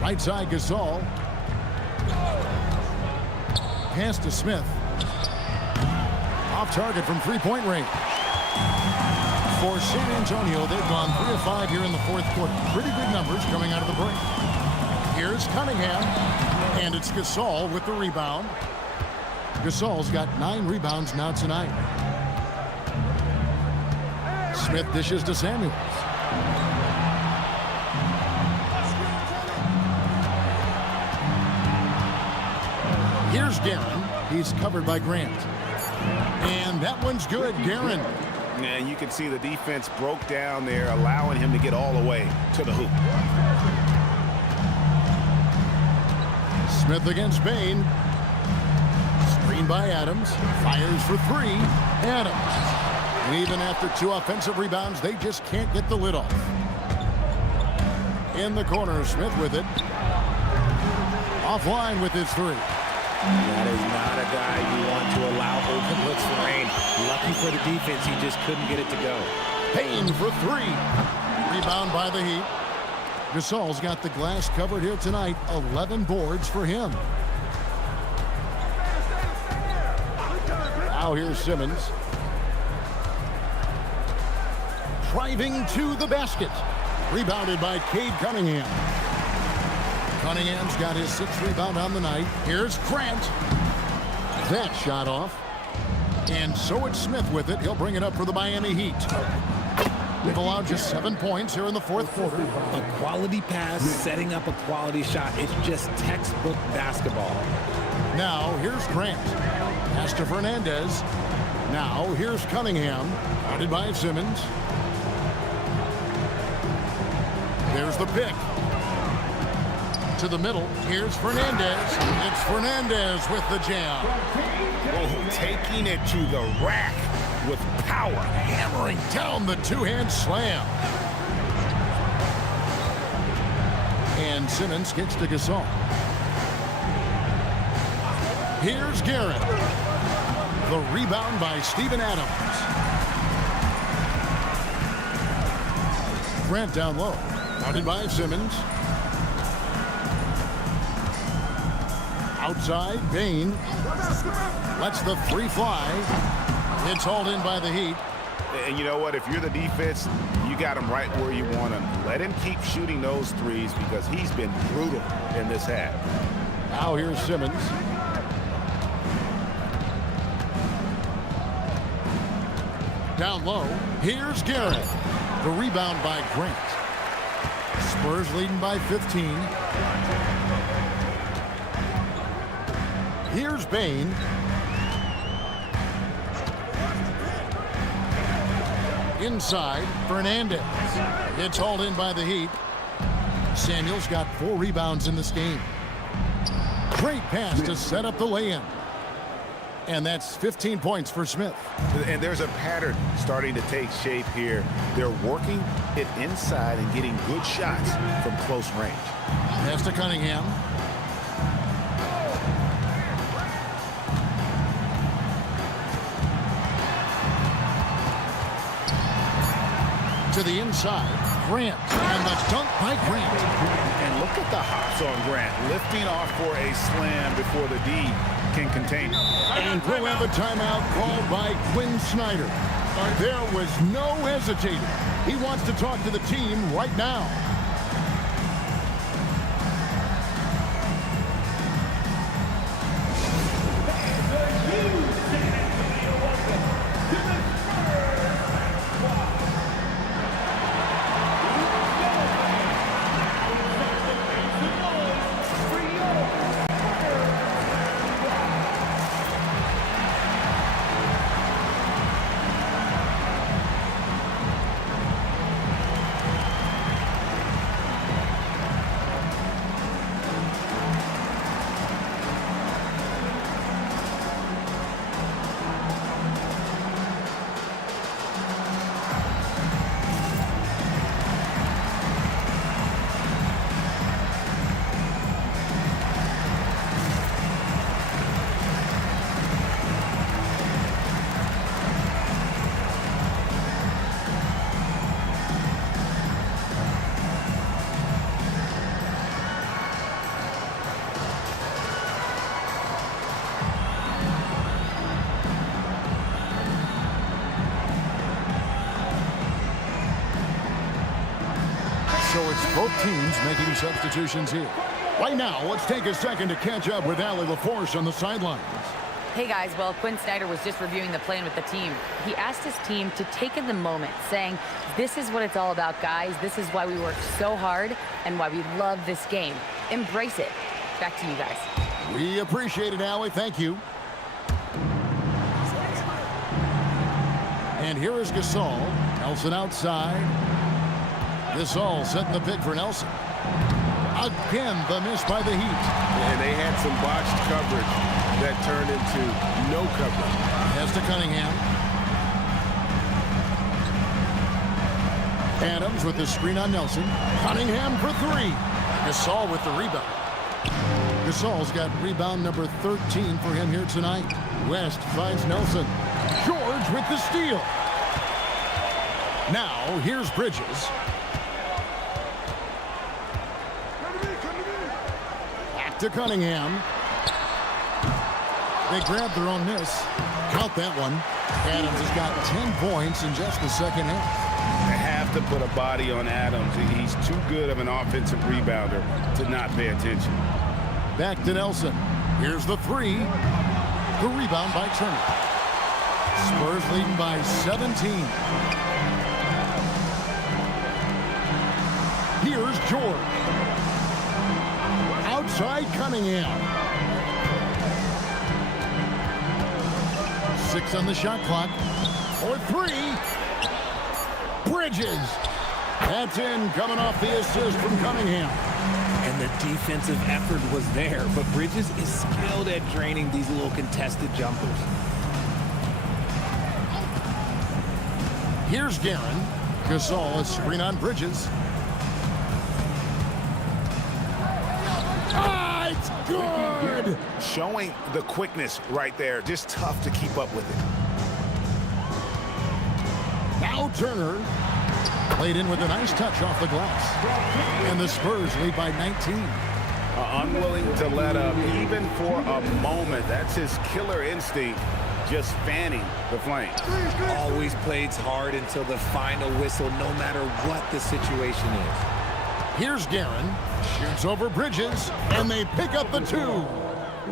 Right side Gasol. Pass to Smith. Off target from 3-point range. For San Antonio, they've gone 3 of 5 here in the fourth quarter. Pretty good numbers coming out of the break. Here's Cunningham, and it's Gasol with the rebound. Gasol's got 9 rebounds now tonight. Smith dishes to Samuels. Here's Guerin. He's covered by Grant. And that one's good, Guerin. And you can see the defense broke down there, allowing him to get all the way to the hoop. Smith against Bain. Screen by Adams. Fires for 3. Adams. And even after 2 offensive rebounds, they just can't get the lid off. In the corner, Smith with it. Offline with his 3. That is not a guy you want to allow open looks for rain. Lucky for the defense, he just couldn't get it to go. Payne for 3. Rebound by the Heat. Gasol's got the glass covered here tonight. 11 boards for him. Now here's Simmons. Driving to the basket. Rebounded by Cade Cunningham. Cunningham's got his 6th rebound on the night. Here's Grant. That shot off. And so it's Smith with it. He'll bring it up for the Miami Heat. They've allowed just 7 points here in the fourth quarter. A quality pass, setting up a quality shot. It's just textbook basketball. Now here's Grant. Pass to Fernandez. Now here's Cunningham, guarded by Simmons. There's the pick. To the middle, here's Fernandez. It's Fernandez with the jam. Oh, taking it to the rack with power. Hammering down the two-hand slam. And Simmons gets to Gasol. Here's Garrett. The rebound by Steven Adams. Grant down low. Guarded by Simmons. Outside, Bain lets the three fly. It's hauled in by the Heat. And you know what? If you're the defense, you got him right where you want him. Let him keep shooting those threes because he's been brutal in this half. Now here's Simmons. Down low, here's Garrett. The rebound by Grant. Spurs leading by 15. Here's Bain. Inside, Fernandez. It's hauled in by the Heat. Samuel's got 4 rebounds in this game. Great pass to set up the lay-in. And that's 15 points for Smith. And there's a pattern starting to take shape here. They're working it inside and getting good shots from close range. Pass to Cunningham. To the inside, Grant, and the dunk by Grant. And look at the hops on Grant, lifting off for a slam before the D can contain it. And we'll have a timeout called by Quinn Snyder. There was no hesitating. He wants to talk to the team right now. So it's both teams making substitutions here. Right now, let's take a second to catch up with Allie LaForce on the sidelines. Hey guys, well, Quinn Snyder was just reviewing the plan with the team. He asked his team to take in the moment, saying, this is what it's all about, guys. This is why we work so hard and why we love this game. Embrace it. Back to you guys. We appreciate it, Allie. Thank you. And here is Gasol. Nelson outside. Gasol setting the pick for Nelson. Again, the miss by the Heat. And they had some botched coverage that turned into no coverage. Pass to Cunningham. Adams with the screen on Nelson. Cunningham for 3. Gasol with the rebound. Gasol's got rebound number 13 for him here tonight. West finds Nelson. George with the steal. Now, here's Bridges. Back to Cunningham. They grabbed their own miss. Count that one. Adams has got 10 points in just the second half. They have to put a body on Adams. He's too good of an offensive rebounder to not pay attention. Back to Nelson. Here's the 3. The rebound by Turner. Spurs leading by 17. Here's George. Outside Cunningham. 6 6 on the shot clock. For 3. Bridges. That's in, coming off the assist from Cunningham. And the defensive effort was there, but Bridges is skilled at draining these little contested jumpers. Here's Guerin. Gasol, a screen on Bridges. Ah, it's good! Showing the quickness right there. Just tough to keep up with it. Now Turner. Played in with a nice touch off the glass. And the Spurs lead by 19. Unwilling to let up even for a moment. That's his killer instinct, just fanning the flame. Always plays hard until the final whistle, no matter what the situation is. Here's Guerin. Shoots over Bridges, and they pick up the 2.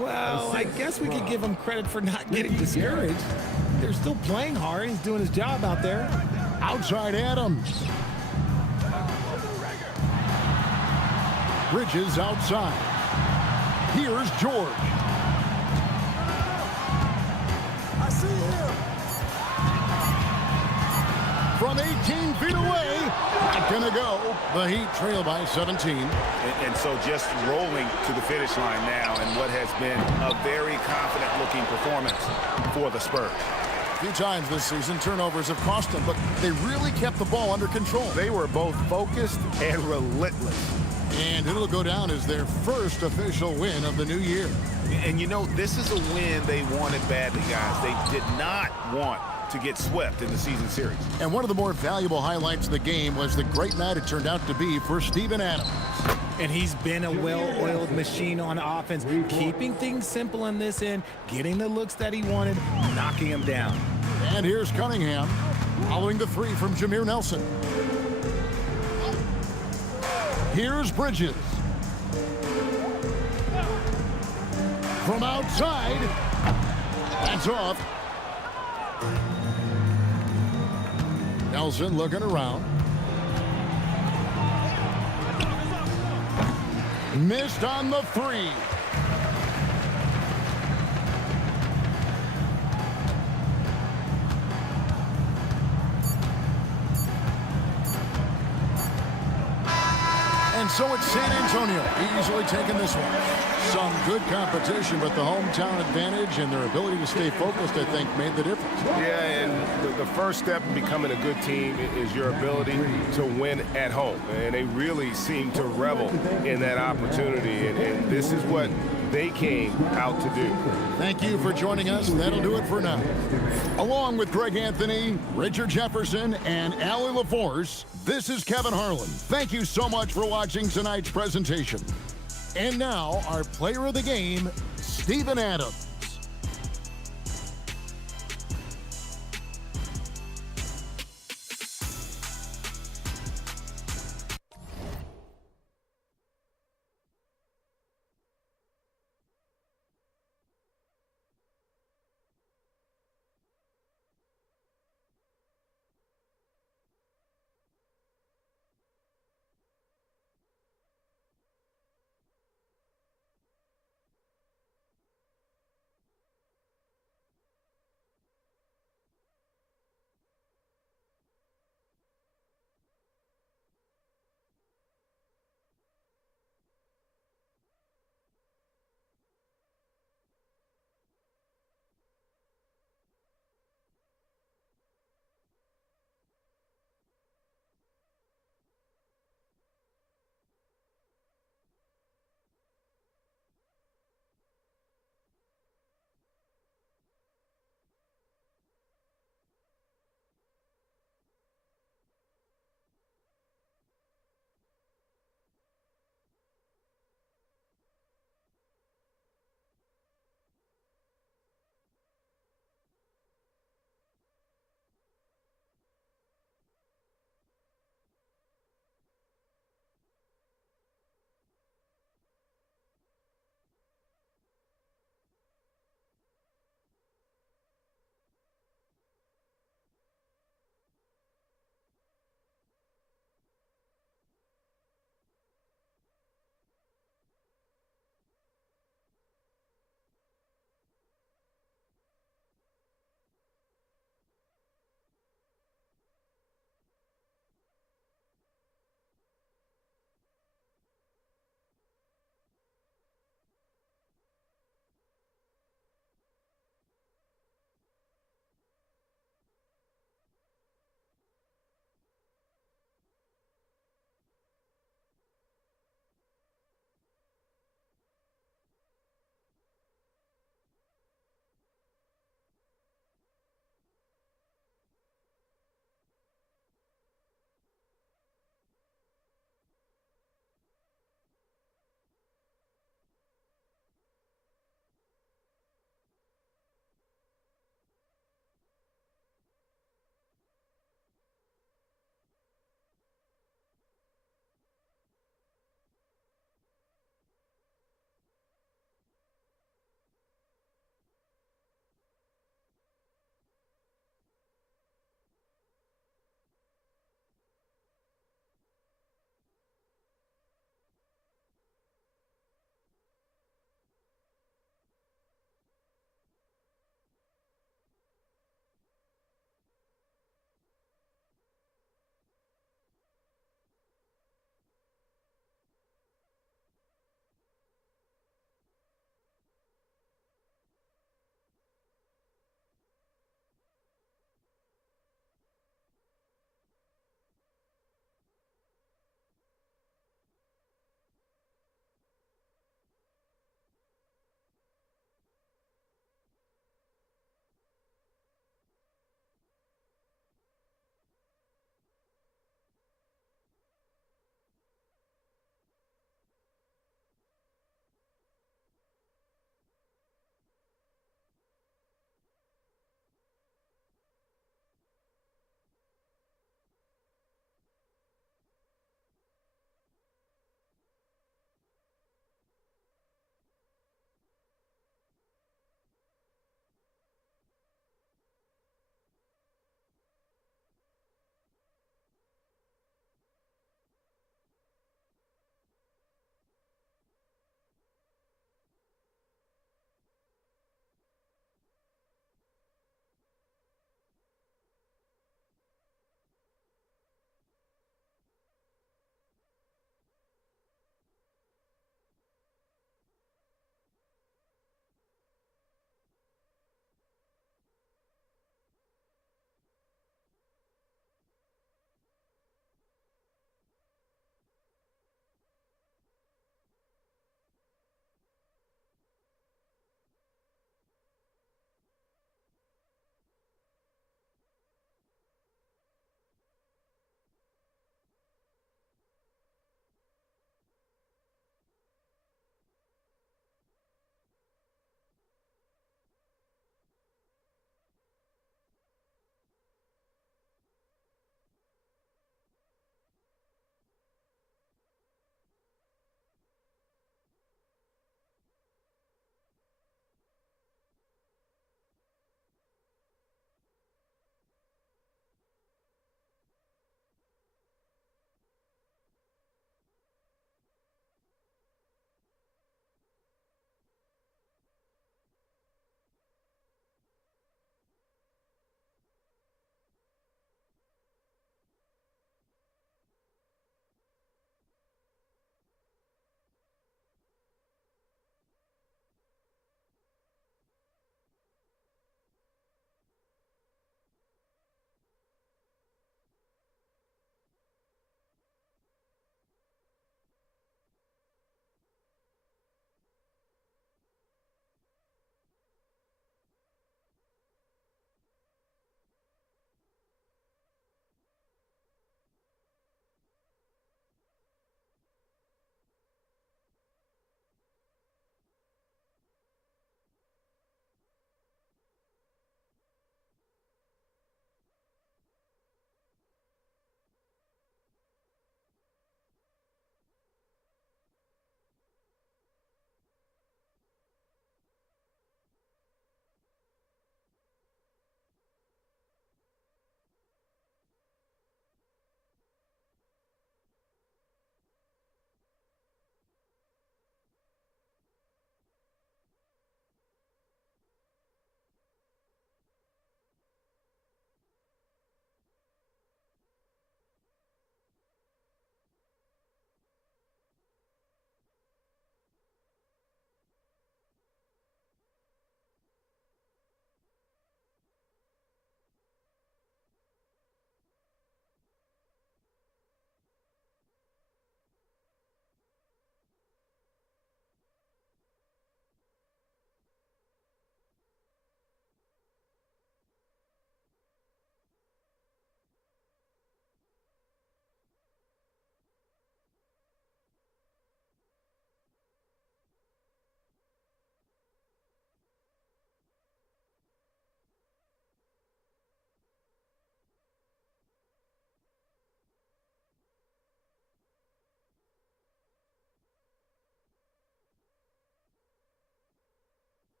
Well, I guess we could give him credit for not getting discouraged. They're still playing hard. He's doing his job out there. Outside Adams. Bridges outside. Here's George. I see him. From 18 feet away. Not gonna go. The Heat trail by 17. And so just rolling to the finish line now in what has been a very confident-looking performance for the Spurs. A few times this season, turnovers have cost them, but they really kept the ball under control. They were both focused and relentless. And it'll go down as their first official win of the new year. And you know, this is a win they wanted badly, guys. They did not want to get swept in the season series. And one of the more valuable highlights of the game was the great night it turned out to be for Steven Adams. And he's been a well-oiled machine on offense, keeping things simple in this end, getting the looks that he wanted, knocking him down. And here's Cunningham, following the 3 from Jameer Nelson. Here's Bridges. From outside, that's off. Nelson looking around. Missed on the 3. And so it's San Antonio easily taking this one. Some good competition, but the hometown advantage and their ability to stay focused, I think, made the difference. Yeah, and the first step in becoming a good team is your ability to win at home. And they really seem to revel in that opportunity. And this is what they came out to do. Thank you for joining us. That'll do it for now. Along with Greg Anthony, Richard Jefferson, and Allie LaForce, this is Kevin Harlan. Thank you so much for watching tonight's presentation. And now, our player of the game, Steven Adams.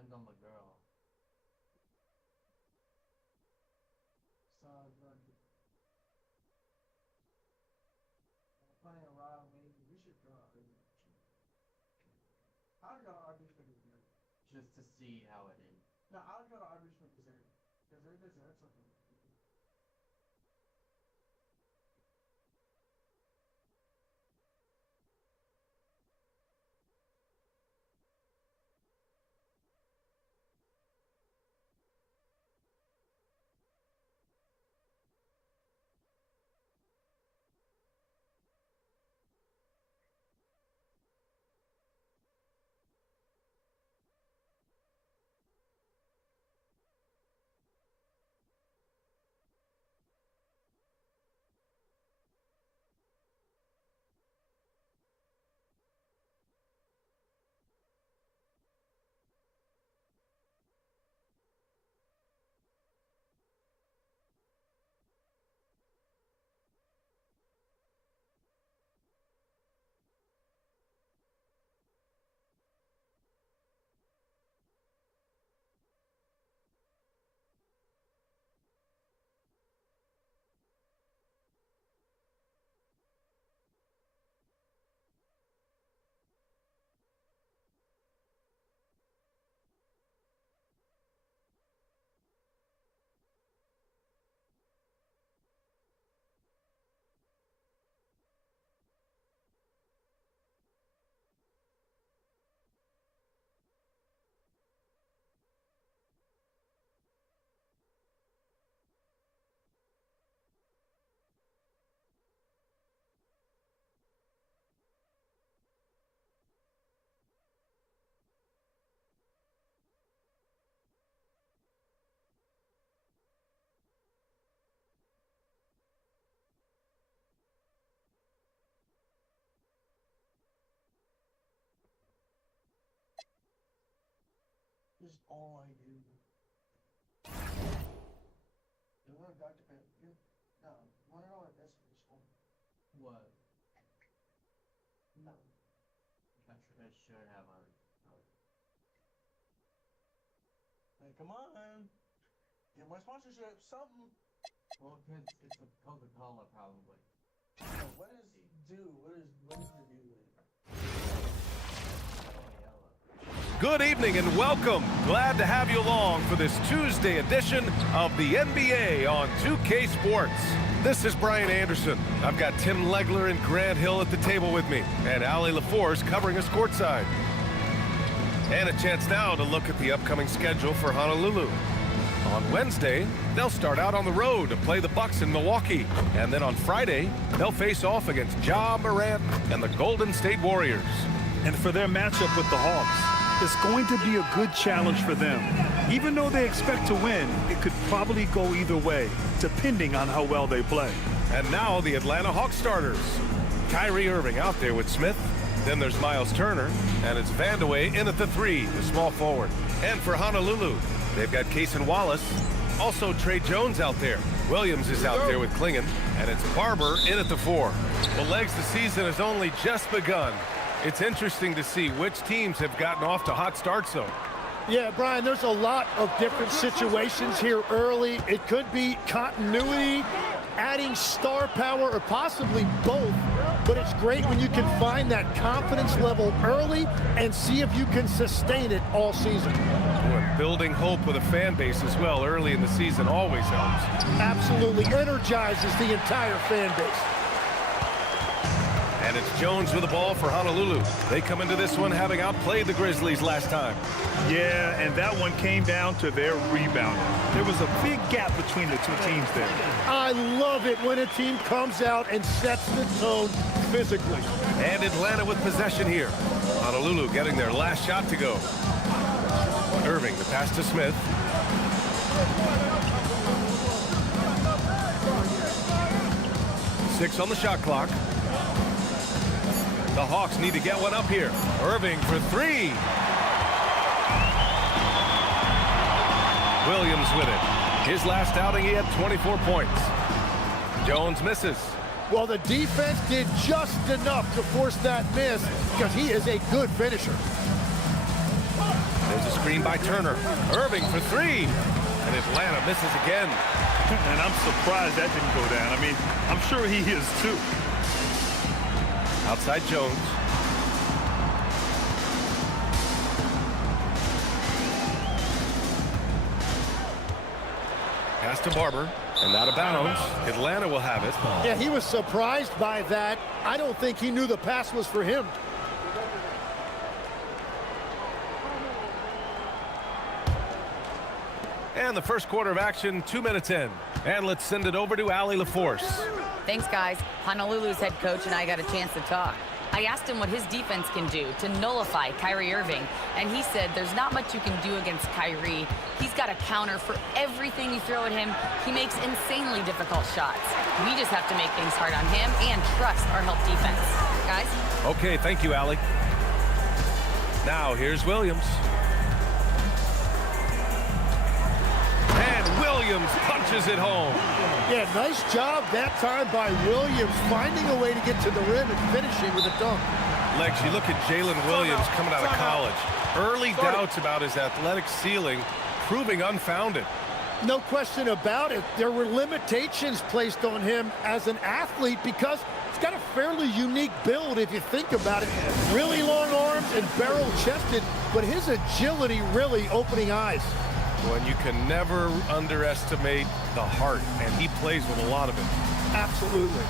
depends on the girl. Playing around, maybe we should go. I would go to Arby's for dessert. Just to see how it is. No, I would go to Arby's for dessert. Because their dessert's something. This is all I do. You want to Dr. Pepper? No. You want to know what this is for? What? No. I should have on. Hey, come on. Get my sponsorship, something. Well, it's a Coca-Cola, probably. So what does do? What is the do with? Good evening and welcome. Glad to have you along for this Tuesday edition of the NBA on 2K Sports. This is Brian Anderson. I've got Tim Legler and Grant Hill at the table with me, and Allie LaForce covering us courtside. And a chance now to look at the upcoming schedule for Honolulu. On Wednesday, they'll start out on the road to play the Bucks in Milwaukee. And then on Friday, they'll face off against Ja Morant and the Golden State Warriors. And for their matchup with the Hawks, it's going to be a good challenge for them. Even though they expect to win, it could probably go either way, depending on how well they play. And now the Atlanta Hawks starters. Kyrie Irving out there with Smith. Then there's Miles Turner, and it's Vandeweghe in at the 3, the small forward. And for Honolulu, they've got Cason Wallace. Also Trey Jones out there. Williams is out there with Klingon, and it's Barber in at the 4. Well, Legs, the season has only just begun. It's interesting to see which teams have gotten off to hot starts, though. Yeah, Brian, there's a lot of different situations here early. It could be continuity, adding star power, or possibly both. But it's great when you can find that confidence level early and see if you can sustain it all season. Boy, building hope with a fan base as well early in the season always helps. Absolutely energizes the entire fan base. And it's Jones with the ball for Honolulu. They come into this one having outplayed the Grizzlies last time. Yeah, and that one came down to their rebounding. There was a big gap between the two teams there. I love it when a team comes out and sets the tone physically. And Atlanta with possession here. Honolulu getting their last shot to go. Irving, the pass to Smith. Six on the shot clock. The Hawks need to get one up here. Irving for 3. Williams with it. His last outing, he had 24 points. Jones misses. Well, the defense did just enough to force that miss because he is a good finisher. There's a screen Screen by Turner. Irving for three. And Atlanta misses again. And I'm surprised that didn't go down. I mean, I'm sure he is too. Outside Jones. Pass to Barber. And out of bounds. Atlanta will have it. Yeah, he was surprised by that. I don't think he knew the pass was for him. And the first quarter of action, 2 minutes in. And let's send it over to Allie LaForce. Thanks, guys. Honolulu's head coach and I got a chance to talk. I asked him what his defense can do to nullify Kyrie Irving, and he said there's not much you can do against Kyrie. He's got a counter for everything you throw at him. He makes insanely difficult shots. We just have to make things hard on him and trust our help defense. Guys? Okay, thank you, Allie. Now, here's Williams. And Williams punches it home. Yeah, nice job that time by Williams, finding a way to get to the rim and finishing with a dunk. Lex, you look at Jalen Williams coming out of college. Early doubts about his athletic ceiling proving unfounded. No question about it. There were limitations placed on him as an athlete because he's got a fairly unique build if you think about it. Really long arms and barrel-chested, but his agility really opening eyes. When you can never underestimate the heart, and he plays with a lot of it. Absolutely.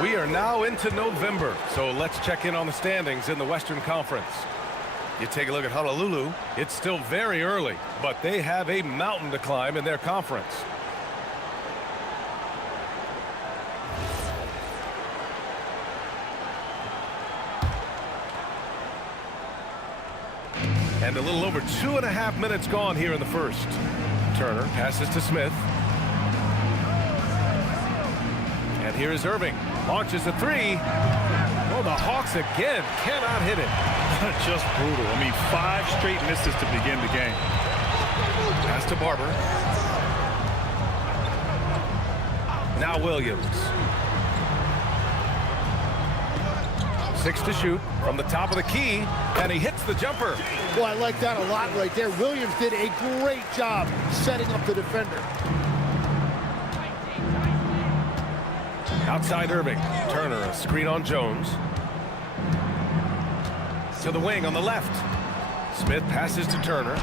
We are now into November, so let's check in on the standings in the Western Conference. You take a look at Honolulu, it's still very early, but they have a mountain to climb in their conference. And a little over 2.5 minutes gone here in the first. Turner passes to Smith. And here is Irving. Launches a three. Oh, the Hawks again cannot hit it. Just brutal. I mean, 5 straight misses to begin the game. Pass to Barber. Now Williams. 6 to shoot from the top of the key, and he hits the jumper. Well, I like that a lot right there. Williams did a great job setting up the defender. Outside Irving. Turner, a screen on Jones. To the wing on the left. Smith passes to Turner.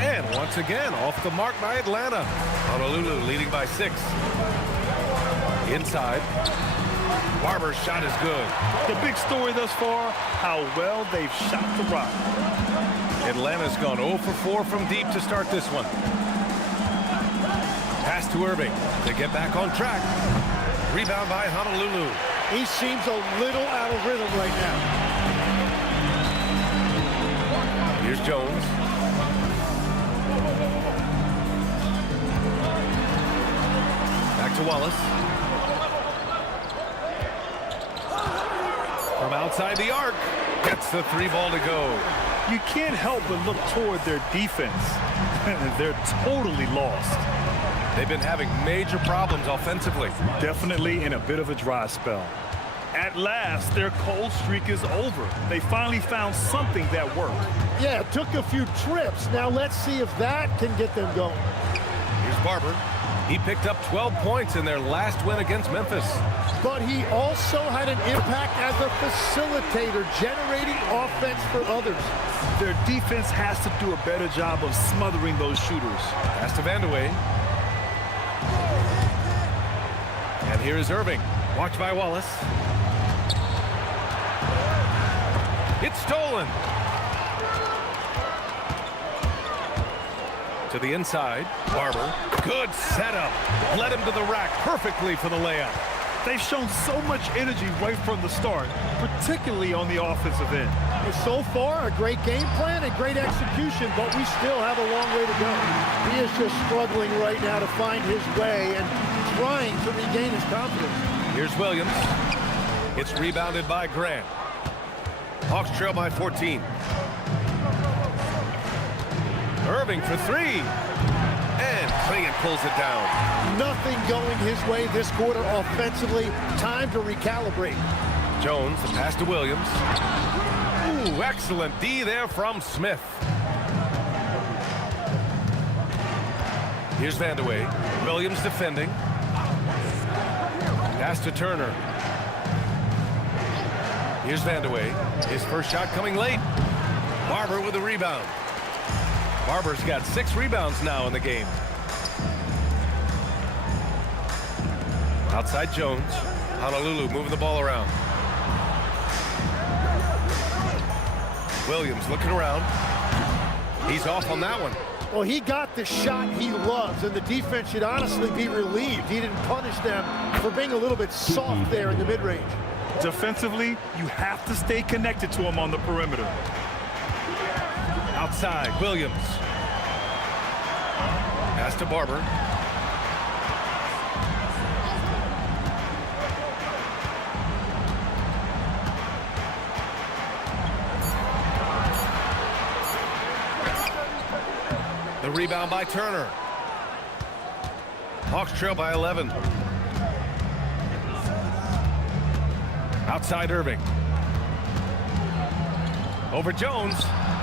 And once again, off the mark by Atlanta. Honolulu leading by 6. Inside. Barber's shot is good. The big story thus far, how well they've shot the rock. Atlanta's gone 0 for 4 from deep to start this one. Pass to Irving to get back on track. Rebound by Honolulu. He seems a little out of rhythm right now. Here's Jones. Back to Wallace. From outside the arc, gets the 3 ball to go. You can't help but look toward their defense. They're totally lost. They've been having major problems offensively. Definitely in a bit of a dry spell. At last, their cold streak is over. They finally found something that worked. Yeah, it took a few trips. Now let's see if that can get them going. Here's Barber. He picked up 12 points in their last win against Memphis. But he also had an impact as a facilitator, generating offense for others. Their defense has to do a better job of smothering those shooters. Pass to Vandeweghe. And here is Irving. Watched by Wallace. It's stolen. To the inside. Barber. Good setup. Led him to the rack perfectly for the layup. They've shown so much energy right from the start, particularly on the offensive end. And so far, a great game plan and great execution, but we still have a long way to go. He is just struggling right now to find his way and trying to regain his confidence. Here's Williams. It's rebounded by Grant. Hawks trail by 14. Irving for three. And Clingan pulls it down. Nothing going his way this quarter offensively. Time to recalibrate. Jones, the pass to Williams. Ooh, excellent D there from Smith. Here's Vandeweghe. Williams defending. Pass to Turner. Here's Vandeweghe. His first shot coming late. Barber with a rebound. Barber's got 6 rebounds now in the game. Outside Jones. Honolulu moving the ball around. Williams looking around. He's off on that one. Well, he got the shot he loves, and the defense should honestly be relieved. He didn't punish them for being a little bit soft there in the mid-range. Defensively, you have to stay connected to him on the perimeter. Outside, Williams. Pass to Barber. The rebound by Turner. Hawks trail by 11. Outside Irving. Over Jones.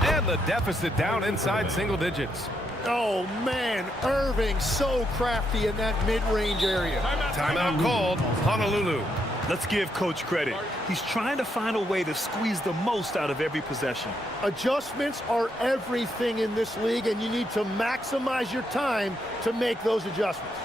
And the deficit down inside single digits. Oh, man. Irving so crafty in that mid-range area. Timeout called. Honolulu. Let's give Coach credit. He's trying to find a way to squeeze the most out of every possession. Adjustments are everything in this league, and you need to maximize your time to make those adjustments.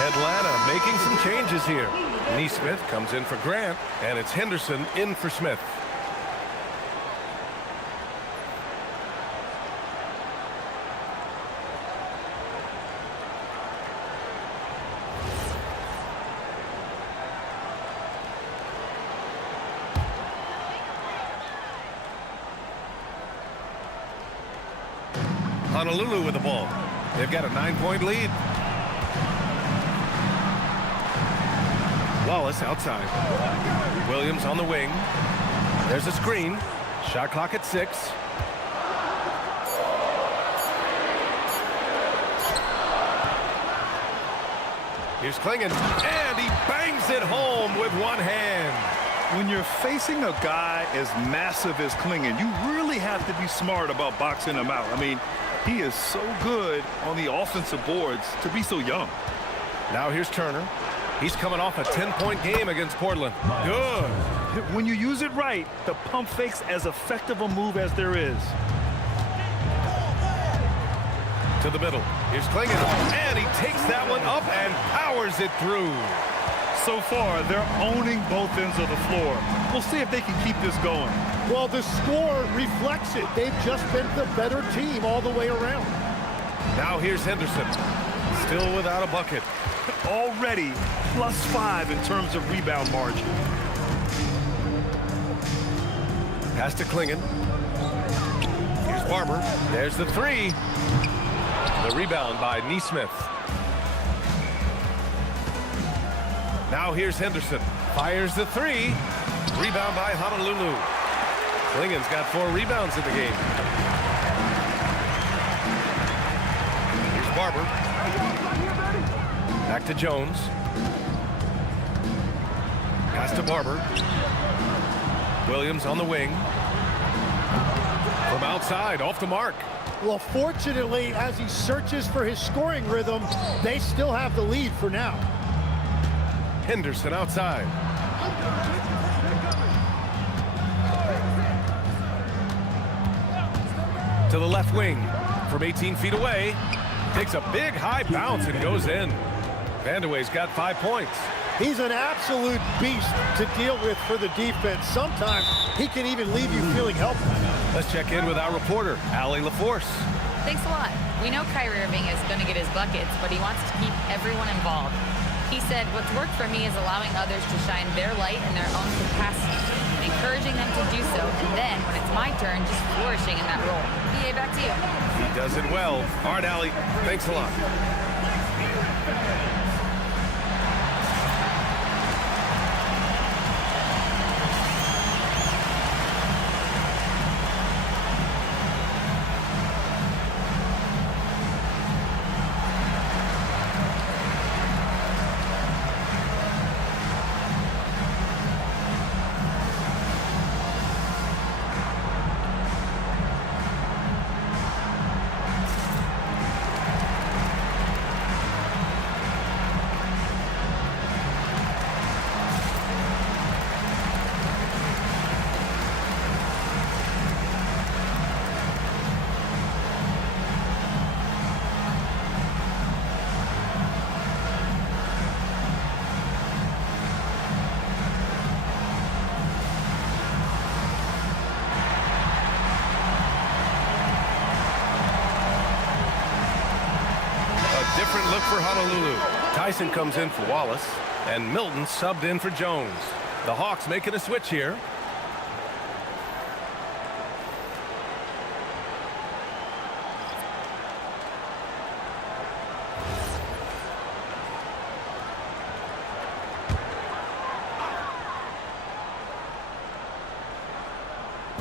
Atlanta making some changes here. Neesmith comes in for Grant, and it's Henderson in for Smith. Honolulu with the ball. They've got a 9-point lead. Wallace outside. Williams on the wing. There's a screen. Shot clock at 6. Here's Clingan, and he bangs it home with one hand. When you're facing a guy as massive as Clingan, you really have to be smart about boxing him out. I mean, he is so good on the offensive boards to be so young. Now here's Turner. He's coming off a 10-point game against Portland. Good. When you use it right, the pump fake's as effective a move as there is. To the middle. Here's Klingon, and he takes that one up and powers it through. So far, they're owning both ends of the floor. We'll see if they can keep this going. Well, the score reflects it. They've just been the better team all the way around. Now here's Henderson, still without a bucket. Already +5 in terms of rebound margin. Pass to Klingon. Here's Barber. There's the three. The rebound by Neesmith. Now here's Henderson. Fires the three. Rebound by Honolulu. Klingon's got 4 rebounds in the game. Here's Barber. Back to Jones. Pass to Barber. Williams on the wing. From outside, off the mark. Well, fortunately, as he searches for his scoring rhythm, they still have the lead for now. Henderson outside. To the left wing. From 18 feet away. Takes a big high bounce and goes in. Vandeweghe's got 5 points. He's an absolute beast to deal with for the defense. Sometimes he can even leave you feeling helpless. Let's check in with our reporter, Allie LaForce. Thanks a lot. We know Kyrie Irving is going to get his buckets, but he wants to keep everyone involved. He said, what's worked for me is allowing others to shine their light in their own capacity, encouraging them to do so, and then, when it's my turn, just flourishing in that role. EA, back to you. He does it well. All right, Allie, thanks a lot. Different look for Honolulu. Tyson comes in for Wallace, and Milton subbed in for Jones. The Hawks making a switch here.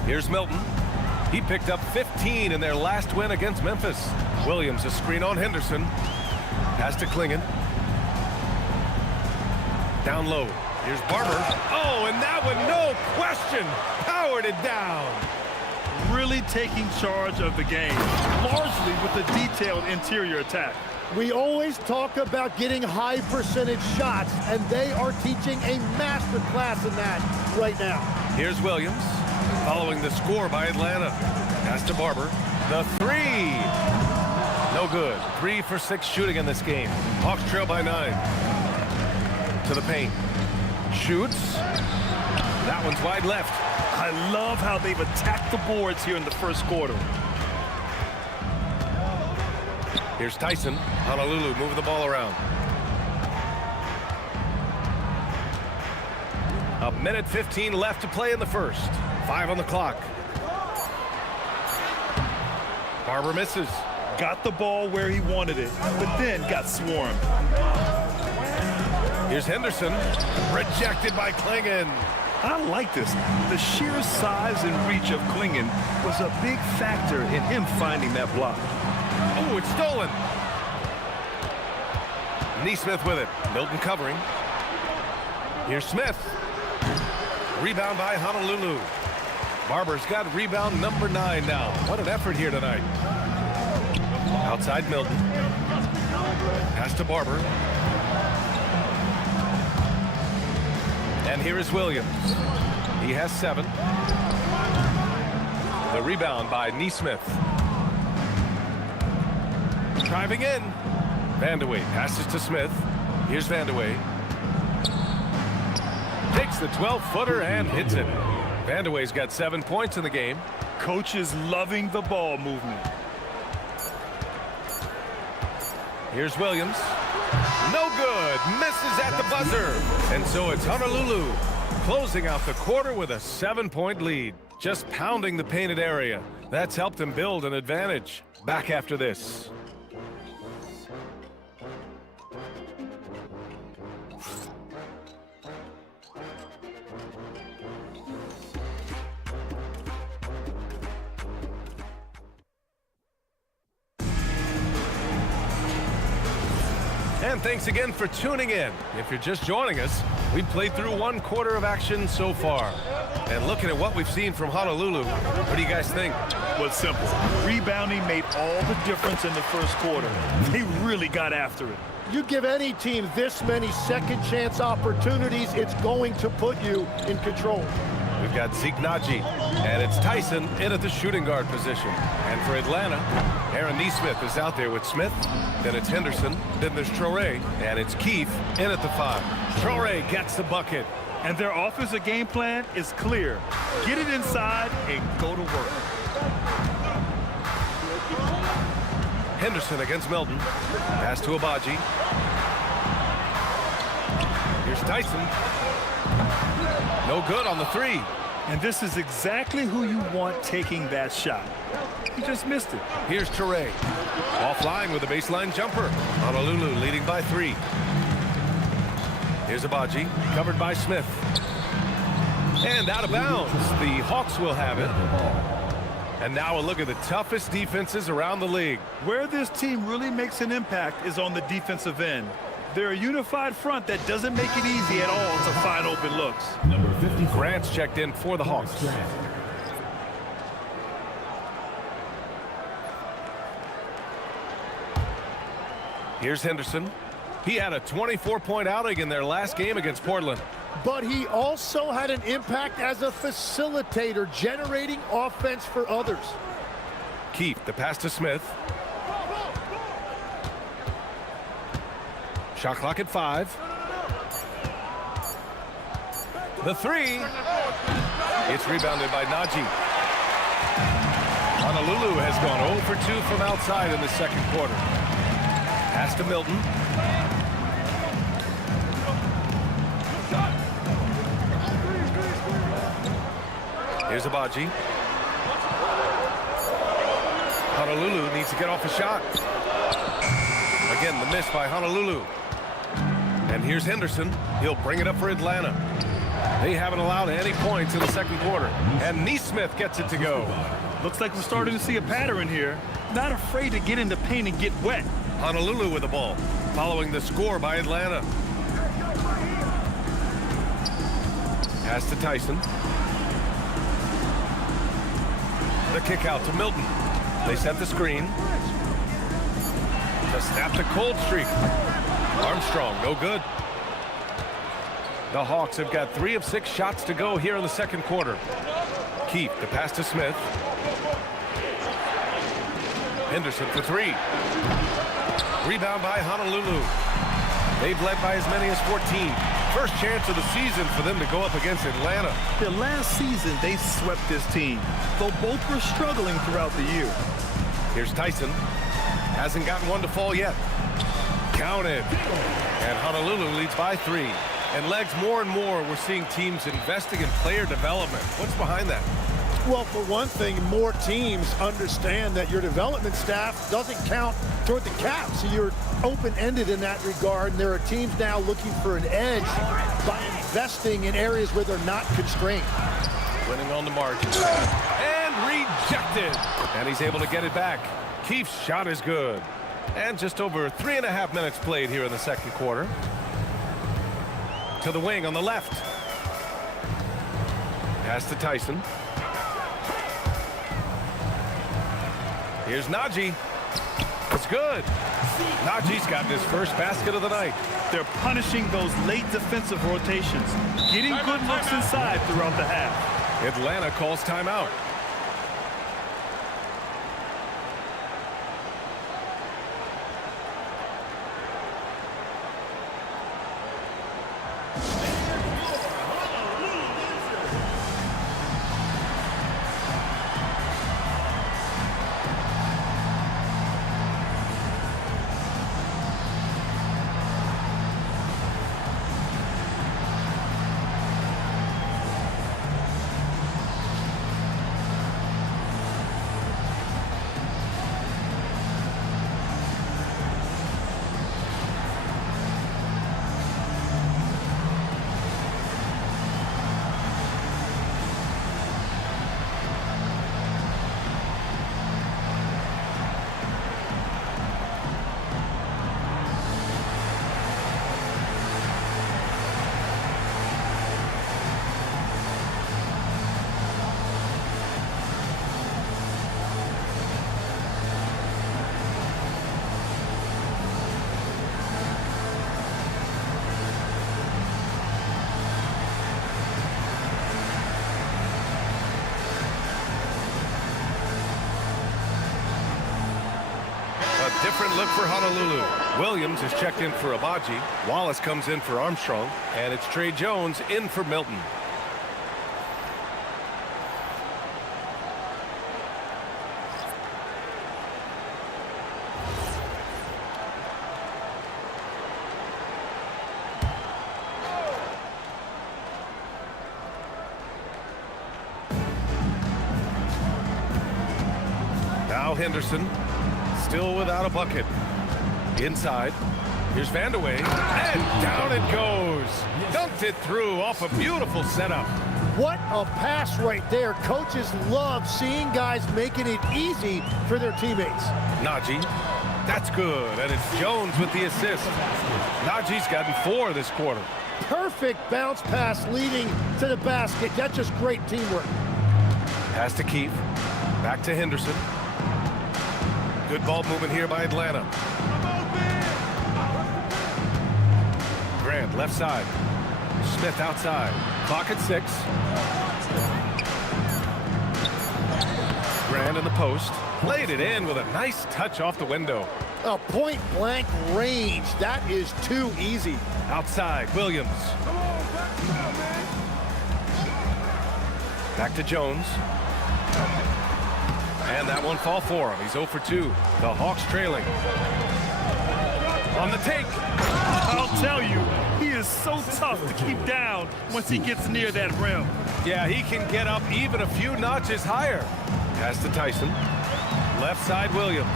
Here's Milton. He picked up 15 in their last win against Memphis. Williams a screen on Henderson. Pass to Klingon. Down low. Here's Barber. Oh, and that one, no question, powered it down. Really taking charge of the game, largely with the detailed interior attack. We always talk about getting high percentage shots, and they are teaching a master class in that right now. Here's Williams, following the score by Atlanta. Pass to Barber. The three. No good. 3 for 6 shooting in this game. Hawks trail by 9. To the paint. Shoots. That one's wide left. I love how they've attacked the boards here in the first quarter. Here's Tyson. Honolulu moving the ball around. 1:15 left to play in the first. 5 on the clock. Barber misses. Got the ball where he wanted it, but then got swarmed. Here's Henderson. Rejected by Klingon. I like this. The sheer size and reach of Klingon was a big factor in him finding that block. Oh, it's stolen. Neesmith with it. Milton covering. Here's Smith. Rebound by Honolulu. Barber's got rebound number 9 now. What an effort here tonight. Outside Milton. Pass to Barber. And here is Williams. He has 7. The rebound by Neesmith. Driving in. Vandeweghe passes to Smith. Here's Vandeweghe. Takes the 12-footer and hits it. Vandeweghe's got 7 points in the game. Coach is loving the ball movement. Here's Williams. No good. Misses at the buzzer. And so it's Honolulu closing out the quarter with a 7-point lead. Just pounding the painted area. That's helped him build an advantage. Back after this. And thanks again for tuning in. If you're just joining us, we've played through 1 quarter of action so far. And looking at what we've seen from Honolulu, what do you guys think? Well, it's simple. Rebounding made all the difference in the first quarter. They really got after it. You give any team this many second chance opportunities, it's going to put you in control. We've got Zeke Naji, and it's Tyson in at the shooting guard position. And for Atlanta, Aaron Neesmith is out there with Smith. Then it's Henderson. Then there's Traore, and it's Keefe in at the 5. Traore gets the bucket. And their offensive game plan is clear. Get it inside and go to work. Henderson against Melton. Pass to Abaji. Here's Tyson. No good on the 3. And this is exactly who you want taking that shot. He just missed it. Here's Traore. Offline with a baseline jumper. Honolulu leading by 3. Here's Abaji, covered by Smith. And out of bounds. The Hawks will have it. And now a look at the toughest defenses around the league. Where this team really makes an impact is on the defensive end. They're a unified front that doesn't make it easy at all to find open looks. Number 50. Grant's checked in for the Hawks. Here's Henderson. He had a 24-point outing in their last game against Portland. But he also had an impact as a facilitator, generating offense for others. Keefe, the pass to Smith. Shot clock at 5. The 3. It's rebounded by Naji. Honolulu has gone 0 for 2 from outside in the second quarter. Pass to Milton. Here's Abaji. Honolulu needs to get off a shot. Again, the miss by Honolulu. And here's Henderson. He'll bring it up for Atlanta. They haven't allowed any points in the second quarter. And Neesmith gets it to go. Looks like we're starting to see a pattern here. Not afraid to get in the paint and get wet. Honolulu with the ball, following the score by Atlanta. Pass to Tyson. The kick out to Milton. They set the screen. To snap the cold streak. Armstrong, no good. The Hawks have got 3 of 6 shots to go here in the second quarter. Keefe, the pass to Smith. Henderson for 3. Rebound by Honolulu. They've led by as many as 14. First chance of the season for them to go up against Atlanta. The last season, they swept this team, though both were struggling throughout the year. Here's Tyson. Hasn't gotten one to fall yet. Counted. And Honolulu leads by 3. And Legs, more and more, we're seeing teams investing in player development. What's behind that? Well, for one thing, more teams understand that your development staff doesn't count toward the cap, so you're open-ended in that regard, and there are teams now looking for an edge by investing in areas where they're not constrained. Winning on the margin. And rejected. And he's able to get it back. Keefe's shot is good. And just over 3.5 minutes played here in the second quarter. To the wing on the left. Pass to Tyson. Here's Naji. It's good. Najee's gotten his first basket of the night. They're punishing those late defensive rotations, getting good looks inside throughout the half. Atlanta calls timeout. Different look for Honolulu. Williams is checked in for Abaji. Wallace comes in for Armstrong. And it's Trey Jones in for Milton. Now Henderson. Still without a bucket. Inside. Here's Vandeweghe. And down it goes. Dumped it through off a beautiful setup. What a pass right there. Coaches love seeing guys making it easy for their teammates. Najee. That's good. And it's Jones with the assist. Najee's gotten 4 this quarter. Perfect bounce pass leading to the basket. That's just great teamwork. Pass to Keefe. Back to Henderson. Good ball movement here by Atlanta. Grant left side. Smith outside. Clock at 6. Grant in the post. Laid it in with a nice touch off the window. A point blank range. That is too easy. Outside, Williams. Back to Jones. And that one fall for him. He's 0 for 2. The Hawks trailing. On the take. I'll tell you, he is so tough to keep down once he gets near that rim. Yeah, he can get up even a few notches higher. Pass to Tyson. Left side, Williams.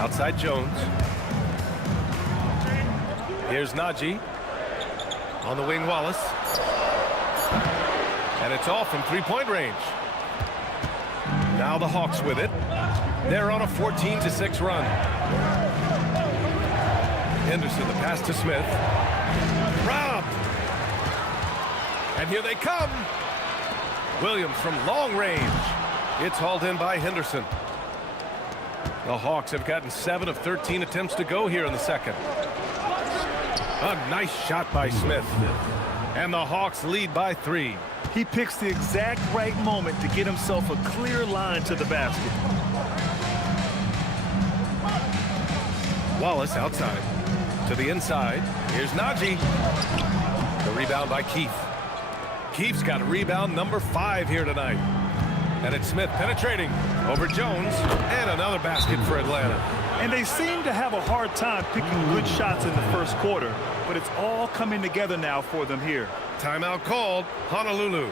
Outside, Jones. Here's Najee. On the wing, Wallace. And it's off from three-point range. Now the Hawks with it. They're on a 14-6 run. Henderson, the pass to Smith. Robbed. And here they come. Williams from long range. It's hauled in by Henderson. The Hawks have gotten 7 of 13 attempts to go here in the second. A nice shot by Smith. And the Hawks lead by 3. He picks the exact right moment to get himself a clear line to the basket. Wallace outside. To the inside. Here's Najee. The rebound by Keefe. Keefe's got a rebound number 5 here tonight. And it's Smith penetrating over Jones. And another basket for Atlanta. And they seem to have a hard time picking good shots in the first quarter. But it's all coming together now for them here. Timeout called. Honolulu.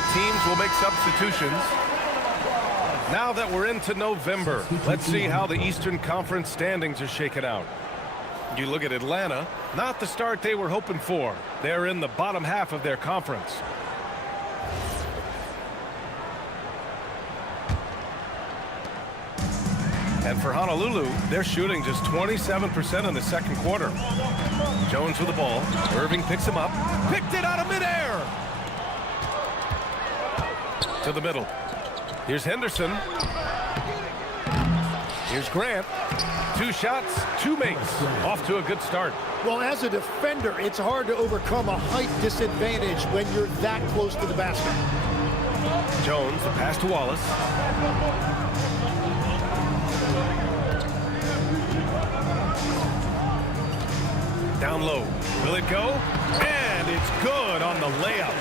Both teams will make substitutions. Now that we're into November, let's see how the Eastern Conference standings are shaken out. You look at Atlanta, not the start they were hoping for. They're in the bottom half of their conference. And for Honolulu, they're shooting just 27% in the second quarter. Jones with the ball. Irving picks him up. Picked it out of midair. To the middle. Here's Henderson. Here's Grant. 2 shots, 2 makes. Off to a good start. Well, as a defender, it's hard to overcome a height disadvantage when you're that close to the basket. Jones, the pass to Wallace. Down low. Will it go? And it's good on the layup.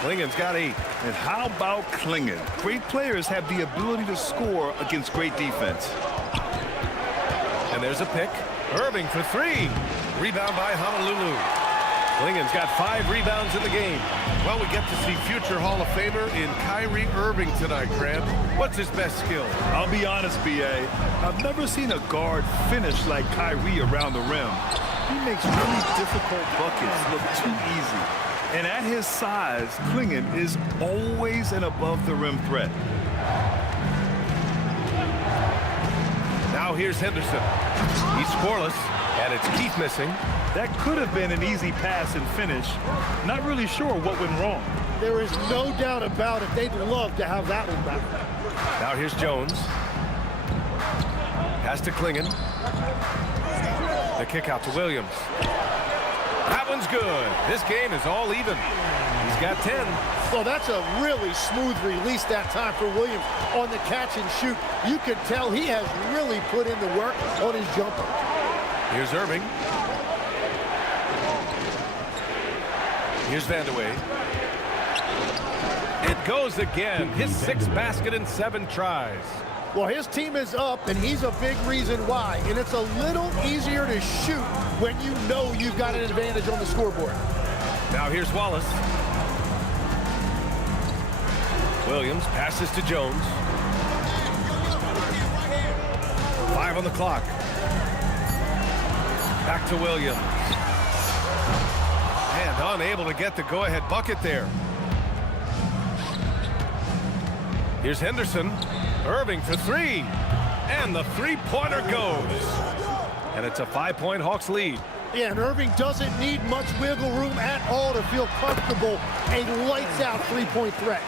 Klingen's got 8. And how about Klingen? Great players have the ability to score against great defense. And there's a pick. Irving for 3. Rebound by Honolulu. Klingen's got 5 rebounds in the game. Well, we get to see future Hall of Famer in Kyrie Irving tonight, Grant. What's his best skill? I'll be honest, B.A. I've never seen a guard finish like Kyrie around the rim. He makes really difficult buckets look too easy. And at his size, Klingen is always an above-the-rim threat. Now here's Henderson. He's scoreless, and it's Keith missing. That could have been an easy pass and finish. Not really sure what went wrong. There is no doubt about it. They'd love to have that one back. Now here's Jones. Pass to Klingen. The kick out to Williams. That one's good. This game is all even. He's got 10. Well, that's a really smooth release that time for Williams on the catch and shoot. You can tell he has really put in the work on his jumper. Here's Irving. Here's Vandeweghe. It goes again. His 6th basket in 7 tries. Well, his team is up, and he's a big reason why. And it's a little easier to shoot when you know you've got an advantage on the scoreboard. Now here's Wallace. Williams passes to Jones. 5 on the clock. Back to Williams. And unable to get the go-ahead bucket there. Here's Henderson. Irving for 3. And the 3-pointer goes. And it's a 5-point Hawks lead. Yeah, and Irving doesn't need much wiggle room at all to feel comfortable. A lights-out 3-point threat.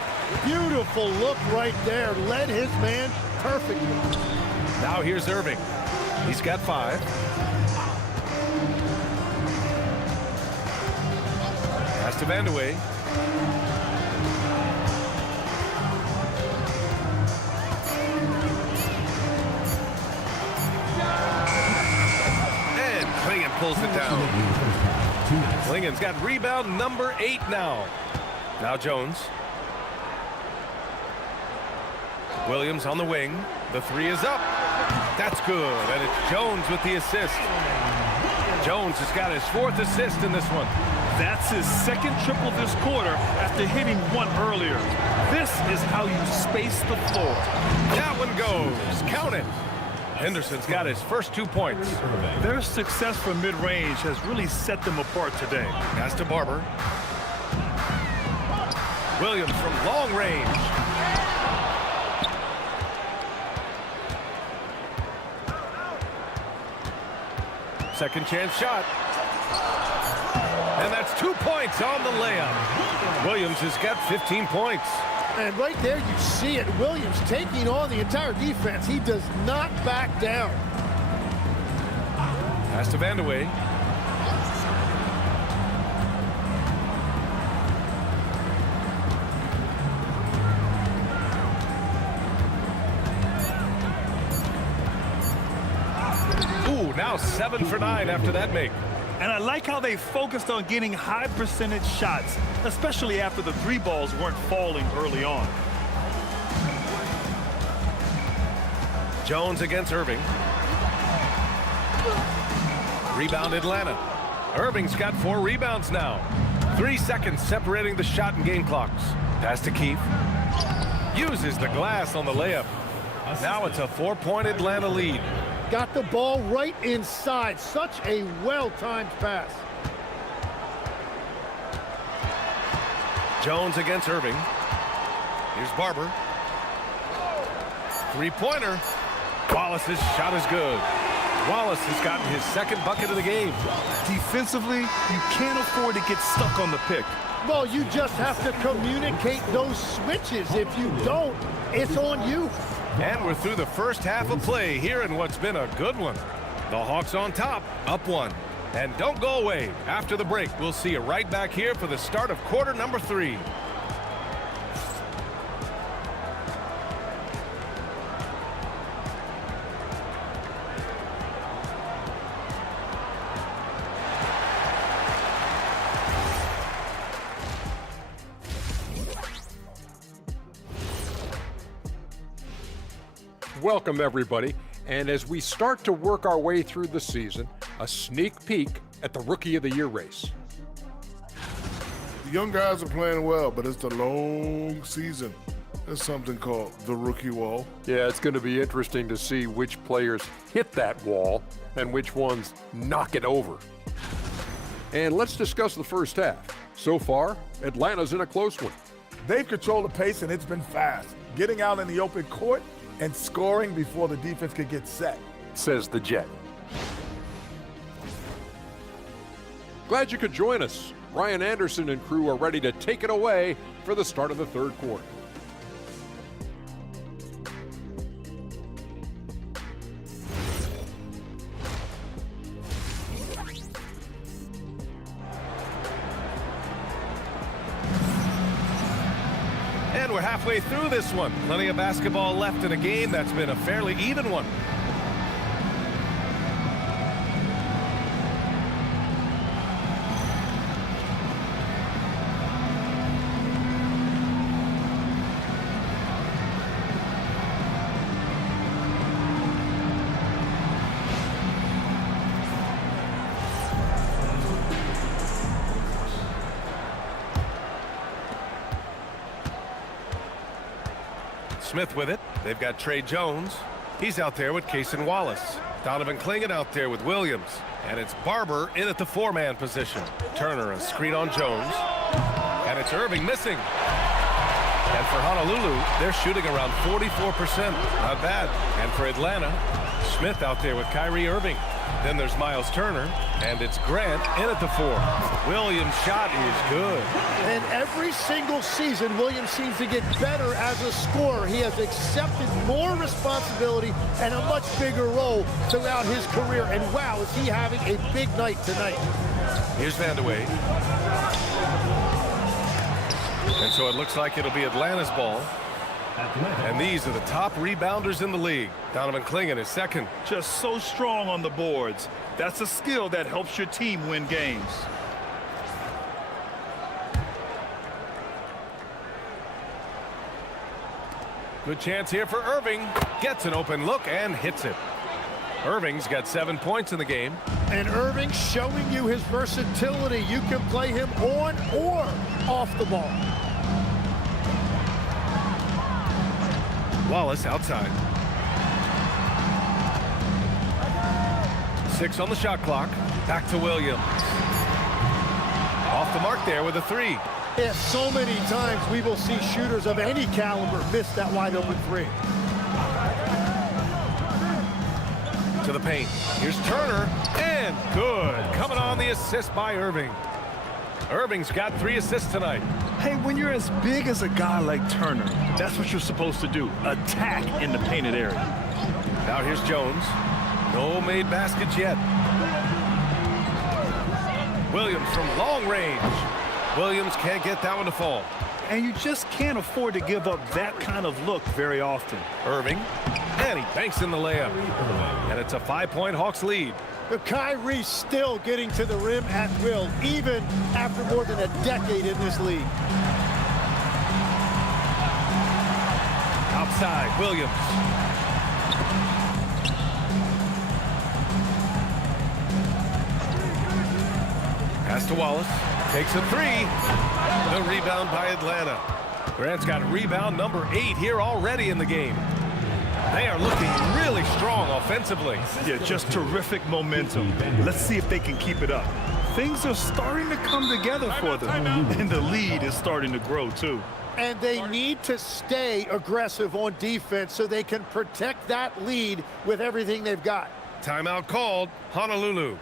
Beautiful look right there. Led his man perfectly. Now here's Irving. He's got 5. Pass to Vandeweghe. And Klingen pulls it down. Klingen's got rebound number 8 now. Now Jones. Williams on the wing. The 3 is up. That's good. And it's Jones with the assist. Jones has got his 4th assist in this one. That's his 2nd triple this quarter after hitting 1 earlier. This is how you space the floor. That one goes. Count it. Henderson's got his first 2 points. Their success from mid-range has really set them apart today. Pass to Barber. Williams from long range. Second chance shot. And that's 2 points on the layup. Williams has got 15 points. And right there you see it. Williams taking on the entire defense. He does not back down. Pass to Vandeweghe. Ooh, now 7 for 9 after that make. And I like how they focused on getting high percentage shots, especially after the 3 balls weren't falling early on. Jones against Irving. Rebound Atlanta. Irving's got 4 rebounds now. 3 seconds separating the shot and game clocks. Pass to Keefe. Uses the glass on the layup. Now it's a 4-point Atlanta lead. Got the ball right inside. Such a well-timed pass. Jones against Irving. Here's Barber. Three-pointer. Wallace's shot is good. Wallace has gotten his second bucket of the game. Defensively, you can't afford to get stuck on the pick. Well, you just have to communicate those switches. If you don't, it's on you. And we're through the first half of play here in what's been a good one. The Hawks on top, up 1. And don't go away. After the break, we'll see you right back here for the start of quarter number 3. Welcome, everybody. And as we start to work our way through the season, a sneak peek at the Rookie of the Year race. The young guys are playing well, but it's a long season. There's something called the rookie wall. Yeah, it's going to be interesting to see which players hit that wall and which ones knock it over. And let's discuss the first half. So far, Atlanta's in a close one. They've controlled the pace, and it's been fast. Getting out in the open court and scoring before the defense could get set. Says the Jet. Glad you could join us. Ryan Anderson and crew are ready to take it away for the start of the third quarter. And we're halfway through this one. Plenty of basketball left in a game that's been a fairly even one. Smith with it. They've got Trey Jones. He's out there with Cason Wallace. Donovan Clingan out there with Williams. And it's Barber in at the 4-man position. Turner a screen on Jones. And it's Irving missing. And for Honolulu, they're shooting around 44%. Not bad. And for Atlanta, Smith out there with Kyrie Irving. Then there's Miles Turner, and it's Grant in at the 4. Williams' shot is good. And every single season, Williams seems to get better as a scorer. He has accepted more responsibility and a much bigger role throughout his career. And wow, is he having a big night tonight. Here's Vandeweghe. And so it looks like it'll be Atlanta's ball. And these are the top rebounders in the league. Donovan Clingan is second. Just so strong on the boards. That's a skill that helps your team win games. Good chance here for Irving. Gets an open look and hits it. Irving's got 7 points in the game. And Irving showing you his versatility. You can play him on or off the ball. Wallace outside. 6 on the shot clock. Back to Williams. Off the mark there with a 3. Yeah, so many times we will see shooters of any caliber miss that wide open 3. To the paint. Here's Turner. And good. Coming on the assist by Irving. Irving's got 3 assists tonight. Hey, when you're as big as a guy like Turner, that's what you're supposed to do. Attack in the painted area. Now here's Jones. No made baskets yet. Williams from long range. Williams can't get that one to fall. And you just can't afford to give up that kind of look very often. Irving. And he banks in the layup. And it's a 5-point Hawks lead. Kyrie still getting to the rim at will, even after more than a decade in this league. Outside, Williams. Pass to Wallace. Takes a three. The rebound by Atlanta. Grant's got rebound number 8 here already in the game. They are looking really strong offensively. Yeah, just terrific momentum. Let's see if they can keep it up. Things are starting to come together for them, and the lead is starting to grow too. And they need to stay aggressive on defense so they can protect that lead with everything they've got. Timeout called, Honolulu.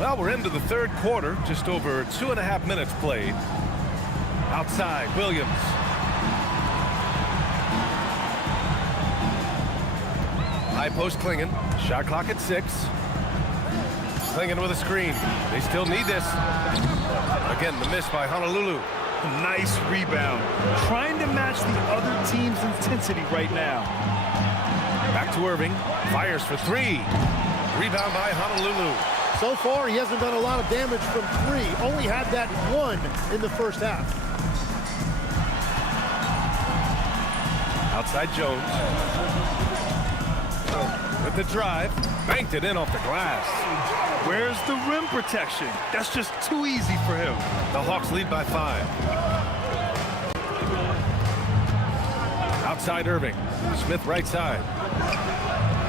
Well, we're into the third quarter, just over 2.5 minutes played. Outside, Williams. High post Klingon. Shot clock at 6. Klingon with a screen. They still need this. Again, the miss by Honolulu. Nice rebound. Trying to match the other team's intensity right now. Back to Irving. Fires for 3. Rebound by Honolulu. So far, he hasn't done a lot of damage from 3. Only had that 1 in the first half. Outside Jones. With the drive. Banked it in off the glass. Where's the rim protection? That's just too easy for him. The Hawks lead by 5. Outside Irving. Smith right side.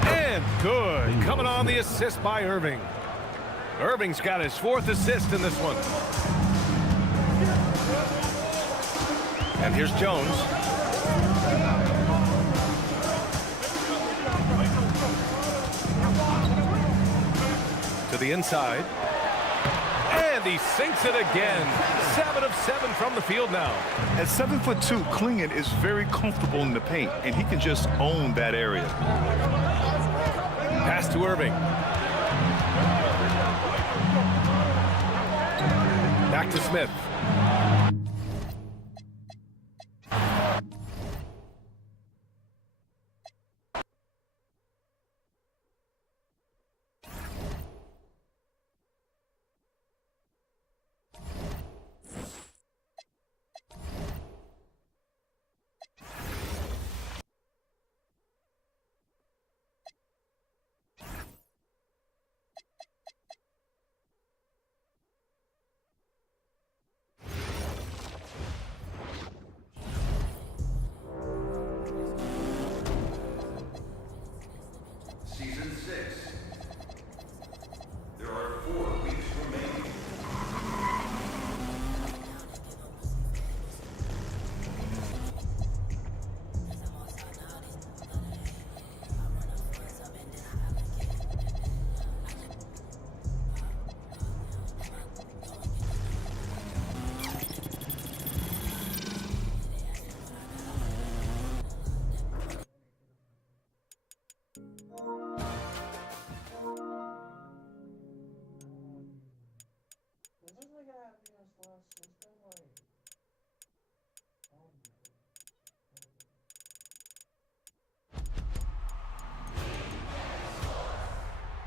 And good. Coming on the assist by Irving. Irving's got his 4th assist in this one. And here's Jones. To the inside. And he sinks it again. 7 of 7 from the field now. At 7'2", Klingon is very comfortable in the paint, and he can just own that area. Pass to Irving. Back to Smith.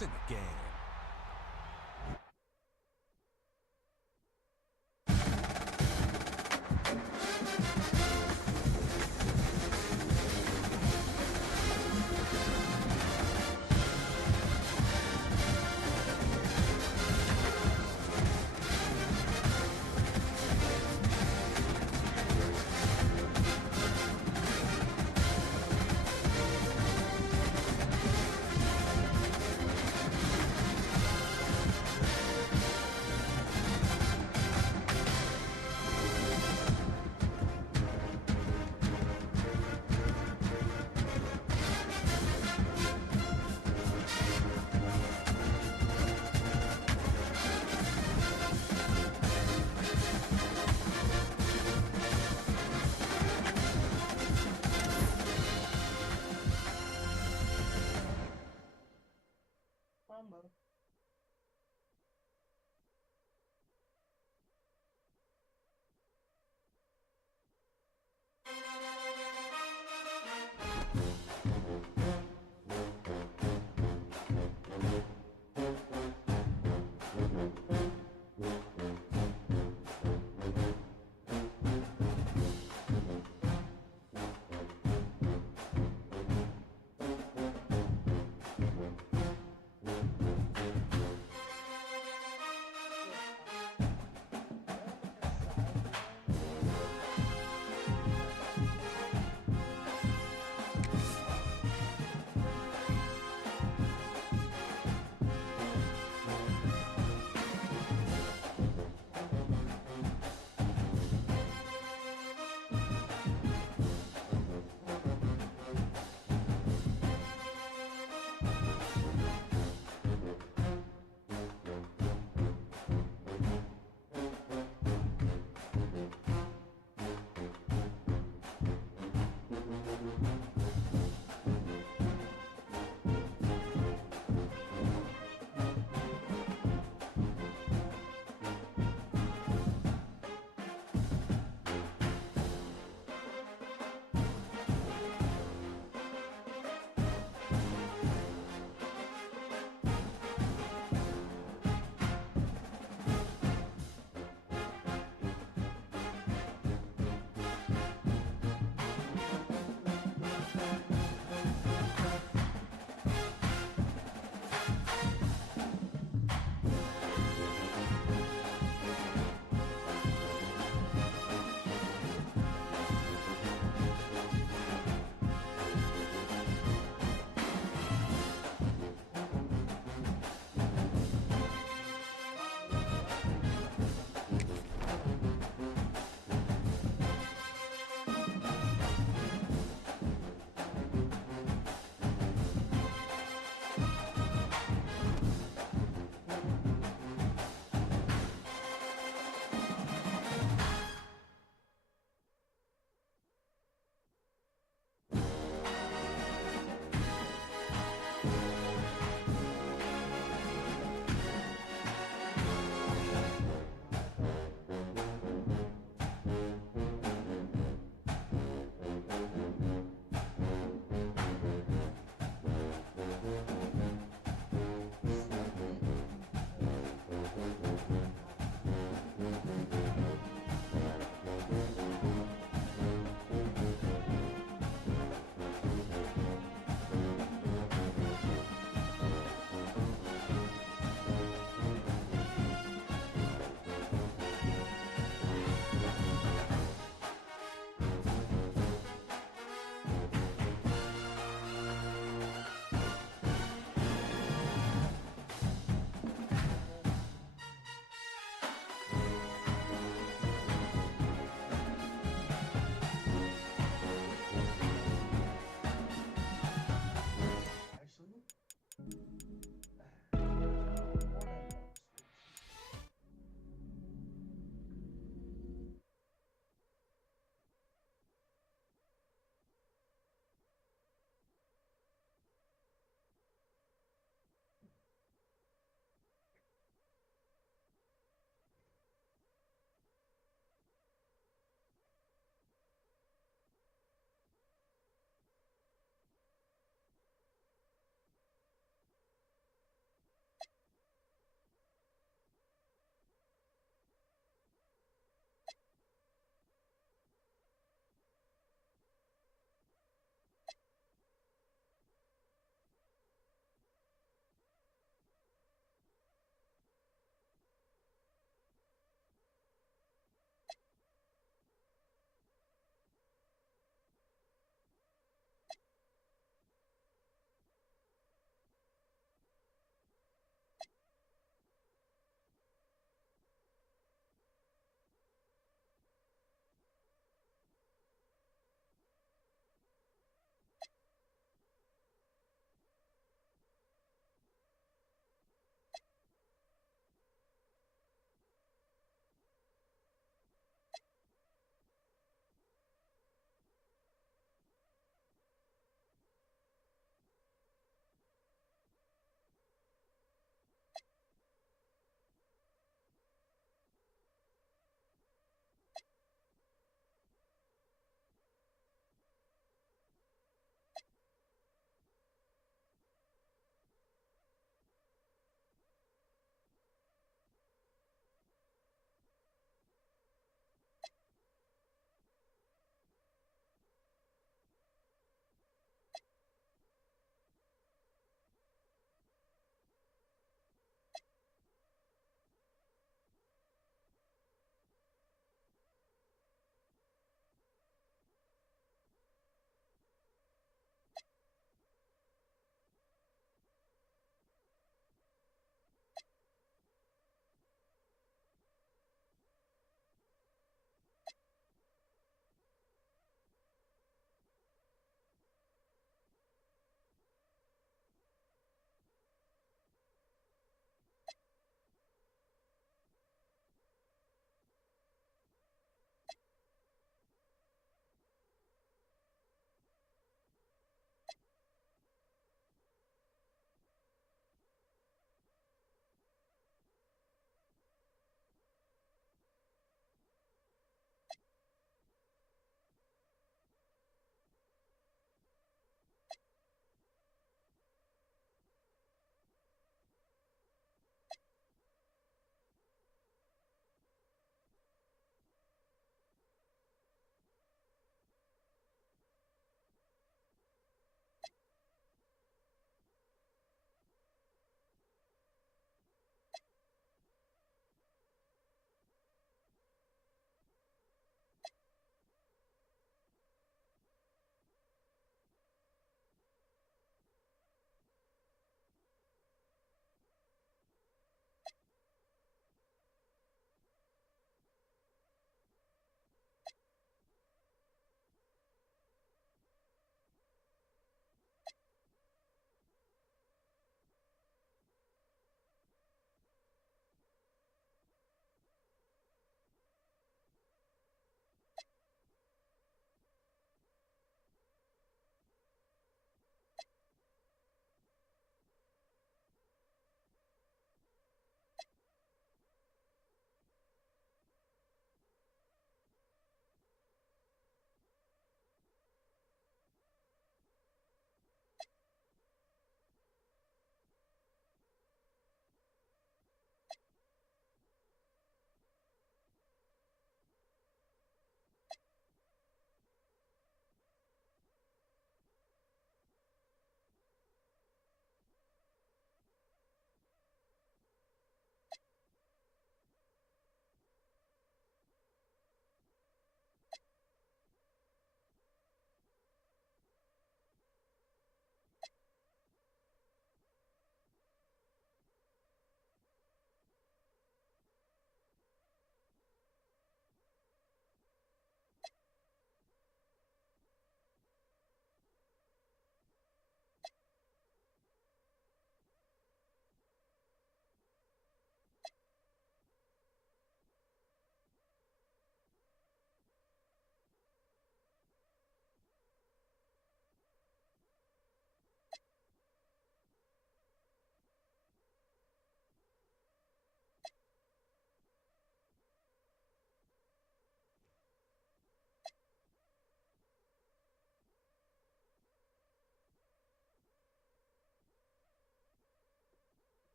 points in the game.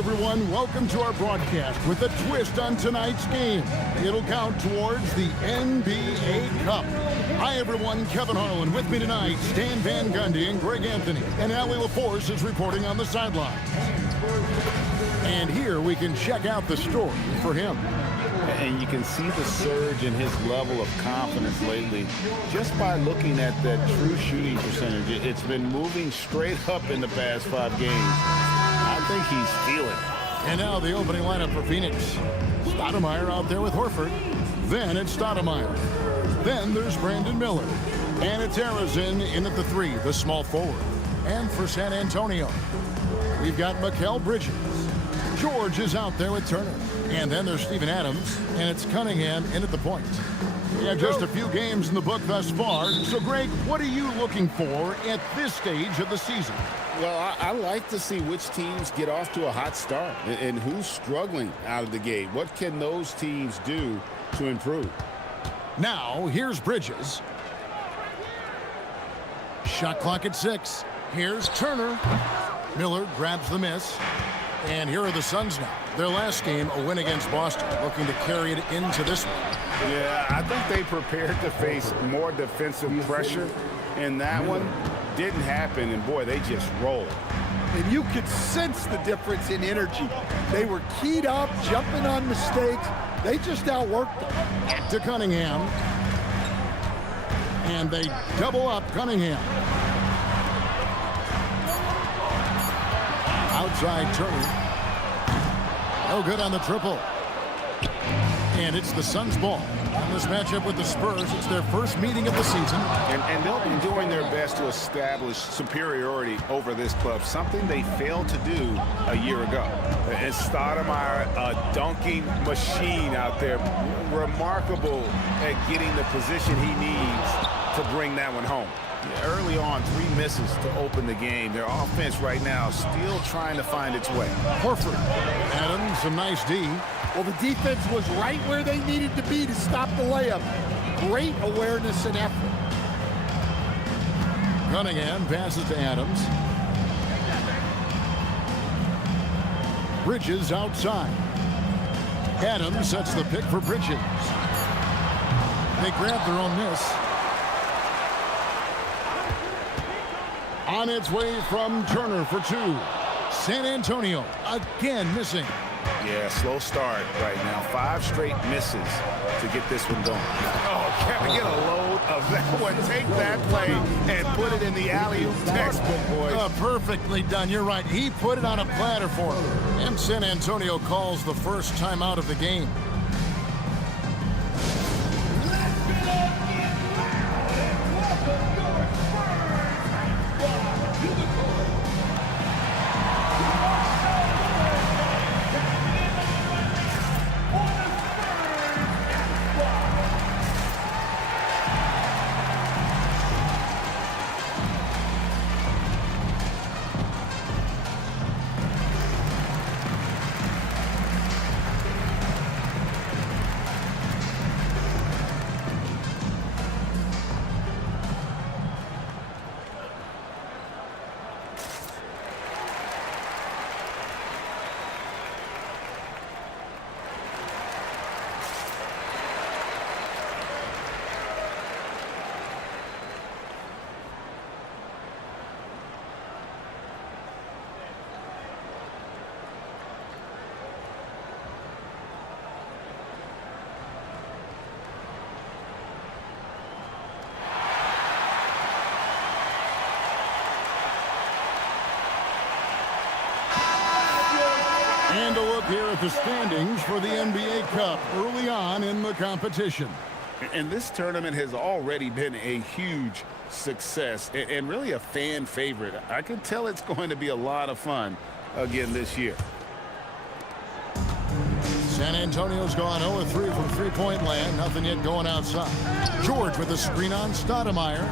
everyone. Welcome to our broadcast with a twist on tonight's game. It'll count towards the NBA Cup. Hi, everyone. Kevin Harlan with me tonight. Stan Van Gundy and Greg Anthony. And Allie LaForce is reporting on the sideline. And here we can check out the story for him. And you can see the surge in his level of confidence lately just by looking at that true shooting percentage. It's been moving straight up in the past 5 games. I think he's feeling it. And now the opening lineup for Phoenix. Stoudemire out there with Horford. Then it's Stoudemire. Then there's Brandon Miller. And it's Arizin in at the 3, the small forward. And for San Antonio, we've got Mikal Bridges. George is out there with Turner. And then there's Steven Adams, and it's Cunningham in at the point. We have just a few games in the book thus far. So, Greg, what are you looking for at this stage of the season? Well, I like to see which teams get off to a hot start and who's struggling out of the gate. What can those teams do to improve? Now, here's Bridges. Shot clock at 6. Here's Turner. Miller grabs the miss. And here are the Suns now. Their last game, a win against Boston, looking to carry it into this one. Yeah, I think they prepared to face more defensive pressure, and that one didn't happen, and boy, they just rolled. And you could sense the difference in energy. They were keyed up, jumping on mistakes. They just outworked them. To Cunningham. And they double up Cunningham. Outside Turner. No good on the triple. And it's the Suns' ball. In this matchup with the Spurs, it's their first meeting of the season. And they'll be doing their best to establish superiority over this club, something they failed to do a year ago. And Stoudemire, a dunking machine out there, remarkable at getting the position he needs to bring that one home. Early on, 3 misses to open the game. Their offense right now still trying to find its way. Horford. Adams, some nice D. Well, the defense was right where they needed to be to stop the layup. Great awareness and effort. Cunningham passes to Adams. Bridges outside. Adams sets the pick for Bridges. They grab their own miss. On its way from Turner for 2. San Antonio again missing. Yeah, slow start right now. 5 straight misses to get this one going. Oh, can I get a load of that one? Take that play and put it in the alley-oop textbook, boys. Perfectly done. You're right. He put it on a platter for him. And San Antonio calls the first time out of the game. And a look here at the standings for the NBA Cup early on in the competition. And this tournament has already been a huge success and really a fan favorite. I can tell it's going to be a lot of fun again this year. San Antonio's gone 0-3 from three-point land. Nothing yet going outside. George with a screen on Stoudemire.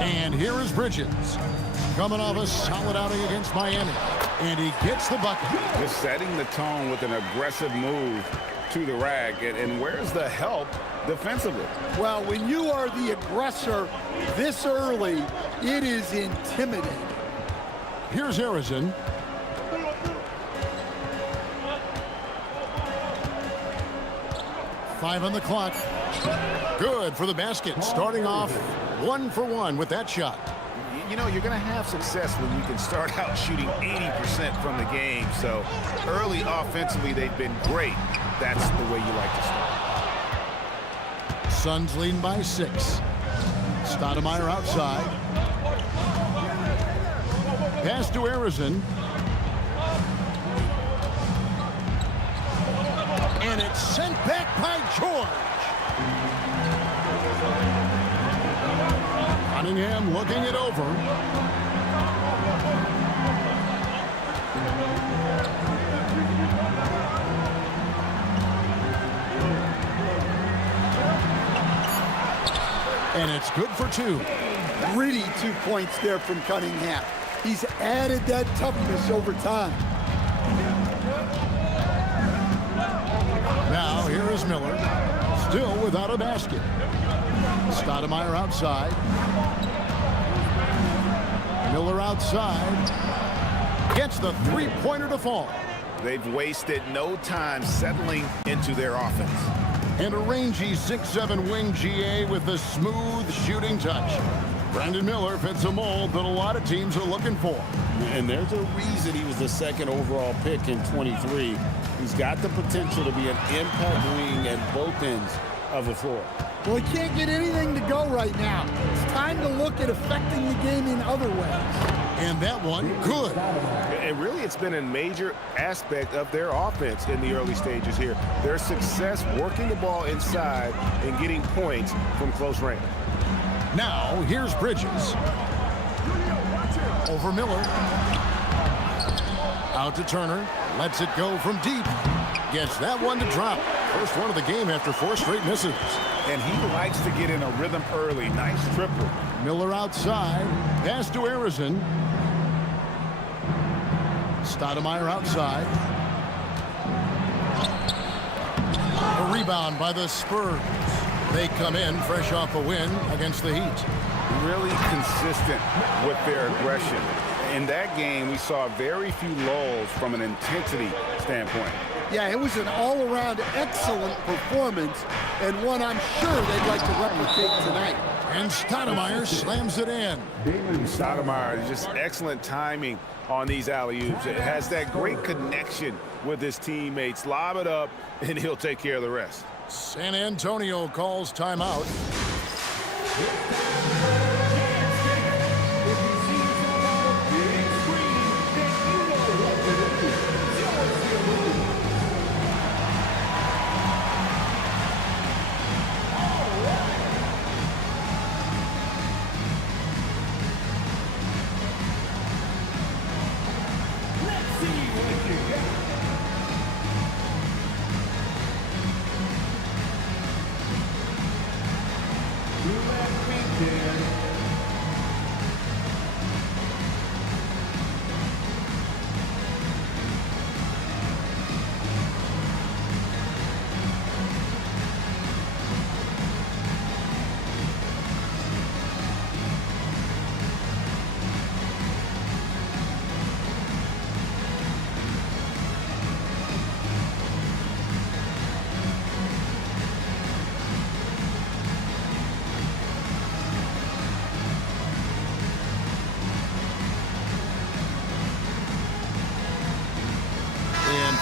And here is Bridges. Coming off a solid outing against Miami. And he gets the bucket. Just setting the tone with an aggressive move to the rack. And where's the help defensively? Well, when you are the aggressor this early, it is intimidating. Here's Arizin. Five on the clock. Good for the basket. Starting off 1 for 1 with that shot. You know, you're going to have success when you can start out shooting 80% from the game. So early offensively, they've been great. That's the way you like to start. Suns leading by 6. Stoudemire outside. Pass to Arizin. And it's sent back by George. Cunningham looking it over. And it's good for 2. Gritty 2 points there from Cunningham. He's added that toughness over time. Now here is Miller, still without a basket. Stoudemire outside. Miller outside. Gets the three-pointer to fall. They've wasted no time settling into their offense. And a rangy 6'7" wing GA with a smooth shooting touch. Brandon Miller fits a mold that a lot of teams are looking for. And there's a reason he was the 2nd overall pick in 23. He's got the potential to be an impact wing at both ends of the floor. Well, he can't get anything to go right now. It's time to look at affecting the game in other ways. And that one, good. And really, it's been a major aspect of their offense in the early stages here. Their success working the ball inside and getting points from close range. Now, here's Bridges. Over Miller. Out to Turner. Lets it go from deep. Gets that one to drop. First one of the game after 4 straight misses. And he likes to get in a rhythm early. Nice triple. Miller outside. Pass to Arizin. Stoudemire outside. A rebound by the Spurs. They come in fresh off a win against the Heat. Really consistent with their aggression. In that game, we saw very few lulls from an intensity standpoint. Yeah, it was an all-around excellent performance, and one I'm sure they'd like to replicate tonight. And Stoudemire slams it in. Stoudemire, just excellent timing on these alley-oops. It has that great connection with his teammates. Lob it up, and he'll take care of the rest. San Antonio calls timeout.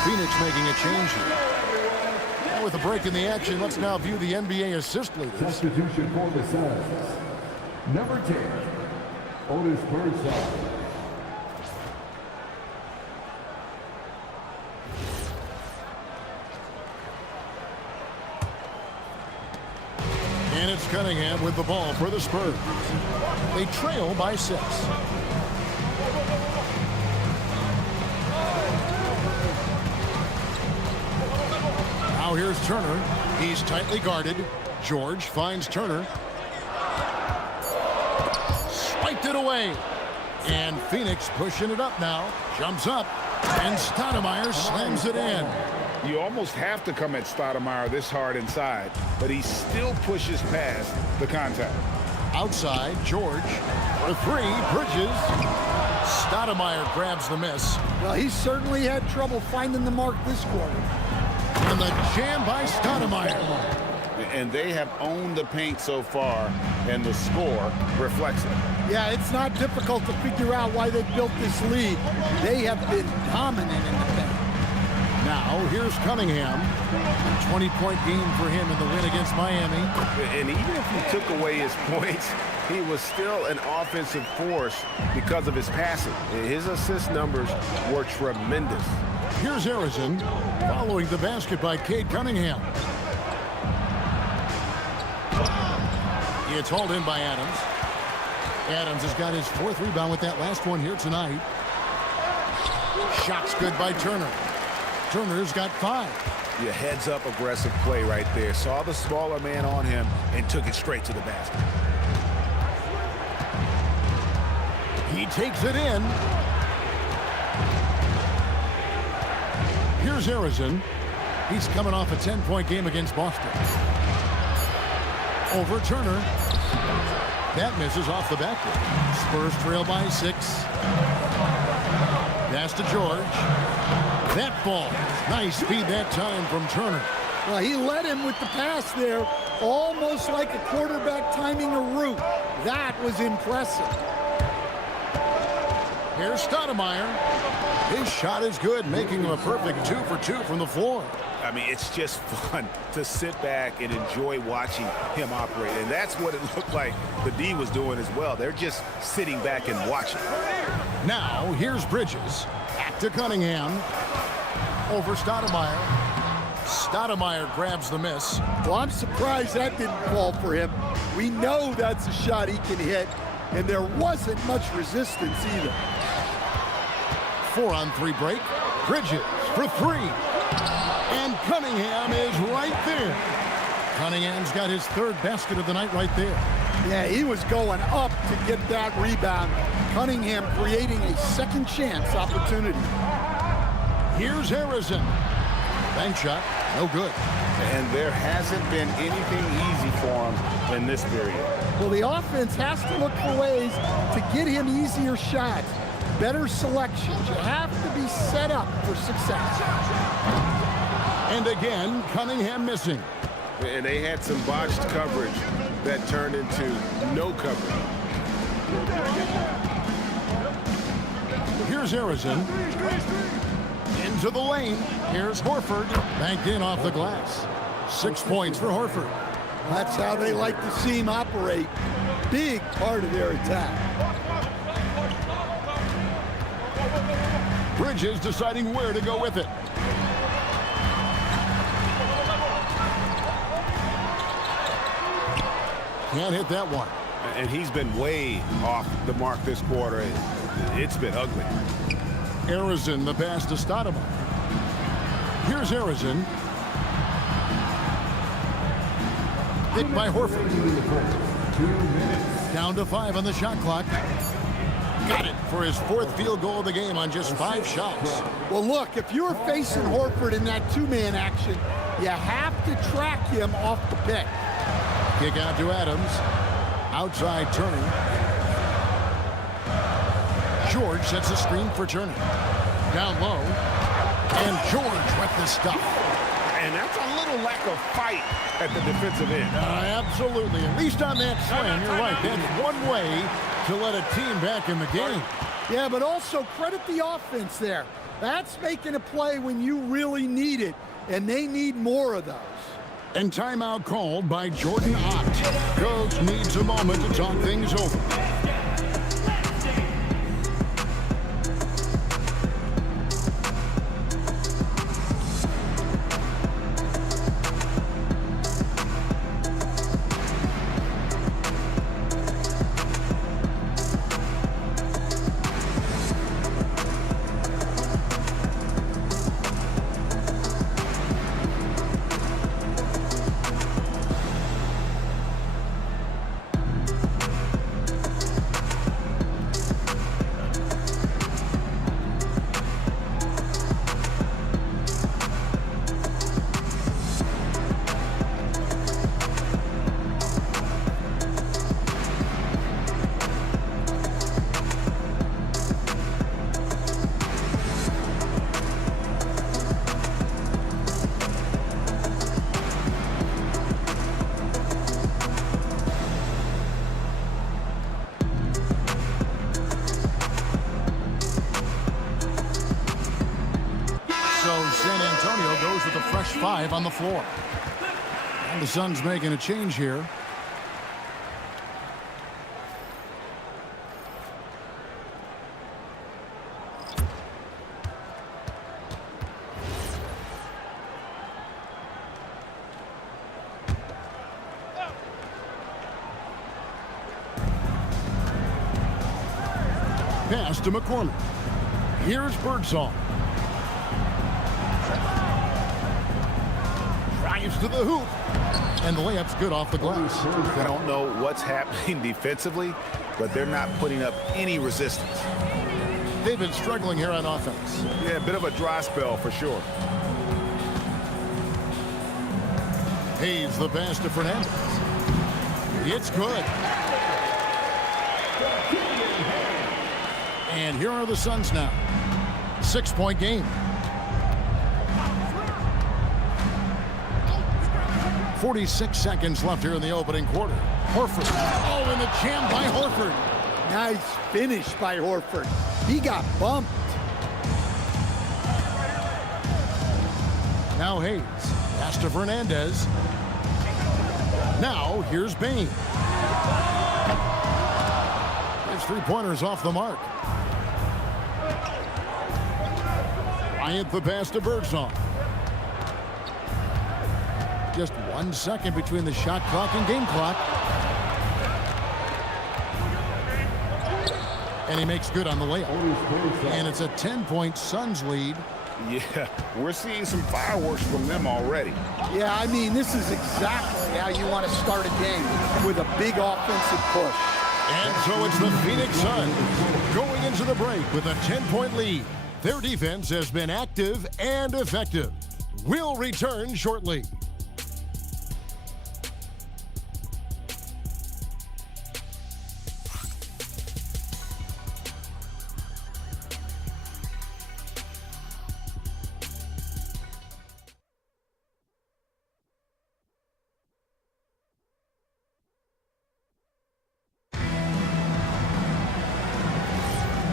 Phoenix making a change here. Now with a break in the action, let's now view the NBA assist leaders. Substitution for the Suns. Number 10, Otis Birdsong. And it's Cunningham with the ball for the Spurs. They trail by 6. Now here's Turner. He's tightly guarded. George finds Turner. Swiped it away. And Phoenix pushing it up now. Jumps up. And Stoudemire slams it in. You almost have to come at Stoudemire this hard inside, but he still pushes past the contact. Outside, George for 3. Bridges. Stoudemire grabs the miss. Well, he certainly had trouble finding the mark this quarter. And the jam by Stoudemire. And they have owned the paint so far, and the score reflects it. Yeah, it's not difficult to figure out why they built this lead. They have been dominant in the paint. Now, here's Cunningham. A 20-point game for him in the win against Miami. And even if you took away his points, he was still an offensive force because of his passing. His assist numbers were tremendous. Here's Harrison following the basket by Cade Cunningham. It's hauled in by Adams. Adams has got his 4th rebound with that last one here tonight. Shot's good by Turner. Turner's got 5. Your heads-up aggressive play right there. Saw the smaller man on him and took it straight to the basket. He takes it in. Here's Harrison. He's coming off a 10-point game against Boston. Over Turner. That misses off the backboard. Spurs trail by 6. Pass to George. That ball. Nice speed that time from Turner. Well, he led him with the pass there, almost like a quarterback timing a route. That was impressive. Here's Stoudemire. His shot is good, making him a perfect 2 for 2 from the floor. I mean, it's just fun to sit back and enjoy watching him operate. And that's what it looked like the D was doing as well. They're just sitting back and watching. Now, here's Bridges. Back to Cunningham. Over Stoudemire. Stoudemire grabs the miss. Well, I'm surprised that didn't fall for him. We know that's a shot he can hit, and there wasn't much resistance either. 4-on-3 break. Bridges for 3. And Cunningham is right there. Cunningham's got his 3rd basket of the night right there. Yeah, he was going up to get that rebound. Cunningham creating a second chance opportunity. Here's Harrison. Bank shot, no good. And there hasn't been anything easy for him in this period. Well, the offense has to look for ways to get him easier shots, better selections. You have to be set up for success. And again, Cunningham missing. And they had some botched coverage that turned into no coverage. Here's Harrison. Into the lane. Here's Horford. Banked in off the glass. 6 points for Horford. That's how they like to see him operate. Big part of their attack. Bridges deciding where to go with it. Can't hit that one. And he's been way off the mark this quarter. It's been ugly. Harrison, the pass to Stoudemire. Here's Harrison. Hit by Horford. Down to 5 on the shot clock. Got it for his 4th field goal of the game on just 5 shots. Well, look, if you're facing Horford in that 2-man action, you have to track him off the pick. Kick out to Adams. Outside Turner. George sets a screen for Turner. Down low. And George with the stuff. And that's a little lack of fight at the defensive end. Absolutely. At least on that slam, you're right. That's one way to let a team back in the game. Yeah, but also credit the offense there. That's making a play when you really need it, and they need more of those. And timeout called by Jordan Ott. Coach needs a moment to talk things over. fresh 5 on the floor. And the Suns making a change here. Pass to McCormick. Here's Birdsong. Drives to the hoop. And the layup's good off the glass. I don't know what's happening defensively, but they're not putting up any resistance. They've been struggling here on offense. Yeah, a bit of a dry spell for sure. Hayes the pass to Fernandez. It's good. And here are the Suns now. 6-point game. 46 seconds left here in the opening quarter. Horford. Oh, and a jam by Horford. Nice finish by Horford. He got bumped. Now Hayes. Pass to Fernandez. Now here's Bain. His three-pointers off the mark. Bryant the pass to Birdsong. Just 1 second between the shot clock and game clock. And he makes good on the layup. And it's a 10-point Suns lead. Yeah, we're seeing some fireworks from them already. Yeah, I mean, this is exactly how you want to start a game, with a big offensive push. And so it's the Phoenix Suns going into the break with a 10-point lead. Their defense has been active and effective. We'll return shortly.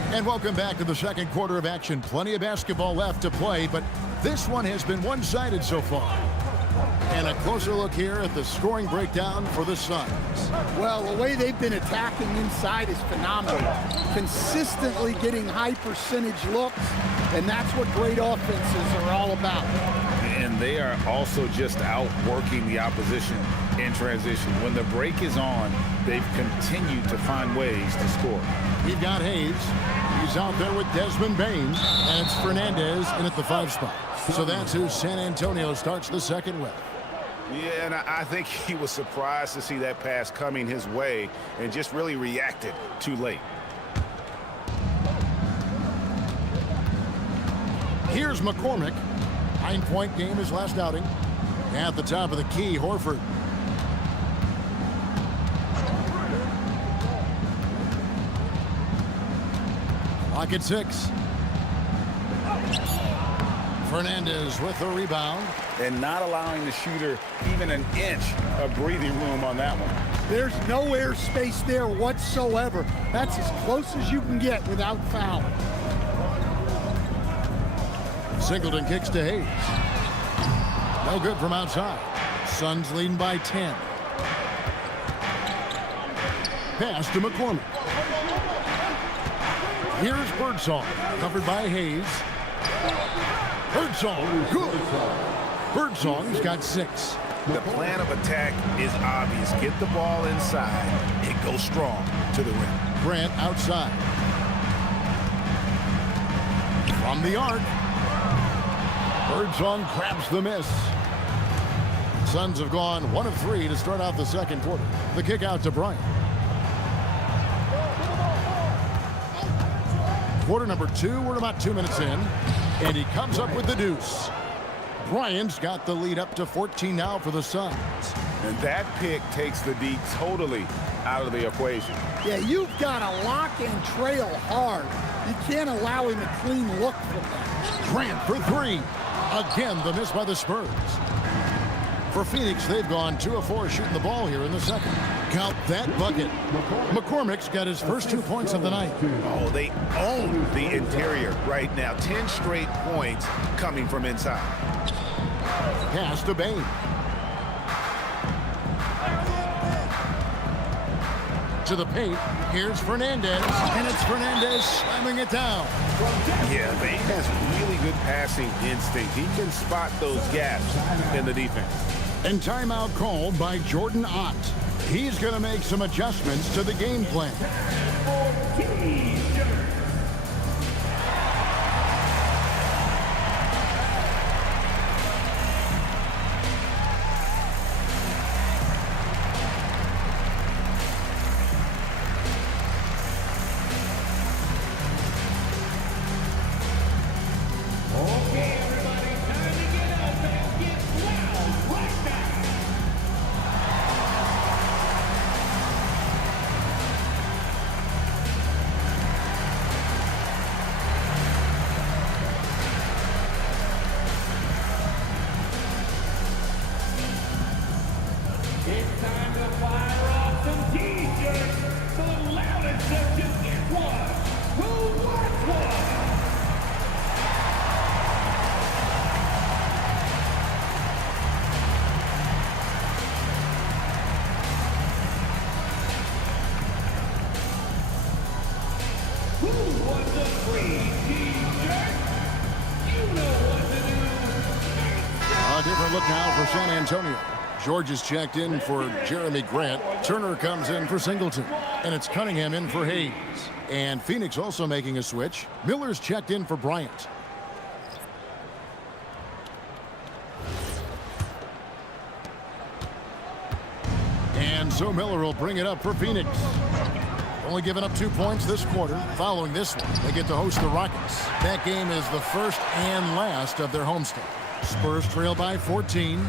And welcome back to the second quarter of action. Plenty of basketball left to play, but this one has been one-sided so far. And a closer look here at the scoring breakdown for the Suns. Well, the way they've been attacking inside is phenomenal. Consistently getting high percentage looks, and that's what great offenses are all about. And they are also just outworking the opposition in transition. When the break is on, they've continued to find ways to score. We've got Hayes. He's out there with Desmond Bain, and it's Fernandez in at the 5 spot. So that's who San Antonio starts the second with. Yeah, and I think he was surprised to see that pass coming his way and just really reacted too late. Here's McCormick. 9-point game his last outing. At the top of the key, Horford. Clock at 6. Fernandez with the rebound. And not allowing the shooter even an inch of breathing room on that one. There's no airspace there whatsoever. That's as close as you can get without fouling. Singleton kicks to Hayes. No good from outside. Suns leading by 10. Pass to McCormick. Here's Birdsong, covered by Hayes. Birdsong, good. Birdsong's got 6. The plan of attack is obvious. Get the ball inside and go strong to the rim. Grant outside. From the arc. Birdsong grabs the miss. Suns have gone 1 of 3 to start out the second quarter. The kick out to Bryant. Quarter number 2, we're about 2 minutes in, and he comes up with the deuce. Bryant's got the lead up to 14 now for the Suns. And that pick takes the D totally out of the equation. Yeah, you've got to lock and trail hard. You can't allow him a clean look from that. Grant for 3. Again, the miss by the Spurs. For Phoenix, they've gone 2 of 4 shooting the ball here in the second. Count that bucket. McCormick's got his first 2 points of the night. Oh, they own the interior right now. 10 straight points coming from inside. Pass to Bain. To the paint. Here's Fernandez. And it's Fernandez slamming it down. Yeah, Bain has really good passing instinct. He can spot those gaps in the defense. And timeout called by Jordan Ott. He's going to make some adjustments to the game plan. It's time to fire off some t-shirts for the loudest that you get one. Who wants one? Who wants a free t-shirt? You know what to do. A different look now for San Antonio. George is checked in for Jeremy Grant. Turner comes in for Singleton. And it's Cunningham in for Hayes. And Phoenix also making a switch. Miller's checked in for Bryant. And so Miller will bring it up for Phoenix. Only giving up 2 points this quarter. Following this one, they get to host the Rockets. That game is the first and last of their homestand. Spurs trail by 14.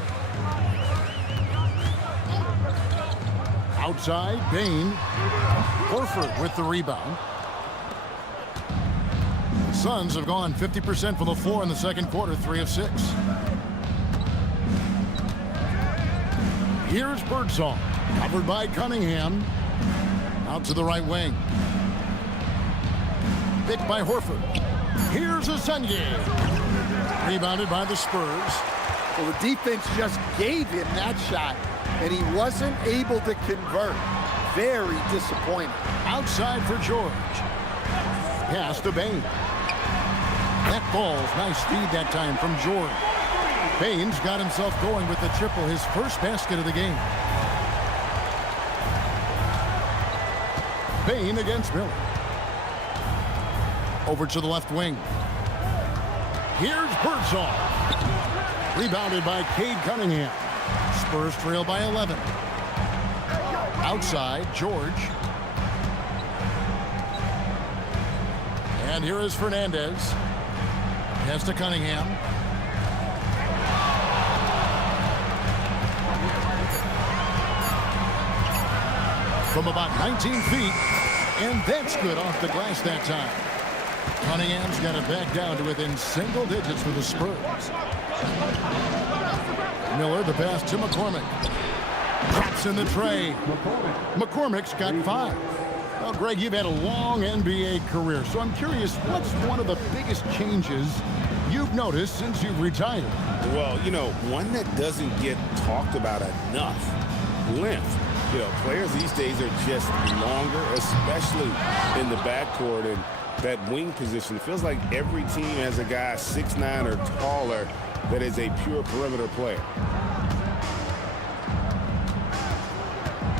Outside, Bain. Horford with the rebound. The Suns have gone 50% from the floor in the second quarter, 3 of 6. Here's Birdsong, covered by Cunningham. Out to the right wing. Picked by Horford. Here's Asenge. Rebounded by the Spurs. Well, the defense just gave him that shot, and he wasn't able to convert. Very disappointing. Outside for George. Pass to Bain. That falls. Nice feed that time from George. Bain's got himself going with the triple, his first basket of the game. Bain against Miller. Over to the left wing. Here's Birdsong. Rebounded by Cade Cunningham. Spurs trail by 11. Outside, George. And here is Fernandez. Pass to Cunningham. From about 19 feet. And that's good off the glass that time. Cunningham's got it back down to within single digits for the Spurs. Miller, the pass to McCormick. Drops in the tray. McCormick's got 5. Well, Greg, you've had a long NBA career, so I'm curious, what's one of the biggest changes you've noticed since you've retired? Well, you know, one that doesn't get talked about enough, length. You know, players these days are just longer, especially in the backcourt, and that wing position. It feels like every team has a guy 6'9" or taller that is a pure perimeter player.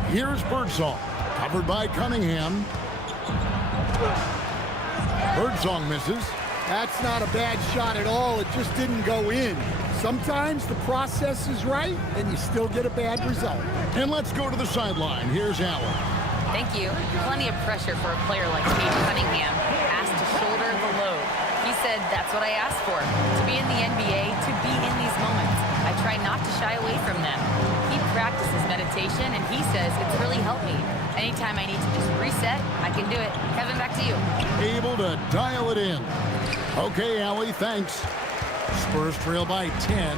Here's Birdsong, covered by Cunningham. Birdsong misses. That's not a bad shot at all. It just didn't go in. Sometimes the process is right, and you still get a bad result. And let's go to the sideline. Here's Allen. Thank you. Plenty of pressure for a player like Cade Cunningham, asked to shoulder the load. He said, that's what I asked for, to be in the NBA, to be in these moments. I try not to shy away from them. He practices meditation, and he says it's really helped me. Anytime I need to just reset, I can do it. Kevin, back to you. Able to dial it in. Okay, Allie, thanks. Spurs trail by 10.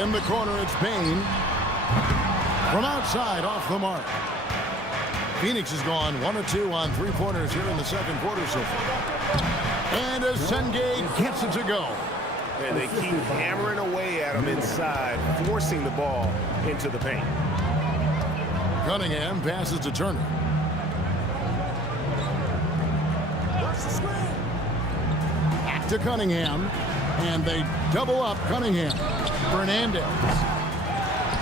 In the corner, it's Bain. From outside, off the mark. Phoenix has gone 1 of 2 on 3-pointers here in the second quarter so far. And Asenge gets it to go. And they keep hammering away at him inside, forcing the ball into the paint. Cunningham passes to Turner. Back to Cunningham, and they double up Cunningham. Fernandez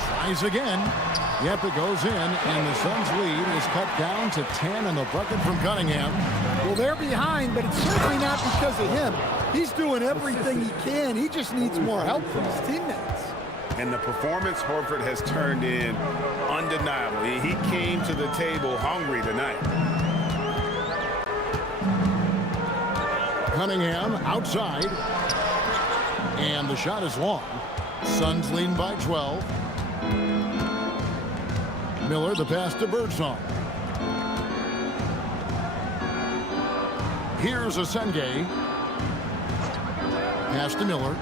tries again, yep, it goes in, and the Suns' lead is cut down to 10 in the bucket from Cunningham. Well, they're behind, but it's certainly not because of him. He's doing everything he can. He just needs more help from his teammates. And the performance Horford has turned in undeniable. He came to the table hungry tonight. Cunningham outside, and the shot is long. Suns leading by 12. Miller, the pass to Birdsong. Here's Asenge. Pass to Miller.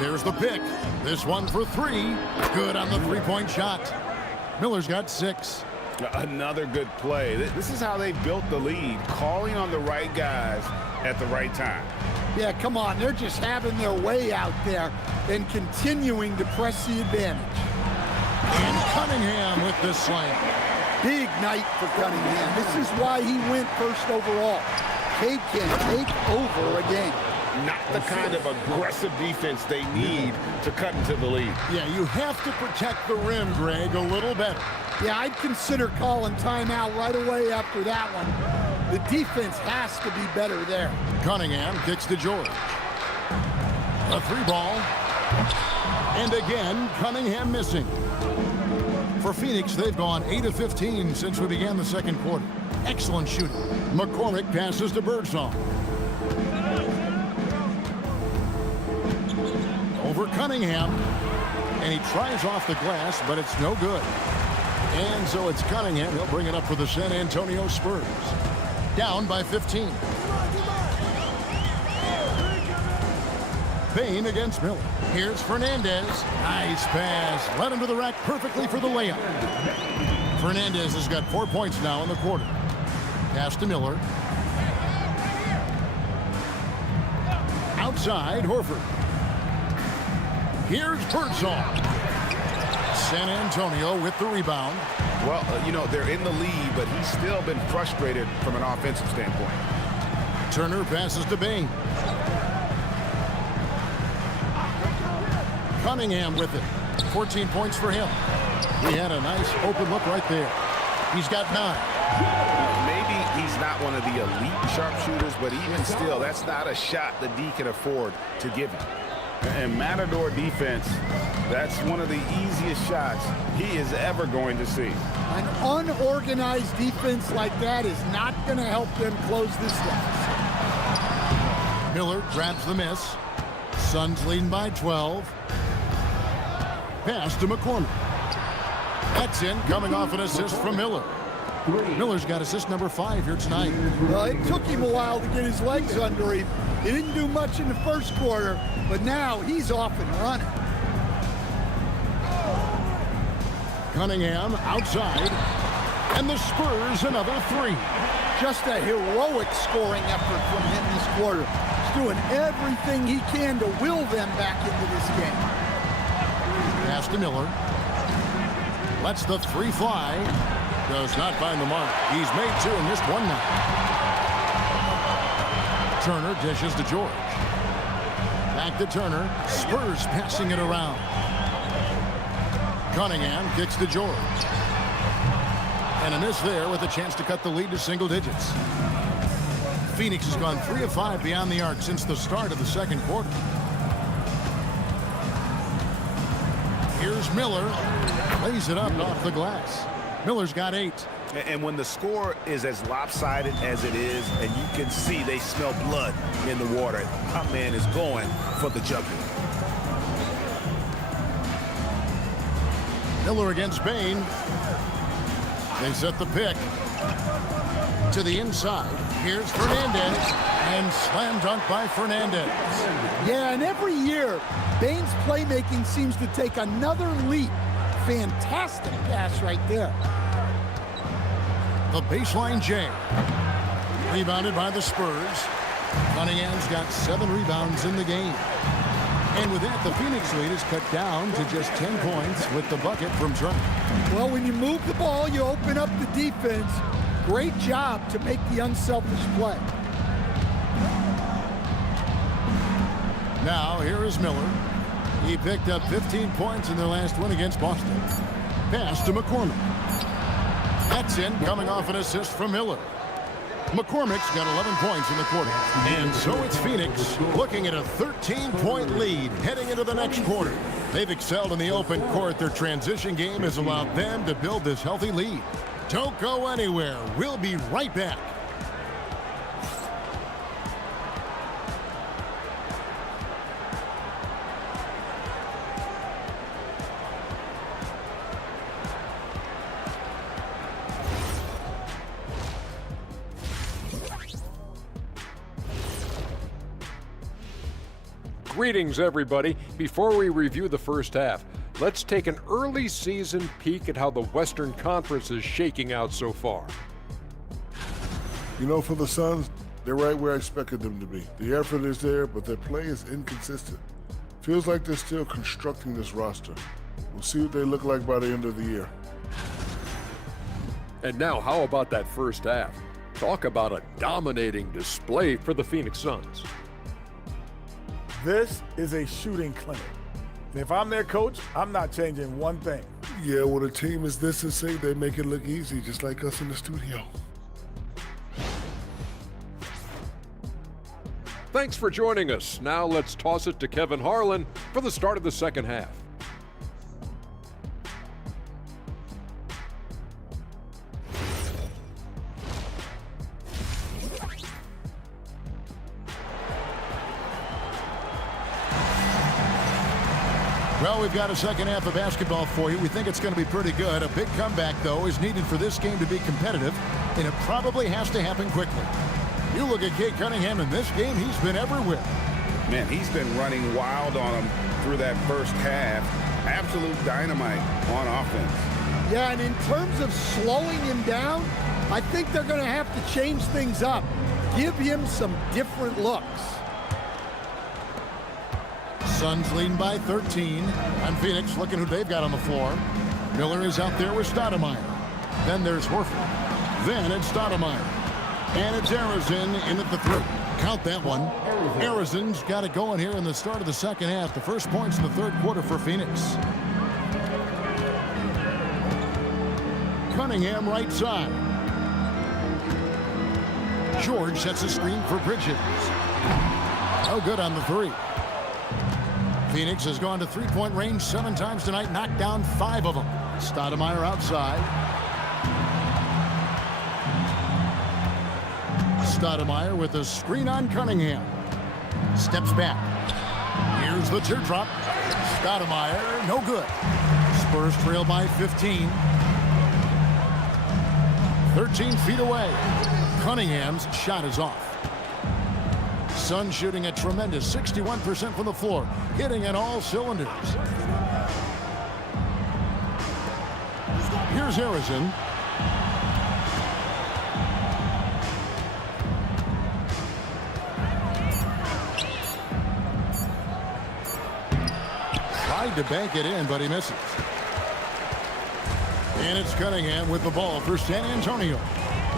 There's the pick. This one for three. Good on the three-point shot. Miller's got 6. Another good play. This is how they built the lead, calling on the right guys at the right time. Yeah, come on. They're just having their way out there and continuing to press the advantage. And Cunningham with the slam. Big night for Cunningham. This is why he went first overall. He can take over a game. Not the kind of aggressive defense they need to cut into the lead. Yeah, you have to protect the rim, Greg, a little better. Yeah, I'd consider calling timeout right away after that one. The defense has to be better there. Cunningham kicks to George. A 3-ball. And again, Cunningham missing. For Phoenix, they've gone 8 of 15 since we began the second quarter. Excellent shooting. McCormick passes to Birdsong. Over Cunningham. And he tries off the glass, but it's no good. And so it's Cunningham. He'll bring it up for the San Antonio Spurs. Down by 15. Payne against Miller. Here's Fernandez. Nice pass. Led him to the rack perfectly for the layup. Fernandez has got 4 points now in the quarter. Pass to Miller. Outside, Horford. Here's Birdsong. San Antonio with the rebound. Well, you know, they're in the lead, but he's still been frustrated from an offensive standpoint. Turner passes to Payne. Cunningham with it. 14 points for him. He had a nice open look right there. He's got 9. Maybe he's not one of the elite sharpshooters, but even still, that's not a shot that D can afford to give him. And Matador defense, that's one of the easiest shots he is ever going to see. An unorganized defense like that is not going to help them close this deficit. Miller grabs the miss. Suns leading by 12. Pass to McCormick. That's in, coming off an assist from Miller. Miller's got assist number 5 here tonight. Well, it took him a while to get his legs under him. He didn't do much in the first quarter, but now he's off and running. Cunningham outside, and the Spurs another 3. Just a heroic scoring effort from him this quarter. He's doing everything he can to will them back into this game. Pass to Miller. Lets the 3 fly. Does not find the mark. He's made 2 and missed 1 now. Turner dishes to George. Back to Turner. Spurs passing it around. Cunningham kicks to George. And a miss there with a chance to cut the lead to single digits. Phoenix has gone 3 of 5 beyond the arc since the start of the second quarter. Here's Miller. Lays it up off the glass. Miller's got 8. And when the score is as lopsided as it is, and you can see they smell blood in the water, my man is going for the jugular. Miller against Payne. They set the pick to the inside. Here's Fernandez, and slam dunk by Fernandez. Yeah, and every year, Payne's playmaking seems to take another leap. Fantastic pass right there. The baseline jam. Rebounded by the Spurs. Cunningham's got 7 rebounds in the game. And with that, the Phoenix lead is cut down to just 10 points with the bucket from Trent. Well, when you move the ball, you open up the defense. Great job to make the unselfish play. Now, here is Miller. He picked up 15 points in their last win against Boston. Pass to McCormick. That's in, coming off an assist from Miller. McCormick's got 11 points in the quarter. And so it's Phoenix looking at a 13-point lead heading into the next quarter. They've excelled in the open court. Their transition game has allowed them to build this healthy lead. Don't go anywhere. We'll be right back. Greetings, everybody. Before we review the first half, let's take an early season peek at how the Western Conference is shaking out so far. You know, for the Suns, they're right where I expected them to be. The effort is there, but their play is inconsistent. Feels like they're still constructing this roster. We'll see what they look like by the end of the year. And now, how about that first half? Talk about a dominating display for the Phoenix Suns. This is a shooting clinic. If I'm their coach, I'm not changing one thing. Yeah, when a team is this insane, they make it look easy, just like us in the studio. Thanks for joining us. Now let's toss it to Kevin Harlan for the start of the second half. Well, we've got a second half of basketball for you. We think it's going to be pretty good. A big comeback, though, is needed for this game to be competitive, and it probably has to happen quickly. You look at Cade Cunningham in this game, he's been everywhere. Man, he's been running wild on him through that first half. Absolute dynamite on offense. Yeah, and in terms of slowing him down, I think they're going to have to change things up. Give him some different looks. Suns leading by 13. And Phoenix looking who they've got on the floor. Miller is out there with Stoudemire. Then there's Horford. Then it's Stoudemire. And it's Arizin in at the 3. Count that one. Arizin's got it going here in the start of the second half. The first points in the third quarter for Phoenix. Cunningham right side. George sets a screen for Bridges. No good on the 3. Phoenix has gone to three-point range 7 times tonight, knocked down 5 of them. Stoudemire outside. Stoudemire with a screen on Cunningham. Steps back. Here's the teardrop. Stoudemire, no good. Spurs trail by 15. 13 feet away. Cunningham's shot is off. Suns shooting a tremendous 61% from the floor, hitting on all cylinders. Here's Arizin. Tried to bank it in, but he misses. And it's Cunningham with the ball for San Antonio.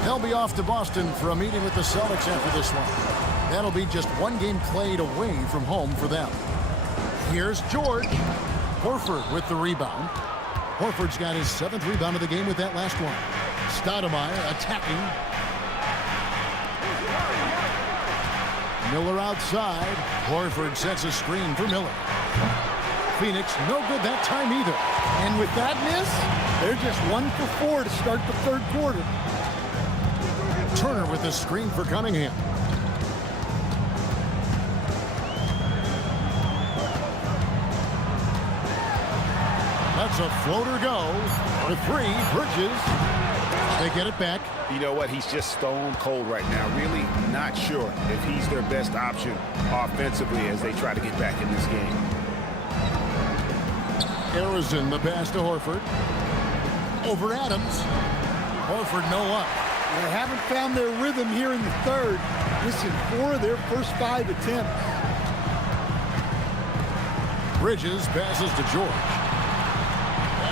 They'll be off to Boston for a meeting with the Celtics after this one. That'll be just one game played away from home for them. Here's George. Horford with the rebound. Horford's got his 7th rebound of the game with that last one. Stoudemire attacking. Miller outside. Horford sets a screen for Miller. Phoenix no good that time either. And with that miss, they're just 1 for 4 to start the third quarter. Turner with the screen for Cunningham. That's a floater go. For 3, Bridges. They get it back. You know what? He's just stone cold right now. Really not sure if he's their best option offensively as they try to get back in this game. Arizin, the pass to Horford. Over Adams. Horford no up. They haven't found their rhythm here in the third. Missing 4 of their first 5 attempts. Bridges passes to George.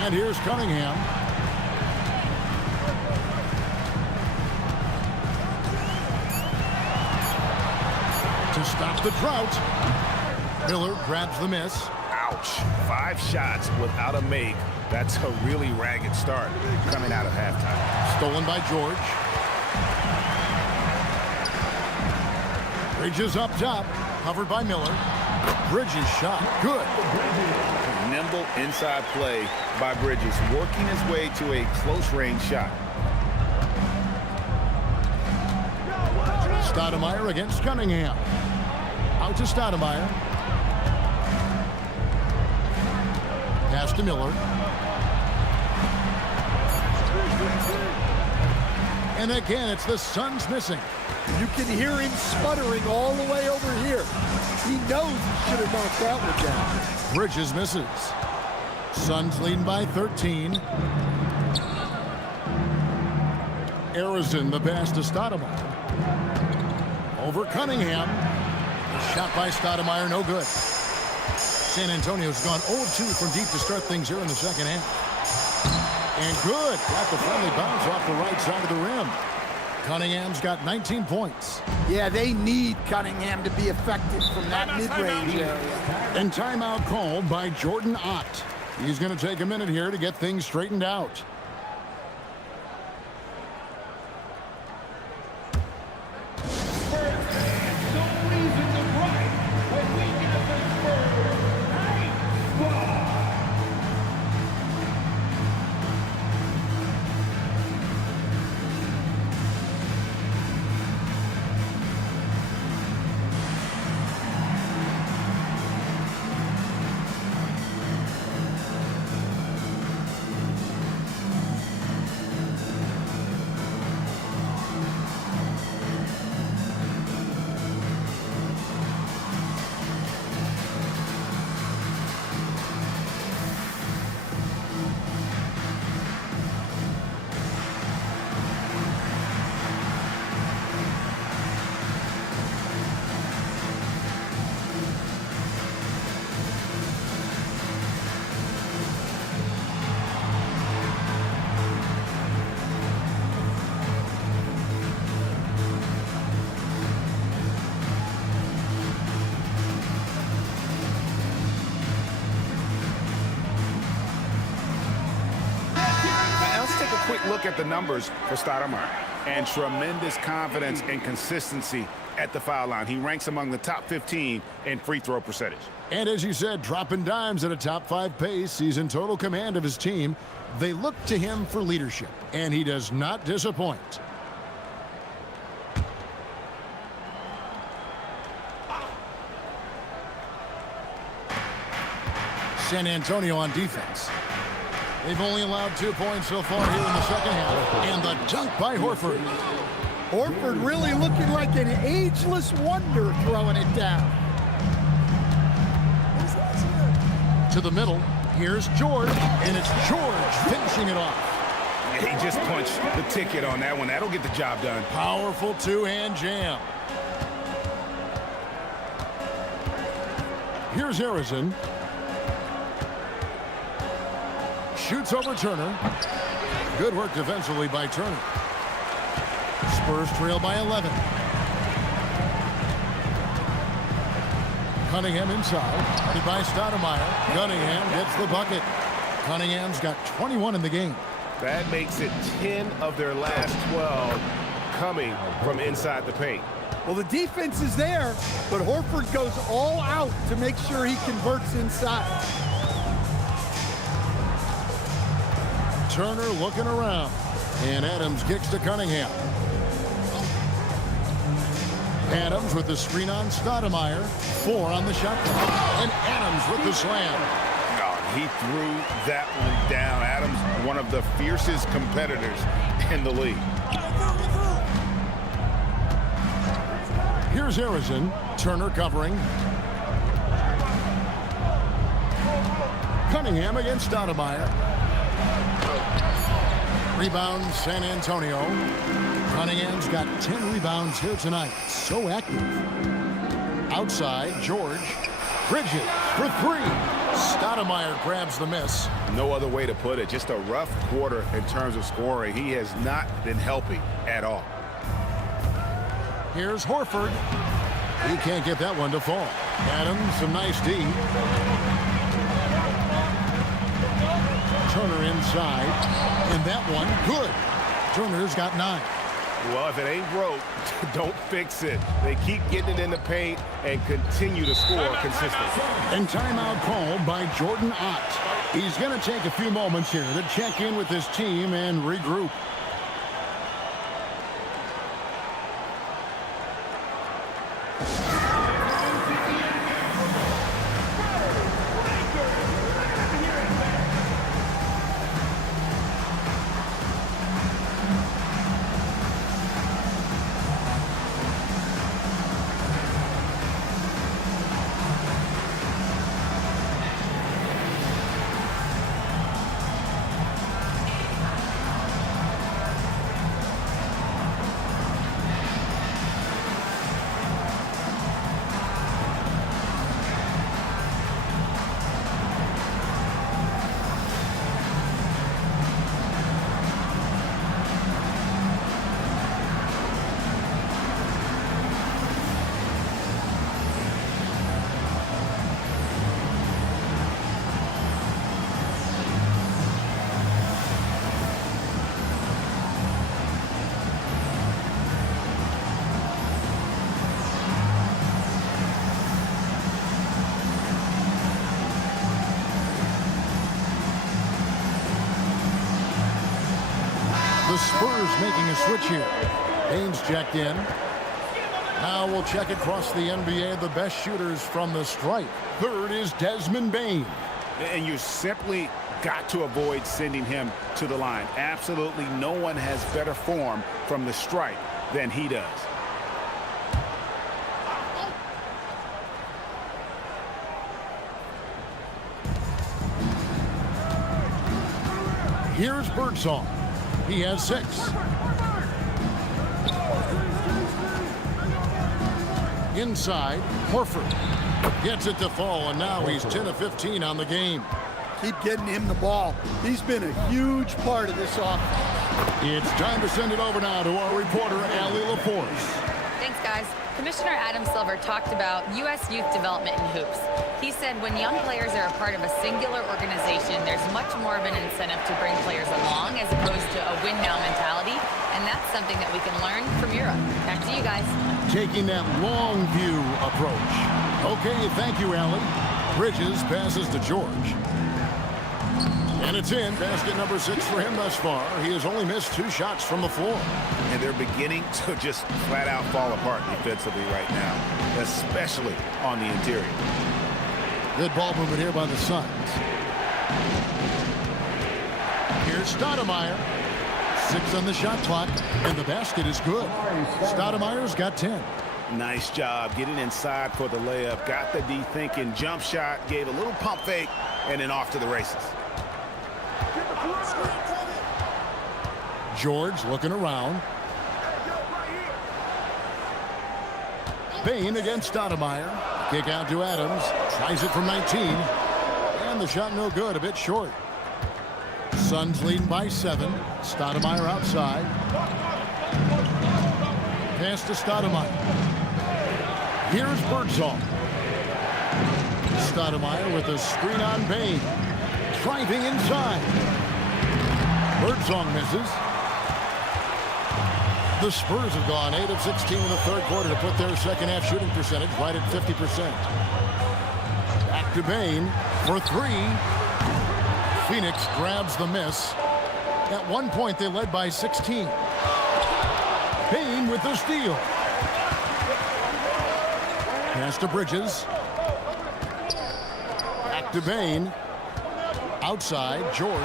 And here's Cunningham. To stop the drought. Miller grabs the miss. Ouch. 5 shots without a make. That's a really ragged start coming out of halftime. Stolen by George. Bridges up top. Covered by Miller. Bridges shot. Good. Nimble inside play by Bridges, working his way to a close-range shot. Stoudemire against Cunningham. Out to Stoudemire. Pass to Miller. And again, it's the Suns missing. You can hear him sputtering all the way over here. He knows he should have knocked that one down. Bridges misses. Suns leading by 13. Arizin, the pass to Stoudemire. Over Cunningham. The shot by Stoudemire, no good. San Antonio's gone 0-2 from deep to start things here in the second half. And good. Got the friendly bounce off the right side of the rim. Cunningham's got 19 points. Yeah, they need Cunningham to be effective from that mid-range area. And timeout called by Jordan Ott. He's going to take a minute here to get things straightened out. Look at the numbers for Stoudemire, and tremendous confidence and consistency at the foul line. He ranks among the top 15 in free throw percentage. And as you said, dropping dimes at a top 5 pace. He's in total command of his team. They look to him for leadership, and he does not disappoint. San Antonio on defense. They've only allowed 2 points so far here in the second half. And the dunk by Horford. Horford really looking like an ageless wonder throwing it down. To the middle. Here's George. And it's George finishing it off. He just punched the ticket on that one. That'll get the job done. Powerful two-hand jam. Here's Arizin. Shoots over Turner. Good work defensively by Turner. Spurs trail by 11. Cunningham inside. Ready by Stoudemire. Cunningham gets the bucket. Cunningham's got 21 in the game. That makes it 10 of their last 12 coming from inside the paint. Well, the defense is there, but Horford goes all out to make sure he converts inside. Turner looking around. And Adams kicks to Cunningham. Adams with the screen on Stoudemire. 4 on the shot clock. And Adams with the slam. Oh, he threw that one down. Adams, one of the fiercest competitors in the league. Here's Arizin. Turner covering. Cunningham against Stoudemire. Rebound San Antonio. Cunningham's got 10 rebounds here tonight. So active. Outside, George. Bridges for 3. Stoudemire grabs the miss. No other way to put it. Just a rough quarter in terms of scoring. He has not been helping at all. Here's Horford. He can't get that one to fall. Adams, some nice D. Turner inside. And that one, good. Turner's got 9. Well, if it ain't broke, don't fix it. They keep getting it in the paint and continue to score consistently. And timeout called by Jordan Ott. He's going to take a few moments here to check in with his team and regroup. The Spurs making a switch here. Baines checked in. Now we'll check across the NBA the best shooters from the stripe. Third is Desmond Bane. And you simply got to avoid sending him to the line. Absolutely no one has better form from the stripe than he does. Here's Birdsong. He has 6. Inside, Horford gets it to fall, and now he's 10 of 15 on the game. Keep getting him the ball. He's been a huge part of this offense. It's time to send it over now to our reporter, Allie LaForce. Thanks, guys. Commissioner Adam Silver talked about U.S. youth development in hoops. He said when young players are a part of a singular organization, there's much more of an incentive to bring players along as opposed to a win-now mentality, and that's something that we can learn from Europe. Back to you guys. Taking that long view approach. Okay, thank you, Allie. Bridges passes to George. And it's in. Basket number 6 for him thus far. He has only missed 2 shots from the floor. And they're beginning to just flat out fall apart defensively right now, especially on the interior. Good ball movement here by the Suns. Here's Stoudemire. 6 on the shot clock, and the basket is good. Stoudemire's got 10. Nice job getting inside for the layup. Got the D-thinking jump shot, gave a little pump fake, and then off to the races. George looking around. Bane against Stoudemire. Kick out to Adams. Tries it from 19. And the shot no good, a bit short. Suns leading by 7. Stoudemire outside. Pass to Stoudemire. Here's Birdsong. Stoudemire with a screen on Bane. Driving inside. Birdsong misses. The Spurs have gone 8 of 16 in the third quarter to put their second half shooting percentage right at 50%. Back to Bane for 3. Phoenix grabs the miss. At one point they led by 16. Bane with the steal. Pass to Bridges. Back to Bane. Outside, George.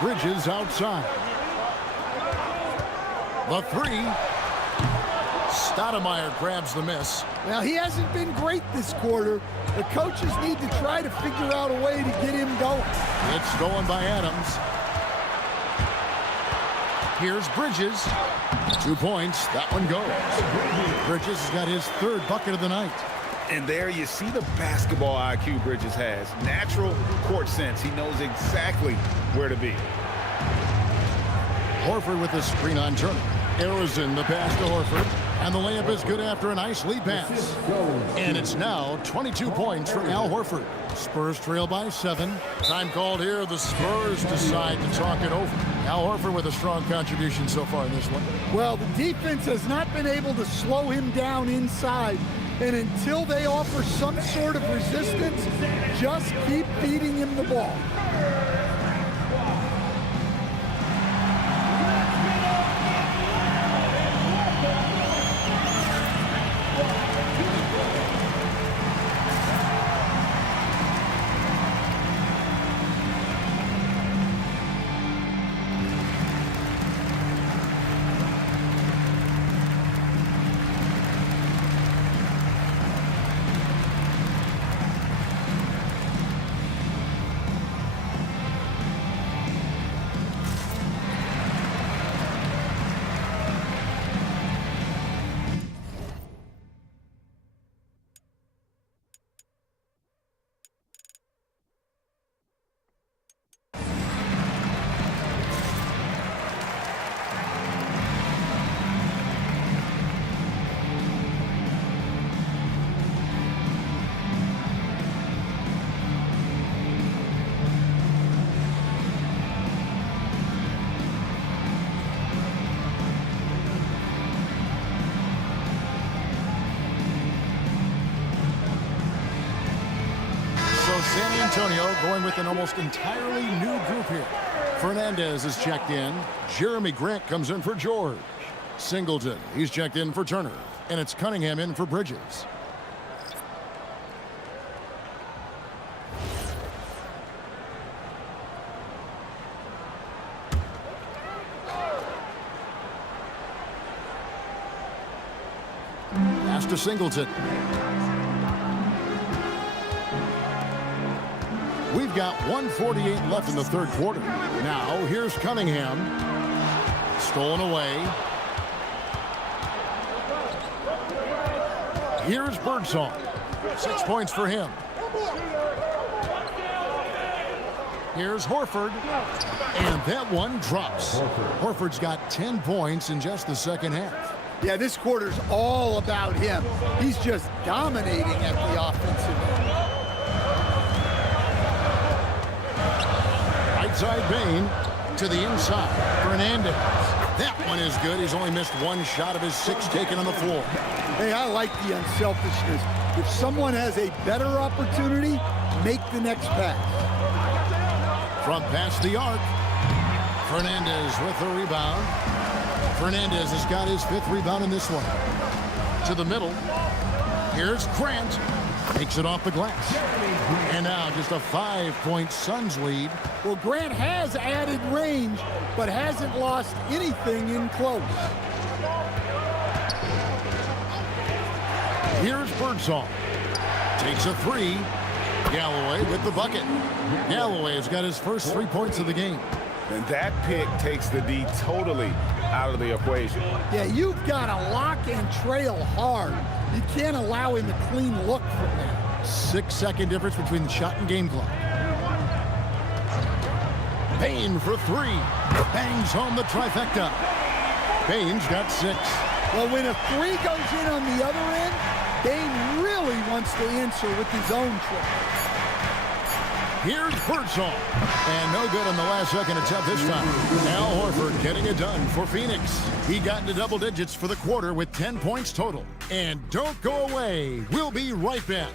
Bridges outside. The 3. Stoudemire grabs the miss. Now, he hasn't been great this quarter. The coaches need to try to figure out a way to get him going. It's stolen by Adams. Here's Bridges. 2 points. That one goes. Bridges has got his 3rd bucket of the night. And there you see the basketball IQ Bridges has. Natural court sense. He knows exactly where to be. Horford with the screen on Turner. Arrows in the pass to Horford. And the layup is good after a nice lead pass. And it's now 22 points for Al Horford. Spurs trail by 7. Time called here. The Spurs decide to talk it over. Al Horford with a strong contribution so far in this one. Well, the defense has not been able to slow him down inside. And until they offer some sort of resistance, just keep feeding him the ball. San Antonio going with an almost entirely new group here. Fernandez is checked in. Jeremy Grant comes in for George. Singleton, he's checked in for Turner. And it's Cunningham in for Bridges. Pass to Singleton. We've got 1:48 left in the third quarter. Now, here's Cunningham. Stolen away. Here's Birdsong. 6 points for him. Here's Horford. And that one drops. Horford's got 10 points in just the second half. Yeah, this quarter's all about him. He's just dominating at the offensive end. Side Bain to the inside. Fernandez. That one is good. He's only missed one shot of his 6 taken on the floor. Hey, I like the unselfishness. If someone has a better opportunity, make the next pass. From past the arc. Fernandez with the rebound. Fernandez has got his 5th rebound in this one. To the middle. Here's Grant. Takes it off the glass. And now just a 5-point Suns lead. Well, Grant has added range, but hasn't lost anything in close. Here's Birdsong. Takes a 3. Galloway with the bucket. Galloway has got his first 3 points of the game. And that pick takes the D totally out of the equation. Yeah, you've got to lock and trail hard. You can't allow him a clean look from that. 6-second difference between the shot and game clock. Bain for 3. Bangs home the trifecta. Bain's got 6. Well, when a 3 goes in on the other end, Bain really wants to answer with his own triple. Here's Birdsong. And no good on the last second attempt this time. Al Horford getting it done for Phoenix. He got into double digits for the quarter with 10 points total. And don't go away. We'll be right back.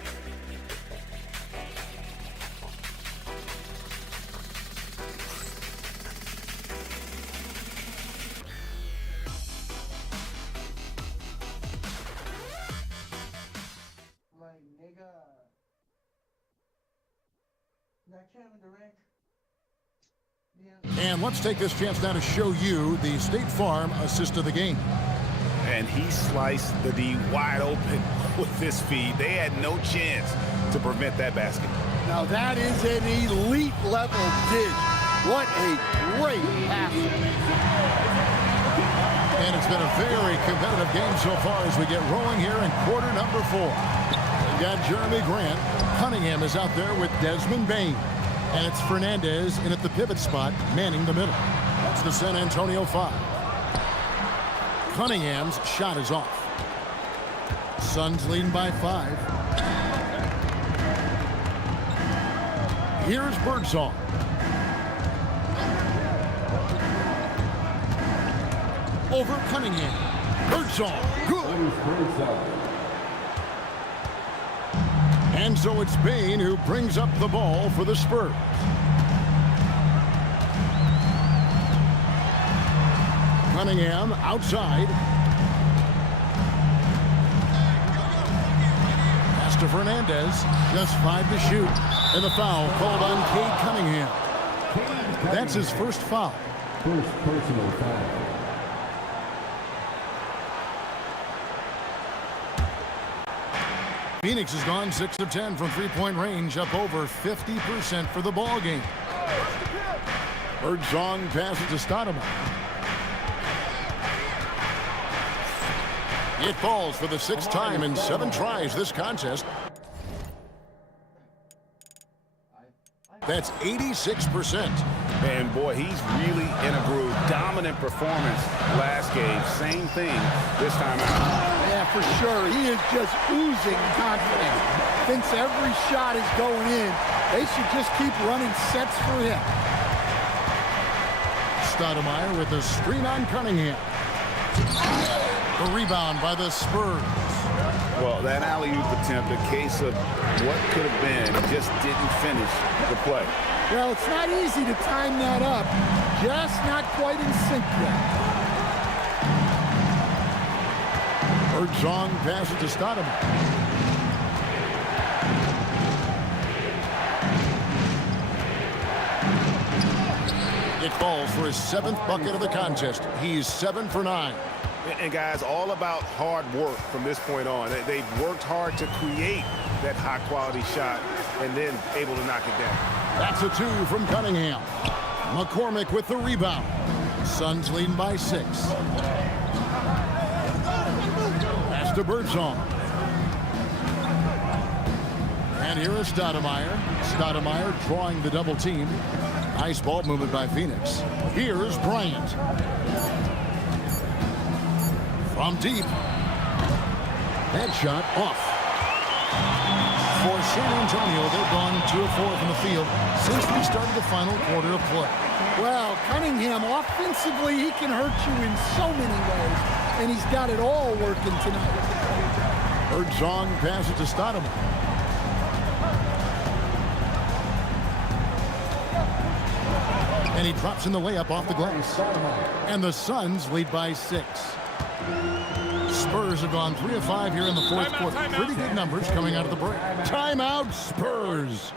And let's take this chance now to show you the State Farm assist of the game. And he sliced the D wide open with this feed. They had no chance to prevent that basket. Now that is an elite level dish. What a great pass. And it's been a very competitive game so far as we get rolling here in quarter number 4. Got Jeremy Grant. Cunningham is out there with Desmond Bain. And it's Fernandez in at the pivot spot, manning the middle. That's the San Antonio 5. Cunningham's shot is off. Suns leading by 5. Here's Birdsong. Over Cunningham. Birdsong. Good. And so it's Bain who brings up the ball for the Spurs. Cunningham outside. Pass to Fernandez. Just 5 to shoot. And the foul called on Cade Cunningham. That's his first foul. First personal foul. Phoenix has gone 6 of 10 from three-point range, up over 50% for the ball game. Birdsong passes to Stoudemire. It falls for the 6th time in 7 tries this contest. That's 86%. And boy, he's really in a groove. Dominant performance last game. Same thing this time out. Yeah, for sure. He is just oozing confidence. Thinks every shot is going in. They should just keep running sets for him. Stoudemire with a screen on Cunningham. The rebound by the Spurs. Well, that alley-oop attempt, a case of what could have been, just didn't finish the play. Well, it's not easy to time that up. Just not quite in sync yet. Birdsong passes to Stoudemire. It falls for his 7th bucket of the contest. He's 7 for 9. And guys, all about hard work from this point on. They've worked hard to create that high-quality shot and then able to knock it down. That's a 2 from Cunningham. McCormick with the rebound. Suns leading by 6. Pass to Birdsong. And here is Stoudemire. Stoudemire drawing the double team. Nice ball movement by Phoenix. Here's Bryant. From deep. That shot off. For San Antonio, they've gone 2 of 4 from the field since we started the final quarter of play. Well, Cunningham, offensively, he can hurt you in so many ways, and he's got it all working tonight. Birdsong passes to Stoudemire. And he drops in the layup off the glass. And the Suns lead by 6. Spurs have gone 3 of 5 here in the 4th quarter. Pretty good numbers coming out of the break. Timeout, Spurs.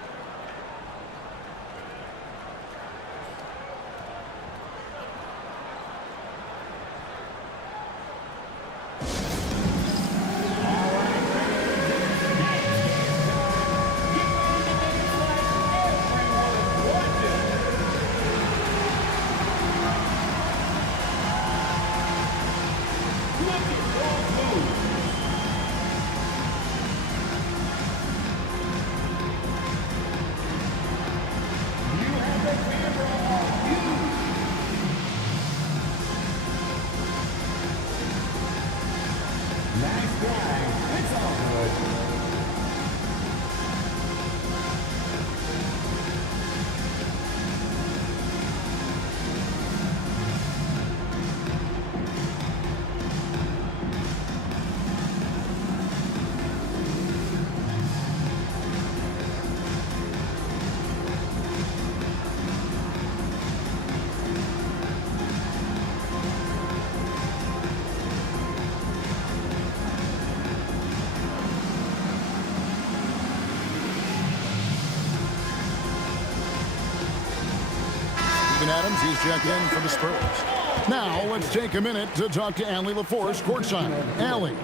Adams, he's checked in for the Spurs. Now, let's take a minute to talk to Allie LaForce courtside. Allie.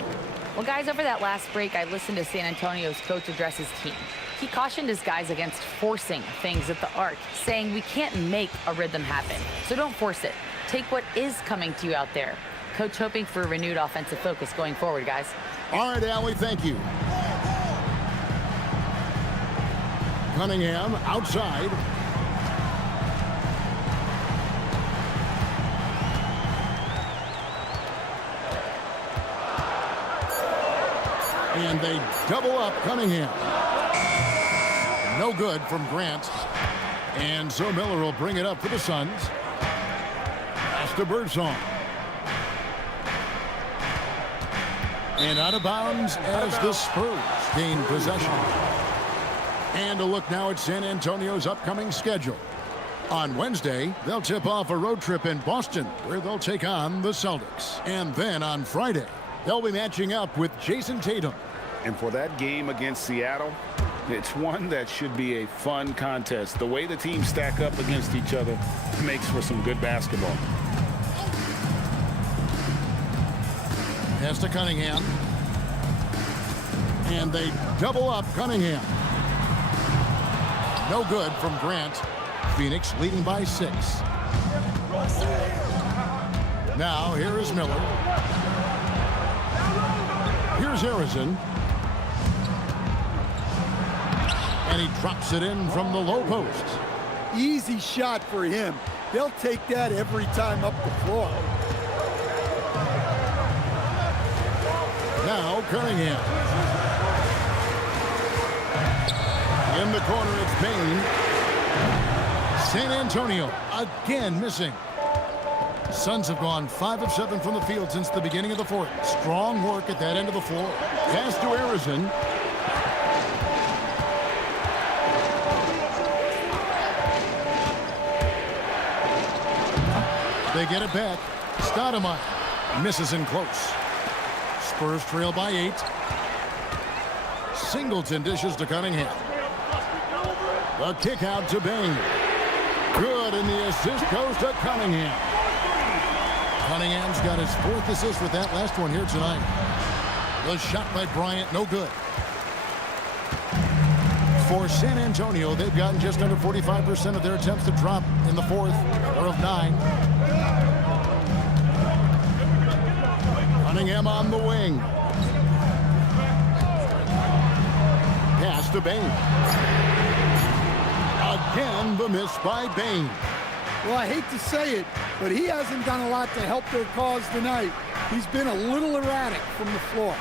Well, guys, over that last break, I listened to San Antonio's coach address his team. He cautioned his guys against forcing things at the arc, saying we can't make a rhythm happen, so don't force it. Take what is coming to you out there. Coach hoping for a renewed offensive focus going forward, guys. All right, Allie, thank you. Cunningham outside. And they double up Cunningham. No good from Grant. And so Miller will bring it up for the Suns. Pass to Birdsong. And out of bounds as the Spurs gain possession. And a look now at San Antonio's upcoming schedule. On Wednesday, they'll tip off a road trip in Boston, where they'll take on the Celtics. And then on Friday, they'll be matching up with Jason Tatum. And for that game against Seattle, it's one that should be a fun contest. The way the teams stack up against each other makes for some good basketball. Pass to Cunningham. And they double up Cunningham. No good from Grant. Phoenix leading by 6. Now here is Miller. Here's Harrison. And he drops it in from the low post. Easy shot for him. They'll take that every time up the floor. Now Cunningham. In the corner, it's Bain. San Antonio again missing. Suns have gone 5 of 7 from the field since the beginning of the fourth. Strong work at that end of the floor. Pass to Harrison. They get it back. Stoudemire misses in close. Spurs trail by 8. Singleton dishes to Cunningham. The kick out to Bain. Good, and the assist goes to Cunningham. Cunningham's got his 4th assist with that last one here tonight. The shot by Bryant, no good. For San Antonio, they've gotten just under 45% of their attempts to drop in the 4th, 4 of 9. Cunningham on the wing. Pass to Bain. Again, the miss by Bain. Well, I hate to say it, but he hasn't done a lot to help their cause tonight. He's been a little erratic from the floor.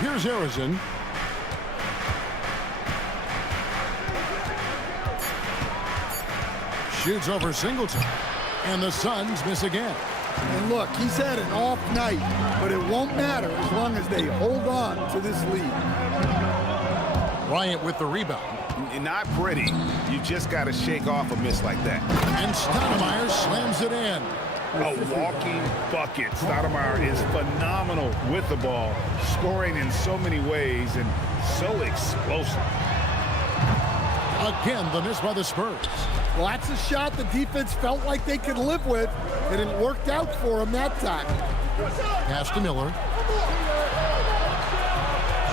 Here's Harrison. Shoots over Singleton. And the Suns miss again. And look, he's had an off night, but it won't matter as long as they hold on to this lead. Bryant with the rebound. Not pretty. You just got to shake off a miss like that. And Stoudemire slams it in. A walking bucket. Stoudemire is phenomenal with the ball, scoring in so many ways and so explosive. Again, the miss by the Spurs. Well, that's a shot the defense felt like they could live with, and it worked out for them that time. Pass to Miller.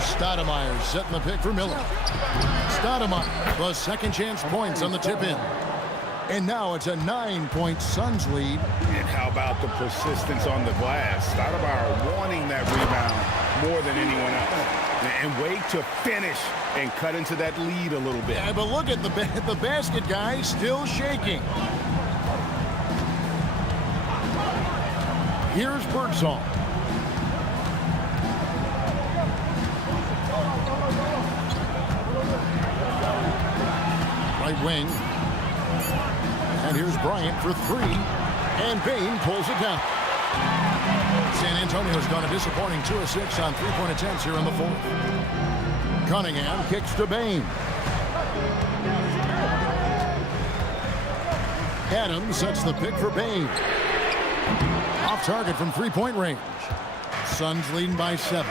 Stoudemire setting the pick for Miller. Stoudemire, the second chance points on the tip in. And now it's a 9-point Suns lead. And how about the persistence on the glass? Stoudemire wanting that rebound more than anyone else. And wait to finish and cut into that lead a little bit. Yeah, but look at the basket guy still shaking. Here's Birdsong. Right wing. And here's Bryant for 3. And Bain pulls it down. San Antonio's gone a disappointing 2 of 6 on 3-point attempts here in the fourth. Cunningham kicks to Bain. Adams sets the pick for Bain. Off target from 3-point range. Suns leading by 7.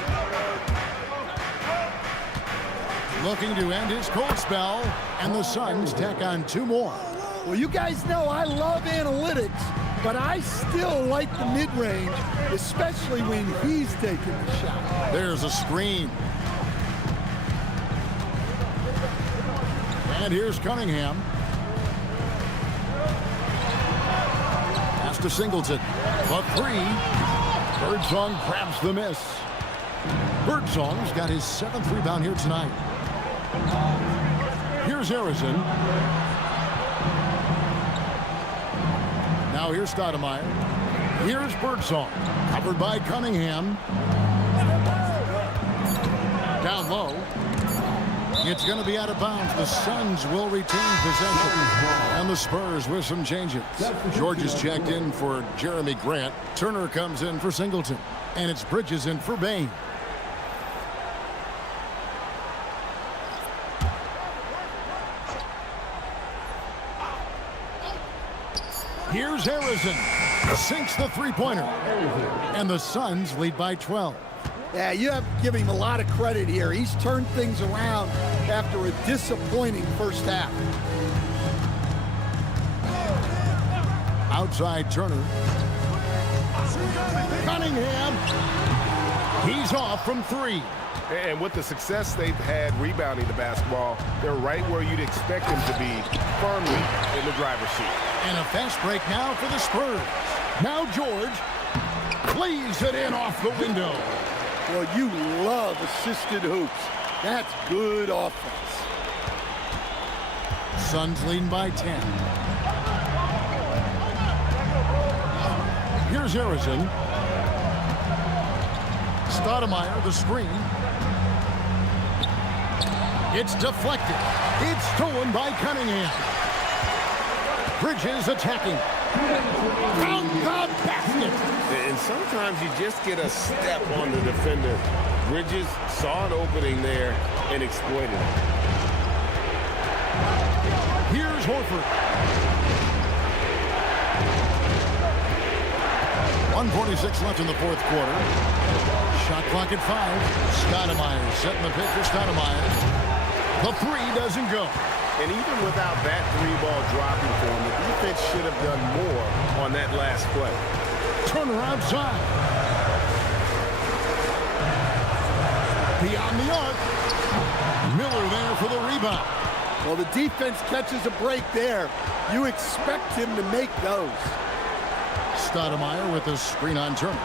Looking to end his cold spell, and the Suns tack on 2 more. Well, you guys know I love analytics, but I still like the mid-range, especially when he's taking the shot. There's a screen. And here's Cunningham. Pass to Singleton. The 3. Birdsong grabs the miss. Birdsong's got his 7th rebound here tonight. Here's Harrison. Now here's Stoudemire. Here's Birdsong. Covered by Cunningham. Down low. It's going to be out of bounds. The Suns will retain possession. And the Spurs with some changes. George is checked in for Jeremy Grant. Turner comes in for Singleton. And it's Bridges in for Bain. Here's Harrison. Sinks the three-pointer. And the Suns lead by 12. Yeah, you have to give him a lot of credit here. He's turned things around after a disappointing first half. Outside Turner. Cunningham. He's off from 3. And with the success they've had rebounding the basketball, they're right where you'd expect them to be, firmly in the driver's seat. And a fast break now for the Spurs. Now George plays it in off the window. Well, you love assisted hoops. That's good offense. Suns leading by 10. Here's Harrison. Stoudemire, the screen. It's deflected. It's stolen by Cunningham. Bridges attacking. Found the basket. And sometimes you just get a step on the defender. Bridges saw an opening there and exploited it. Here's Horford. 1:46 left in the fourth quarter. Shot clock at 5. Stoudemire setting the pick for Stoudemire. The 3 doesn't go. And even without that 3-ball dropping for him, the defense should have done more on that last play. Turner outside. Beyond the arc. Miller there for the rebound. Well, the defense catches a break there. You expect him to make those. Stoudemire with the screen on Turner.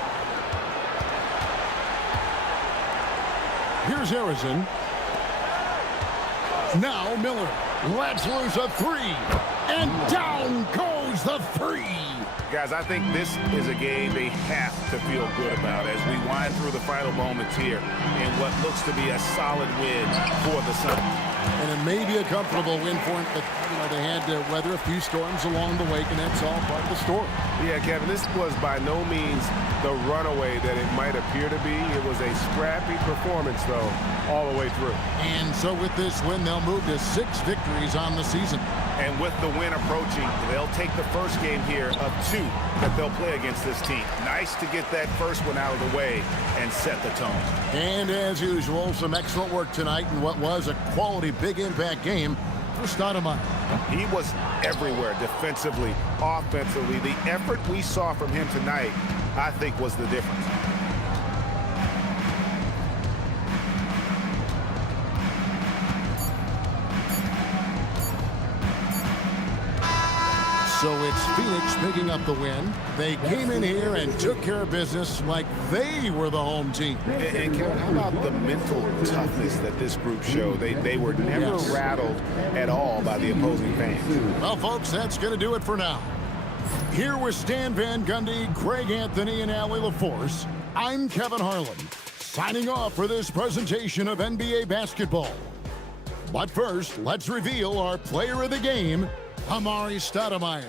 Here's Harrison. Now Miller lets loose a 3. And down goes the 3. Guys, I think this is a game they have to feel good about as we wind through the final moments here in what looks to be a solid win for the Suns. And it may be a comfortable win for them, but they had to weather a few storms along the way, and that's all part of the story. Yeah, Kevin, this was by no means the runaway that it might appear to be. It was a scrappy performance, though, all the way through. And so with this win, they'll move to 6 victories on the season. And with the win approaching, they'll take the first game here of 2 that they'll play against this team. Nice to get that first one out of the way and set the tone. And as usual, some excellent work tonight in what was a quality big impact game for Stoudemire. He was everywhere defensively, offensively. The effort we saw from him tonight, I think, was the difference. So it's Phoenix picking up the win. They came in here and took care of business like they were the home team. And Kevin, how about the mental toughness that this group showed? They were never rattled at all by the opposing fans. Well, folks, that's going to do it for now. Here with Stan Van Gundy, Greg Anthony, and Allie LaForce, I'm Kevin Harlan, signing off for this presentation of NBA basketball. But first, let's reveal our player of the game, Amari Stoudemire.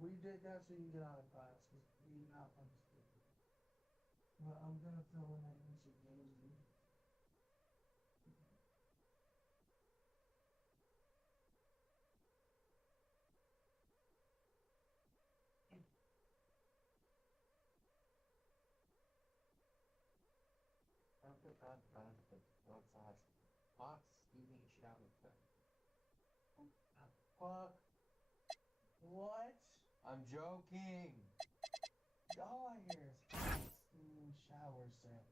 We did that so you get out of class. We not understood. But I'm gonna fill in that answer. Fuck. What? I'm joking. All I hear is shower sex.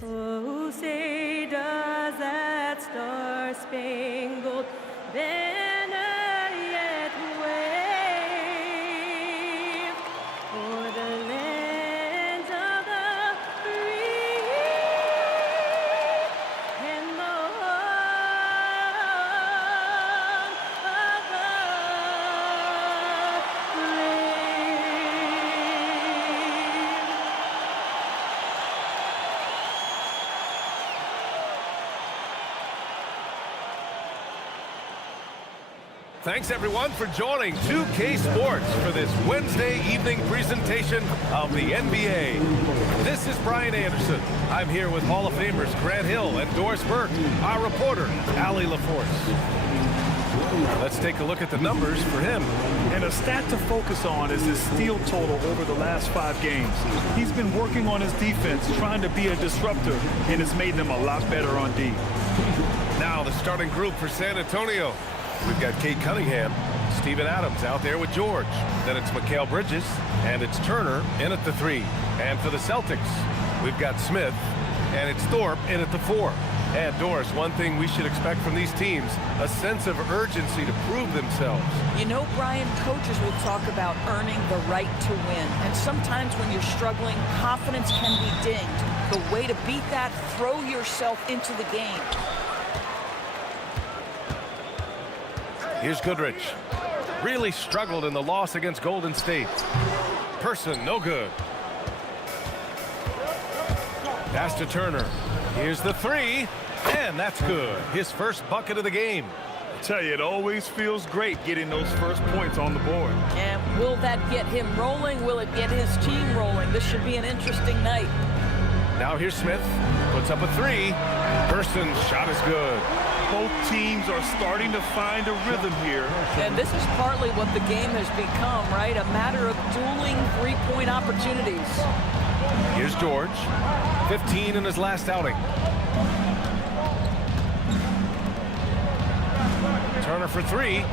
Oh, say does that star-spangled banner yet wave o'er the lands of the free and the home of the Thanks, everyone, for joining 2K Sports for this Wednesday evening presentation of the NBA. This is Brian Anderson. I'm here with Hall of Famers Grant Hill and Doris Burke, our reporter, Allie LaForce. Let's take a look at the numbers for him. And a stat to focus on is his steal total over the last 5 games. He's been working on his defense, trying to be a disruptor, and has made them a lot better on D. Now the starting group for San Antonio. We've got Kate Cunningham, Steven Adams out there with George. Then it's Mikal Bridges, and it's Turner in at the 3. And for the Celtics, we've got Smith, and it's Thorpe in at the 4. And Doris, one thing we should expect from these teams, a sense of urgency to prove themselves. You know, Brian, coaches will talk about earning the right to win. And sometimes when you're struggling, confidence can be dinged. The way to beat that, throw yourself into the game. Here's Goodrich. Really struggled in the loss against Golden State. Person, no good. Pass to Turner. Here's the 3, and that's good. His first bucket of the game. I tell you, it always feels great getting those first points on the board. And will that get him rolling? Will it get his team rolling? This should be an interesting night. Now here's Smith. Puts up a 3. Person's shot is good. Both teams are starting to find a rhythm here. And this is partly what the game has become, right? A matter of dueling three-point opportunities. Here's George. 15 in his last outing. Turner for 3.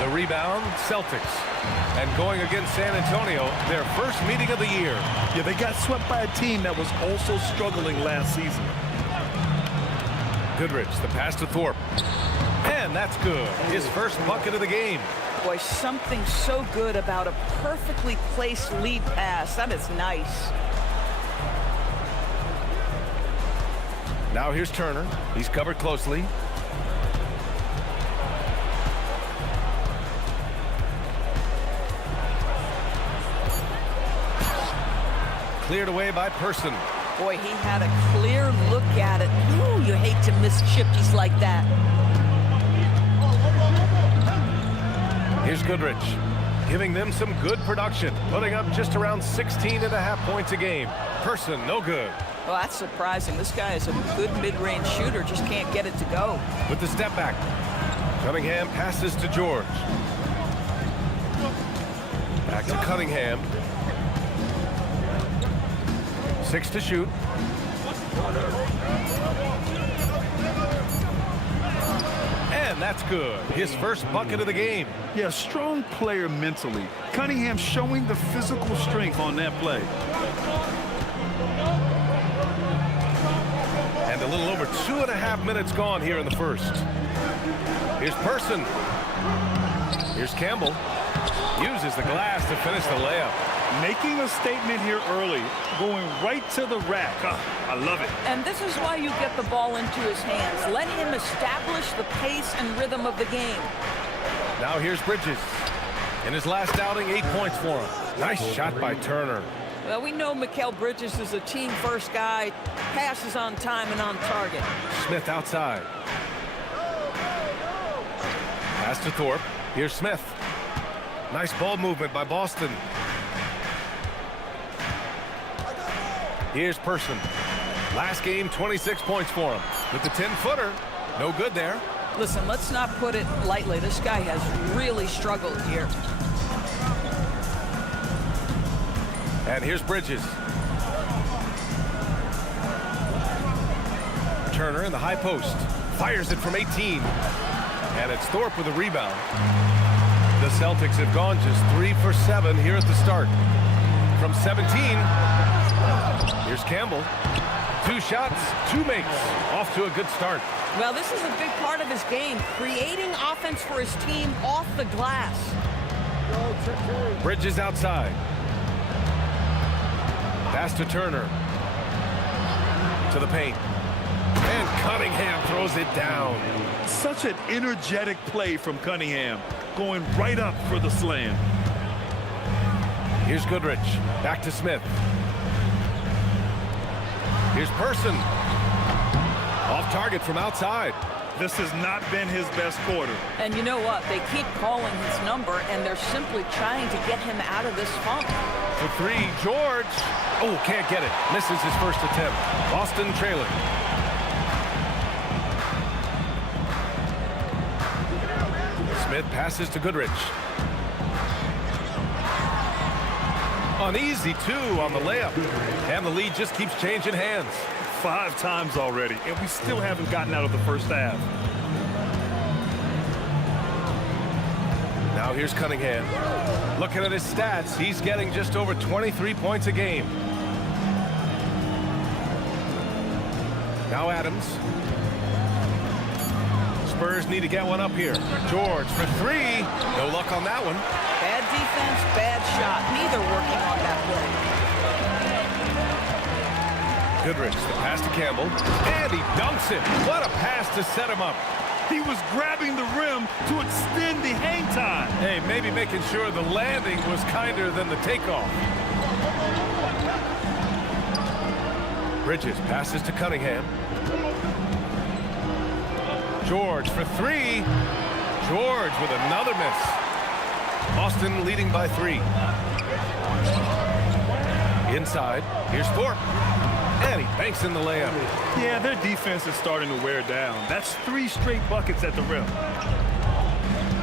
The rebound, Celtics. And going against San Antonio, their first meeting of the year. Yeah, they got swept by a team that was also struggling last season. Goodrich, the pass to Thorpe. And that's good. His first bucket of the game. Boy, something so good about a perfectly placed lead pass. That is nice. Now here's Turner. He's covered closely. Cleared away by Person. Boy, he had a clear look at it. Ooh, you hate to miss chippies like that. Here's Goodrich, giving them some good production, putting up just around 16.5 points a game. Person, no good. Well, that's surprising. This guy is a good mid-range shooter, just can't get it to go. With the step back, Cunningham passes to George. Back to Cunningham. 6 to shoot. And that's good. His first bucket of the game. Yeah, strong player mentally. Cunningham showing the physical strength on that play. And a little over 2.5 minutes gone here in the first. Here's Person. Here's Campbell. Uses the glass to finish the layup. Making a statement here early, going right to the rack. I love it. And this is why you get the ball into his hands. Let him establish the pace and rhythm of the game. Now here's Bridges. In his last outing, 8 points for him. Nice shot by Turner. Well, we know Mikal Bridges is a team-first guy, passes on time and on target. Smith outside. Pass to Thorpe. Here's Smith. Nice ball movement by Boston. Here's Person. Last game, 26 points for him. With the 10-footer, no good there. Listen, let's not put it lightly. This guy has really struggled here. And here's Bridges. Turner in the high post. Fires it from 18. And it's Thorpe with a rebound. The Celtics have gone just 3 for 7 here at the start. From 17, here's Campbell. 2 shots, 2 makes. Off to a good start. Well, this is a big part of his game, creating offense for his team off the glass. Bridges outside. Pass to Turner. To the paint. And Cunningham throws it down. Such an energetic play from Cunningham, going right up for the slam. Here's Goodrich. Back to Smith. Here's Person. Off target from outside. This has not been his best quarter. And you know what? They keep calling his number, and they're simply trying to get him out of this funk. For 3, George. Oh, can't get it. Misses his first attempt. Boston trailing. Smith passes to Goodrich. Uneasy, 2 on the layup. And the lead just keeps changing hands. 5 times already, and we still haven't gotten out of the first half. Now here's Cunningham. Looking at his stats, he's getting just over 23 points a game. Now Adams. Spurs need to get one up here. George for 3. No luck on that one. Bad defense, bad shot. Neither working on that play. Goodrich, the pass to Campbell. And he dunks it. What a pass to set him up. He was grabbing the rim to extend the hang time. Hey, maybe making sure the landing was kinder than the takeoff. Bridges passes to Cunningham. George for 3. George with another miss. Boston leading by 3. Inside, here's Thorpe. And he banks in the layup. Yeah, their defense is starting to wear down. That's 3 straight buckets at the rim.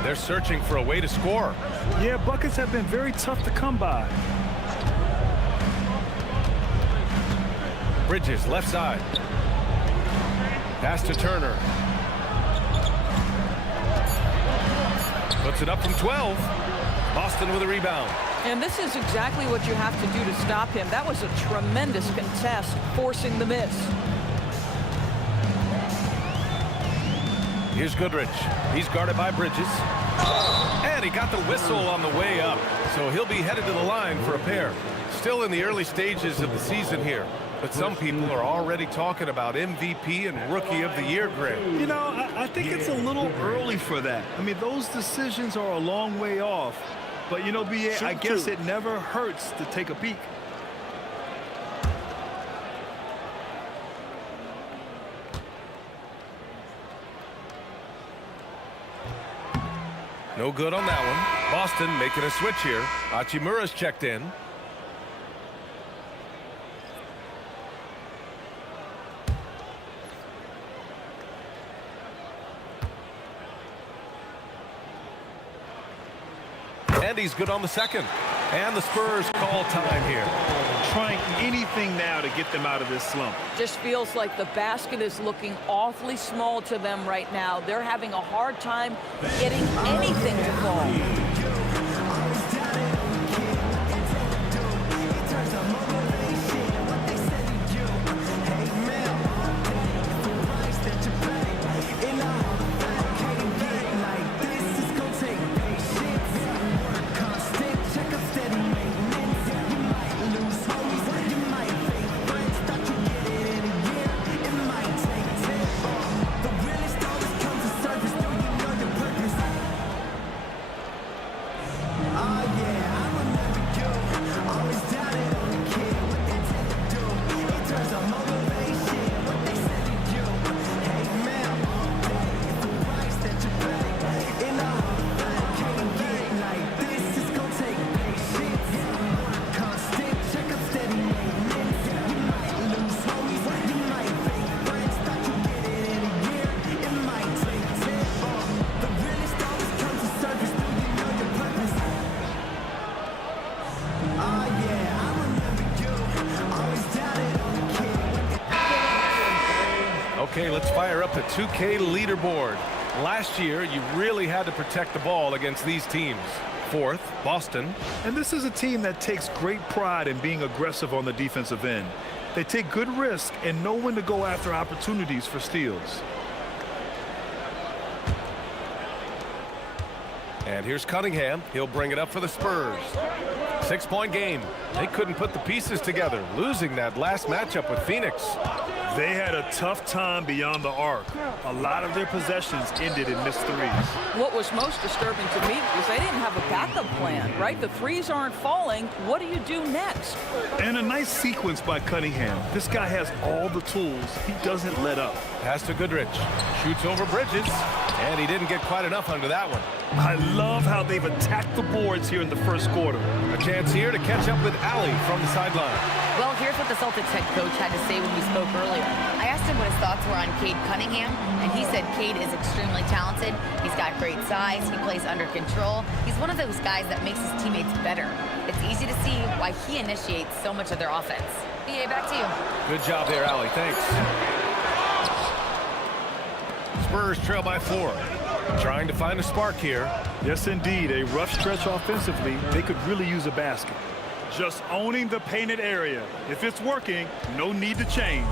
They're searching for a way to score. Yeah, buckets have been very tough to come by. Bridges, left side. Pass to Turner. Puts it up from 12. Boston with a rebound. And this is exactly what you have to do to stop him. That was a tremendous contest, forcing the miss. Here's Goodrich. He's guarded by Bridges. And he got the whistle on the way up. So he'll be headed to the line for a pair. Still in the early stages of the season here. But some people are already talking about MVP and Rookie of the Year grade. You know, I think it's a little early for that. I mean, those decisions are a long way off. But, you know, B.A., I guess it never hurts to take a peek. No good on that one. Boston making a switch here. Hachimura's checked in. And he's good on the second. And the Spurs call time here. Trying anything now to get them out of this slump. Just feels like the basket is looking awfully small to them right now. They're having a hard time getting anything to fall. the 2K leaderboard. Last year, you really had to protect the ball against these teams. Fourth, Boston. And this is a team that takes great pride in being aggressive on the defensive end. They take good risk and know when to go after opportunities for steals. And here's Cunningham. He'll bring it up for the Spurs. 6-point game. They couldn't put the pieces together, losing that last matchup with Phoenix. They had a tough time beyond the arc. A lot of their possessions ended in missed threes. What was most disturbing to me was they didn't have a backup plan, right? The threes aren't falling. What do you do next? And a nice sequence by Cunningham. This guy has all the tools. He doesn't let up. Pass to Goodrich. Shoots over Bridges. And he didn't get quite enough under that one. I love how they've attacked the boards here in the first quarter. A chance here to catch up with Allie from the sideline. Well, here's what the Celtics head coach had to say when we spoke earlier. I asked him what his thoughts were on Cade Cunningham, and he said Cade is extremely talented. He's got great size. He plays under control. He's one of those guys that makes his teammates better. It's easy to see why he initiates so much of their offense. BA, back to you. Good job there, Allie. Thanks. Spurs trail by 4. Trying to find a spark here. Yes, indeed. A rough stretch offensively. They could really use a basket. Just owning the painted area. If it's working, no need to change.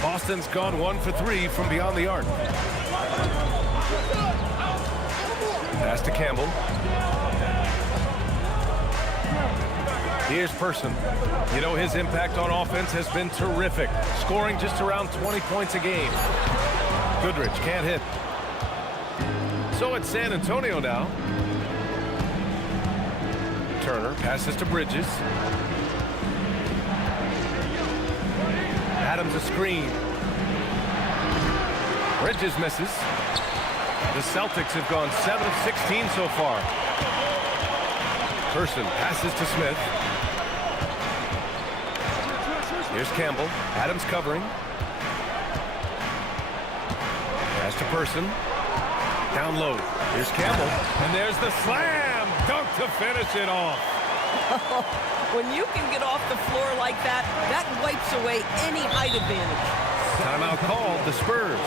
Boston's gone 1 for 3 from beyond the arc. Pass to Campbell. Here's Person. You know, his impact on offense has been terrific, scoring just around 20 points a game. Goodrich can't hit. So it's San Antonio now. Turner passes to Bridges. Adams a screen. Bridges misses. The Celtics have gone 7 of 16 so far. Person passes to Smith. Here's Campbell. Adams covering. Pass to Person. Down low. Here's Campbell. And there's the slam dunk to finish it off. When you can get off the floor like that, that wipes away any height advantage. Timeout called, the Spurs.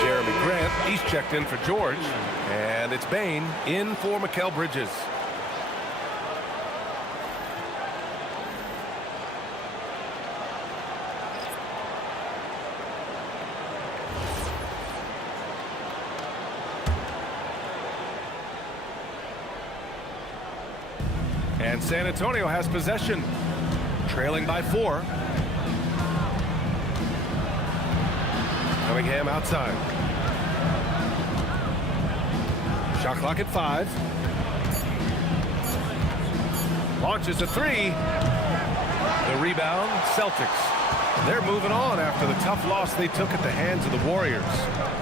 Jeremy Grant, he's checked in for George. And it's Bain in for Mikal Bridges. And San Antonio has possession, trailing by 4. Cunningham outside. Shot clock at 5. Launches a 3. The rebound, Celtics. They're moving on after the tough loss they took at the hands of the Warriors.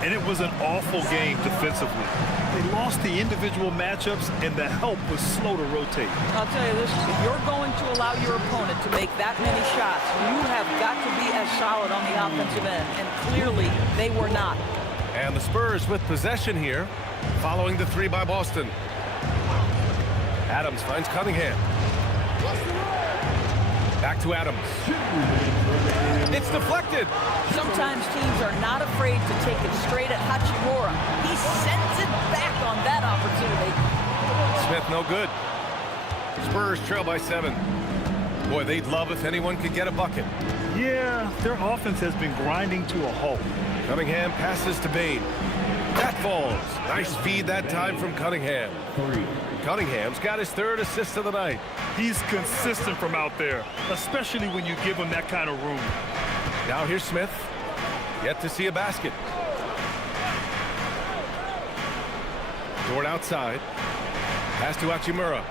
And it was an awful game defensively. They lost the individual matchups, and the help was slow to rotate. I'll tell you this, if you're going to allow your opponent to make that many shots, you have got to be as solid on the offensive end, and clearly they were not. And the Spurs with possession here, following the 3 by Boston. Adams finds Cunningham. Back to Adams. It's deflected. Sometimes teams are not afraid to take it straight at Hachimura. He sends it back on that opportunity. Smith no good. Spurs trail by 7. Boy, they'd love if anyone could get a bucket. Yeah, their offense has been grinding to a halt. Cunningham passes to Bain. That falls. Nice feed that time from Cunningham. Cunningham's got his 3rd assist of the night. He's consistent from out there, especially when you give him that kind of room. Now here's Smith. Yet to see a basket. Dort outside. Pass to Hachimura.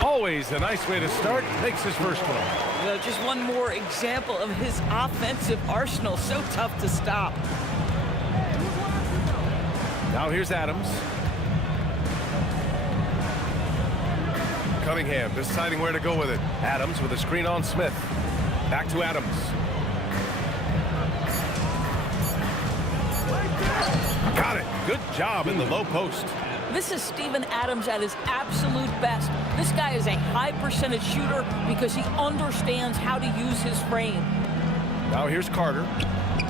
Always a nice way to start. Makes his first one. Well, just one more example of his offensive arsenal. So tough to stop. Now here's Adams. Cunningham deciding where to go with it. Adams with a screen on Smith. Back to Adams. Got it. Good job in the low post. This is Steven Adams at his absolute best. This guy is a high percentage shooter because he understands how to use his frame. Now here's Carter.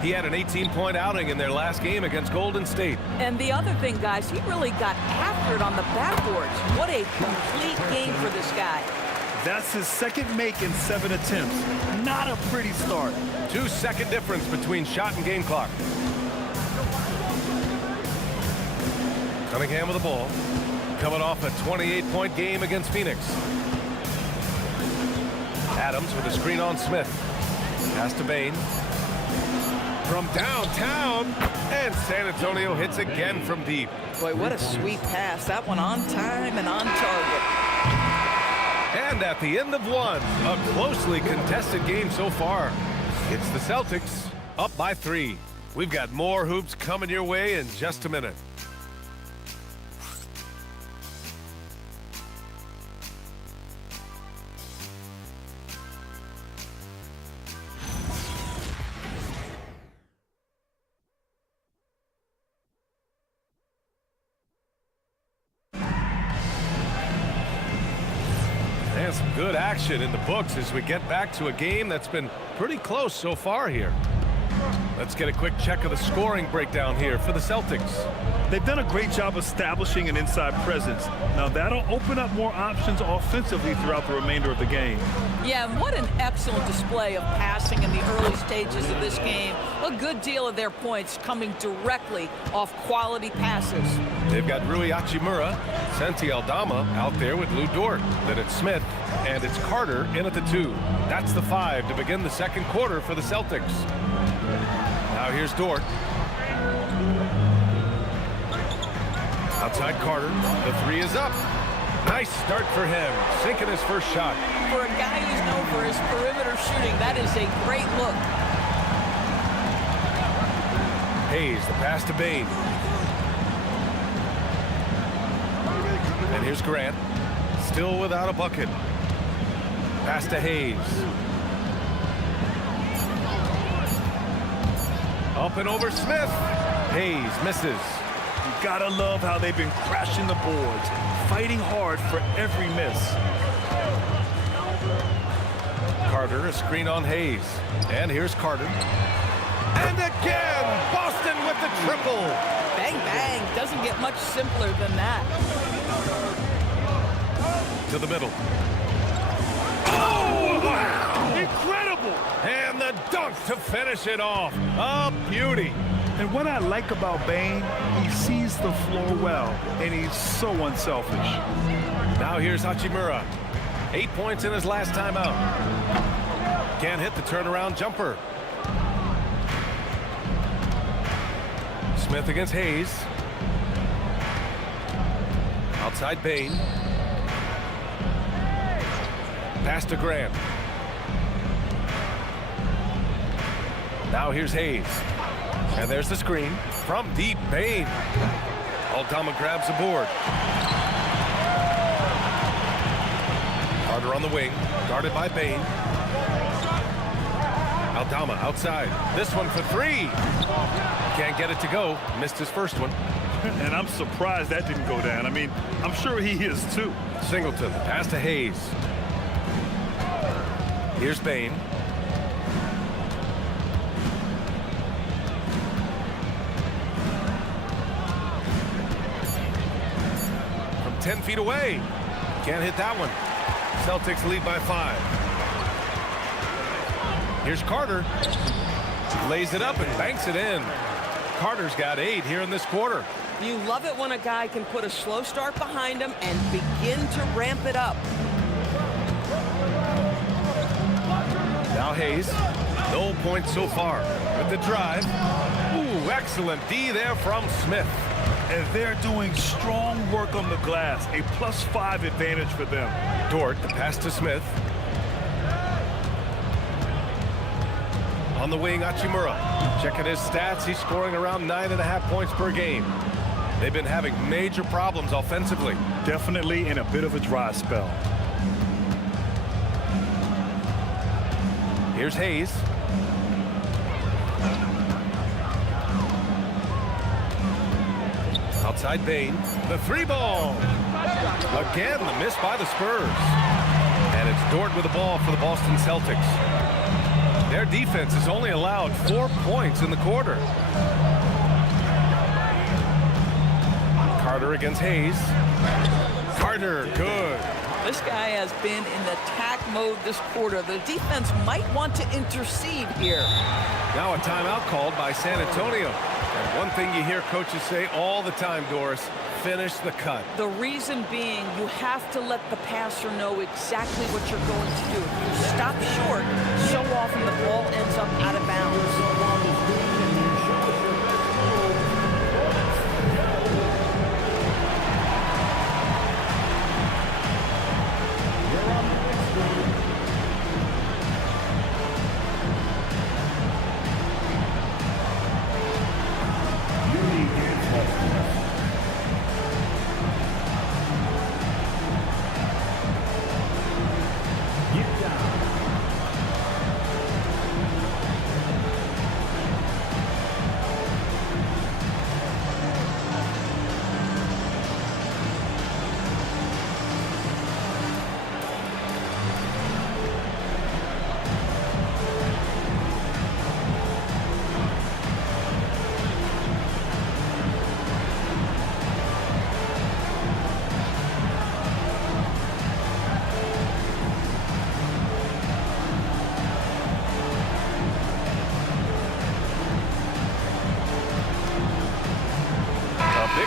He had an 18-point outing in their last game against Golden State. And the other thing, guys, he really got after it on the backboards. What a complete game for this guy. That's his 2nd make in 7 attempts. Not a pretty start. 2-second difference between shot and game clock. Cunningham with the ball. Coming off a 28-point game against Phoenix. Adams with a screen on Smith. Pass to Bain. From downtown, and San Antonio hits again from deep. Boy, what a sweet pass. That one on time and on target. And at the end of one, a closely contested game so far. It's the Celtics up by 3. We've got more hoops coming your way in just a minute. And some good action in the books as we get back to a game that's been pretty close so far here. Let's get a quick check of the scoring breakdown here for the Celtics. They've done a great job establishing an inside presence. Now that'll open up more options offensively throughout the remainder of the game. Yeah, and what an excellent display of passing in the early stages of this game. A good deal of their points coming directly off quality passes. They've got Rui Hachimura, Santi Aldama out there with Lou Dort. Then it's Smith, and it's Carter in at the 2. That's the 5 to begin the 2nd quarter for the Celtics. Now here's Dort. Outside Carter, the 3 is up. Nice start for him, sinking his first shot. For a guy who's known for his perimeter shooting, that is a great look. Hayes, the pass to Bain. And here's Grant, still without a bucket. Pass to Hayes. Up and over Smith. Hayes misses. You gotta love how they've been crashing the boards, fighting hard for every miss. Carter, a screen on Hayes. And here's Carter. And again, Boston with the triple. Bang, bang. Doesn't get much simpler than that. To the middle. Oh, wow! Incredible! And the dunk to finish it off. A beauty. And what I like about Bain, he sees the floor well, and he's so unselfish. Now here's Hachimura. 8 points in his last time out. Can't hit the turnaround jumper. Smith against Hayes. Outside Bain. Pass to Grant. Now here's Hayes. And there's the screen from deep. Bain. Aldama grabs the board. Carter on the wing, guarded by Bain. Aldama outside. This one for 3. Can't get it to go. Missed his first one. And I'm surprised that didn't go down. I mean, I'm sure he is too. Singleton, pass to Hayes. Here's Bain. From 10 feet away. Can't hit that one. Celtics lead by 5. Here's Carter. Lays it up and banks it in. Carter's got 8 here in this quarter. You love it when a guy can put a slow start behind him and begin to ramp it up. Now Hayes. No points so far. With the drive. Ooh, excellent D there from Smith. And they're doing strong work on the glass. A +5 advantage for them. Dort, the pass to Smith. On the wing, Hachimura. Checking his stats, he's scoring around 9.5 points per game. They've been having major problems offensively. Definitely in a bit of a dry spell. Here's Hayes. Outside Bain. The 3-ball. Again, the miss by the Spurs. And it's Dort with the ball for the Boston Celtics. Their defense has only allowed 4 points in the quarter. Carter against Hayes. Carter, good. This guy has been in attack mode this quarter. The defense might want to intercede here. Now a timeout called by San Antonio. And one thing you hear coaches say all the time, Doris, finish the cut. The reason being, you have to let the passer know exactly what you're going to do. If you stop short, so often the ball ends up out of bounds.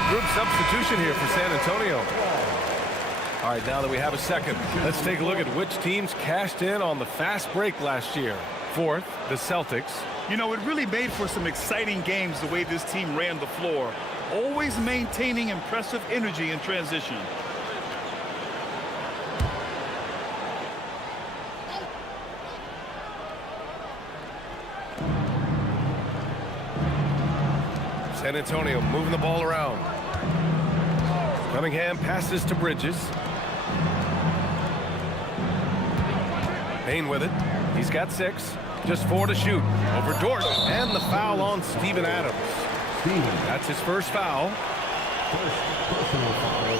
Group substitution here for San Antonio. All right, now that we have a second, let's take a look at which teams cashed in on the fast break last year. Fourth, the Celtics. You know, it really made for some exciting games the way this team ran the floor, always maintaining impressive energy in transition. San Antonio moving the ball around. Cunningham passes to Bridges. Bain with it. He's got 6. Just 4 to shoot. Over Dort. And the foul on Steven Adams. That's his first foul. Personal foul.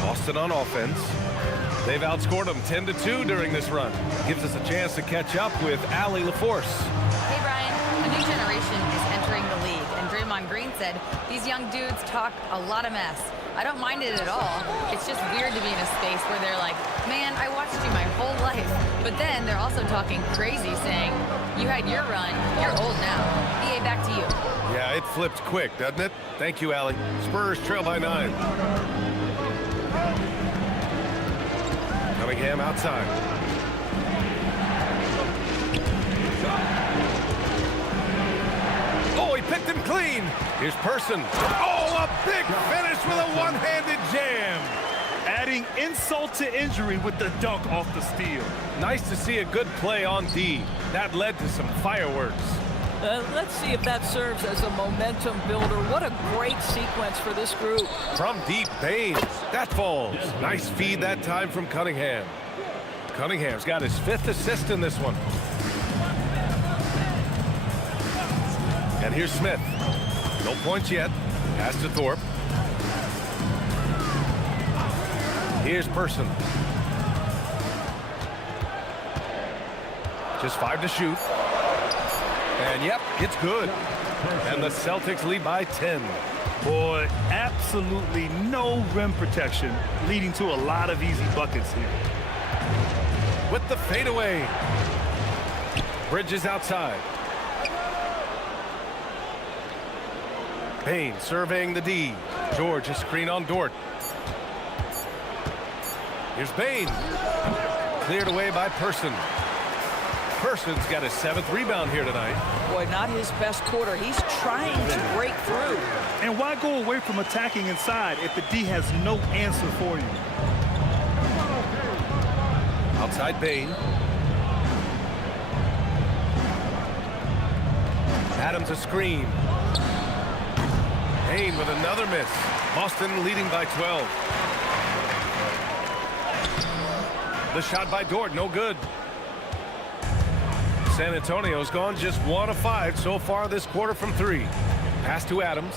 Boston on offense. They've outscored them 10-2 during this run. Gives us a chance to catch up with Allie LaForce. Hey, Brian. A new generation is entering the league, and Draymond Green said these young dudes talk a lot of mess. I don't mind it at all. It's just weird to be in a space where they're like, man, I watched you my whole life. But then they're also talking crazy, saying, you had your run, you're old now. BA, back to you. Yeah, it flipped quick, doesn't it? Thank you, Allie. Spurs trail by 9. Cunningham outside. Oh, he picked him clean. Here's Person. Oh, a big finish with a one-handed jam. Adding insult to injury with the dunk off the steal. Nice to see a good play on D. That led to some fireworks. Let's see if that serves as a momentum builder. What a great sequence for this group. From deep, Bain. That falls. Nice feed that time from Cunningham. Cunningham's got his 5th assist in this one. And here's Smith. No points yet. Pass to Thorpe. Here's Person. Just 5 to shoot. And yep, it's good. And the Celtics lead by 10. Boy, absolutely no rim protection, leading to a lot of easy buckets here. With the fadeaway. Bridges outside. Payne surveying the D. George a screen on Dort. Here's Payne. Cleared away by Person. Person's got his 7th rebound here tonight. Boy, not his best quarter. He's trying to break through. And why go away from attacking inside if the D has no answer for you? Outside Payne. Adams a screen. Payne with another miss. Boston leading by 12. The shot by Dort, no good. San Antonio's gone just 1 of 5 so far this quarter from 3. Pass to Adams.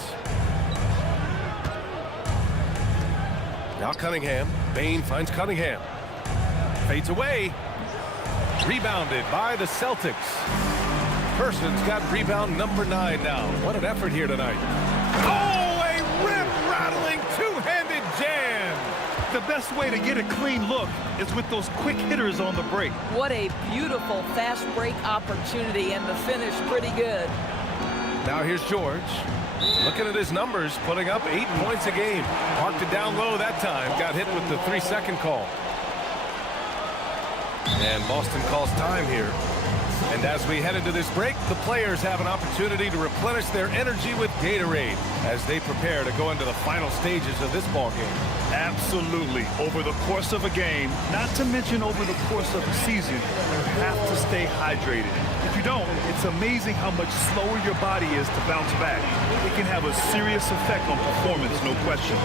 Now Cunningham. Payne finds Cunningham. Fades away. Rebounded by the Celtics. Person's got rebound number 9 now. What an effort here tonight. Oh, a rim-rattling two-handed jam. The best way to get a clean look is with those quick hitters on the break. What a beautiful fast break opportunity, and the finish pretty good. Now here's George. Looking at his numbers, putting up 8 points a game. Marked it down low that time. Got hit with the 3-second call. And Boston calls time here. And as we head into this break, the players have an opportunity to replenish their energy with Gatorade as they prepare to go into the final stages of this ball game. Absolutely. Over the course of a game, not to mention over the course of a season, you have to stay hydrated. If you don't, it's amazing how much slower your body is to bounce back. It can have a serious effect on performance, no question.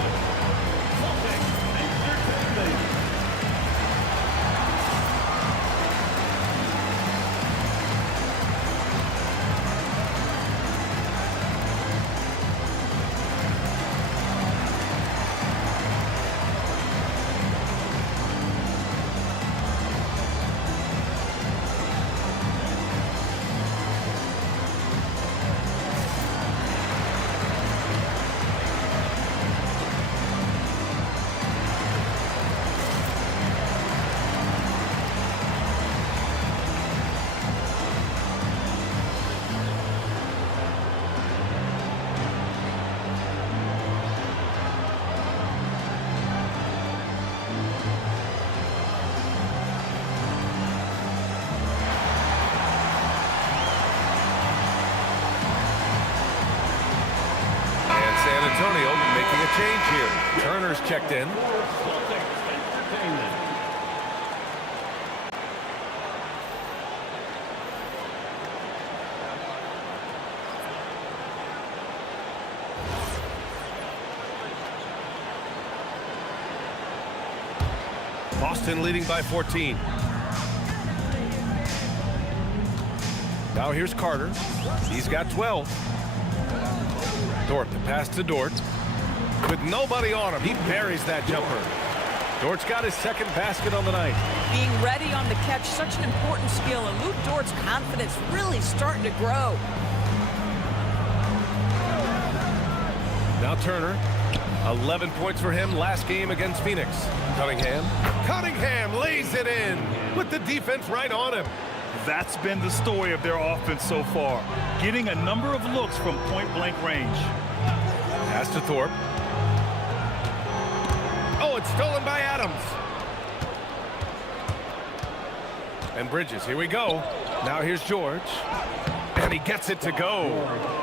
San Antonio making a change here. Turner's checked in. Boston leading by 14. Now here's Carter. He's got 12. Dort, the pass to Dort. With nobody on him, he buries that jumper. Dort's got his 2nd basket on the night. Being ready on the catch, such an important skill, and Luke Dort's confidence really starting to grow. Now Turner. 11 points for him last game against Phoenix. Cunningham. Cunningham lays it in with the defense right on him. That's been the story of their offense so far, getting a number of looks from point-blank range. Pass to Thorpe. Oh, it's stolen by Adams. And Bridges, here we go. Now here's George. And he gets it to go.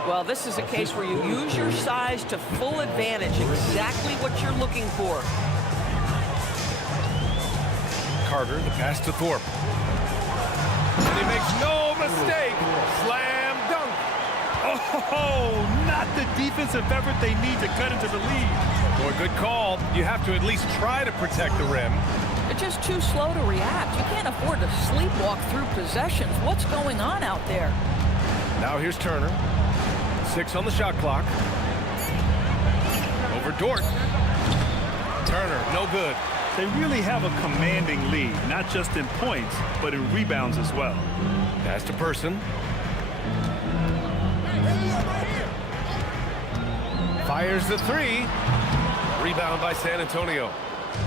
Well, this is a case where you use your size to full advantage, exactly what you're looking for. Carter, the pass to Thorpe. And he makes no mistake. Slam dunk. Oh, not the defensive effort they need to cut into the lead. Boy, good call. You have to at least try to protect the rim. They're just too slow to react. You can't afford to sleepwalk through possessions. What's going on out there? Now here's Turner. 6 on the shot clock. Over Dort. Turner, no good. They really have a commanding lead, not just in points, but in rebounds as well. Pass to Person. Fires the 3. Rebound by San Antonio.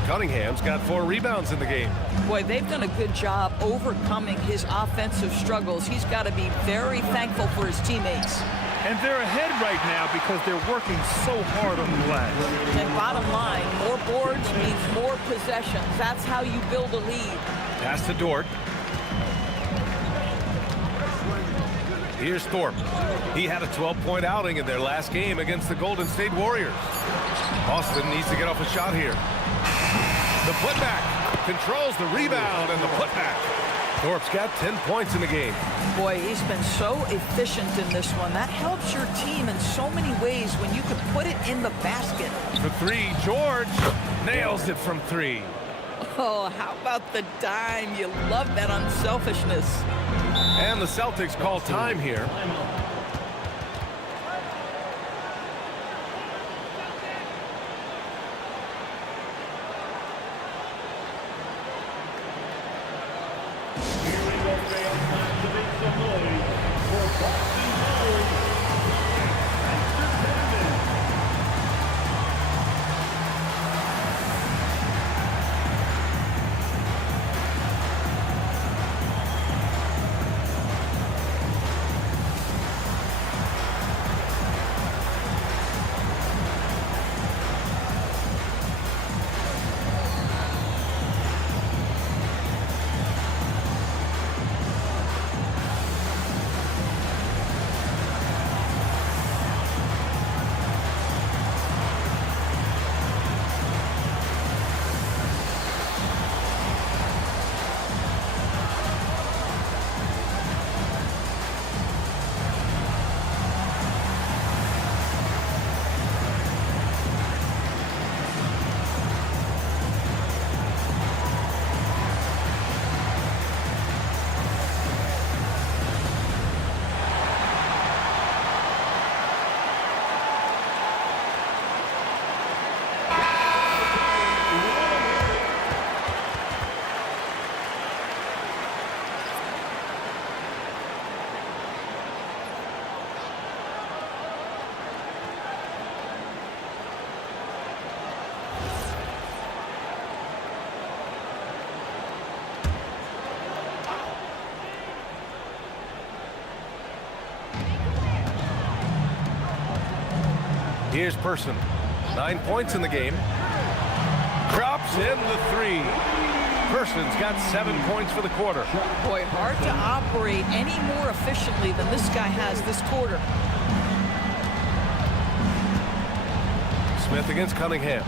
Cunningham's got 4 rebounds in the game. Boy, they've done a good job overcoming his offensive struggles. He's got to be very thankful for his teammates. And they're ahead right now because they're working so hard on the glass. And bottom line, more boards means more possessions. That's how you build a lead. Pass to Dort. Here's Thorpe. He had a 12-point outing in their last game against the Golden State Warriors. Boston needs to get off a shot here. The putback controls the rebound and the putback. Thorpe's got 10 points in the game. Boy, he's been so efficient in this one. That helps your team in so many ways when you can put it in the basket. For 3, George nails it from 3. Oh, how about the dime? You love that unselfishness. And the Celtics call time here. Here's Person. 9 points in the game. Drops in the 3. Person's got 7 points for the quarter. Boy, hard to operate any more efficiently than this guy has this quarter. Smith against Cunningham.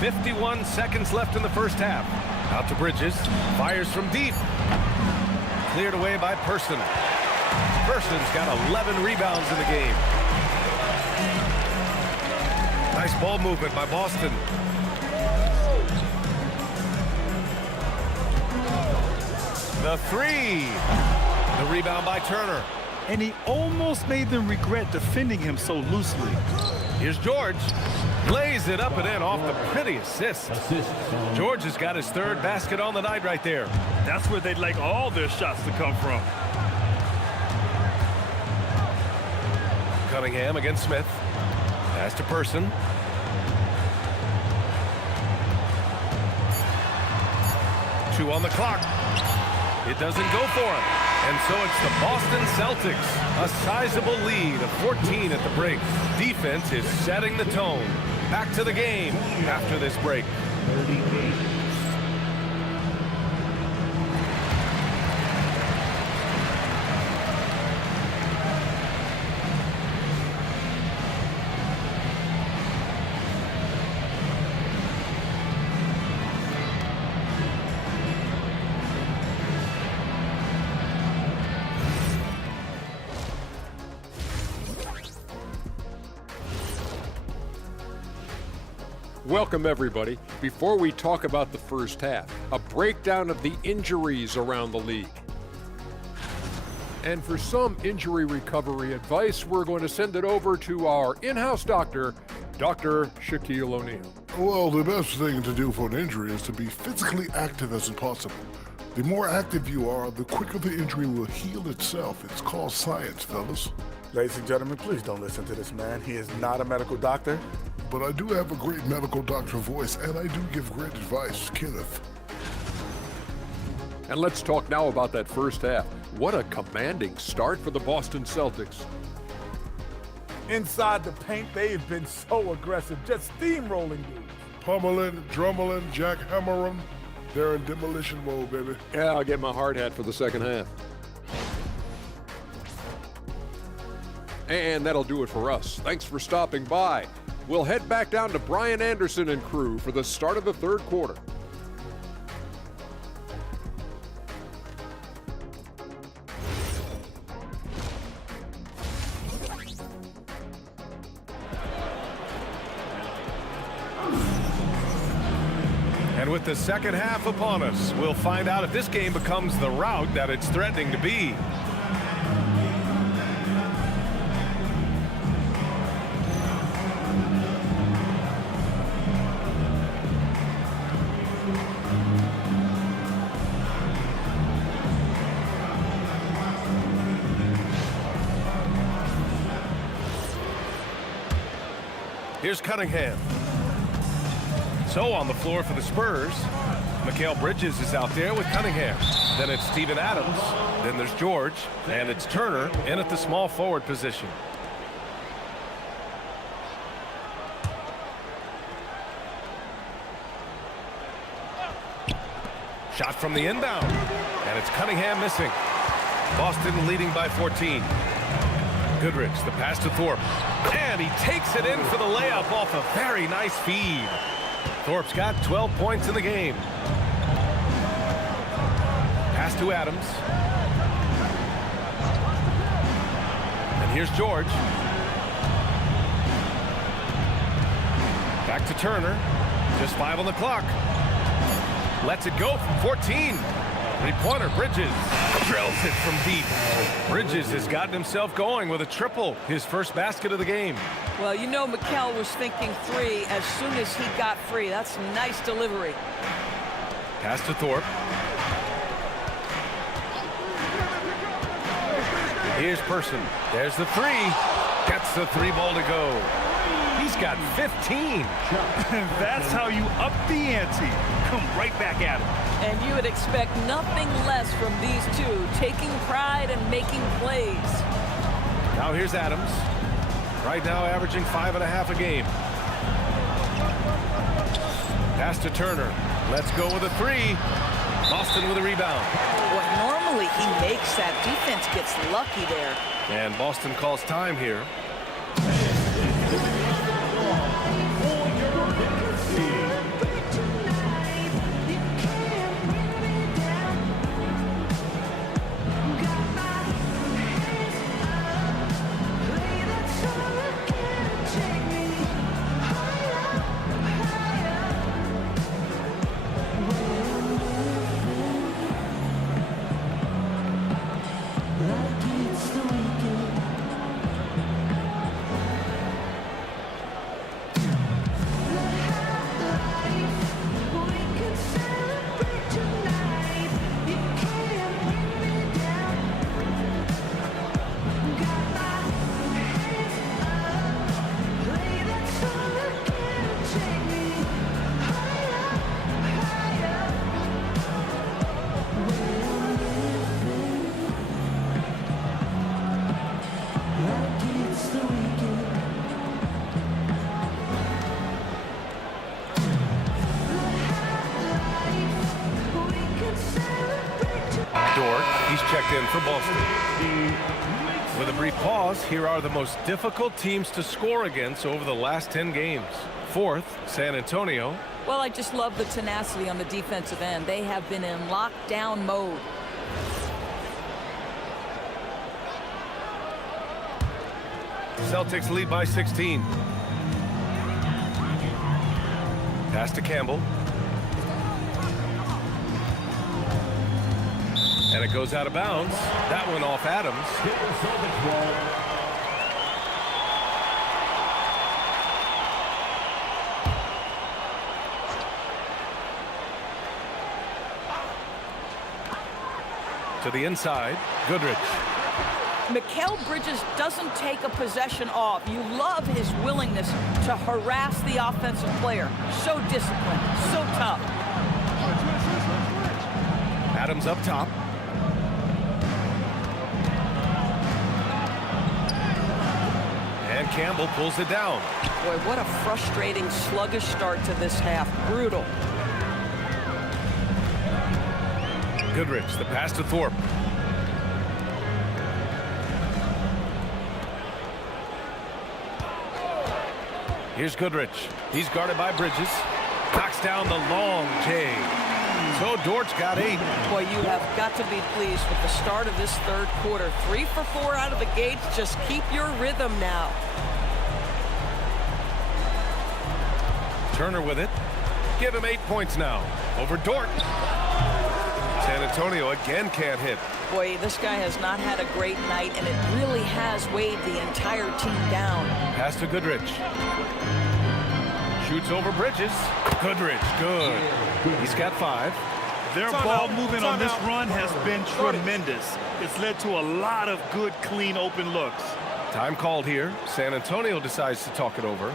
51 seconds left in the first half. Out to Bridges. Fires from deep. Cleared away by Person. Person's got 11 rebounds in the game. Nice ball movement by Boston. The 3. The rebound by Turner. And he almost made them regret defending him so loosely. Here's George. Lays it up and in off the pretty assist. George has got his 3rd basket on the night right there. That's where they'd like all their shots to come from. Cunningham against Smith. Pass to Person. Two on the clock. It doesn't go for him. And so it's the Boston Celtics. A sizable lead of 14 at the break. Defense is setting the tone. Back to the game after this break. Welcome, everybody. Before we talk about the first half, a breakdown of the injuries around the league. And for some injury recovery advice, we're going to send it over to our in-house doctor, Dr. Shaquille O'Neal. Well, the best thing to do for an injury is to be physically active as possible. The more active you are, the quicker the injury will heal itself. It's called science, fellas. Ladies and gentlemen, please don't listen to this man. He is not a medical doctor. But I do have a great medical doctor voice, and I do give great advice, Kenneth. And let's talk now about that first half. What a commanding start for the Boston Celtics. Inside the paint, they've been so aggressive, just steamrolling dudes. Pummeling, drummeling, jackhammering. They're in demolition mode, baby. Yeah, I'll get my hard hat for the second half. And that'll do it for us. Thanks for stopping by. We'll head back down to Brian Anderson and crew for the start of the third quarter. And with the second half upon us, we'll find out if this game becomes the rout that it's threatening to be. Here's Cunningham. So on the floor for the Spurs, Mikal Bridges is out there with Cunningham. Then it's Steven Adams. Then there's George. And it's Turner in at the small forward position. Shot from the inbound. And it's Cunningham missing. Boston leading by 14. Goodrich, the pass to Thorpe. And he takes it in for the layup off a very nice feed. Thorpe's got 12 points in the game. Pass to Adams. And here's George. Back to Turner. Just 5 on the clock. Lets it go from 14. Three-pointer, Bridges drills it from deep. Bridges has gotten himself going with a triple, his first basket of the game. Well, you know Mikal was thinking three as soon as he got free. That's a nice delivery. Pass to Thorpe. Here's Person. There's the three. Gets the three ball to go. He's got 15. That's how you up the ante. Come right back at him. And you would expect nothing less from these two, taking pride and making plays. Now here's Adams. Right now averaging 5.5 a game. Pass to Turner. Let's go with a three. Boston with a rebound. Well, normally he makes that. Defense gets lucky there. And Boston calls time here. He's checked in for Boston. With a brief pause, here are the most difficult teams to score against over the last 10 games. Fourth, San Antonio. Well, I just love the tenacity on the defensive end. They have been in lockdown mode. Celtics lead by 16. Pass to Campbell. And it goes out of bounds. That one off Adams. To the inside, Goodrich. Mikal Bridges doesn't take a possession off. You love his willingness to harass the offensive player. So disciplined, so tough. Adams up top. And Campbell pulls it down. Boy, what a frustrating, sluggish start to this half. Brutal. Goodrich, the pass to Thorpe. Here's Goodrich. He's guarded by Bridges. Knocks down the long J. So Dort's got 8. Boy, you have got to be pleased with the start of this third quarter. 3 for 4 out of the gates. Just keep your rhythm now. Turner with it. Give him 8 points now. Over Dort. San Antonio again can't hit. Boy, this guy has not had a great night, and it really has weighed the entire team down. Pass to Goodrich. Shoots over Bridges. Goodrich, good. He's got 5. Their ball movement on this run has been tremendous. It's led to a lot of good, clean, open looks. Time called here. San Antonio decides to talk it over.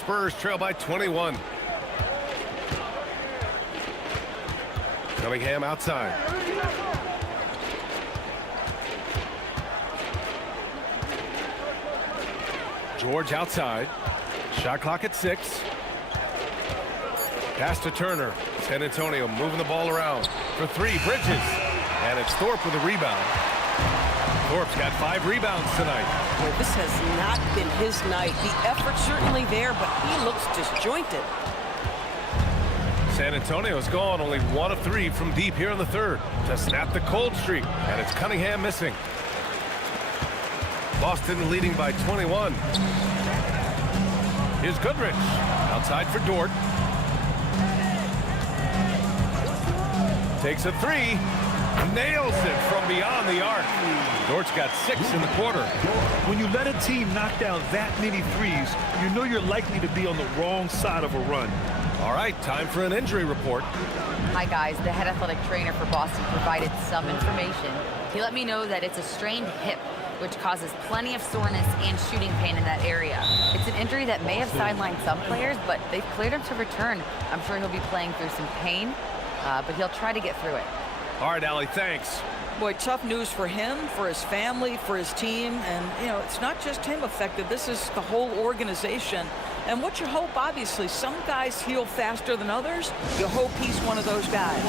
Spurs trail by 21. Cunningham outside. George outside. Shot clock at 6. Pass to Turner. San Antonio moving the ball around for 3. Bridges. And it's Thorpe with a rebound. Thorpe's got 5 rebounds tonight. Boy, this has not been his night. The effort's certainly there, but he looks disjointed. San Antonio's gone only 1 of 3 from deep here in the third to snap the cold streak, and it's Cunningham missing. Boston leading by 21. Here's Goodrich outside for Dort. Takes a 3. Nails it from beyond the arc. Dort's got 6 in the quarter. When you let a team knock down that many threes, you know you're likely to be on the wrong side of a run. All right, time for an injury report. Hi, guys. The head athletic trainer for Boston provided some information. He let me know that it's a strained hip, which causes plenty of soreness and shooting pain in that area. It's an injury that may have sidelined some players, but they've cleared him to return. I'm sure he'll be playing through some pain, but he'll try to get through it. All right, Allie, thanks. Boy, tough news for him, for his family, for his team. And, you know, it's not just him affected. This is the whole organization. And what you hope, obviously, some guys heal faster than others. You hope he's one of those guys.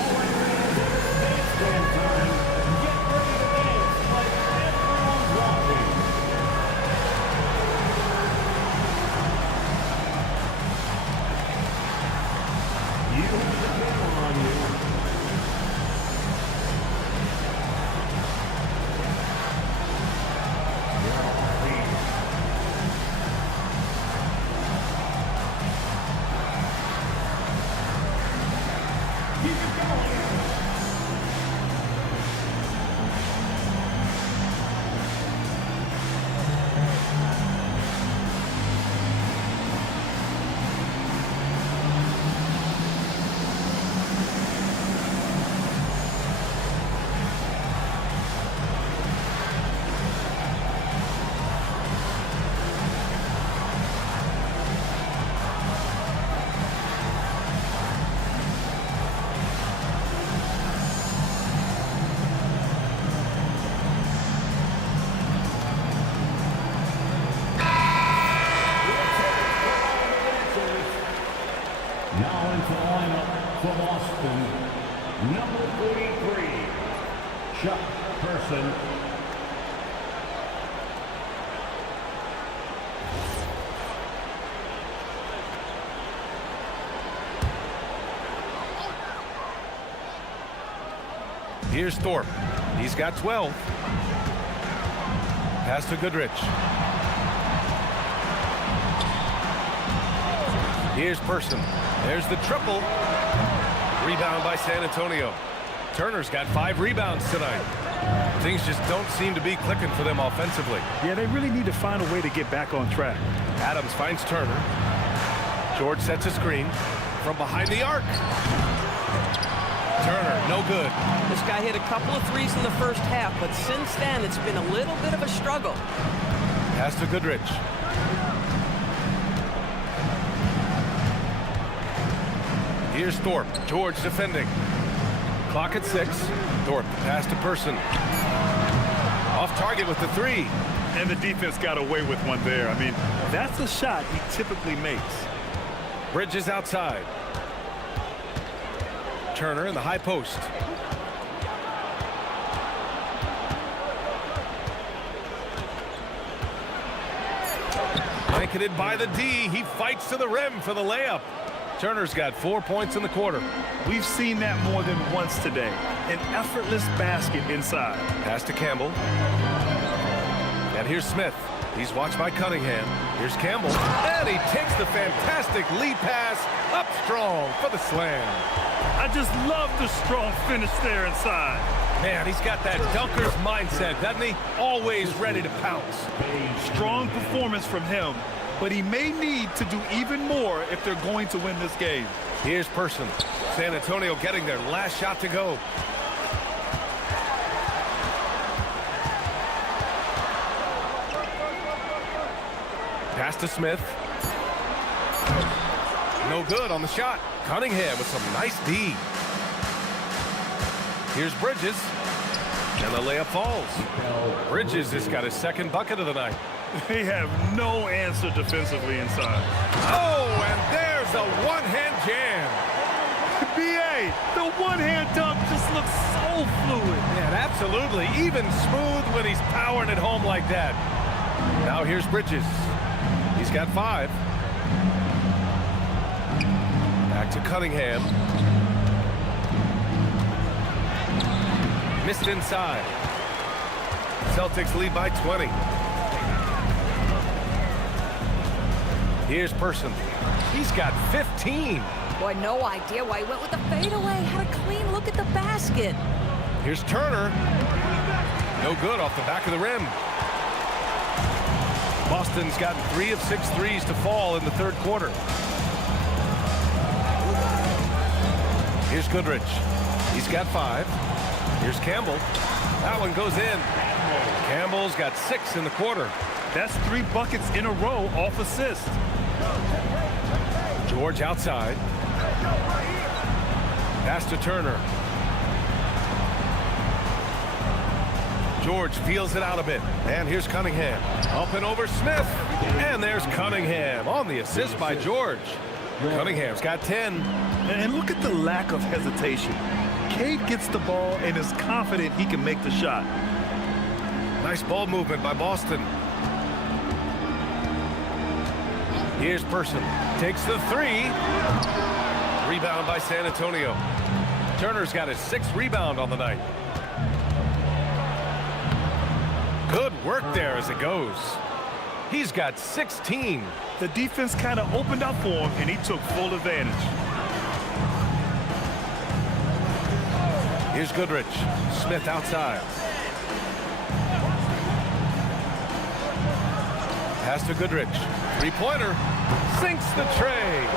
Boston, number 33, Chuck Person. Here's Thorpe. He's got 12. Pass to Goodrich. Here's Person. There's the triple. Rebound by San Antonio. Turner's got 5 rebounds tonight. Things just don't seem to be clicking for them offensively. Yeah, they really need to find a way to get back on track. Adams finds Turner. George sets a screen from behind the arc. Turner, no good. This guy hit a couple of threes in the first half, but since then it's been a little bit of a struggle. Pass to Goodrich. Here's Thorpe. George defending. Clock at 6. Thorpe pass to Person. Off target with the 3. And the defense got away with one there. I mean, that's a shot he typically makes. Bridges outside. Turner in the high post. Blanketed by the D. He fights to the rim for the layup. Turner's got 4 points in the quarter. We've seen that more than once today. An effortless basket inside. Pass to Campbell. And here's Smith. He's watched by Cunningham. Here's Campbell. And he takes the fantastic lead pass up strong for the slam. I just love the strong finish there inside. Man, he's got that dunker's mindset, doesn't he? Always ready to pounce. Strong performance from him, but he may need to do even more if they're going to win this game. Here's Person. San Antonio getting their last shot to go. Pass to Smith. No good on the shot. Cunningham with some nice D. Here's Bridges. And the layup falls. Bridges has got his second bucket of the night. They have no answer defensively inside. Oh, and there's a one-hand jam. B.A., the one-hand dunk just looks so fluid. Yeah, absolutely. Even smooth when he's powering it home like that. Now here's Bridges. He's got 5. Back to Cunningham. Missed inside. Celtics lead by 20. Here's Person. He's got 15. Boy, no idea why he went with the fadeaway. Had a clean look at the basket. Here's Turner. No good off the back of the rim. Boston's gotten 3 of 6 threes to fall in the third quarter. Here's Goodrich. He's got 5. Here's Campbell. That one goes in. Campbell's got 6 in the quarter. That's 3 buckets in a row off assist. George outside. Pass to Turner. George feels it out a bit. And here's Cunningham. Up and over Smith. And there's Cunningham on the assist by George. Cunningham's got 10. And look at the lack of hesitation. Cade gets the ball and is confident he can make the shot. Nice ball movement by Boston. Here's Person. Takes the 3. Rebound by San Antonio. Turner's got his 6th rebound on the night. Good work there as it goes. He's got 16. The defense kind of opened up for him, and he took full advantage. Here's Goodrich. Smith outside. Pass to Goodrich. 3-pointer. Sinks the tray.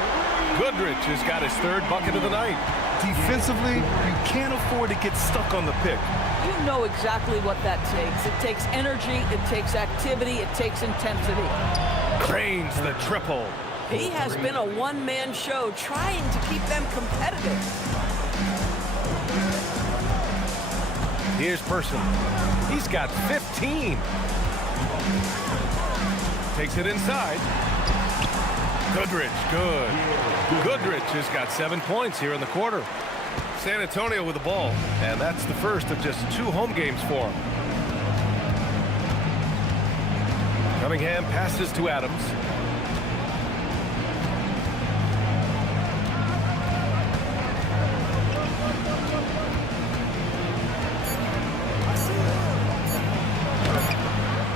Goodrich has got his 3rd bucket of the night. Defensively, you can't afford to get stuck on the pick. You know exactly what that takes. It takes energy, it takes activity, it takes intensity. Cranes the triple. He has been a one-man show trying to keep them competitive. Here's Person. He's got 15. Takes it inside. Goodrich, good. Goodrich has got 7 points here in the quarter. San Antonio with the ball, and that's the first of just 2 home games for him. Cunningham passes to Adams.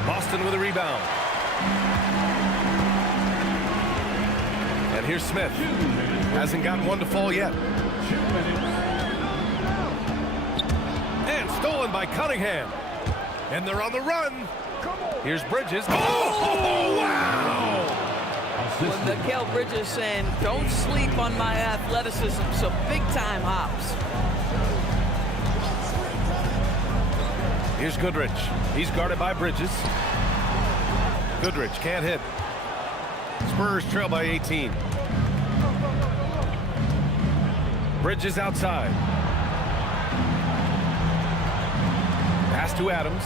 Boston with a rebound. And here's Smith. Hasn't gotten one to fall yet. And stolen by Cunningham. And they're on the run. Here's Bridges. Oh, wow! When Mikal Bridges saying, don't sleep on my athleticism, so big-time hops. Here's Goodrich. He's guarded by Bridges. Goodrich can't hit. Spurs trail by 18. Bridges outside. Pass to Adams.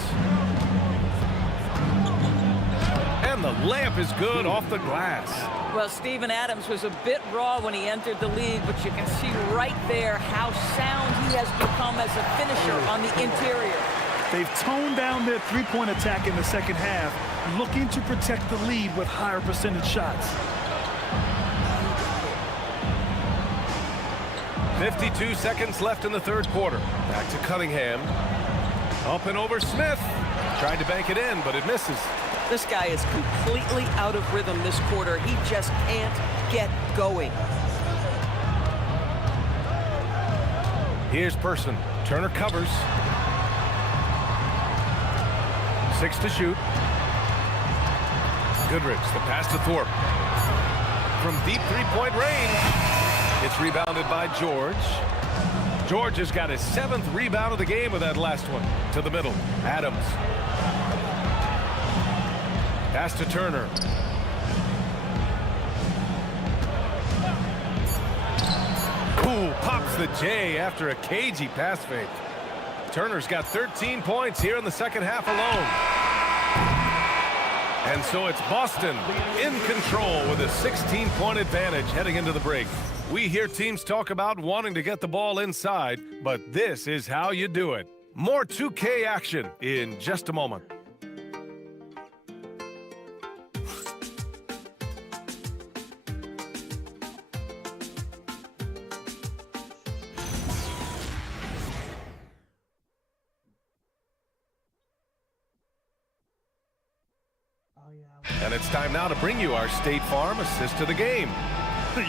And the layup is good off the glass. Well, Steven Adams was a bit raw when he entered the league, but you can see right there how sound he has become as a finisher on the interior. They've toned down their three-point attack in the second half, looking to protect the lead with higher percentage shots. 52 seconds left in the third quarter. Back to Cunningham. Up and over Smith. Tried to bank it in, but it misses. This guy is completely out of rhythm this quarter. He just can't get going. Here's Person. Turner covers. 6 to shoot. Goodrich, the pass to Thorpe. From deep three-point range. It's rebounded by George. George has got his 7th rebound of the game with that last one. To the middle. Adams. Pass to Turner. Cool pops the J after a cagey pass fake. Turner's got 13 points here in the second half alone. And so it's Boston in control with a 16-point advantage heading into the break. We hear teams talk about wanting to get the ball inside, but this is how you do it. More 2K action in just a moment. And it's time now to bring you our State Farm assist of the game.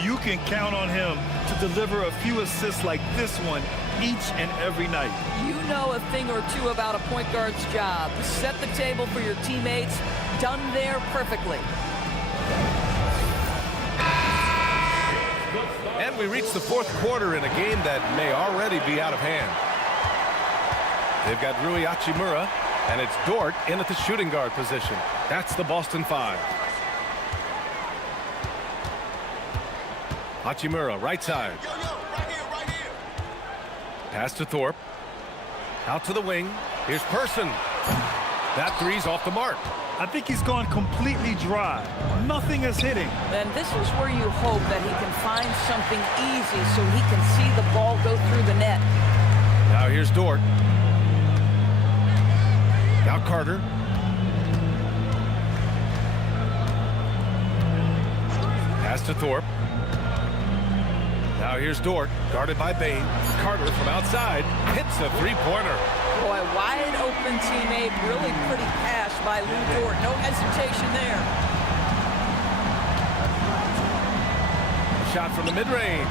You can count on him to deliver a few assists like this one each and every night. You know a thing or two about a point guard's job. Set the table for your teammates. Done there perfectly. And we reach the fourth quarter in a game that may already be out of hand. They've got Rui Hachimura, and it's Dort in at the shooting guard position. That's the Boston 5. Hachimura, right side. Pass to Thorpe. Out to the wing. Here's Person. That three's off the mark. I think he's gone completely dry. Nothing is hitting. And this is where you hope that he can find something easy so he can see the ball go through the net. Now here's Dort. Now Carter. Pass to Thorpe. Now here's Dort, guarded by Bain. Carter from outside hits a three-pointer. Boy, wide open teammate, really pretty pass by Lou Dort. No hesitation there. Shot from the mid-range.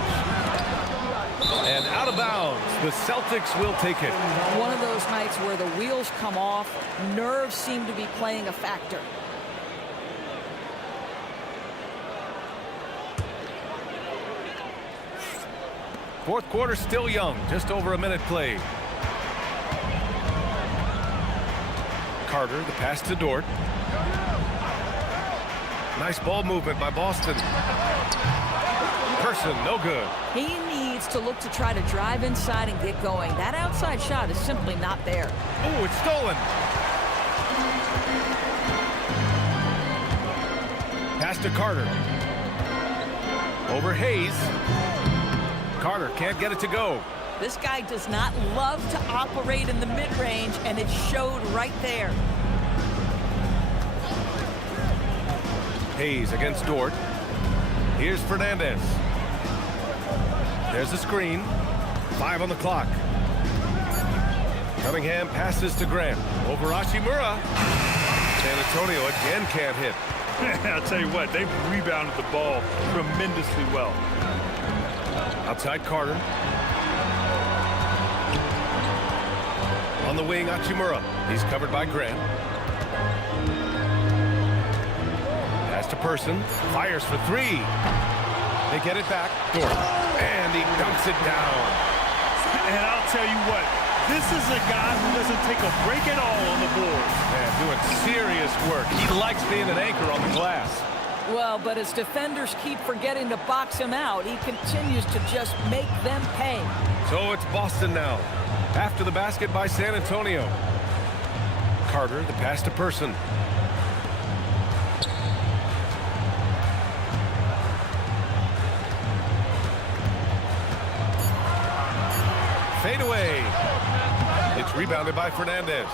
And out of bounds. The Celtics will take it. One of those nights where the wheels come off, nerves seem to be playing a factor. Fourth quarter still young, just over a minute played. Carter, the pass to Dort. Nice ball movement by Boston. Person, no good. He needs to look to try to drive inside and get going. That outside shot is simply not there. Oh, it's stolen. Pass to Carter. Over Hayes. Carter can't get it to go. This guy does not love to operate in the mid-range, and it showed right there. Hayes against Dort. Here's Fernandez. There's a screen. 5 on the clock. Cunningham passes to Grant. Over Hachimura. San Antonio again can't hit. I'll tell you what, they've rebounded the ball tremendously well. Outside Carter. On the wing, Hachimura. He's covered by Grant. Pass to Person. Fires for 3. They get it back. Dort. And he dunks it down. And I'll tell you what, this is a guy who doesn't take a break at all on the boards. Man, doing serious work. He likes being an anchor on the glass. Well, but as defenders keep forgetting to box him out, he continues to just make them pay. So it's Boston now. After the basket by San Antonio. Carter, the pass to Person. Fade away. It's rebounded by Fernandez.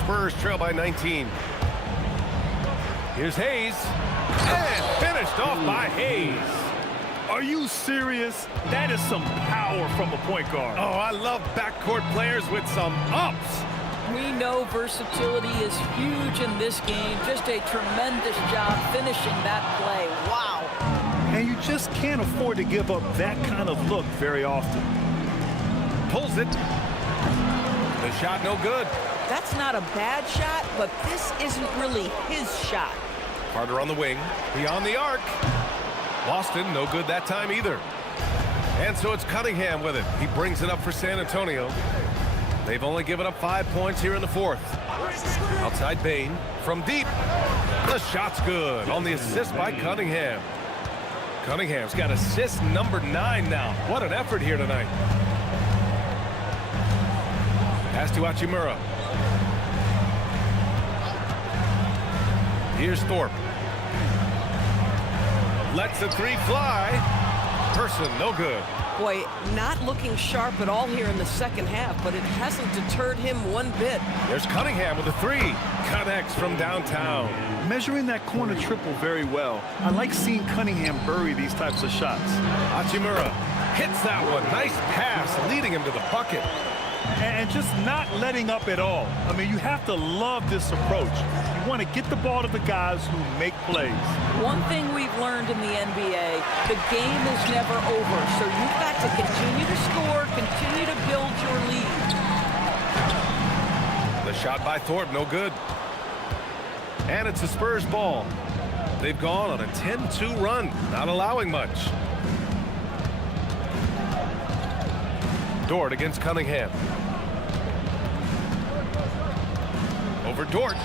Spurs trail by 19. Here's Hayes. And finished off by Hayes. Are you serious? That is some power from a point guard. Oh, I love backcourt players with some ups. We know versatility is huge in this game. Just a tremendous job finishing that play. Wow. And you just can't afford to give up that kind of look very often. Pulls it. The shot no good. That's not a bad shot, but this isn't really his shot. Carter on the wing. Beyond the arc. Boston no good that time either. And so it's Cunningham with it. He brings it up for San Antonio. They've only given up 5 points here in the fourth. Outside Bain from deep. The shot's good on the assist by Cunningham. Cunningham's got assist number 9 now. What an effort here tonight. Pass to Hachimura. Here's Thorpe. Lets the 3 fly. Person, no good. Boy, not looking sharp at all here in the second half, but it hasn't deterred him one bit. There's Cunningham with a 3. Connects from downtown. Measuring that corner triple very well. I like seeing Cunningham bury these types of shots. Hachimura hits that one. Nice pass, leading him to the bucket. And just not letting up at all. I mean, you have to love this approach. You want to get the ball to the guys who make plays. One thing we've learned in the NBA, the game is never over. So you've got to continue to score, continue to build your lead. The shot by Thorpe, no good. And it's the Spurs ball. They've gone on a 10-2 run, not allowing much. Dort against Cunningham. Over Dort.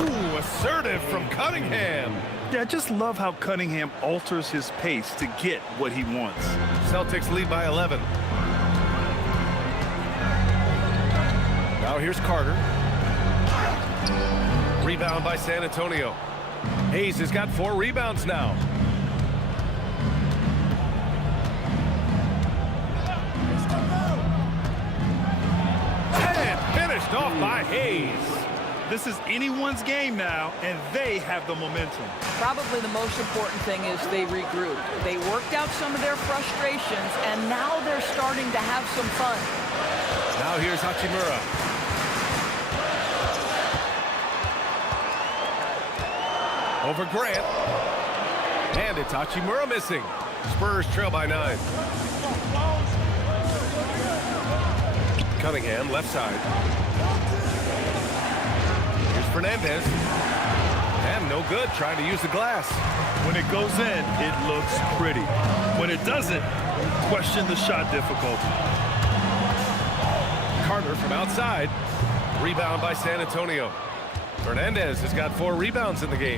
Ooh, assertive from Cunningham. Yeah, I just love how Cunningham alters his pace to get what he wants. Celtics lead by 11. Now here's Carter. Rebound by San Antonio. Hayes has got 4 rebounds now. And finished off by Hayes. This is anyone's game now, and they have the momentum. Probably the most important thing is they regrouped. They worked out some of their frustrations, and now they're starting to have some fun. Now here's Hachimura. Over Grant. And it's Hachimura missing. Spurs trail by 9. Cunningham, left side. Here's Fernandez. And no good, trying to use the glass. When it goes in, it looks pretty. When it doesn't, question the shot difficulty. Carter from outside. Rebound by San Antonio. Fernandez has got 4 rebounds in the game.